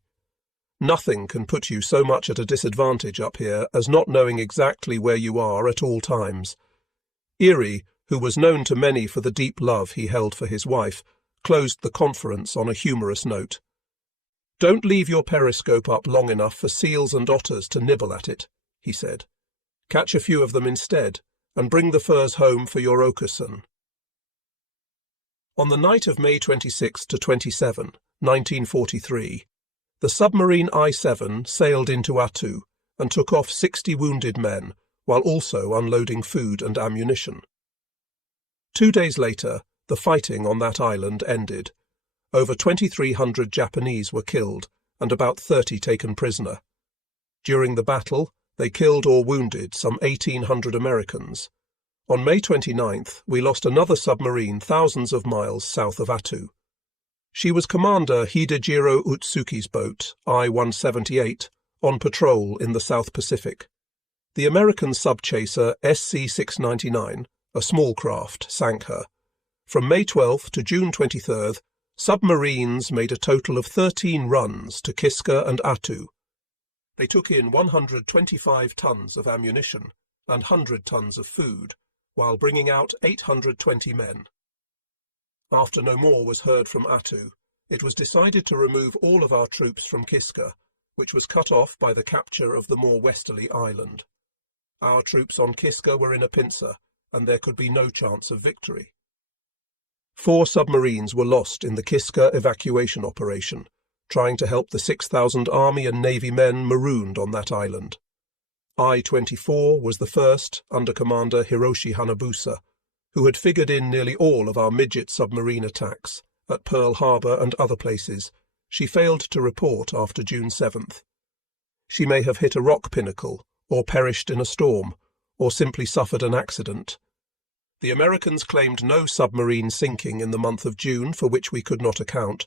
Nothing can put you so much at a disadvantage up here as not knowing exactly where you are at all times." Iri, who was known to many for the deep love he held for his wife, closed the conference on a humorous note. "Don't leave your periscope up long enough for seals and otters to nibble at it," he said. "Catch a few of them instead, and bring the furs home for your Okusan." On the night of May 26 to 27, 1943, the submarine I-7 sailed into Attu and took off 60 wounded men, while also unloading food and ammunition. 2 days later, the fighting on that island ended. Over 2,300 Japanese were killed and about 30 taken prisoner. During the battle, they killed or wounded some 1,800 Americans. On May 29th, we lost another submarine thousands of miles south of Attu. She was Commander Hidejiro Utsuki's boat, I-178, on patrol in the South Pacific. The American subchaser SC-699, a small craft, sank her. From May 12th to June 23rd, submarines made a total of 13 runs to Kiska and Attu. They took in 125 tons of ammunition and 100 tons of food, while bringing out 820 men. After no more was heard from Attu, it was decided to remove all of our troops from Kiska, which was cut off by the capture of the more westerly island. Our troops on Kiska were in a pincer, and there could be no chance of victory. 4 submarines were lost in the Kiska evacuation operation, trying to help the 6,000 Army and Navy men marooned on that island. I-24 was the first, under Commander Hiroshi Hanabusa, who had figured in nearly all of our midget submarine attacks, at Pearl Harbor and other places. She failed to report after June 7th. She may have hit a rock pinnacle, or perished in a storm, or simply suffered an accident. The Americans claimed no submarine sinking in the month of June for which we could not account,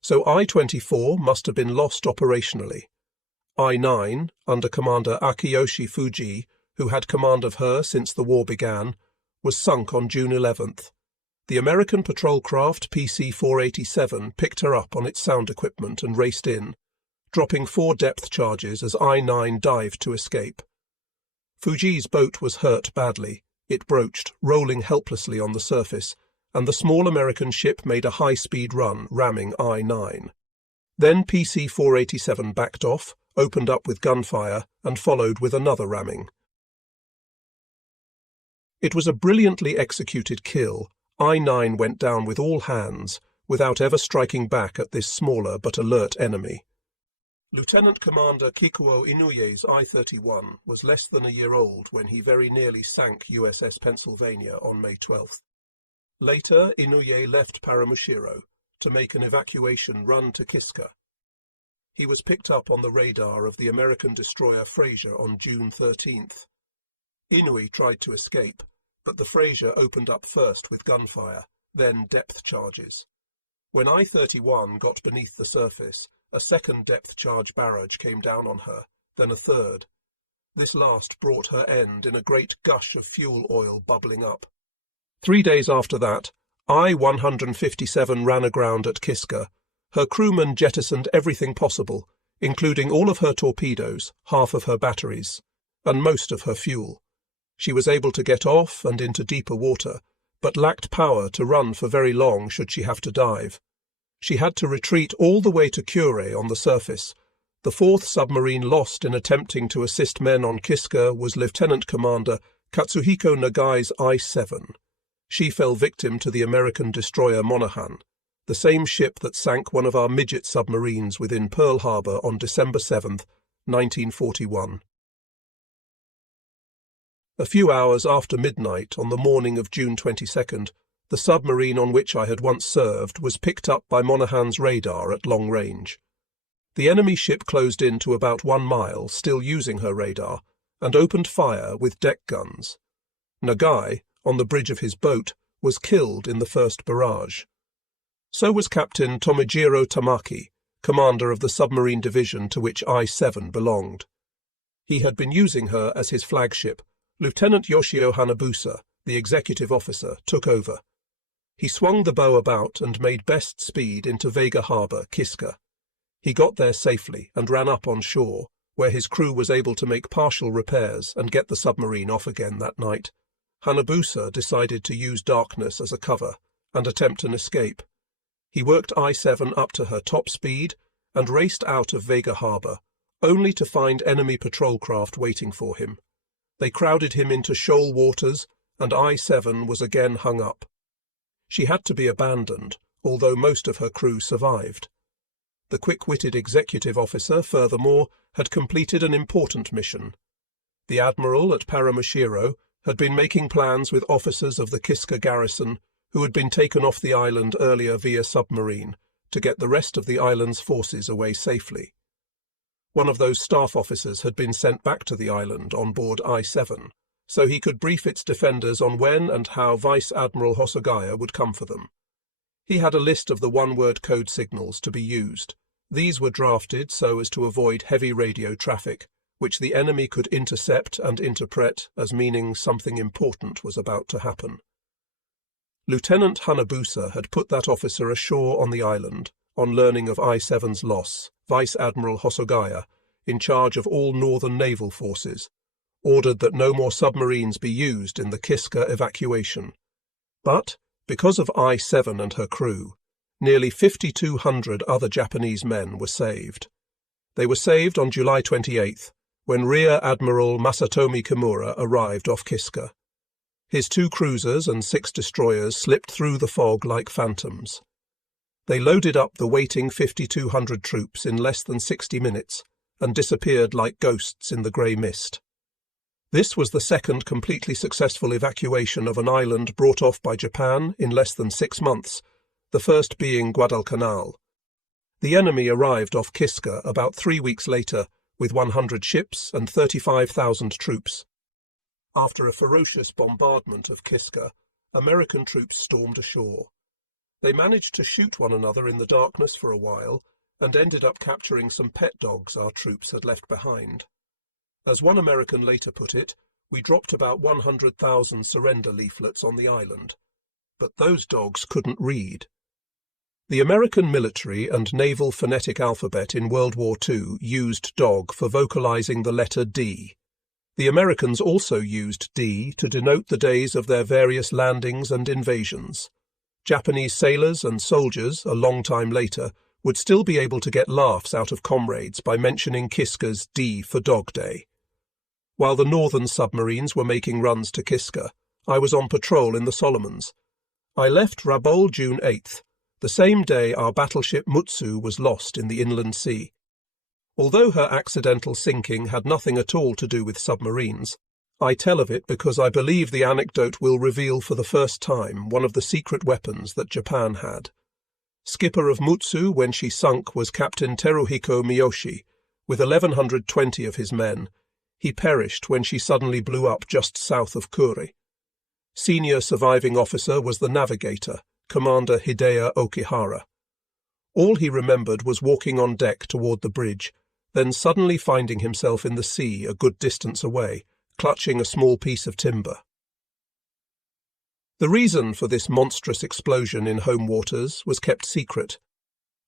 so I-24 must have been lost operationally. I-9, under Commander Akiyoshi Fuji, who had command of her since the war began, was sunk on June 11th. The American patrol craft PC-487 picked her up on its sound equipment and raced in, dropping 4 depth charges as I-9 dived to escape. Fuji's boat was hurt badly. It broached, rolling helplessly on the surface, and the small American ship made a high-speed run, ramming I-9. Then PC-487 backed off, opened up with gunfire, and followed with another ramming. It was a brilliantly executed kill. I-9 went down with all hands, without ever striking back at this smaller but alert enemy. Lieutenant Commander Kikuo Inouye's I-31 was less than a year old when he very nearly sank USS Pennsylvania on May 12th. Later, Inouye left Paramushiro to make an evacuation run to Kiska. He was picked up on the radar of the American destroyer Fraser on June 13th. Inouye tried to escape, but the Fraser opened up first with gunfire, then depth charges. When I-31 got beneath the surface, a second depth charge barrage came down on her, then a third. This last brought her end in a great gush of fuel oil bubbling up. 3 days after that, I-157 ran aground at Kiska. Her crewmen jettisoned everything possible, including all of her torpedoes, half of her batteries, and most of her fuel. She was able to get off and into deeper water, but lacked power to run for very long should she have to dive. She had to retreat all the way to Kure on the surface. The The fourth submarine lost in attempting to assist men on Kiska was Lieutenant Commander Katsuhiko Nagai's I-7. She fell victim to the American destroyer Monaghan, the same ship that sank one of our midget submarines within Pearl Harbor on December 7, 1941. A few hours after midnight on the morning of June 22nd, the submarine on which I had once served was picked up by Monaghan's radar at long range. The enemy ship closed in to about 1 mile, still using her radar, and opened fire with deck guns. Nagai, on the bridge of his boat, was killed in the first barrage. So was Captain Tomijiro Tamaki, commander of the submarine division to which I-7 belonged. He had been using her as his flagship. Lieutenant Yoshio Hanabusa, the executive officer, took over. He swung the bow about and made best speed into Vega Harbor, Kiska. He got there safely and ran up on shore, where his crew was able to make partial repairs and get the submarine off again that night. Hanabusa decided to use darkness as a cover and attempt an escape. He worked I-7 up to her top speed and raced out of Vega Harbor, only to find enemy patrol craft waiting for him. They crowded him into shoal waters, and I-7 was again hung up. She had to be abandoned, although most of her crew survived. The quick-witted executive officer, furthermore, had completed an important mission. The admiral at Paramushiro had been making plans with officers of the Kiska garrison who had been taken off the island earlier via submarine to get the rest of the island's forces away safely. One of those staff officers had been sent back to the island on board I-7, so he could brief its defenders on when and how Vice Admiral Hosogaya would come for them. He had a list of the one-word code signals to be used. These were drafted so as to avoid heavy radio traffic, which the enemy could intercept and interpret as meaning something important was about to happen. Lieutenant Hanabusa had put that officer ashore on the island on learning of I-7's loss. Vice Admiral Hosogaya, in charge of all northern naval forces, ordered that no more submarines be used in the Kiska evacuation. But, because of I-7 and her crew, nearly 5,200 other Japanese men were saved. They were saved on July 28th, when Rear Admiral Masatomi Kimura arrived off Kiska. His 2 cruisers and 6 destroyers slipped through the fog like phantoms. They loaded up the waiting 5,200 troops in less than 60 minutes and disappeared like ghosts in the grey mist. This was the second completely successful evacuation of an island brought off by Japan in less than 6 months, the first being Guadalcanal. The enemy arrived off Kiska about 3 weeks later with 100 ships and 35,000 troops. After a ferocious bombardment of Kiska, American troops stormed ashore. They managed to shoot one another in the darkness for a while and ended up capturing some pet dogs our troops had left behind. As one American later put it, we dropped about 100,000 surrender leaflets on the island. But those dogs couldn't read. The American military and naval phonetic alphabet in World War II used dog for vocalizing the letter D. The Americans also used D to denote the days of their various landings and invasions. Japanese sailors and soldiers, a long time later, would still be able to get laughs out of comrades by mentioning Kiska's D for Dog Day. While the northern submarines were making runs to Kiska, I was on patrol in the Solomons. I left Rabaul June 8th, the same day our battleship Mutsu was lost in the inland sea. Although her accidental sinking had nothing at all to do with submarines, I tell of it because I believe the anecdote will reveal for the first time one of the secret weapons that Japan had. Skipper of Mutsu when she sunk was Captain Teruhiko Miyoshi, with 1,120 of his men. He perished when she suddenly blew up just south of Kure. Senior surviving officer was the navigator, Commander Hideo Okihara. All he remembered was walking on deck toward the bridge, then suddenly finding himself in the sea a good distance away, clutching a small piece of timber. The reason for this monstrous explosion in home waters was kept secret.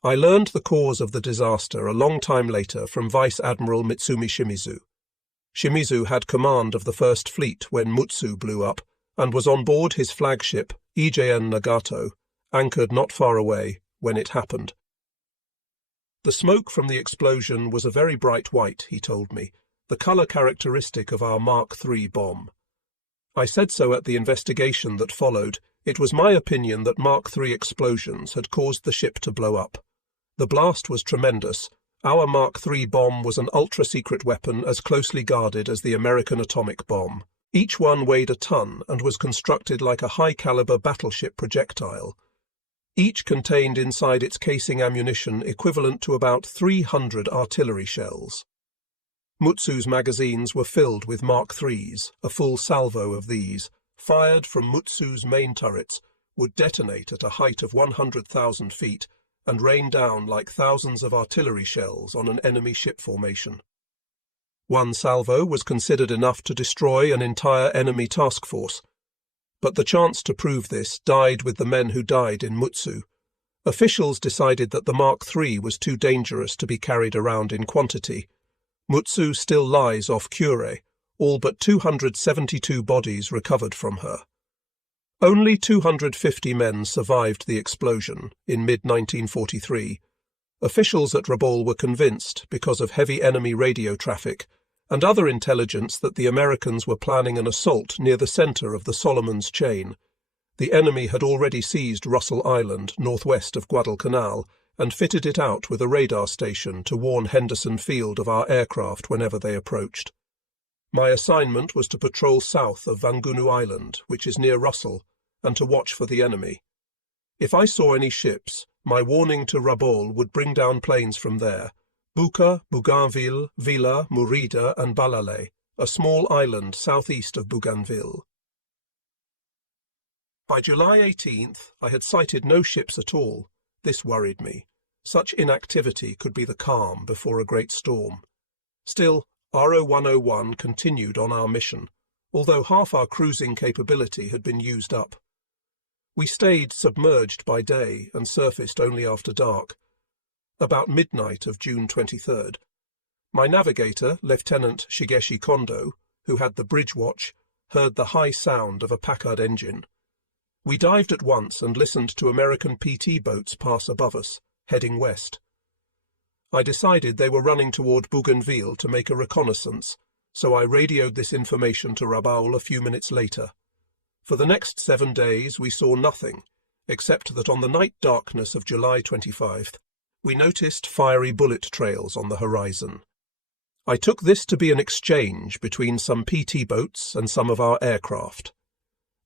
I learned the cause of the disaster a long time later from Vice Admiral Mitsumi Shimizu. Shimizu had command of the First Fleet when Mutsu blew up and was on board his flagship, Ijeon Nagato, anchored not far away, when it happened. The smoke from the explosion was a very bright white, he told me, the colour characteristic of our Mark III bomb. I said so at the investigation that followed. It was my opinion that Mark III explosions had caused the ship to blow up. The blast was tremendous. Our Mark III bomb was an ultra-secret weapon as closely guarded as the American atomic bomb. Each one weighed a ton and was constructed like a high-caliber battleship projectile. Each contained inside its casing ammunition equivalent to about 300 artillery shells. Mutsu's magazines were filled with Mark IIIs. A full salvo of these, fired from Mutsu's main turrets, would detonate at a height of 100,000 feet and rain down like thousands of artillery shells on an enemy ship formation. One salvo was considered enough to destroy an entire enemy task force, but the chance to prove this died with the men who died in Mutsu. Officials decided that the Mark III was too dangerous to be carried around in quantity. Mutsu still lies off Kure, all but 272 bodies recovered from her. Only 250 men survived the explosion in mid-1943. Officials at Rabaul were convinced, because of heavy enemy radio traffic and other intelligence, that the Americans were planning an assault near the centre of the Solomons chain. The enemy had already seized Russell Island, northwest of Guadalcanal, and fitted it out with a radar station to warn Henderson Field of our aircraft whenever they approached. My assignment was to patrol south of Vangunu Island, which is near Russell, and to watch for the enemy. If I saw any ships, my warning to Rabaul would bring down planes from there: Buka, Bougainville, Villa, Murida, and Balalay, a small island southeast of Bougainville. By July 18th, I had sighted no ships at all. This worried me. Such inactivity could be the calm before a great storm. Still, RO-101 continued on our mission, although half our cruising capability had been used up. We stayed submerged by day and surfaced only after dark. About midnight of June 23rd, my navigator, Lieutenant Shigeshi Kondo, who had the bridge watch, heard the high sound of a Packard engine. We dived at once and listened to American PT boats pass above us, heading west. I decided they were running toward Bougainville to make a reconnaissance, so I radioed this information to Rabaul a few minutes later. For the next 7 days we saw nothing, except that on the night darkness of July 25th, we noticed fiery bullet trails on the horizon. I took this to be an exchange between some PT boats and some of our aircraft.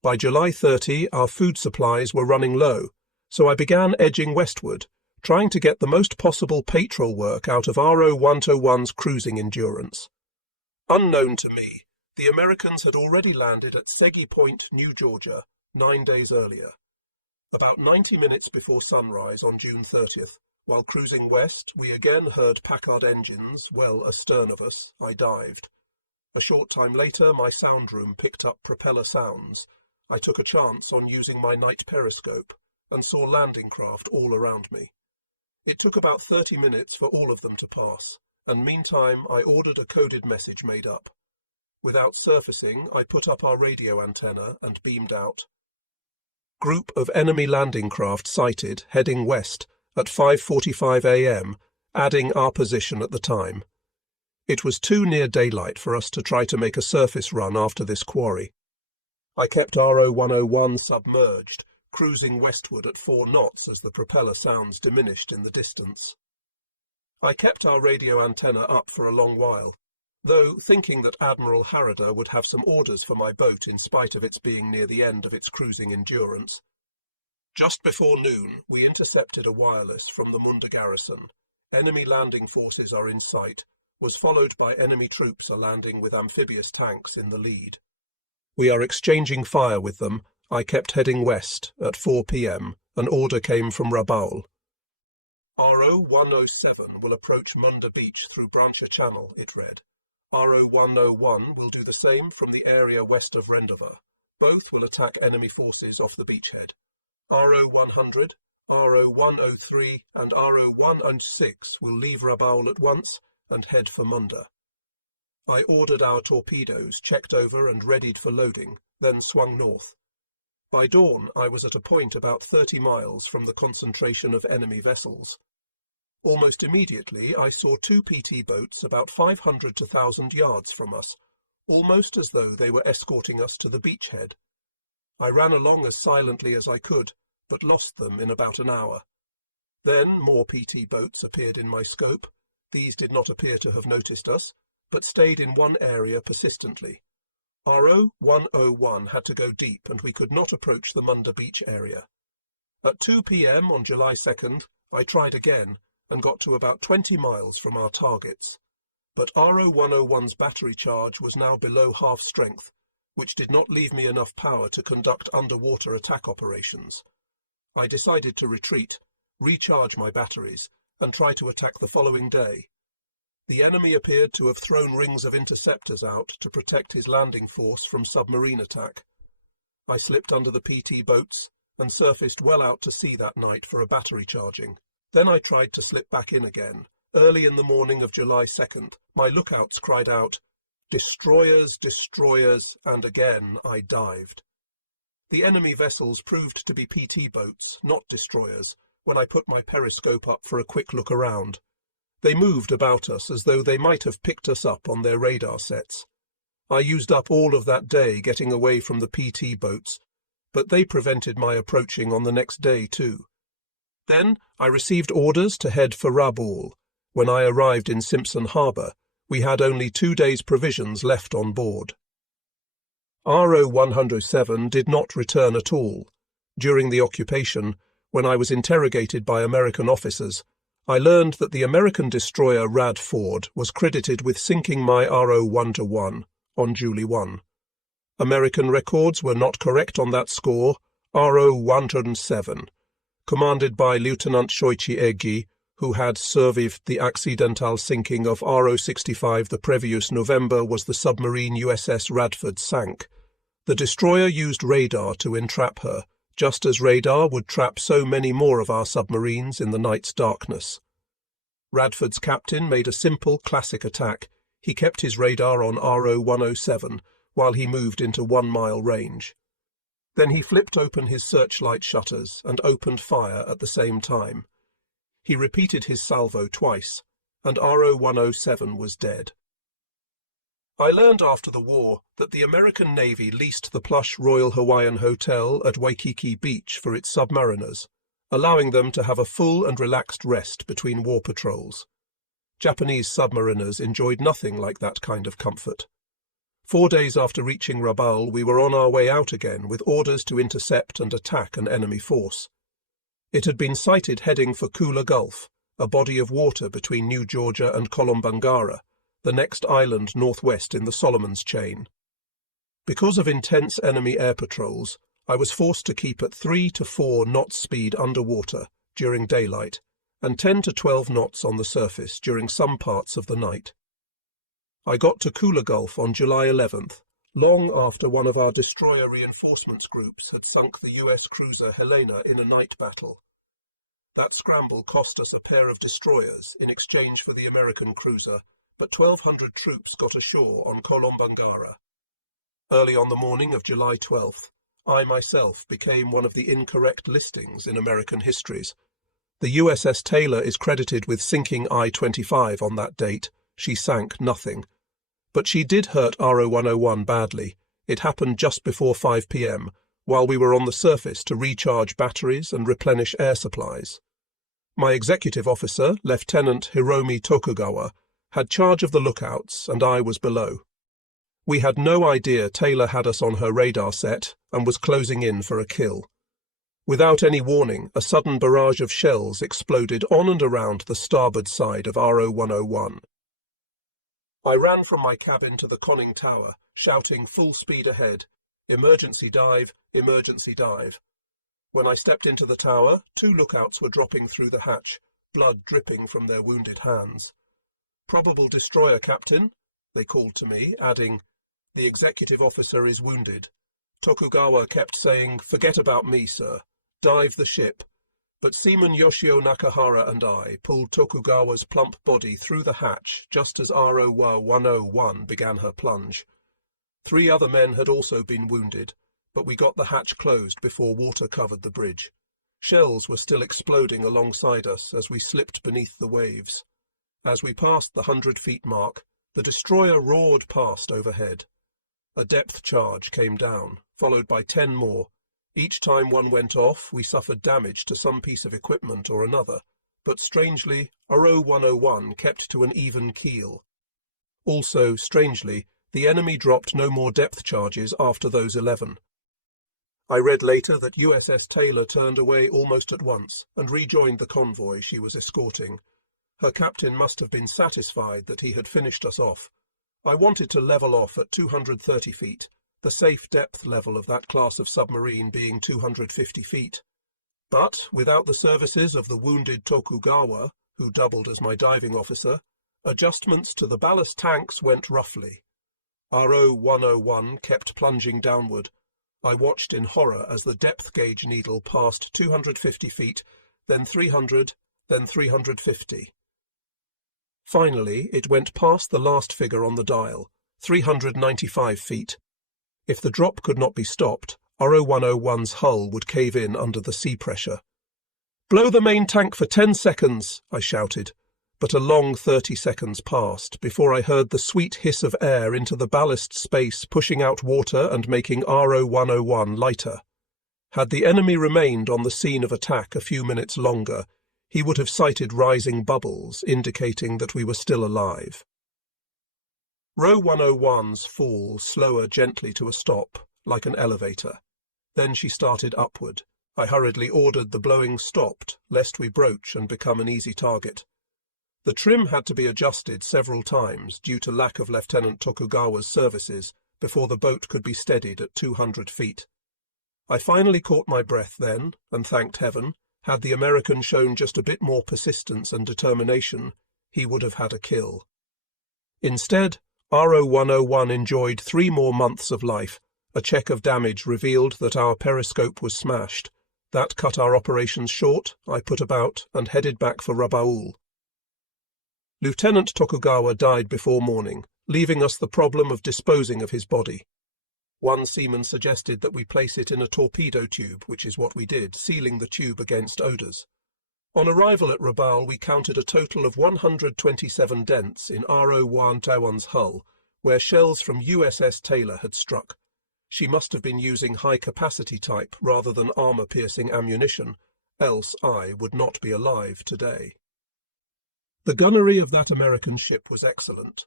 By July 30, our food supplies were running low, so I began edging westward, trying to get the most possible patrol work out of RO-101's cruising endurance. Unknown to me, the Americans had already landed at Seggy Point, New Georgia, 9 days earlier. About 90 minutes before sunrise on June 30th, while cruising west, we again heard Packard engines well astern of us. I dived. A short time later, my sound room picked up propeller sounds. I took a chance on using my night periscope and saw landing craft all around me. It took about 30 minutes for all of them to pass, and meantime I ordered a coded message made up. Without surfacing, I put up our radio antenna and beamed out. Group of enemy landing craft sighted, heading west, at 5:45 a.m., adding our position at the time. It was too near daylight for us to try to make a surface run after this quarry. I kept RO-101 submerged, cruising westward at 4 knots as the propeller sounds diminished in the distance. I kept our radio antenna up for a long while, though thinking that Admiral Harada would have some orders for my boat in spite of its being near the end of its cruising endurance. Just before noon, we intercepted a wireless from the Munda garrison. Enemy landing forces are in sight, was followed by enemy troops are landing with amphibious tanks in the lead. We are exchanging fire with them. I kept heading west. At 4 p.m., an order came from Rabaul. RO-107 will approach Munda Beach through Brancha Channel, it read. RO-101 will do the same from the area west of Rendova. Both will attack enemy forces off the beachhead. RO-100, RO-103 and RO-106 will leave Rabaul at once and head for Munda. I ordered our torpedoes checked over and readied for loading, then swung north. By dawn I was at a point about 30 miles from the concentration of enemy vessels. Almost immediately I saw two PT boats about 500 to 1,000 yards from us, almost as though they were escorting us to the beachhead. I ran along as silently as I could, but lost them in about an hour. Then more PT boats appeared in my scope. These did not appear to have noticed us, but stayed in one area persistently. RO 101 had to go deep, and we could not approach the Munda Beach area. At 2 p.m. on July 2nd, I tried again, and got to about 20 miles from our targets. But RO 101's battery charge was now below half strength, which did not leave me enough power to conduct underwater attack operations. I decided to retreat, recharge my batteries, and try to attack the following day. The enemy appeared to have thrown rings of interceptors out to protect his landing force from submarine attack. I slipped under the PT boats and surfaced well out to sea that night for a battery charging. Then I tried to slip back in again. Early in the morning of July 2nd, my lookouts cried out, "Destroyers, destroyers," and again I dived. The enemy vessels proved to be PT boats, not destroyers, when I put my periscope up for a quick look around. They moved about us as though they might have picked us up on their radar sets. I used up all of that day getting away from the PT boats, but they prevented my approaching on the next day too. Then I received orders to head for Rabaul. When I arrived in Simpson Harbour, we had only 2 days' provisions left on board. RO 107 did not return at all. During the occupation, when I was interrogated by American officers, I learned that the American destroyer Radford was credited with sinking my RO 101 on July 1. American records were not correct on that score. RO 107, commanded by Lieutenant Shoichi Egi, who had survived the accidental sinking of RO 65 the previous November, was the submarine USS Radford sank. The destroyer used radar to entrap her, just as radar would trap so many more of our submarines in the night's darkness. Radford's captain made a simple, classic attack. He kept his radar on RO 107 while he moved into 1 mile range. Then he flipped open his searchlight shutters and opened fire at the same time. He repeated his salvo twice, and RO 107 was dead. I learned after the war that the American Navy leased the plush Royal Hawaiian Hotel at Waikiki Beach for its submariners, allowing them to have a full and relaxed rest between war patrols. Japanese submariners enjoyed nothing like that kind of comfort. 4 days after reaching Rabaul, we were on our way out again with orders to intercept and attack an enemy force. It had been sighted heading for Kula Gulf, a body of water between New Georgia and Kolombangara, the next island northwest in the Solomons chain. Because of intense enemy air patrols, I was forced to keep at 3 to 4 knots speed underwater during daylight and 10 to 12 knots on the surface during some parts of the night. I got to Kula Gulf on July 11th, long after one of our destroyer reinforcements groups had sunk the US cruiser Helena in a night battle. That scramble cost us a pair of destroyers in exchange for the American cruiser, but 1,200 troops got ashore on Kolombangara. Early on the morning of July 12th, I myself became one of the incorrect listings in American histories. The USS Taylor is credited with sinking I-25 on that date. She sank nothing. But she did hurt RO 101 badly. It happened just before 5 p.m., while we were on the surface to recharge batteries and replenish air supplies. My executive officer, Lieutenant Hiromi Tokugawa, had charge of the lookouts, and I was below. We had no idea Taylor had us on her radar set and was closing in for a kill. Without any warning, a sudden barrage of shells exploded on and around the starboard side of RO 101. I ran from my cabin to the conning tower, shouting full speed ahead, "Emergency dive, emergency dive." When I stepped into the tower, 2 lookouts were dropping through the hatch, blood dripping from their wounded hands. "Probable destroyer, Captain," they called to me, adding, "The executive officer is wounded." Tokugawa kept saying, "Forget about me, sir. Dive the ship." But Seaman Yoshio Nakahara and I pulled Tokugawa's plump body through the hatch just as RO 101 began her plunge. 3 other men had also been wounded, but we got the hatch closed before water covered the bridge. Shells were still exploding alongside us as we slipped beneath the waves. As we passed the 100-feet mark, the destroyer roared past overhead. A depth charge came down, followed by 10 more. Each time one went off, we suffered damage to some piece of equipment or another, but strangely, Oro 101 kept to an even keel. Also, strangely, the enemy dropped no more depth charges after those 11. I read later that USS Taylor turned away almost at once and rejoined the convoy she was escorting. Her captain must have been satisfied that he had finished us off. I wanted to level off at 230 feet, the safe depth level of that class of submarine being 250 feet. But, without the services of the wounded Tokugawa, who doubled as my diving officer, adjustments to the ballast tanks went roughly. RO 101 kept plunging downward. I watched in horror as the depth gauge needle passed 250 feet, then 300, then 350. Finally, it went past the last figure on the dial, 395 feet. If the drop could not be stopped, RO 101's hull would cave in under the sea pressure. "Blow the main tank for 10 seconds, I shouted, but a long 30 seconds passed before I heard the sweet hiss of air into the ballast space pushing out water and making RO 101 lighter. Had the enemy remained on the scene of attack a few minutes longer, he would have sighted rising bubbles indicating that we were still alive. RO 101's fall slower gently to a stop, like an elevator. Then she started upward. I hurriedly ordered the blowing stopped, lest we broach and become an easy target. The trim had to be adjusted several times due to lack of Lieutenant Tokugawa's services before the boat could be steadied at 200 feet. I finally caught my breath then, and thanked heaven. Had the American shown just a bit more persistence and determination, he would have had a kill. Instead, RO 101 enjoyed 3 more months of life. A check of damage revealed that our periscope was smashed. That cut our operations short. I put about and headed back for Rabaul. Lieutenant Tokugawa died before morning, leaving us the problem of disposing of his body. One seaman suggested that we place it in a torpedo tube, which is what we did, sealing the tube against odours. On arrival at Rabaul, we counted a total of 127 dents in RO 101's hull, where shells from USS Taylor had struck. She must have been using high-capacity type rather than armour-piercing ammunition, else I would not be alive today. The gunnery of that American ship was excellent.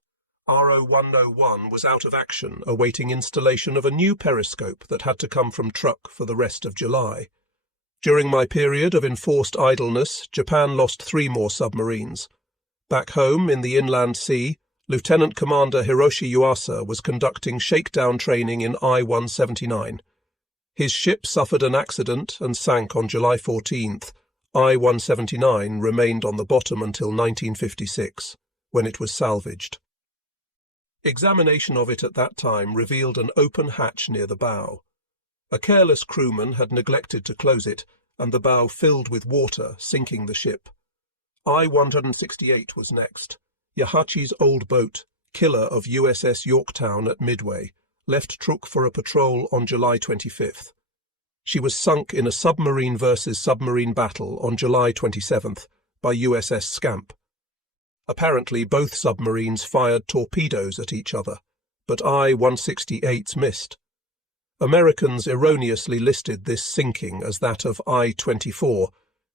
RO 101 was out of action, awaiting installation of a new periscope that had to come from Truk for the rest of July. During my period of enforced idleness, Japan lost 3 more submarines. Back home in the inland sea, Lieutenant Commander Hiroshi Yuasa was conducting shakedown training in I-179. His ship suffered an accident and sank on July 14th. I-179 remained on the bottom until 1956, when it was salvaged. Examination of it at that time revealed an open hatch near the bow. A careless crewman had neglected to close it, and the bow filled with water, sinking the ship. I-168 was next. Yahachi's old boat, killer of USS Yorktown at Midway, left Truk for a patrol on July 25th. She was sunk in a submarine versus submarine battle on July 27th by USS Scamp. Apparently both submarines fired torpedoes at each other, but I-168's missed. Americans erroneously listed this sinking as that of I-24,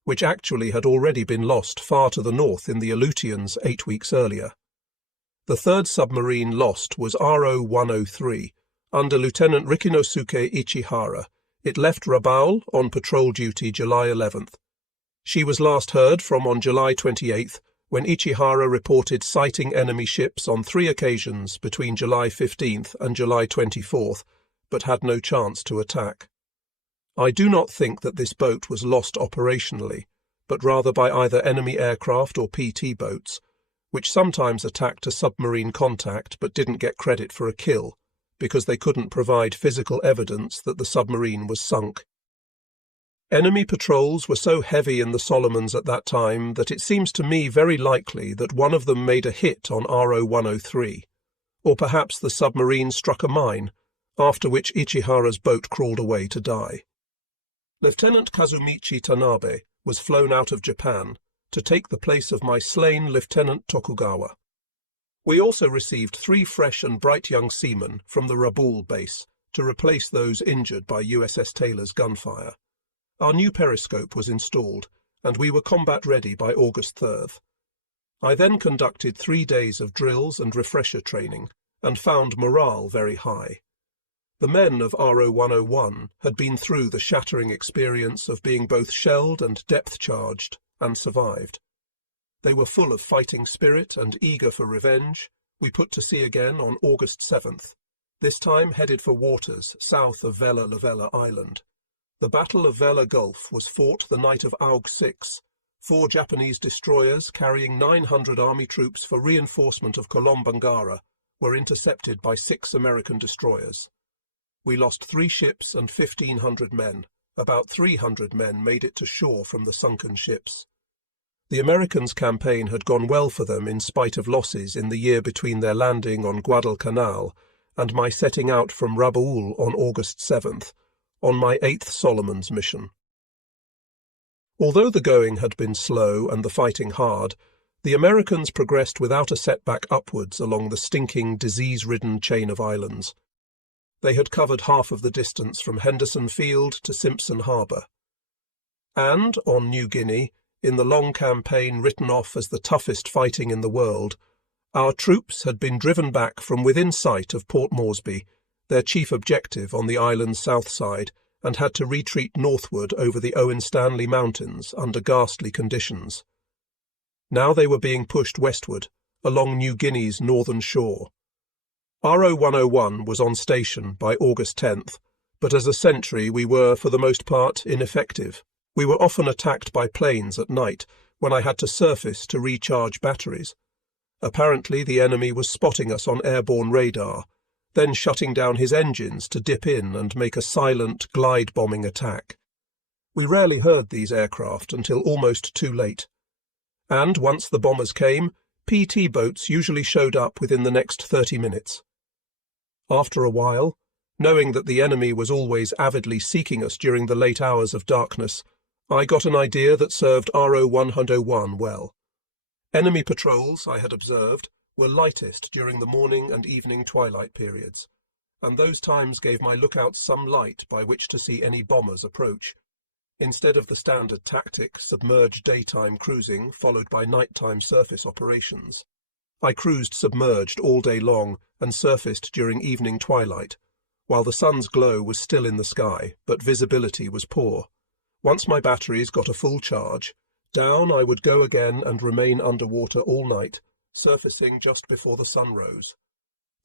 which actually had already been lost far to the north in the Aleutians 8 weeks earlier. The third submarine lost was RO 103, under Lieutenant Rikinosuke Ichihara. It left Rabaul on patrol duty July 11th. She was last heard from on July 28th, when Ichihara reported sighting enemy ships on 3 occasions between July 15th and July 24th, but had no chance to attack. I do not think that this boat was lost operationally, but rather by either enemy aircraft or PT boats, which sometimes attacked a submarine contact but didn't get credit for a kill, because they couldn't provide physical evidence that the submarine was sunk. Enemy patrols were so heavy in the Solomons at that time that it seems to me very likely that one of them made a hit on RO 103, or perhaps the submarine struck a mine, after which Ichihara's boat crawled away to die. Lieutenant Kazumichi Tanabe was flown out of Japan to take the place of my slain Lieutenant Tokugawa. We also received 3 fresh and bright young seamen from the Rabaul base to replace those injured by USS Taylor's gunfire. Our new periscope was installed, and we were combat-ready by August 3rd. I then conducted 3 days of drills and refresher training, and found morale very high. The men of RO 101 had been through the shattering experience of being both shelled and depth-charged, and survived. They were full of fighting spirit and eager for revenge. We put to sea again on August 7th, this time headed for waters south of Vella Lavella Island. The Battle of Leyte Gulf was fought the night of Aug 6. 4 Japanese destroyers carrying 900 army troops for reinforcement of Kolombangara were intercepted by 6 American destroyers. We lost 3 ships and 1,500 men. About 300 men made it to shore from the sunken ships. The Americans' campaign had gone well for them in spite of losses in the year between their landing on Guadalcanal and my setting out from Rabaul on August 7th, on my 8th Solomon's mission. Although the going had been slow and the fighting hard, the Americans progressed without a setback upwards along the stinking, disease-ridden chain of islands. They had covered half of the distance from Henderson Field to Simpson Harbour. And, on New Guinea, in the long campaign written off as the toughest fighting in the world, our troops had been driven back from within sight of Port Moresby, their chief objective on the island's south side, and had to retreat northward over the Owen Stanley Mountains under ghastly conditions. Now they were being pushed westward, along New Guinea's northern shore. RO 101 was on station by August 10th, but as a sentry we were, for the most part, ineffective. We were often attacked by planes at night, when I had to surface to recharge batteries. Apparently the enemy was spotting us on airborne radar, then shutting down his engines to dip in and make a silent glide-bombing attack. We rarely heard these aircraft until almost too late. And once the bombers came, PT boats usually showed up within the next 30 minutes. After a while, knowing that the enemy was always avidly seeking us during the late hours of darkness, I got an idea that served RO 101 well. Enemy patrols, I had observed, were lightest during the morning and evening twilight periods, and those times gave my lookouts some light by which to see any bombers approach, instead of the standard tactic submerged daytime cruising followed by nighttime surface operations. I cruised submerged all day long and surfaced during evening twilight, while the sun's glow was still in the sky, but visibility was poor. Once my batteries got a full charge, down I would go again and remain underwater all night, surfacing just before the sun rose.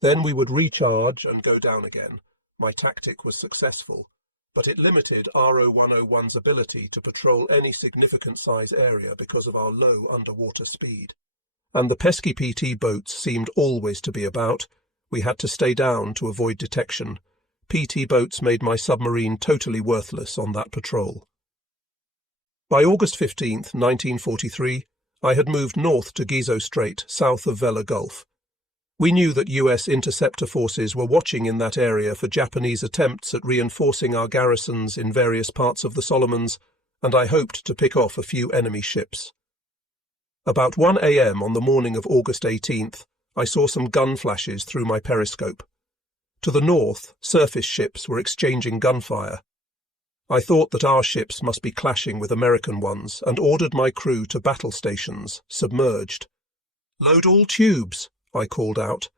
Then we would recharge and go down again. My tactic was successful, but it limited RO 101's ability to patrol any significant size area because of our low underwater speed. And the pesky PT boats seemed always to be about. We had to stay down to avoid detection. PT boats made my submarine totally worthless on that patrol. By August 15th, 1943, I had moved north to Gizo Strait, south of Leyte Gulf. We knew that US interceptor forces were watching in that area for Japanese attempts at reinforcing our garrisons in various parts of the Solomons, and I hoped to pick off a few enemy ships. About 1 a.m. on the morning of August 18th, I saw some gun flashes through my periscope. To the north, surface ships were exchanging gunfire. I thought that our ships must be clashing with American ones and ordered my crew to battle stations, submerged. "Load all tubes," I called out,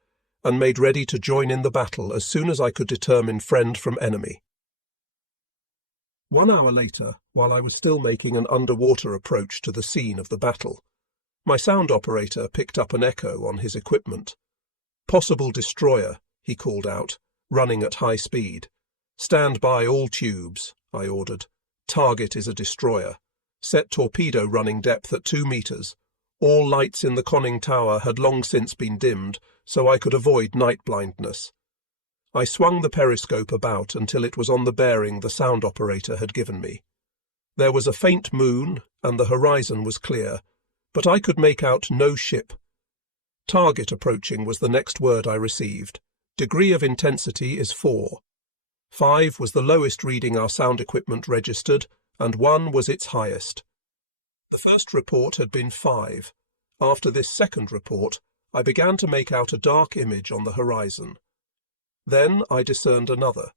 and made ready to join in the battle as soon as I could determine friend from enemy. 1 hour later, while I was still making an underwater approach to the scene of the battle, my sound operator picked up an echo on his equipment. "Possible destroyer," he called out, running at high speed. "Stand by all tubes," I ordered. "Target is a destroyer. Set torpedo running depth at 2 meters. All lights in the conning tower had long since been dimmed, so I could avoid night blindness." I swung the periscope about until it was on the bearing the sound operator had given me. There was a faint moon, and the horizon was clear, but I could make out no ship. "Target approaching" was the next word I received. "Degree of intensity is 4. 5 was the lowest reading our sound equipment registered, and 1 was its highest. The first report had been 5. After this second report, I began to make out a dark image on the horizon. Then I discerned another.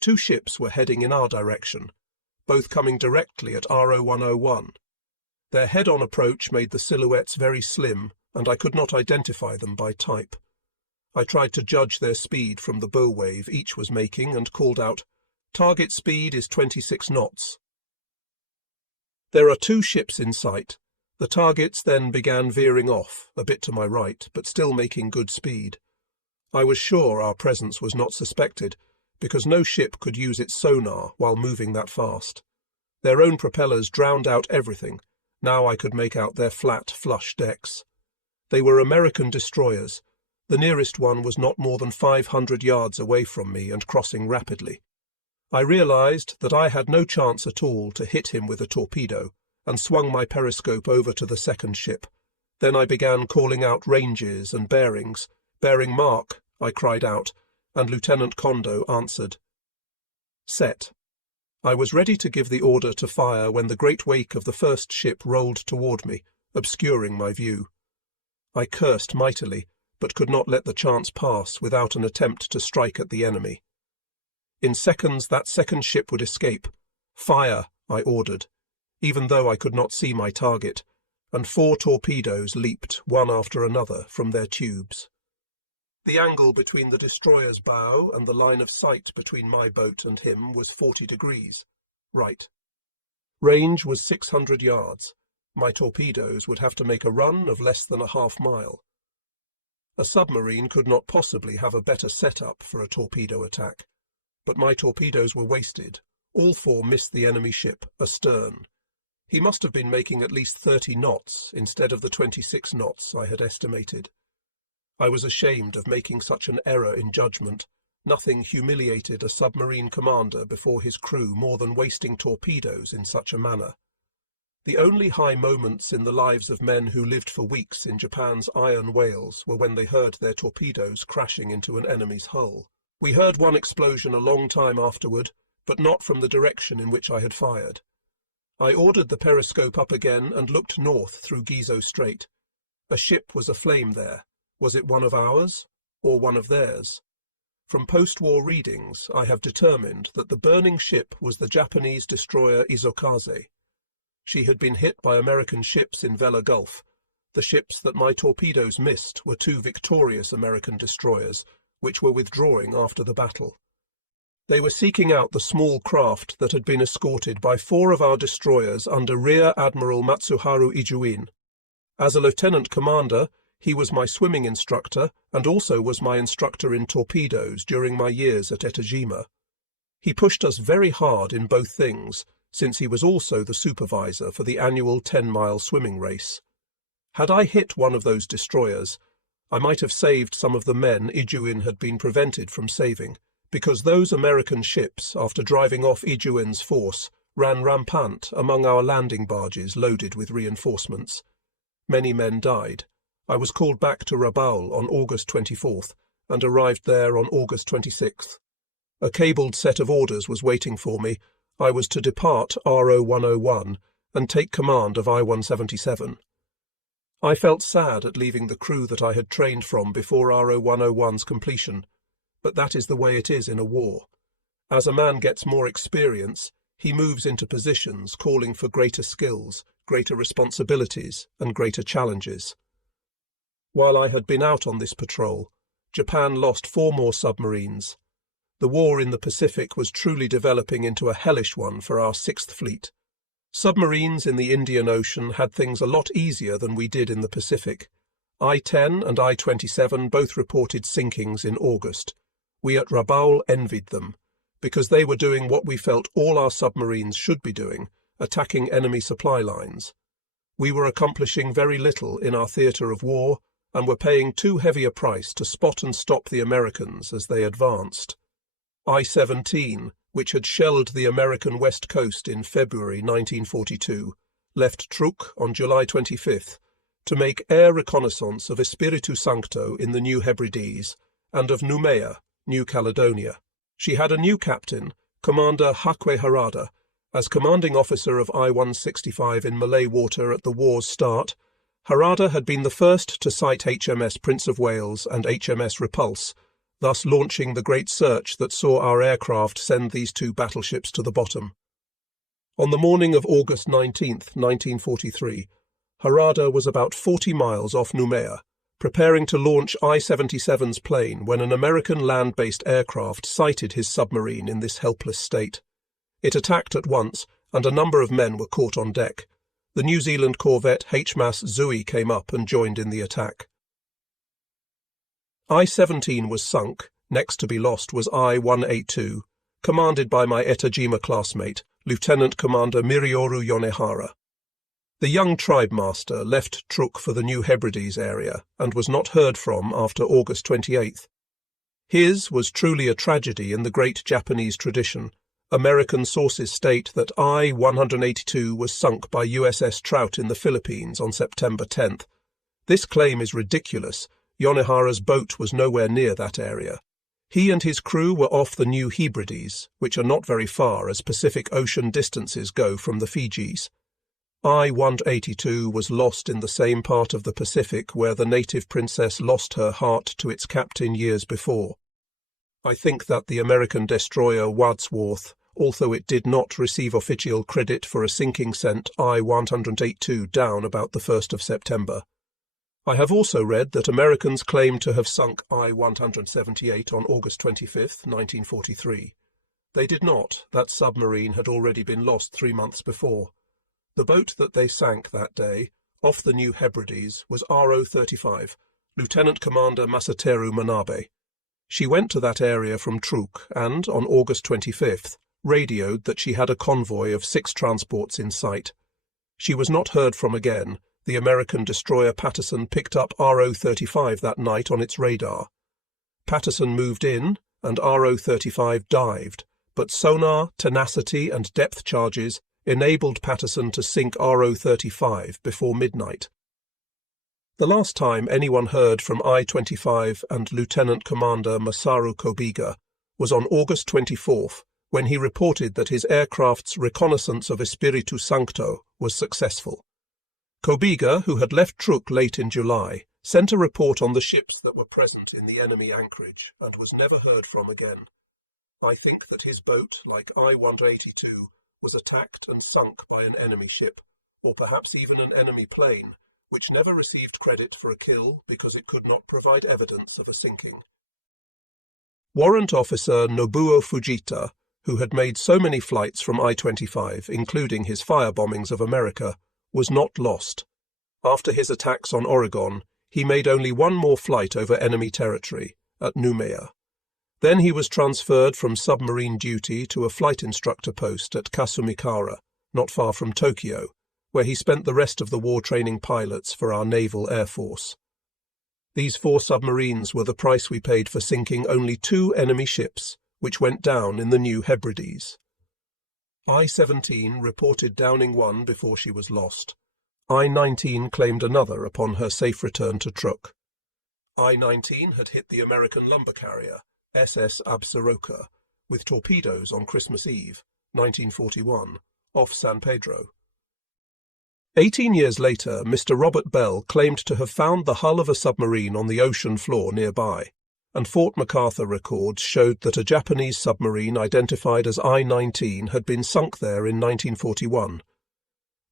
2 ships were heading in our direction, both coming directly at RO101. Their head-on approach made the silhouettes very slim, and I could not identify them by type. I tried to judge their speed from the bow wave each was making and called out, "Target speed is 26 knots. There are 2 ships in sight. The targets then began veering off, a bit to my right, but still making good speed. I was sure our presence was not suspected, because no ship could use its sonar while moving that fast. Their own propellers drowned out everything. Now I could make out their flat, flush decks. They were American destroyers. The nearest one was not more than 500 yards away from me and crossing rapidly. I realized that I had no chance at all to hit him with a torpedo, and swung my periscope over to the second ship. Then I began calling out ranges and bearings. "Bearing mark," I cried out, and Lieutenant Kondo answered. "Set." I was ready to give the order to fire when the great wake of the first ship rolled toward me, obscuring my view. I cursed mightily, but could not let the chance pass without an attempt to strike at the enemy. In seconds that second ship would escape. "Fire," I ordered, even though I could not see my target, and 4 torpedoes leaped, one after another, from their tubes. The angle between the destroyer's bow and the line of sight between my boat and him was 40 degrees. Right. Range was 600 yards. My torpedoes would have to make a run of less than a half-mile. A submarine could not possibly have a better setup for a torpedo attack, but my torpedoes were wasted. All 4 missed the enemy ship astern. He must have been making at least 30 knots instead of the 26 knots I had estimated. I was ashamed of making such an error in judgment. Nothing humiliated a submarine commander before his crew more than wasting torpedoes in such a manner. The only high moments in the lives of men who lived for weeks in Japan's iron whales were when they heard their torpedoes crashing into an enemy's hull. We heard one explosion a long time afterward, but not from the direction in which I had fired. I ordered the periscope up again and looked north through Gizo Strait. A ship was aflame there. Was it one of ours, or one of theirs? From post-war readings, I have determined that the burning ship was the Japanese destroyer Izokaze. She had been hit by American ships in Leyte Gulf. The ships that my torpedoes missed were 2 victorious American destroyers, which were withdrawing after the battle. They were seeking out the small craft that had been escorted by 4 of our destroyers under Rear Admiral Matsuharu Ijuin. As a lieutenant commander, he was my swimming instructor and also was my instructor in torpedoes during my years at Etajima. He pushed us very hard in both things, since he was also the supervisor for the annual 10-mile swimming race. Had I hit one of those destroyers, I might have saved some of the men Ijuin had been prevented from saving, because those American ships, after driving off Ijuin's force, ran rampant among our landing barges loaded with reinforcements. Many men died. I was called back to Rabaul on August 24th and arrived there on August 26th. A cabled set of orders was waiting for me. I was to depart RO101 and take command of I-177. I felt sad at leaving the crew that I had trained from before RO101's completion, but that is the way it is in a war. As a man gets more experience, he moves into positions calling for greater skills, greater responsibilities, and greater challenges. While I had been out on this patrol, Japan lost 4 more submarines. The war in the Pacific was truly developing into a hellish one for our 6th Fleet. Submarines in the Indian Ocean had things a lot easier than we did in the Pacific. I-10 and I-27 both reported sinkings in August. We at Rabaul envied them, because they were doing what we felt all our submarines should be doing, attacking enemy supply lines. We were accomplishing very little in our theatre of war, and were paying too heavy a price to spot and stop the Americans as they advanced. I-17, which had shelled the American west coast in February 1942, left Truk on July 25th to make air reconnaissance of Espiritu Sancto in the New Hebrides and of Noumea, New Caledonia. She had a new captain, Commander Hakwe Harada. As commanding officer of I-165 in Malay water at the war's start, Harada had been the first to sight HMS Prince of Wales and HMS Repulse, thus launching the great search that saw our aircraft send these two battleships to the bottom. On the morning of August 19, 1943, Harada was about 40 miles off Noumea, preparing to launch I-77's plane when an American land-based aircraft sighted his submarine in this helpless state. It attacked at once, and a number of men were caught on deck. The New Zealand corvette HMAS Zui came up and joined in the attack. I-17 was sunk. Next to be lost was I-182, commanded by my Etajima classmate, Lieutenant Commander Mirioru Yonehara. The young tribe master left Truk for the New Hebrides area and was not heard from after August 28th. His was truly a tragedy in the great Japanese tradition. American sources state that I-182 was sunk by USS Trout in the Philippines on September 10th. This claim is ridiculous. Yonehara's boat was nowhere near that area. He and his crew were off the New Hebrides, which are not very far as Pacific Ocean distances go from the Fijis. I-182 was lost in the same part of the Pacific where the native princess lost her heart to its captain years before. I think that the American destroyer Wadsworth, although it did not receive official credit for a sinking, sent I-182 down about the 1st of September. I have also read that Americans claim to have sunk I-178 on August 25, 1943. They did not. That submarine had already been lost 3 months before. The boat that they sank that day, off the New Hebrides, was RO-35, Lieutenant Commander Masateru Manabe. She went to that area from Truk and, on August 25th, radioed that she had a convoy of 6 transports in sight. She was not heard from again. The American destroyer Patterson picked up RO-35 that night on its radar. Patterson moved in, and RO-35 dived, but sonar, tenacity, and depth charges enabled Patterson to sink RO-35 before midnight. The last time anyone heard from I-25 and Lieutenant Commander Masaru Kobiga was on August 24th, when he reported that his aircraft's reconnaissance of Espiritu Santo was successful. Kobiga, who had left Truk late in July, sent a report on the ships that were present in the enemy anchorage and was never heard from again. I think that his boat, like I-182, was attacked and sunk by an enemy ship, or perhaps even an enemy plane, which never received credit for a kill because it could not provide evidence of a sinking. Warrant Officer Nobuo Fujita, who had made so many flights from I-25, including his firebombings of America, was not lost. After his attacks on Oregon, he made only one more flight over enemy territory, at Noumea. Then he was transferred from submarine duty to a flight instructor post at Kasumikara, not far from Tokyo, where he spent the rest of the war training pilots for our Naval Air Force. These 4 submarines were the price we paid for sinking only 2 enemy ships, which went down in the New Hebrides. I-17 reported downing 1 before she was lost. I-19 claimed another upon her safe return to Truk. I-19 had hit the American lumber carrier, SS Absaroka, with torpedoes on Christmas Eve, 1941, off San Pedro. 18 years later, Mr. Robert Bell claimed to have found the hull of a submarine on the ocean floor nearby, and Fort MacArthur records showed that a Japanese submarine identified as I-19 had been sunk there in 1941.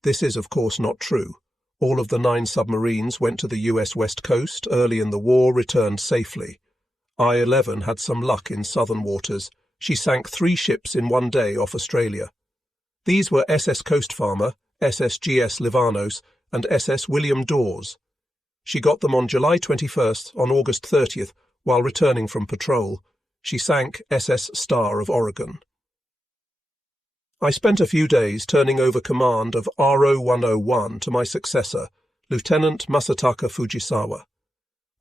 This is, of course, not true. All of the 9 submarines went to the US West Coast early in the war, returned safely. I-11 had some luck in southern waters. She sank 3 ships in one day off Australia. These were SS Coast Farmer, SS GS Livanos, and SS William Dawes. She got them on July 21st, on August 30th, while returning from patrol. She sank SS Star of Oregon. I spent a few days turning over command of RO-101 to my successor, Lieutenant Masataka Fujisawa.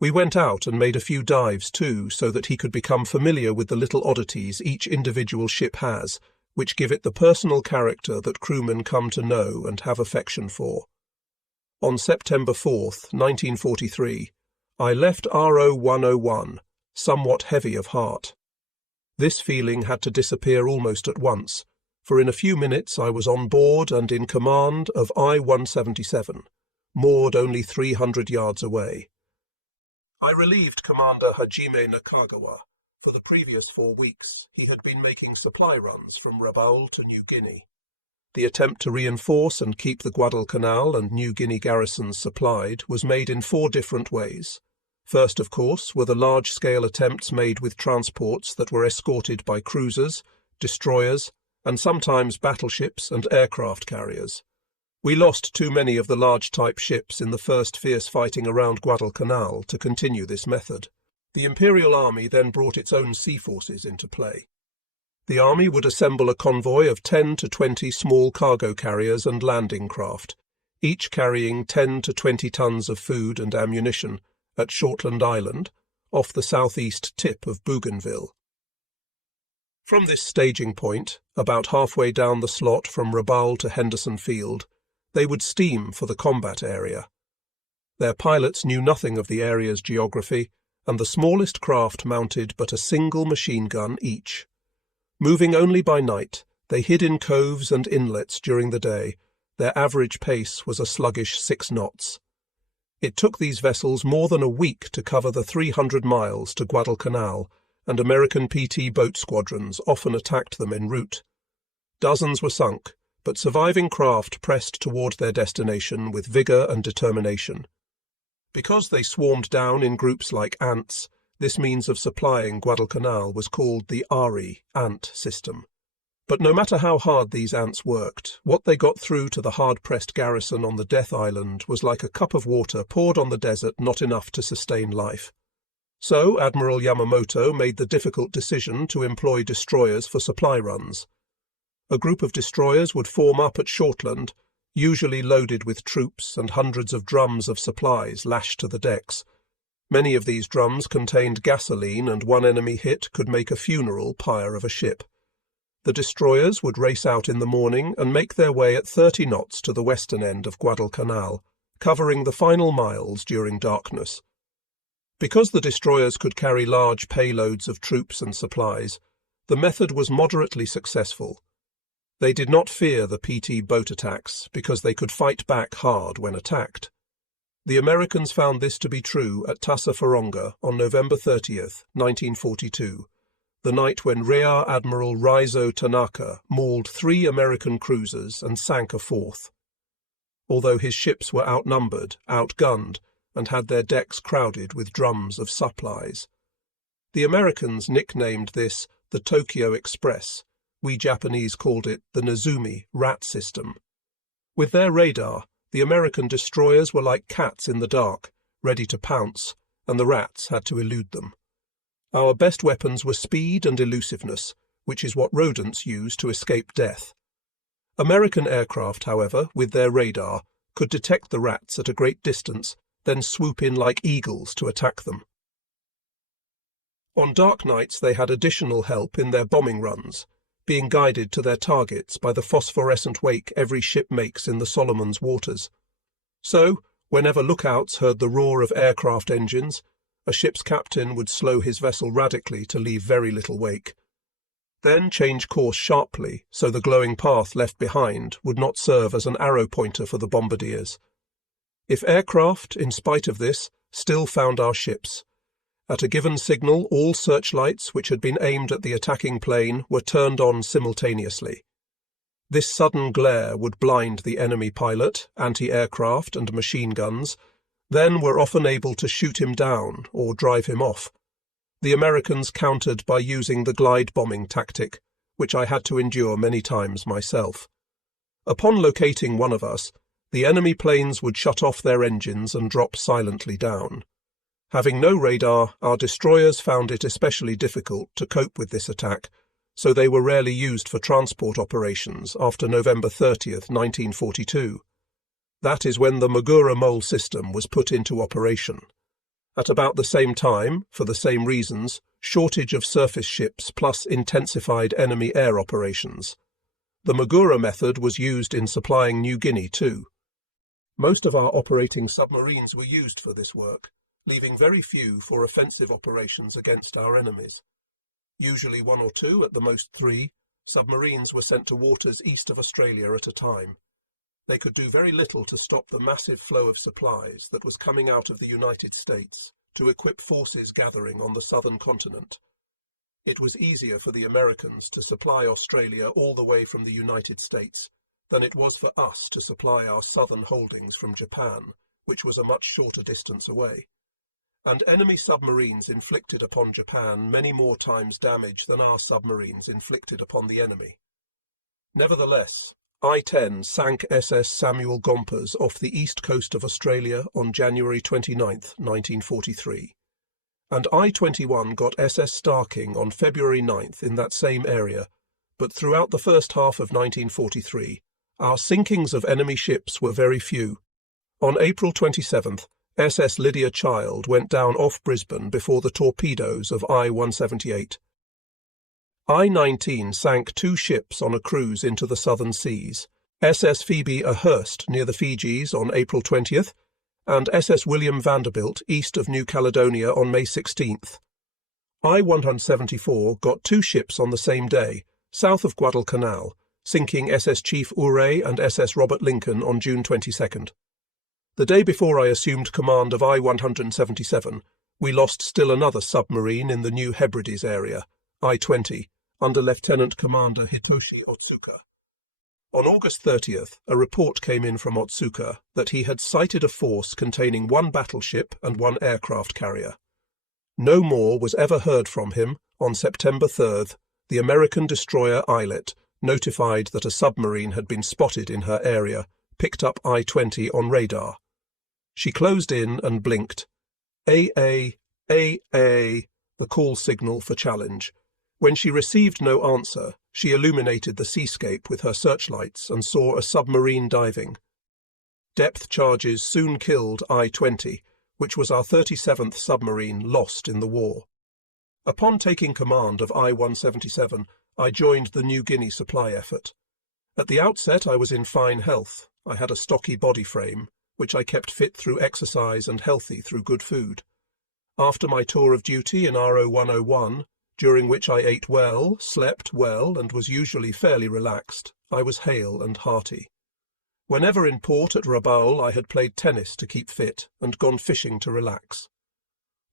We went out and made a few dives too, so that he could become familiar with the little oddities each individual ship has, which give it the personal character that crewmen come to know and have affection for. On September 4th, 1943, I left RO-101, somewhat heavy of heart. This feeling had to disappear almost at once, for in a few minutes I was on board and in command of I-177, moored only 300 yards away. I relieved Commander Hajime Nakagawa. For the previous 4 weeks, he had been making supply runs from Rabaul to New Guinea. The attempt to reinforce and keep the Guadalcanal and New Guinea garrisons supplied was made in 4 different ways. First, of course, were the large-scale attempts made with transports that were escorted by cruisers, destroyers, and sometimes battleships and aircraft carriers. We lost too many of the large-type ships in the first fierce fighting around Guadalcanal to continue this method. The Imperial Army then brought its own sea forces into play. The army would assemble a convoy of 10 to 20 small cargo carriers and landing craft, each carrying 10 to 20 tons of food and ammunition, at Shortland Island, off the southeast tip of Bougainville. From this staging point, about halfway down the slot from Rabaul to Henderson Field, they would steam for the combat area. Their pilots knew nothing of the area's geography, and the smallest craft mounted but a single machine gun each. Moving only by night, they hid in coves and inlets during the day. Their average pace was a sluggish 6 knots. It took these vessels more than a week to cover the 300 miles to Guadalcanal, and American PT boat squadrons often attacked them en route. Dozens were sunk, but surviving craft pressed toward their destination with vigor and determination. Because they swarmed down in groups like ants, this means of supplying Guadalcanal was called the ARI, ant system. But no matter how hard these ants worked, what they got through to the hard-pressed garrison on the Death Island was like a cup of water poured on the desert, not enough to sustain life. So Admiral Yamamoto made the difficult decision to employ destroyers for supply runs. A group of destroyers would form up at Shortland, usually loaded with troops and hundreds of drums of supplies lashed to the decks. Many of these drums contained gasoline, and one enemy hit could make a funeral pyre of a ship. The destroyers would race out in the morning and make their way at 30 knots to the western end of Guadalcanal, covering the final miles during darkness. Because the destroyers could carry large payloads of troops and supplies, the method was moderately successful. They did not fear the PT boat attacks because they could fight back hard when attacked. The Americans found this to be true at Tassafaronga on November 30th, 1942, the night when Rear Admiral Raizo Tanaka mauled 3 American cruisers and sank a 4th. Although his ships were outnumbered, outgunned, and had their decks crowded with drums of supplies. The Americans nicknamed this the Tokyo Express. We Japanese called it the Nezumi rat system. With their radar, the American destroyers were like cats in the dark, ready to pounce, and the rats had to elude them. Our best weapons were speed and elusiveness, which is what rodents use to escape death. American aircraft, however, with their radar, could detect the rats at a great distance, then swoop in like eagles to attack them. On dark nights they had additional help in their bombing runs, being guided to their targets by the phosphorescent wake every ship makes in the Solomon's waters. So, whenever lookouts heard the roar of aircraft engines, a ship's captain would slow his vessel radically to leave very little wake. Then change course sharply so the glowing path left behind would not serve as an arrow pointer for the bombardiers. If aircraft, in spite of this, still found our ships, at a given signal all searchlights which had been aimed at the attacking plane were turned on simultaneously. This sudden glare would blind the enemy pilot, anti-aircraft and machine guns, then were often able to shoot him down or drive him off. The Americans countered by using the glide bombing tactic, which I had to endure many times myself. Upon locating one of us, the enemy planes would shut off their engines and drop silently down. Having no radar, our destroyers found it especially difficult to cope with this attack, so they were rarely used for transport operations after November 30th, 1942. That is when the Magura Mole system was put into operation. At about the same time, for the same reasons, shortage of surface ships plus intensified enemy air operations. The Magura method was used in supplying New Guinea too. Most of our operating submarines were used for this work, leaving very few for offensive operations against our enemies. Usually one or two, at the most three, submarines were sent to waters east of Australia at a time. They could do very little to stop the massive flow of supplies that was coming out of the United States to equip forces gathering on the southern continent. It was easier for the Americans to supply Australia all the way from the United States than it was for us to supply our southern holdings from Japan, which was a much shorter distance away. And enemy submarines inflicted upon Japan many more times damage than our submarines inflicted upon the enemy. Nevertheless, I-10 sank SS Samuel Gompers off the east coast of Australia on January 29, 1943. And I-21 got SS Starking on February 9th in that same area, but throughout the first half of 1943, our sinkings of enemy ships were very few. On April 27th, SS Lydia Child went down off Brisbane before the torpedoes of I-178. I-19 sank 2 ships on a cruise into the southern seas, SS Phoebe Ahurst near the Fijis on April 20th, and SS William Vanderbilt east of New Caledonia on May 16th. I-174 got 2 ships on the same day, south of Guadalcanal, sinking SS Chief Ouray and SS Robert Lincoln on June 22nd. The day before I assumed command of I-177, we lost still another submarine in the New Hebrides area, I-20, under Lieutenant Commander Hitoshi Otsuka. On August 30th, a report came in from Otsuka that he had sighted a force containing 1 battleship and 1 aircraft carrier. No more was ever heard from him. On September 3rd, the American destroyer Islet notified that a submarine had been spotted in her area, picked up I-20 on radar. She closed in and blinked. AA, AA, the call signal for challenge. When she received no answer, she illuminated the seascape with her searchlights and saw a submarine diving. Depth charges soon killed I-20, which was our 37th submarine lost in the war. Upon taking command of I-177, I joined the New Guinea supply effort. At the outset I was in fine health. I had a stocky body frame, which I kept fit through exercise and healthy through good food. After my tour of duty in RO 101, during which I ate well, slept well, and was usually fairly relaxed, I was hale and hearty. Whenever in port at Rabaul I had played tennis to keep fit and gone fishing to relax.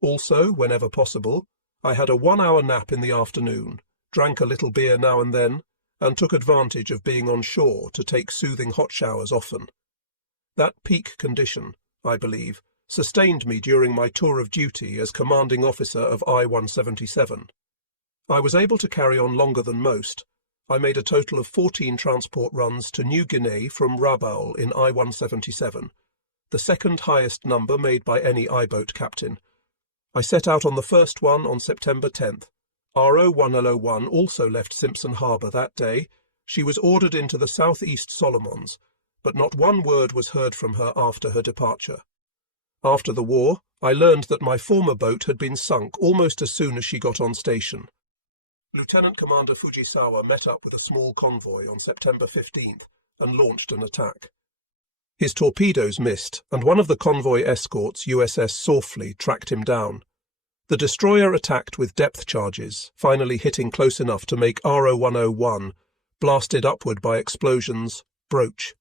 Also, whenever possible, I had a 1-hour nap in the afternoon, drank a little beer now and then, and took advantage of being on shore to take soothing hot showers often. That peak condition, I believe, sustained me during my tour of duty as commanding officer of I-177. I was able to carry on longer than most. I made a total of 14 transport runs to New Guinea from Rabaul in I-177, the second highest number made by any I-boat captain. I set out on the first one on September 10th. RO 101 also left Simpson Harbour that day. She was ordered into the southeast Solomons, but not one word was heard from her after her departure. After the war, I learned that my former boat had been sunk almost as soon as she got on station. Lieutenant Commander Fujisawa met up with a small convoy on September 15th and launched an attack. His torpedoes missed, and one of the convoy escorts, USS Sawfley, tracked him down. The destroyer attacked with depth charges, finally hitting close enough to make RO 101, blasted upward by explosions, broach.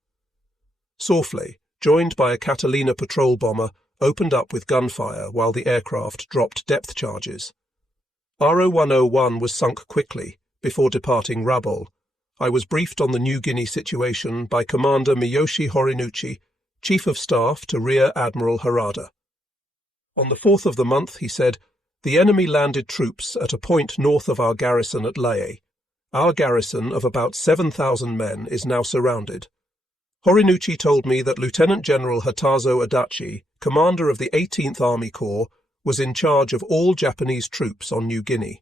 Sawfley, joined by a Catalina patrol bomber, opened up with gunfire while the aircraft dropped depth charges. RO 101 was sunk quickly before departing Rabaul. I was briefed on the New Guinea situation by Commander Miyoshi Horinuchi, Chief of Staff to Rear Admiral Harada. On the 4th of the month, he said, the enemy landed troops at a point north of our garrison at Lae. Our garrison of about 7,000 men is now surrounded. Horinuchi told me that Lieutenant General Hatazo Adachi, commander of the 18th Army Corps, was in charge of all Japanese troops on New Guinea.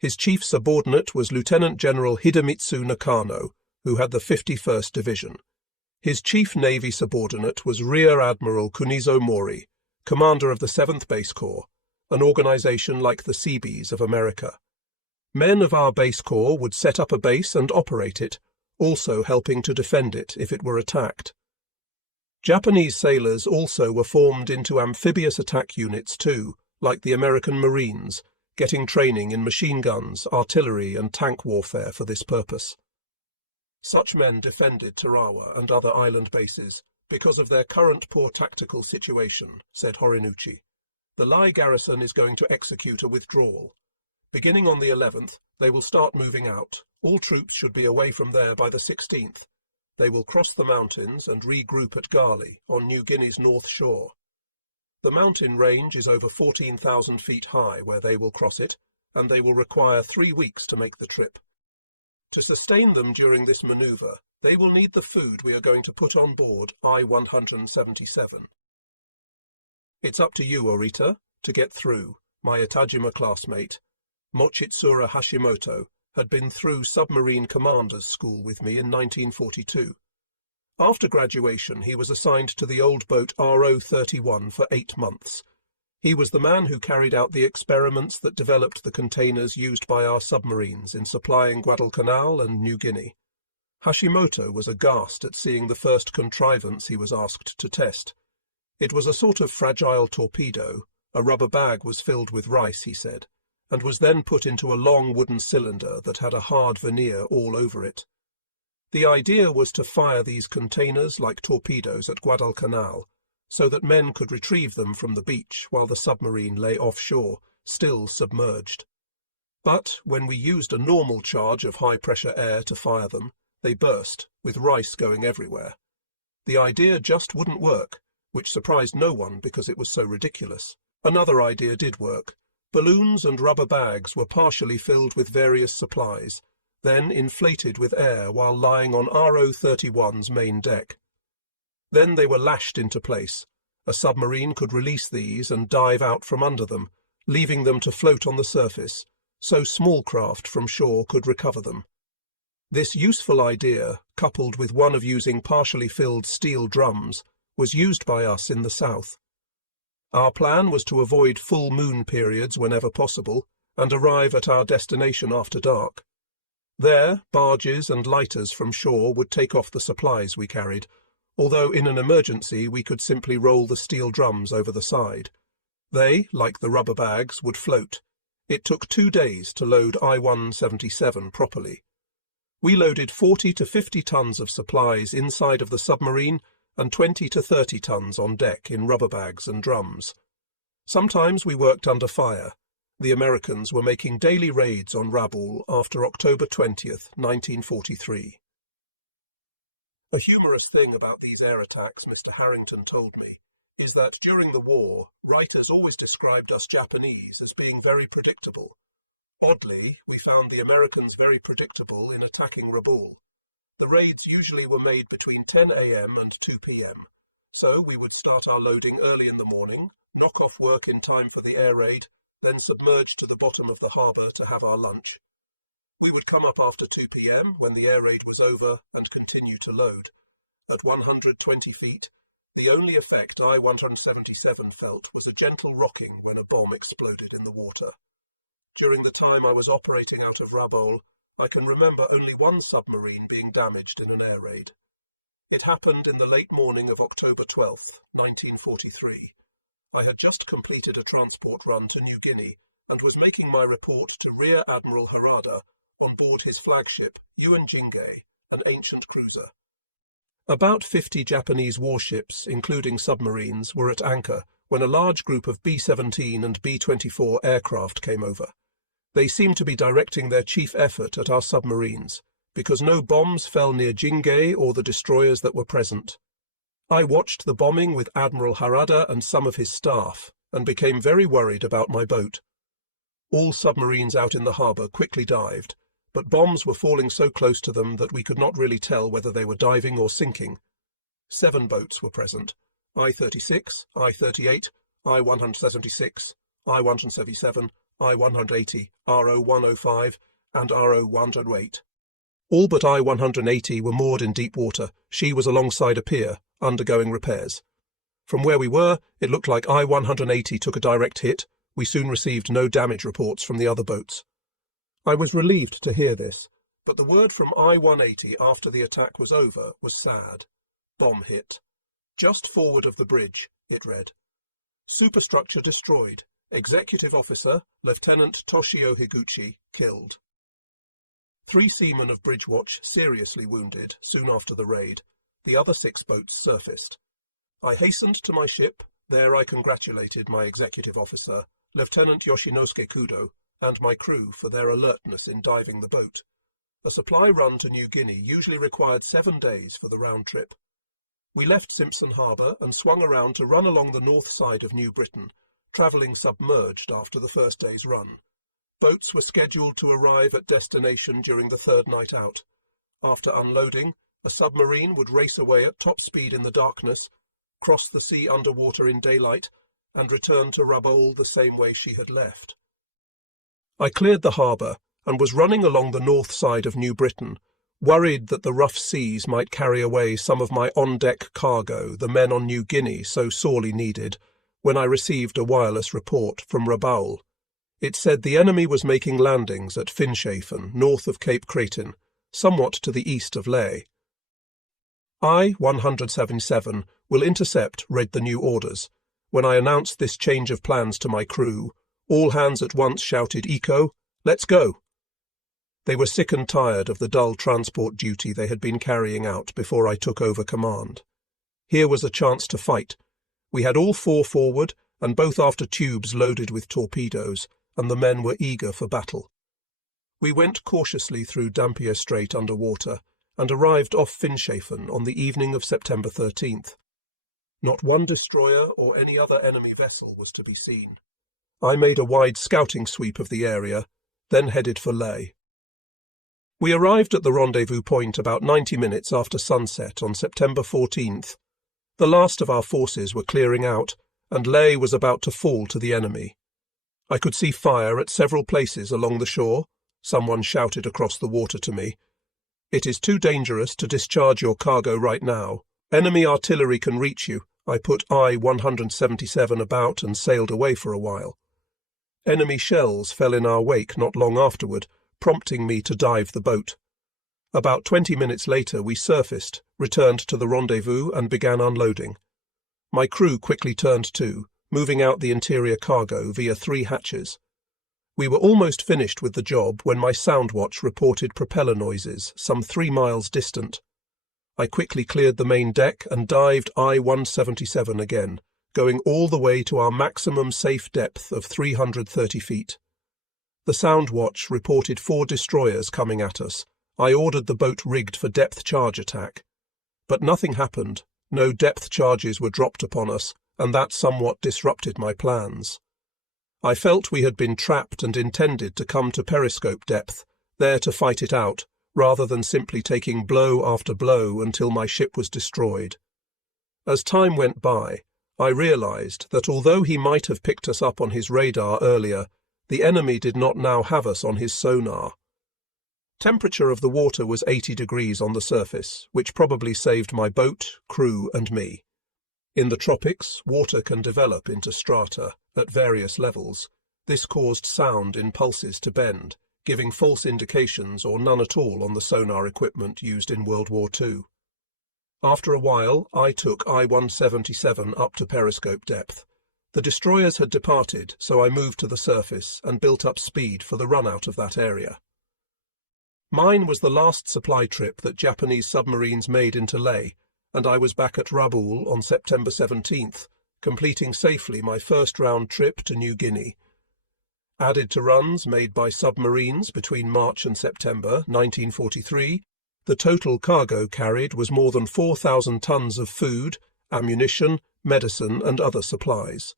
His chief subordinate was Lieutenant General Hidemitsu Nakano, who had the 51st Division. His chief navy subordinate was Rear Admiral Kunizo Mori, commander of the 7th Base Corps, an organization like the Seabees of America. Men of our base corps would set up a base and operate it, also helping to defend it if it were attacked. Japanese sailors also were formed into amphibious attack units too, like the American Marines, getting training in machine guns, artillery, and tank warfare for this purpose. Such men defended Tarawa and other island bases because of their current poor tactical situation, said Horinuchi. The Leyte garrison is going to execute a withdrawal. Beginning on the 11th, they will start moving out. All troops should be away from there by the 16th. They will cross the mountains and regroup at Gali, on New Guinea's north shore. The mountain range is over 14,000 feet high where they will cross it, and they will require 3 weeks to make the trip. To sustain them during this maneuver, they will need the food we are going to put on board I-177. It's up to you, Orita, to get through. My Itajima classmate, Mochitsura Hashimoto, had been through submarine commander's school with me in 1942. After graduation, he was assigned to the old boat RO-31 for 8 months. He was the man who carried out the experiments that developed the containers used by our submarines in supplying Guadalcanal and New Guinea. Hashimoto was aghast at seeing the first contrivance he was asked to test. It was a sort of fragile torpedo. A rubber bag was filled with rice, he said, and was then put into a long wooden cylinder that had a hard veneer all over it. The idea was to fire these containers like torpedoes at Guadalcanal, so that men could retrieve them from the beach while the submarine lay offshore, still submerged. But when we used a normal charge of high-pressure air to fire them, they burst, with rice going everywhere. The idea just wouldn't work, which surprised no one because it was so ridiculous. Another idea did work. Balloons and rubber bags were partially filled with various supplies, then inflated with air while lying on RO-31's main deck. Then they were lashed into place. A submarine could release these and dive out from under them, leaving them to float on the surface, so small craft from shore could recover them. This useful idea, coupled with one of using partially filled steel drums, was used by us in the south. Our plan was to avoid full moon periods whenever possible and arrive at our destination after dark. There, barges and lighters from shore would take off the supplies we carried, although in an emergency we could simply roll the steel drums over the side. They, like the rubber bags, would float. It took 2 days to load I-177 properly. We loaded 40 to 50 tons of supplies inside of the submarine and 20 to 30 tons on deck in rubber bags and drums. Sometimes we worked under fire. The Americans were making daily raids on Rabaul after October 20th, 1943. A humorous thing about these air attacks, Mr. Harrington told me, is that during the war, writers always described us Japanese as being very predictable. Oddly, we found the Americans very predictable in attacking Rabaul. The raids usually were made between 10 a.m. and 2 p.m., so we would start our loading early in the morning, knock off work in time for the air raid, then submerge to the bottom of the harbour to have our lunch. We would come up after 2 p.m. when the air raid was over and continue to load. At 120 feet, the only effect I-177 felt was a gentle rocking when a bomb exploded in the water. During the time I was operating out of Rabaul, I can remember only one submarine being damaged in an air raid. It happened in the late morning of October 12th, 1943. I had just completed a transport run to New Guinea and was making my report to Rear Admiral Harada on board his flagship, Yuan Jingei, an ancient cruiser. About 50 Japanese warships, including submarines, were at anchor when a large group of B-17 and B-24 aircraft came over. They seemed to be directing their chief effort at our submarines, because no bombs fell near Jingei or the destroyers that were present. I watched the bombing with Admiral Harada and some of his staff, and became very worried about my boat. All submarines out in the harbour quickly dived, but bombs were falling so close to them that we could not really tell whether they were diving or sinking. 7 boats were present: I-36, I-38, I-176, I-177, I-180, RO-105, and RO-108. All but I-180 were moored in deep water. She was alongside a pier, undergoing repairs. From where we were, it looked like I-180 took a direct hit. We soon received no damage reports from the other boats. I was relieved to hear this, but the word from I-180 after the attack was over was sad. Bomb hit. Just forward of the bridge, it read. Superstructure destroyed. Executive Officer, Lieutenant Toshio Higuchi, killed. 3 seamen of Bridgewatch seriously wounded soon after the raid. The other 6 boats surfaced. I hastened to my ship. There I congratulated my executive officer, Lieutenant Yoshinosuke Kudo, and my crew for their alertness in diving the boat. A supply run to New Guinea usually required 7 days for the round trip. We left Simpson Harbour and swung around to run along the north side of New Britain, travelling submerged after the first day's run. Boats were scheduled to arrive at destination during the 3rd night out. After unloading, a submarine would race away at top speed in the darkness, cross the sea underwater in daylight, and return to Rabaul the same way she had left. I cleared the harbour and was running along the north side of New Britain, worried that the rough seas might carry away some of my on-deck cargo the men on New Guinea so sorely needed, when I received a wireless report from Rabaul. It said the enemy was making landings at Finschhafen, north of Cape Cretin, somewhat to the east of Ley. I-177 will intercept, read the new orders. When I announced this change of plans to my crew, all hands at once shouted, "Eco, let's go!" They were sick and tired of the dull transport duty they had been carrying out before I took over command. Here was a chance to fight. We had all 4 forward, and both after tubes loaded with torpedoes, and the men were eager for battle. We went cautiously through Dampier Strait under water, and arrived off Finschhafen on the evening of September 13th. Not one destroyer or any other enemy vessel was to be seen. I made a wide scouting sweep of the area, then headed for Ley. We arrived at the rendezvous point about 90 minutes after sunset on September 14th. The last of our forces were clearing out, and Ley was about to fall to the enemy. I could see fire at several places along the shore. Someone shouted across the water to me, "It is too dangerous to discharge your cargo right now. Enemy artillery can reach you." I put I-177 about and sailed away for a while. Enemy shells fell in our wake not long afterward, prompting me to dive the boat. About 20 minutes later we surfaced, returned to the rendezvous and began unloading. My crew quickly turned to, moving out the interior cargo via 3 hatches. We were almost finished with the job when my sound watch reported propeller noises some 3 miles distant. I quickly cleared the main deck and dived I-177 again, going all the way to our maximum safe depth of 330 feet. The sound watch reported 4 destroyers coming at us. I ordered the boat rigged for depth charge attack. But nothing happened. No depth charges were dropped upon us, and that somewhat disrupted my plans. I felt we had been trapped and intended to come to periscope depth, there to fight it out, rather than simply taking blow after blow until my ship was destroyed. As time went by, I realized that although he might have picked us up on his radar earlier, the enemy did not now have us on his sonar. Temperature of the water was 80 degrees on the surface, which probably saved my boat, crew, and me. In the tropics, water can develop into strata at various levels. This caused sound impulses to bend, giving false indications or none at all on the sonar equipment used in World War II. After a while, I took I-177 up to periscope depth. The destroyers had departed, so I moved to the surface and built up speed for the run-out of that area. Mine was the last supply trip that Japanese submarines made into Ley, and I was back at Rabaul on September 17th, completing safely my first round trip to New Guinea. Added to runs made by submarines between March and September 1943, the total cargo carried was more than 4,000 tons of food, ammunition, medicine, and other supplies.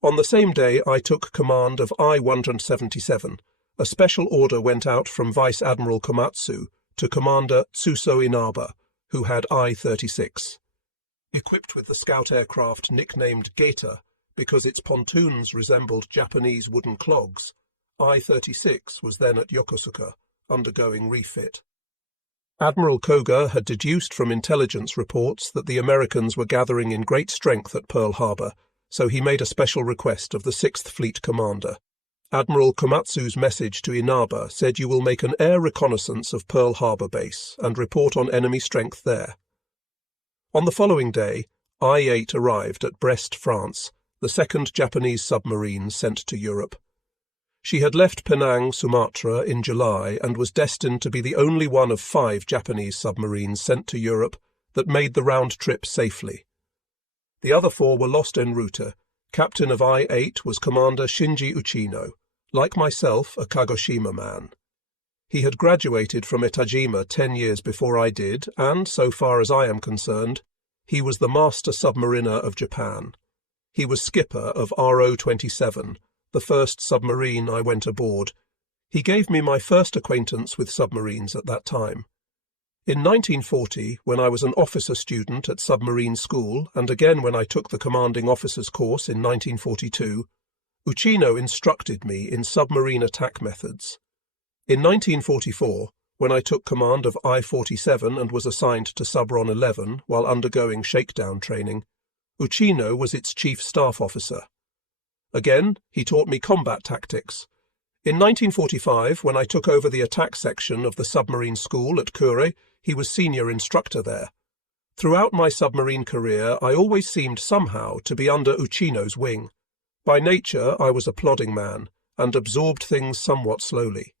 On the same day, I took command of I-177. A special order went out from Vice Admiral Komatsu to Commander Tsuso Inaba, who had I-36. Equipped with the scout aircraft nicknamed Gator because its pontoons resembled Japanese wooden clogs, I-36 was then at Yokosuka, undergoing refit. Admiral Koga had deduced from intelligence reports that the Americans were gathering in great strength at Pearl Harbor, so he made a special request of the 6th Fleet commander. Admiral Komatsu's message to Inaba said, "You will make an air reconnaissance of Pearl Harbor base and report on enemy strength there." On the following day, I-8 arrived at Brest, France, the second Japanese submarine sent to Europe. She had left Penang, Sumatra in July and was destined to be the only one of 5 Japanese submarines sent to Europe that made the round trip safely. The other 4 were lost en route. Captain of I-8 was Commander Shinji Uchino, like myself a Kagoshima man. He had graduated from Etajima 10 years before I did, and, so far as I am concerned, he was the master submariner of Japan. He was skipper of RO-27, the first submarine I went aboard. He gave me my first acquaintance with submarines at that time. In 1940, when I was an officer student at submarine school, and again when I took the commanding officer's course in 1942, Uchino instructed me in submarine attack methods. In 1944, when I took command of I-47 and was assigned to Subron 11 while undergoing shakedown training, Uchino was its chief staff officer. Again, he taught me combat tactics. In 1945, when I took over the attack section of the submarine school at Kure, he was senior instructor there. Throughout my submarine career, I always seemed somehow to be under Uchino's wing. By nature, I was a plodding man, and absorbed things somewhat slowly.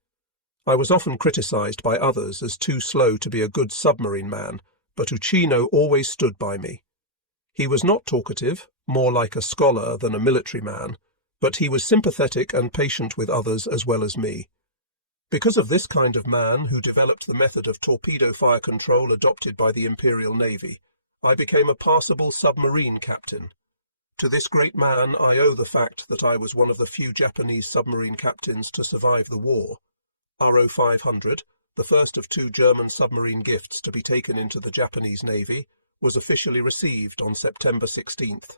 I was often criticized by others as too slow to be a good submarine man, but Uchino always stood by me. He was not talkative, more like a scholar than a military man, but he was sympathetic and patient with others as well as me. Because of this kind of man, who developed the method of torpedo fire control adopted by the Imperial Navy, I became a passable submarine captain. To this great man I owe the fact that I was one of the few Japanese submarine captains to survive the war. RO-500, the first of 2 German submarine gifts to be taken into the Japanese Navy, was officially received on September 16th.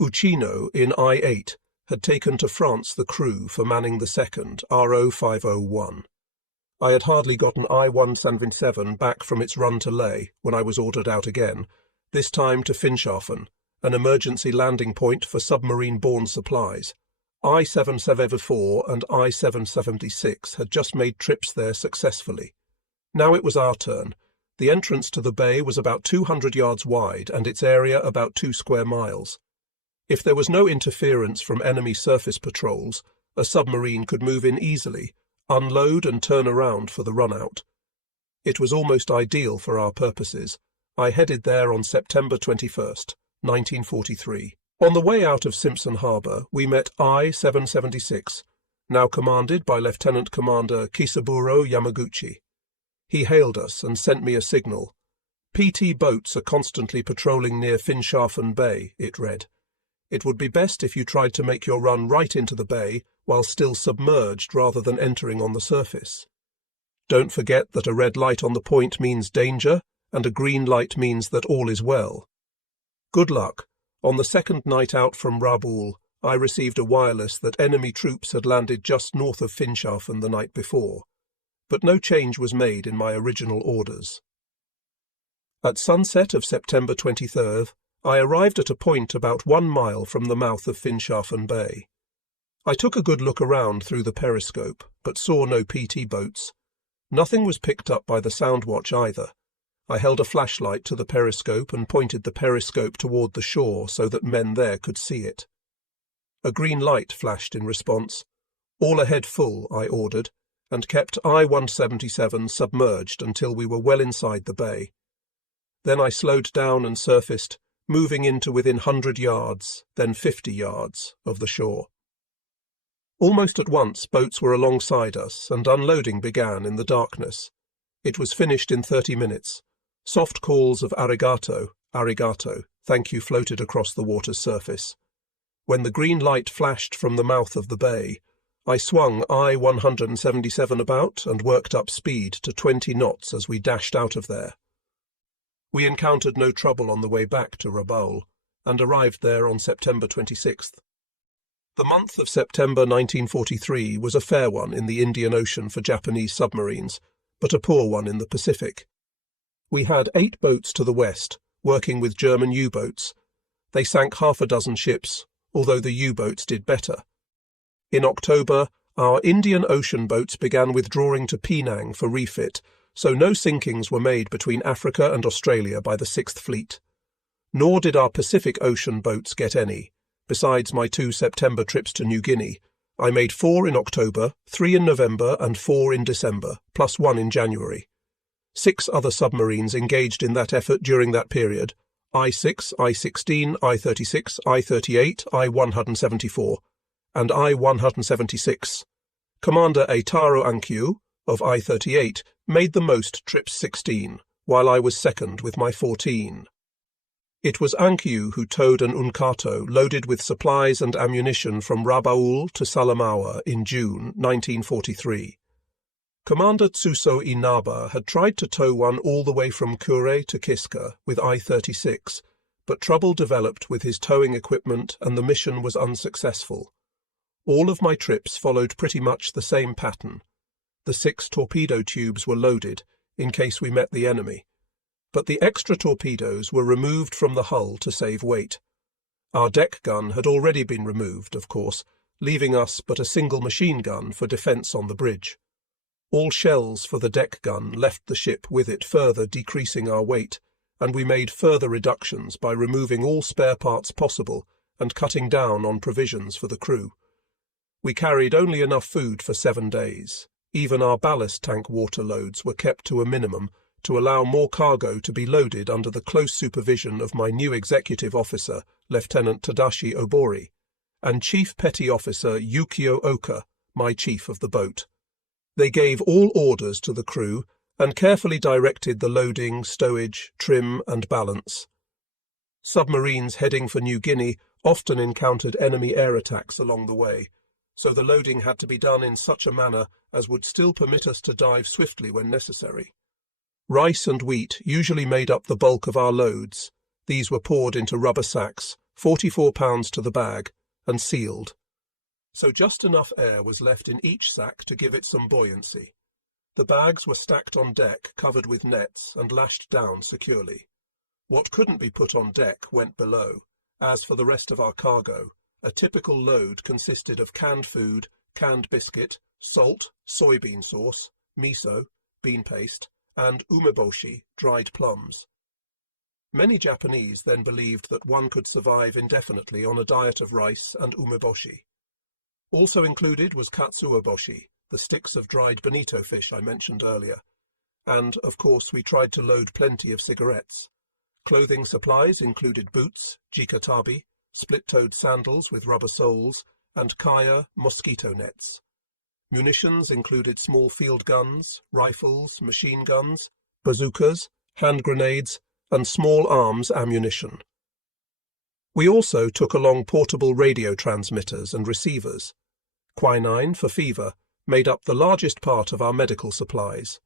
Uchino, in I-8, had taken to France the crew for manning the second, RO-501. I had hardly gotten I-177 back from its run to Ley when I was ordered out again, this time to Finschhafen, an emergency landing point for submarine-borne supplies. I-774 and I-776 had just made trips there successfully. Now it was our turn. The entrance to the bay was about 200 yards wide and its area about 2 square miles. If there was no interference from enemy surface patrols, a submarine could move in easily, unload and turn around for the run-out. It was almost ideal for our purposes. I headed there on September 21st, 1943. On the way out of Simpson Harbour, we met I-776, now commanded by Lieutenant Commander Kisaburo Yamaguchi. He hailed us and sent me a signal. PT boats are constantly patrolling near Finschhafen Bay, it read. It would be best if you tried to make your run right into the bay while still submerged rather than entering on the surface. Don't forget that a red light on the point means danger, and a green light means that all is well. Good luck. On the second night out from Rabaul, I received a wireless that enemy troops had landed just north of Finschhafen the night before, but no change was made in my original orders. At sunset of September 23rd, I arrived at a point about 1 mile from the mouth of Finschhafen Bay. I took a good look around through the periscope, but saw no PT boats. Nothing was picked up by the sound watch either. I held a flashlight to the periscope and pointed the periscope toward the shore so that men there could see it. A green light flashed in response. All ahead full, I ordered, and kept I-177 submerged until we were well inside the bay. Then I slowed down and surfaced, moving into within 100 yards, then 50 yards, of the shore. Almost at once boats were alongside us, and unloading began in the darkness. It was finished in 30 minutes. Soft calls of arigato, arigato, thank you floated across the water's surface. When the green light flashed from the mouth of the bay, I swung I-177 about and worked up speed to 20 knots as we dashed out of there. We encountered no trouble on the way back to Rabaul, and arrived there on September 26th. The month of September 1943 was a fair one in the Indian Ocean for Japanese submarines, but a poor one in the Pacific. We had 8 boats to the west, working with German U-boats. They sank half a dozen ships, although the U-boats did better. In October, our Indian Ocean boats began withdrawing to Penang for refit, so no sinkings were made between Africa and Australia by the 6th Fleet. Nor did our Pacific Ocean boats get any. Besides my 2 September trips to New Guinea, I made 4 in October, 3 in November and 4 in December, plus 1 in January. 6 other submarines engaged in that effort during that period: I-6, I-16, I-36, I-38, I-174, and I-176. Commander Eitaro Ankyu, of I-38, made the most trips, 16, while I was second with my 14. It was Ankyu who towed an unkato loaded with supplies and ammunition from Rabaul to Salamaua in June 1943. Commander Tsuso Inaba had tried to tow one all the way from Kure to Kiska with I-36, but trouble developed with his towing equipment and the mission was unsuccessful. All of my trips followed pretty much the same pattern. The 6 torpedo tubes were loaded, in case we met the enemy, but the extra torpedoes were removed from the hull to save weight. Our deck gun had already been removed, of course, leaving us but a single machine gun for defence on the bridge. All shells for the deck gun left the ship with it, further decreasing our weight, and we made further reductions by removing all spare parts possible and cutting down on provisions for the crew. We carried only enough food for 7 days. Even our ballast tank water loads were kept to a minimum to allow more cargo to be loaded under the close supervision of my new executive officer, Lieutenant Tadashi Obori, and Chief Petty Officer Yukio Oka, my chief of the boat. They gave all orders to the crew and carefully directed the loading, stowage, trim, and balance. Submarines heading for New Guinea often encountered enemy air attacks along the way, so the loading had to be done in such a manner as would still permit us to dive swiftly when necessary. Rice and wheat usually made up the bulk of our loads. These were poured into rubber sacks, 44 pounds to the bag, and sealed. So just enough air was left in each sack to give it some buoyancy. The bags were stacked on deck, covered with nets, and lashed down securely. What couldn't be put on deck went below. As for the rest of our cargo, a typical load consisted of canned food, canned biscuit, salt, soybean sauce, miso, bean paste, and umeboshi, dried plums. Many Japanese then believed that one could survive indefinitely on a diet of rice and umeboshi. Also included was katsuoboshi, the sticks of dried bonito fish I mentioned earlier, and, of course, we tried to load plenty of cigarettes. Clothing supplies included boots, jikatabi, split-toed sandals with rubber soles, and kaya mosquito nets. Munitions included small field guns, rifles, machine guns, bazookas, hand grenades, and small arms ammunition. We also took along portable radio transmitters and receivers. Quinine for fever made up the largest part of our medical supplies.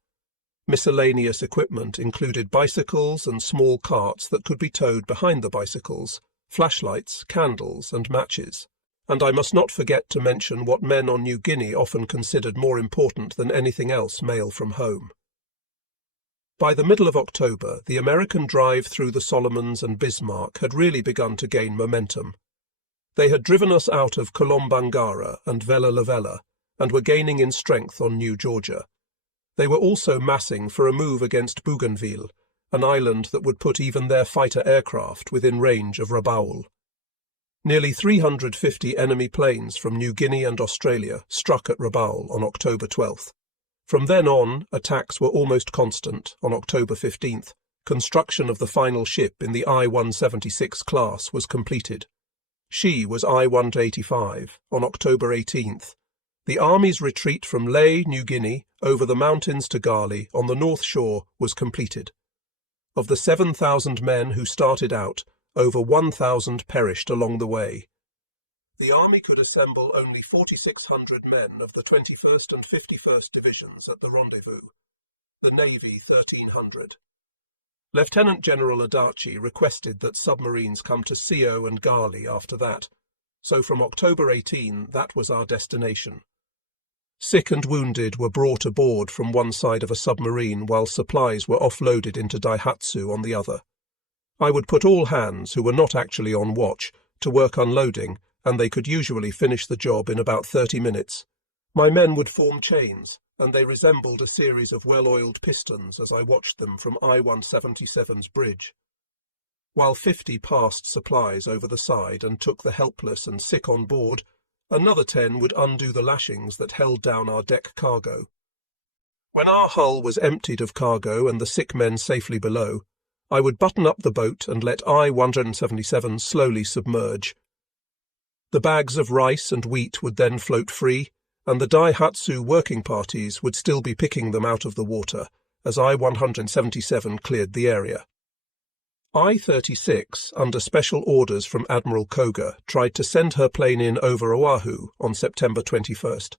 Miscellaneous equipment included bicycles and small carts that could be towed behind the bicycles, flashlights, candles, and matches. And I must not forget to mention what men on New Guinea often considered more important than anything else mail from home. By the middle of October, the American drive through the Solomons and Bismarck had really begun to gain momentum. They had driven us out of Kolombangara and Vella Lavella, and were gaining in strength on New Georgia. They were also massing for a move against Bougainville, an island that would put even their fighter aircraft within range of Rabaul. Nearly 350 enemy planes from New Guinea and Australia struck at Rabaul on October 12th. From then on, attacks were almost constant. On October 15th, construction of the final ship in the I-176 class was completed. She was I-185 on October 18th. The Army's retreat from Lae, New Guinea, over the mountains to Gali on the north shore was completed. Of the 7,000 men who started out, over 1,000 perished along the way. The Army could assemble only 4,600 men of the 21st and 51st Divisions at the rendezvous, the Navy 1,300. Lieutenant General Adachi requested that submarines come to Sio and Gali after that, so from October 18 that was our destination. Sick and wounded were brought aboard from one side of a submarine while supplies were offloaded into Daihatsu on the other. I would put all hands who were not actually on watch to work unloading, and they could usually finish the job in about 30 minutes. My men would form chains, and they resembled a series of well-oiled pistons as I watched them from I-177's bridge. While 50 passed supplies over the side and took the helpless and sick on board, another 10 would undo the lashings that held down our deck cargo. When our hull was emptied of cargo and the sick men safely below, I would button up the boat and let I-177 slowly submerge. The bags of rice and wheat would then float free, and the Daihatsu working parties would still be picking them out of the water as I-177 cleared the area. I-36, under special orders from Admiral Koga, tried to send her plane in over Oahu on September 21st.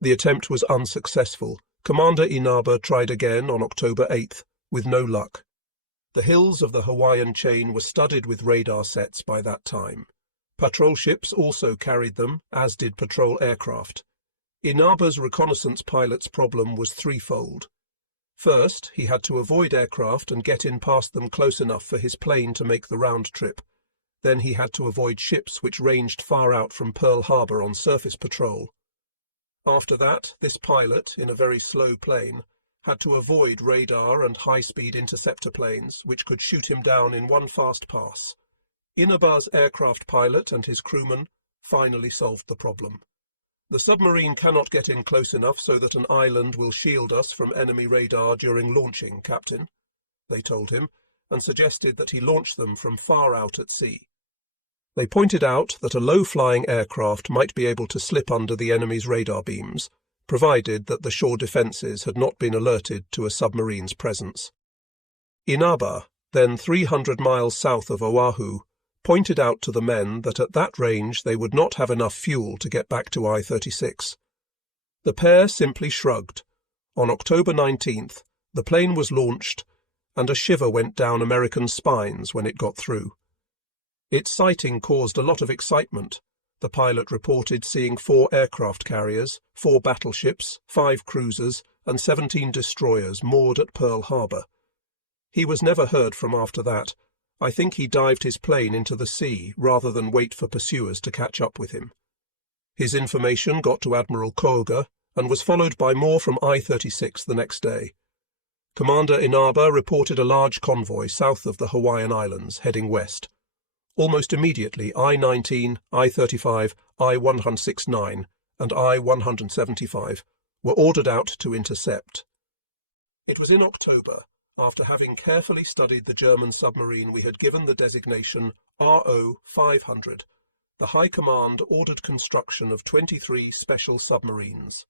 The attempt was unsuccessful. Commander Inaba tried again on October 8th, with no luck. The hills of the Hawaiian chain were studded with radar sets by that time. Patrol ships also carried them, as did patrol aircraft. Inaba's reconnaissance pilot's problem was threefold. First, he had to avoid aircraft and get in past them close enough for his plane to make the round trip. Then he had to avoid ships which ranged far out from Pearl Harbor on surface patrol. After that, this pilot, in a very slow plane, had to avoid radar and high-speed interceptor planes which could shoot him down in one fast pass. Inaba's aircraft pilot and his crewmen finally solved the problem. The submarine cannot get in close enough so that an island will shield us from enemy radar during launching, Captain, they told him, and suggested that he launch them from far out at sea. They pointed out that a low-flying aircraft might be able to slip under the enemy's radar beams, provided that the shore defences had not been alerted to a submarine's presence. Inaba, then 300 miles south of Oahu, pointed out to the men that at that range they would not have enough fuel to get back to I-36. The pair simply shrugged. On October 19th, the plane was launched, and a shiver went down American spines when it got through. Its sighting caused a lot of excitement. The pilot reported seeing 4 aircraft carriers, 4 battleships, 5 cruisers, and 17 destroyers moored at Pearl Harbor. He was never heard from after that. I think he dived his plane into the sea rather than wait for pursuers to catch up with him. His information got to Admiral Koga and was followed by more from I-36 the next day. Commander Inaba reported a large convoy south of the Hawaiian Islands, heading west. Almost immediately, I-19, I-35, I-169, and I-175 were ordered out to intercept. It was in October, after having carefully studied the German submarine we had given the designation RO-500, the High Command ordered construction of 23 special submarines.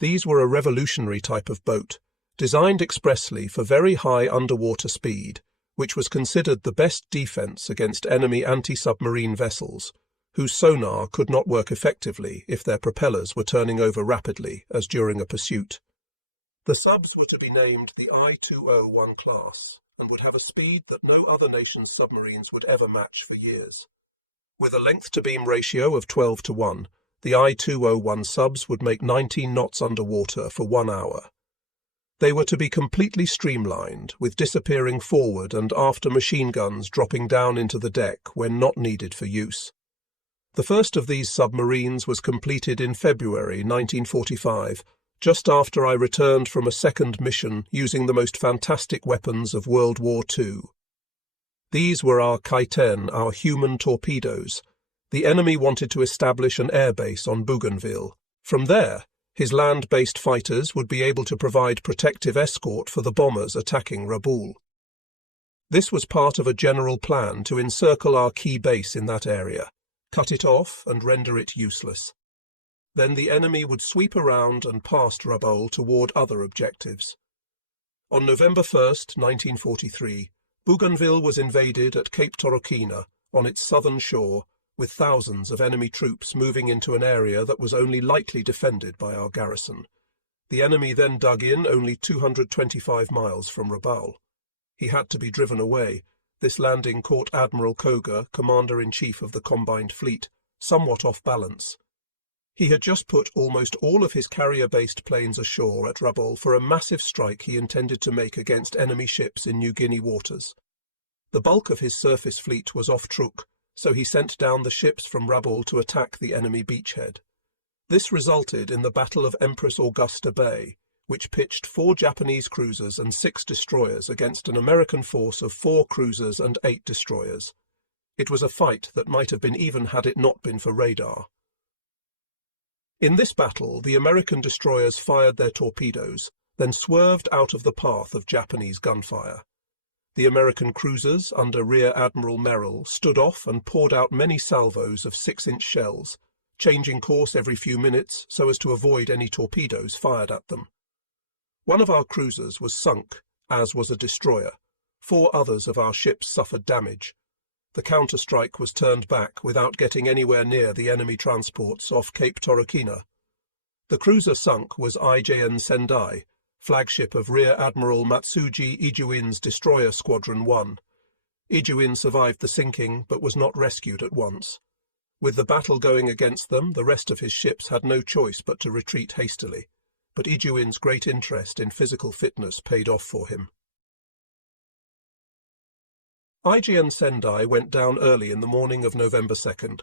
These were a revolutionary type of boat, designed expressly for very high underwater speed, which was considered the best defense against enemy anti-submarine vessels, whose sonar could not work effectively if their propellers were turning over rapidly, as during a pursuit. The subs were to be named the I-201 class, and would have a speed that no other nation's submarines would ever match for years. With a length-to-beam ratio of 12:1, the I-201 subs would make 19 knots underwater for 1 hour. They were to be completely streamlined, with disappearing forward and after machine guns dropping down into the deck when not needed for use. The first of these submarines was completed in February 1945, just after I returned from a second mission using the most fantastic weapons of World War II. These were our Kaiten, our human torpedoes. The enemy wanted to establish an airbase on Bougainville. From there, his land-based fighters would be able to provide protective escort for the bombers attacking Rabaul. This was part of a general plan to encircle our key base in that area, cut it off and render it useless. Then the enemy would sweep around and past Rabaul toward other objectives. On November 1st, 1943, Bougainville was invaded at Cape Torokina, on its southern shore, with thousands of enemy troops moving into an area that was only lightly defended by our garrison. The enemy then dug in only 225 miles from Rabaul. He had to be driven away. This landing caught Admiral Koga, Commander-in-Chief of the Combined Fleet, somewhat off balance. He had just put almost all of his carrier-based planes ashore at Rabaul for a massive strike he intended to make against enemy ships in New Guinea waters. The bulk of his surface fleet was off Truk, so he sent down the ships from Rabaul to attack the enemy beachhead. This resulted in the Battle of Empress Augusta Bay, which pitched 4 Japanese cruisers and 6 destroyers against an American force of 4 cruisers and 8 destroyers. It was a fight that might have been even had it not been for radar. In this battle, the American destroyers fired their torpedoes, then swerved out of the path of Japanese gunfire. The American cruisers, under Rear Admiral Merrill, stood off and poured out many salvos of 6-inch shells, changing course every few minutes so as to avoid any torpedoes fired at them. One of our cruisers was sunk, as was a destroyer. 4 others of our ships suffered damage. The counter-strike was turned back without getting anywhere near the enemy transports off Cape Torokina. The cruiser sunk was Izumo Sendai, flagship of Rear Admiral Matsuji Ijuin's Destroyer Squadron 1. Ijuin survived the sinking but was not rescued at once. With the battle going against them, the rest of his ships had no choice but to retreat hastily, but Ijuin's great interest in physical fitness paid off for him. Izumo Sendai went down early in the morning of November 2nd.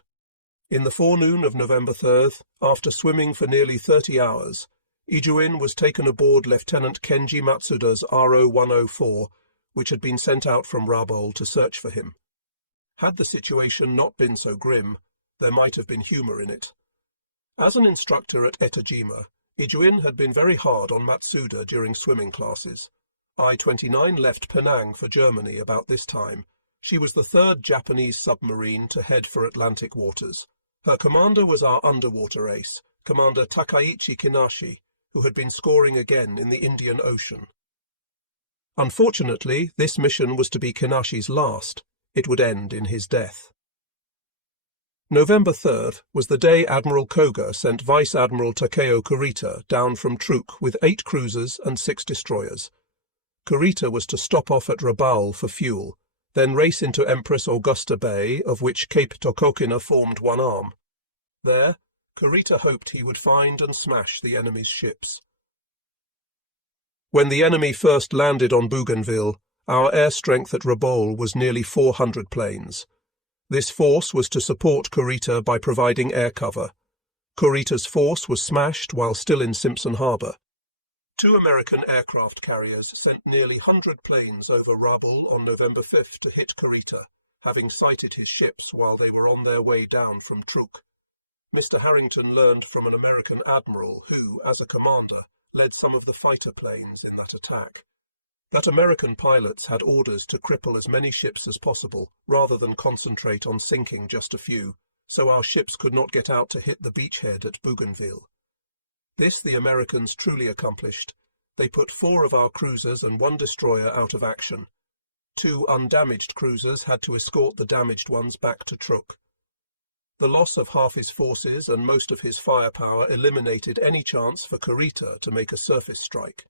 In the forenoon of November 3rd, after swimming for nearly 30 hours, Ijuin was taken aboard Lieutenant Kenji Matsuda's RO-104, which had been sent out from Rabaul to search for him. Had the situation not been so grim, there might have been humour in it. As an instructor at Etajima, Ijuin had been very hard on Matsuda during swimming classes. I-29 left Penang for Germany about this time. She was the 3rd Japanese submarine to head for Atlantic waters. Her commander was our underwater ace, Commander Takaichi Kinashi, who had been scoring again in the Indian Ocean. Unfortunately, this mission was to be Kinashi's last. It would end in his death. November 3rd was the day Admiral Koga sent Vice Admiral Takeo Kurita down from Truk with 8 cruisers and 6 destroyers. Kurita was to stop off at Rabaul for fuel, then race into Empress Augusta Bay, of which Cape Tokokina formed one arm. There, Kurita hoped he would find and smash the enemy's ships. When the enemy first landed on Bougainville, our air strength at Rabaul was nearly 400 planes. This force was to support Kurita by providing air cover. Kurita's force was smashed while still in Simpson Harbour. 2 American aircraft carriers sent nearly 100 planes over Rabaul on November 5th to hit Kurita, having sighted his ships while they were on their way down from Truk. Mr. Harrington learned from an American admiral who, as a commander, led some of the fighter planes in that attack. That American pilots had orders to cripple as many ships as possible, rather than concentrate on sinking just a few, so our ships could not get out to hit the beachhead at Bougainville. This the Americans truly accomplished. They put 4 of our cruisers and 1 destroyer out of action. 2 undamaged cruisers had to escort the damaged ones back to Truk. The loss of half his forces and most of his firepower eliminated any chance for Kurita to make a surface strike.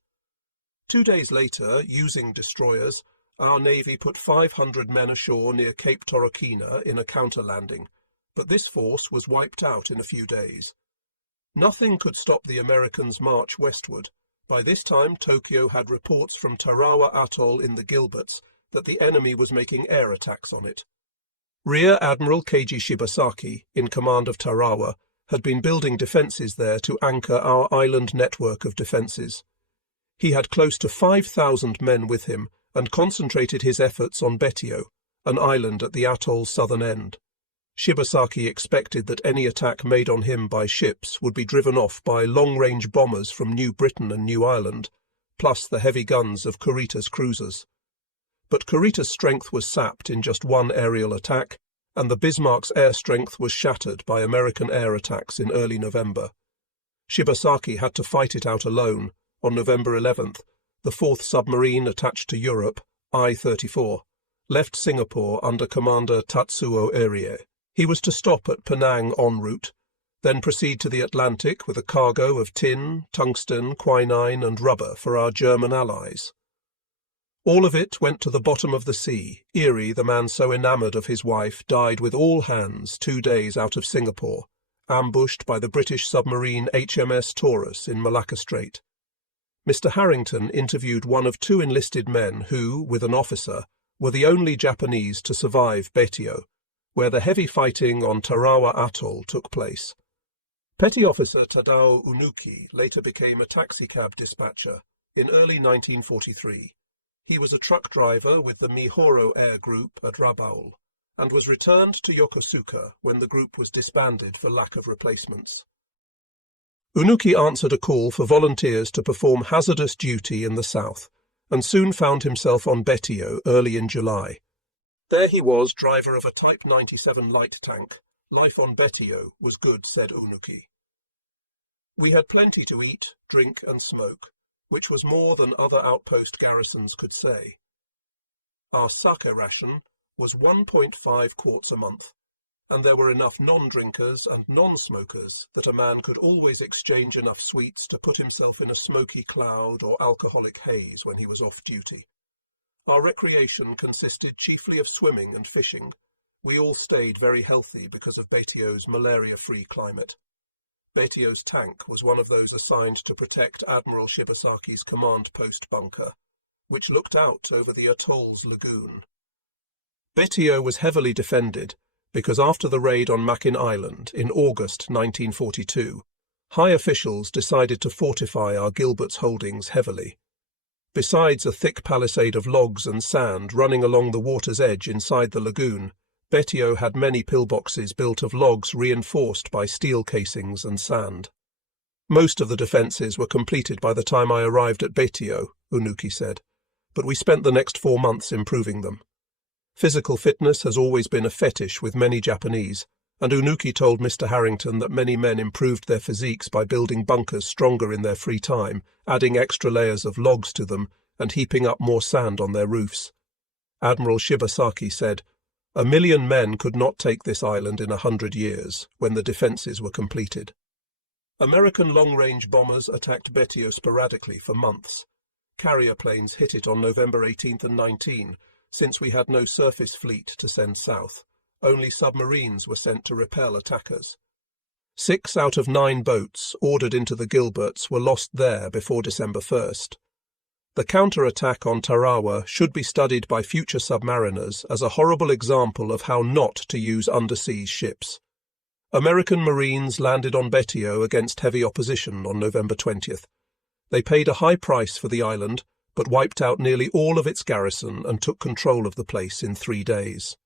2 days later, using destroyers, our navy put 500 men ashore near Cape Torokina in a counter-landing, but this force was wiped out in a few days. Nothing could stop the Americans' march westward. By this time, Tokyo had reports from Tarawa Atoll in the Gilberts that the enemy was making air attacks on it. Rear Admiral Keiji Shibasaki, in command of Tarawa, had been building defences there to anchor our island network of defences. He had close to 5,000 men with him and concentrated his efforts on Betio, an island at the atoll's southern end. Shibasaki expected that any attack made on him by ships would be driven off by long-range bombers from New Britain and New Ireland, plus the heavy guns of Kurita's cruisers. But Kurita's strength was sapped in just 1 aerial attack, and the Bismarck's air strength was shattered by American air attacks in early November. Shibasaki had to fight it out alone. On November 11th, the 4th submarine attached to Europe, I-34, left Singapore under Commander Tatsuo Erie. He was to stop at Penang en route, then proceed to the Atlantic with a cargo of tin, tungsten, quinine and rubber for our German allies. All of it went to the bottom of the sea. Erie, the man so enamoured of his wife, died with all hands 2 days out of Singapore, ambushed by the British submarine HMS Taurus in Malacca Strait. Mr. Harrington interviewed one of 2 enlisted men who, with an officer, were the only Japanese to survive Betio, where the heavy fighting on Tarawa Atoll took place. Petty Officer Tadao Unuki later became a taxicab dispatcher in early 1943. He was a truck driver with the Mihoro Air Group at Rabaul, and was returned to Yokosuka when the group was disbanded for lack of replacements. Unuki answered a call for volunteers to perform hazardous duty in the south, and soon found himself on Betio early in July. There he was, driver of a Type 97 light tank. Life on Betio was good, said Unuki. We had plenty to eat, drink and smoke, which was more than other outpost garrisons could say. Our sake ration was 1.5 quarts a month, and there were enough non-drinkers and non-smokers that a man could always exchange enough sweets to put himself in a smoky cloud or alcoholic haze when he was off duty. Our recreation consisted chiefly of swimming and fishing. We all stayed very healthy because of Betio's malaria-free climate. Betio's tank was one of those assigned to protect Admiral Shibasaki's command post bunker, which looked out over the atoll's lagoon. Betio was heavily defended because after the raid on Makin Island in August 1942, high officials decided to fortify our Gilbert's holdings heavily. Besides a thick palisade of logs and sand running along the water's edge inside the lagoon, Betio had many pillboxes built of logs reinforced by steel casings and sand. Most of the defences were completed by the time I arrived at Betio, Unuki said, but we spent the next 4 months improving them. Physical fitness has always been a fetish with many Japanese, and Unuki told Mr. Harrington that many men improved their physiques by building bunkers stronger in their free time, adding extra layers of logs to them, and heaping up more sand on their roofs. Admiral Shibasaki said, "1 million men could not take this island in 100 years, when the defences were completed." American long-range bombers attacked Betio sporadically for months. Carrier planes hit it on November 18th and 19, since we had no surface fleet to send south. Only submarines were sent to repel attackers. 6 out of 9 boats ordered into the Gilberts were lost there before December 1st. The counter-attack on Tarawa should be studied by future submariners as a horrible example of how not to use undersea ships. American Marines landed on Betio against heavy opposition on November 20th. They paid a high price for the island, but wiped out nearly all of its garrison and took control of the place in 3 days.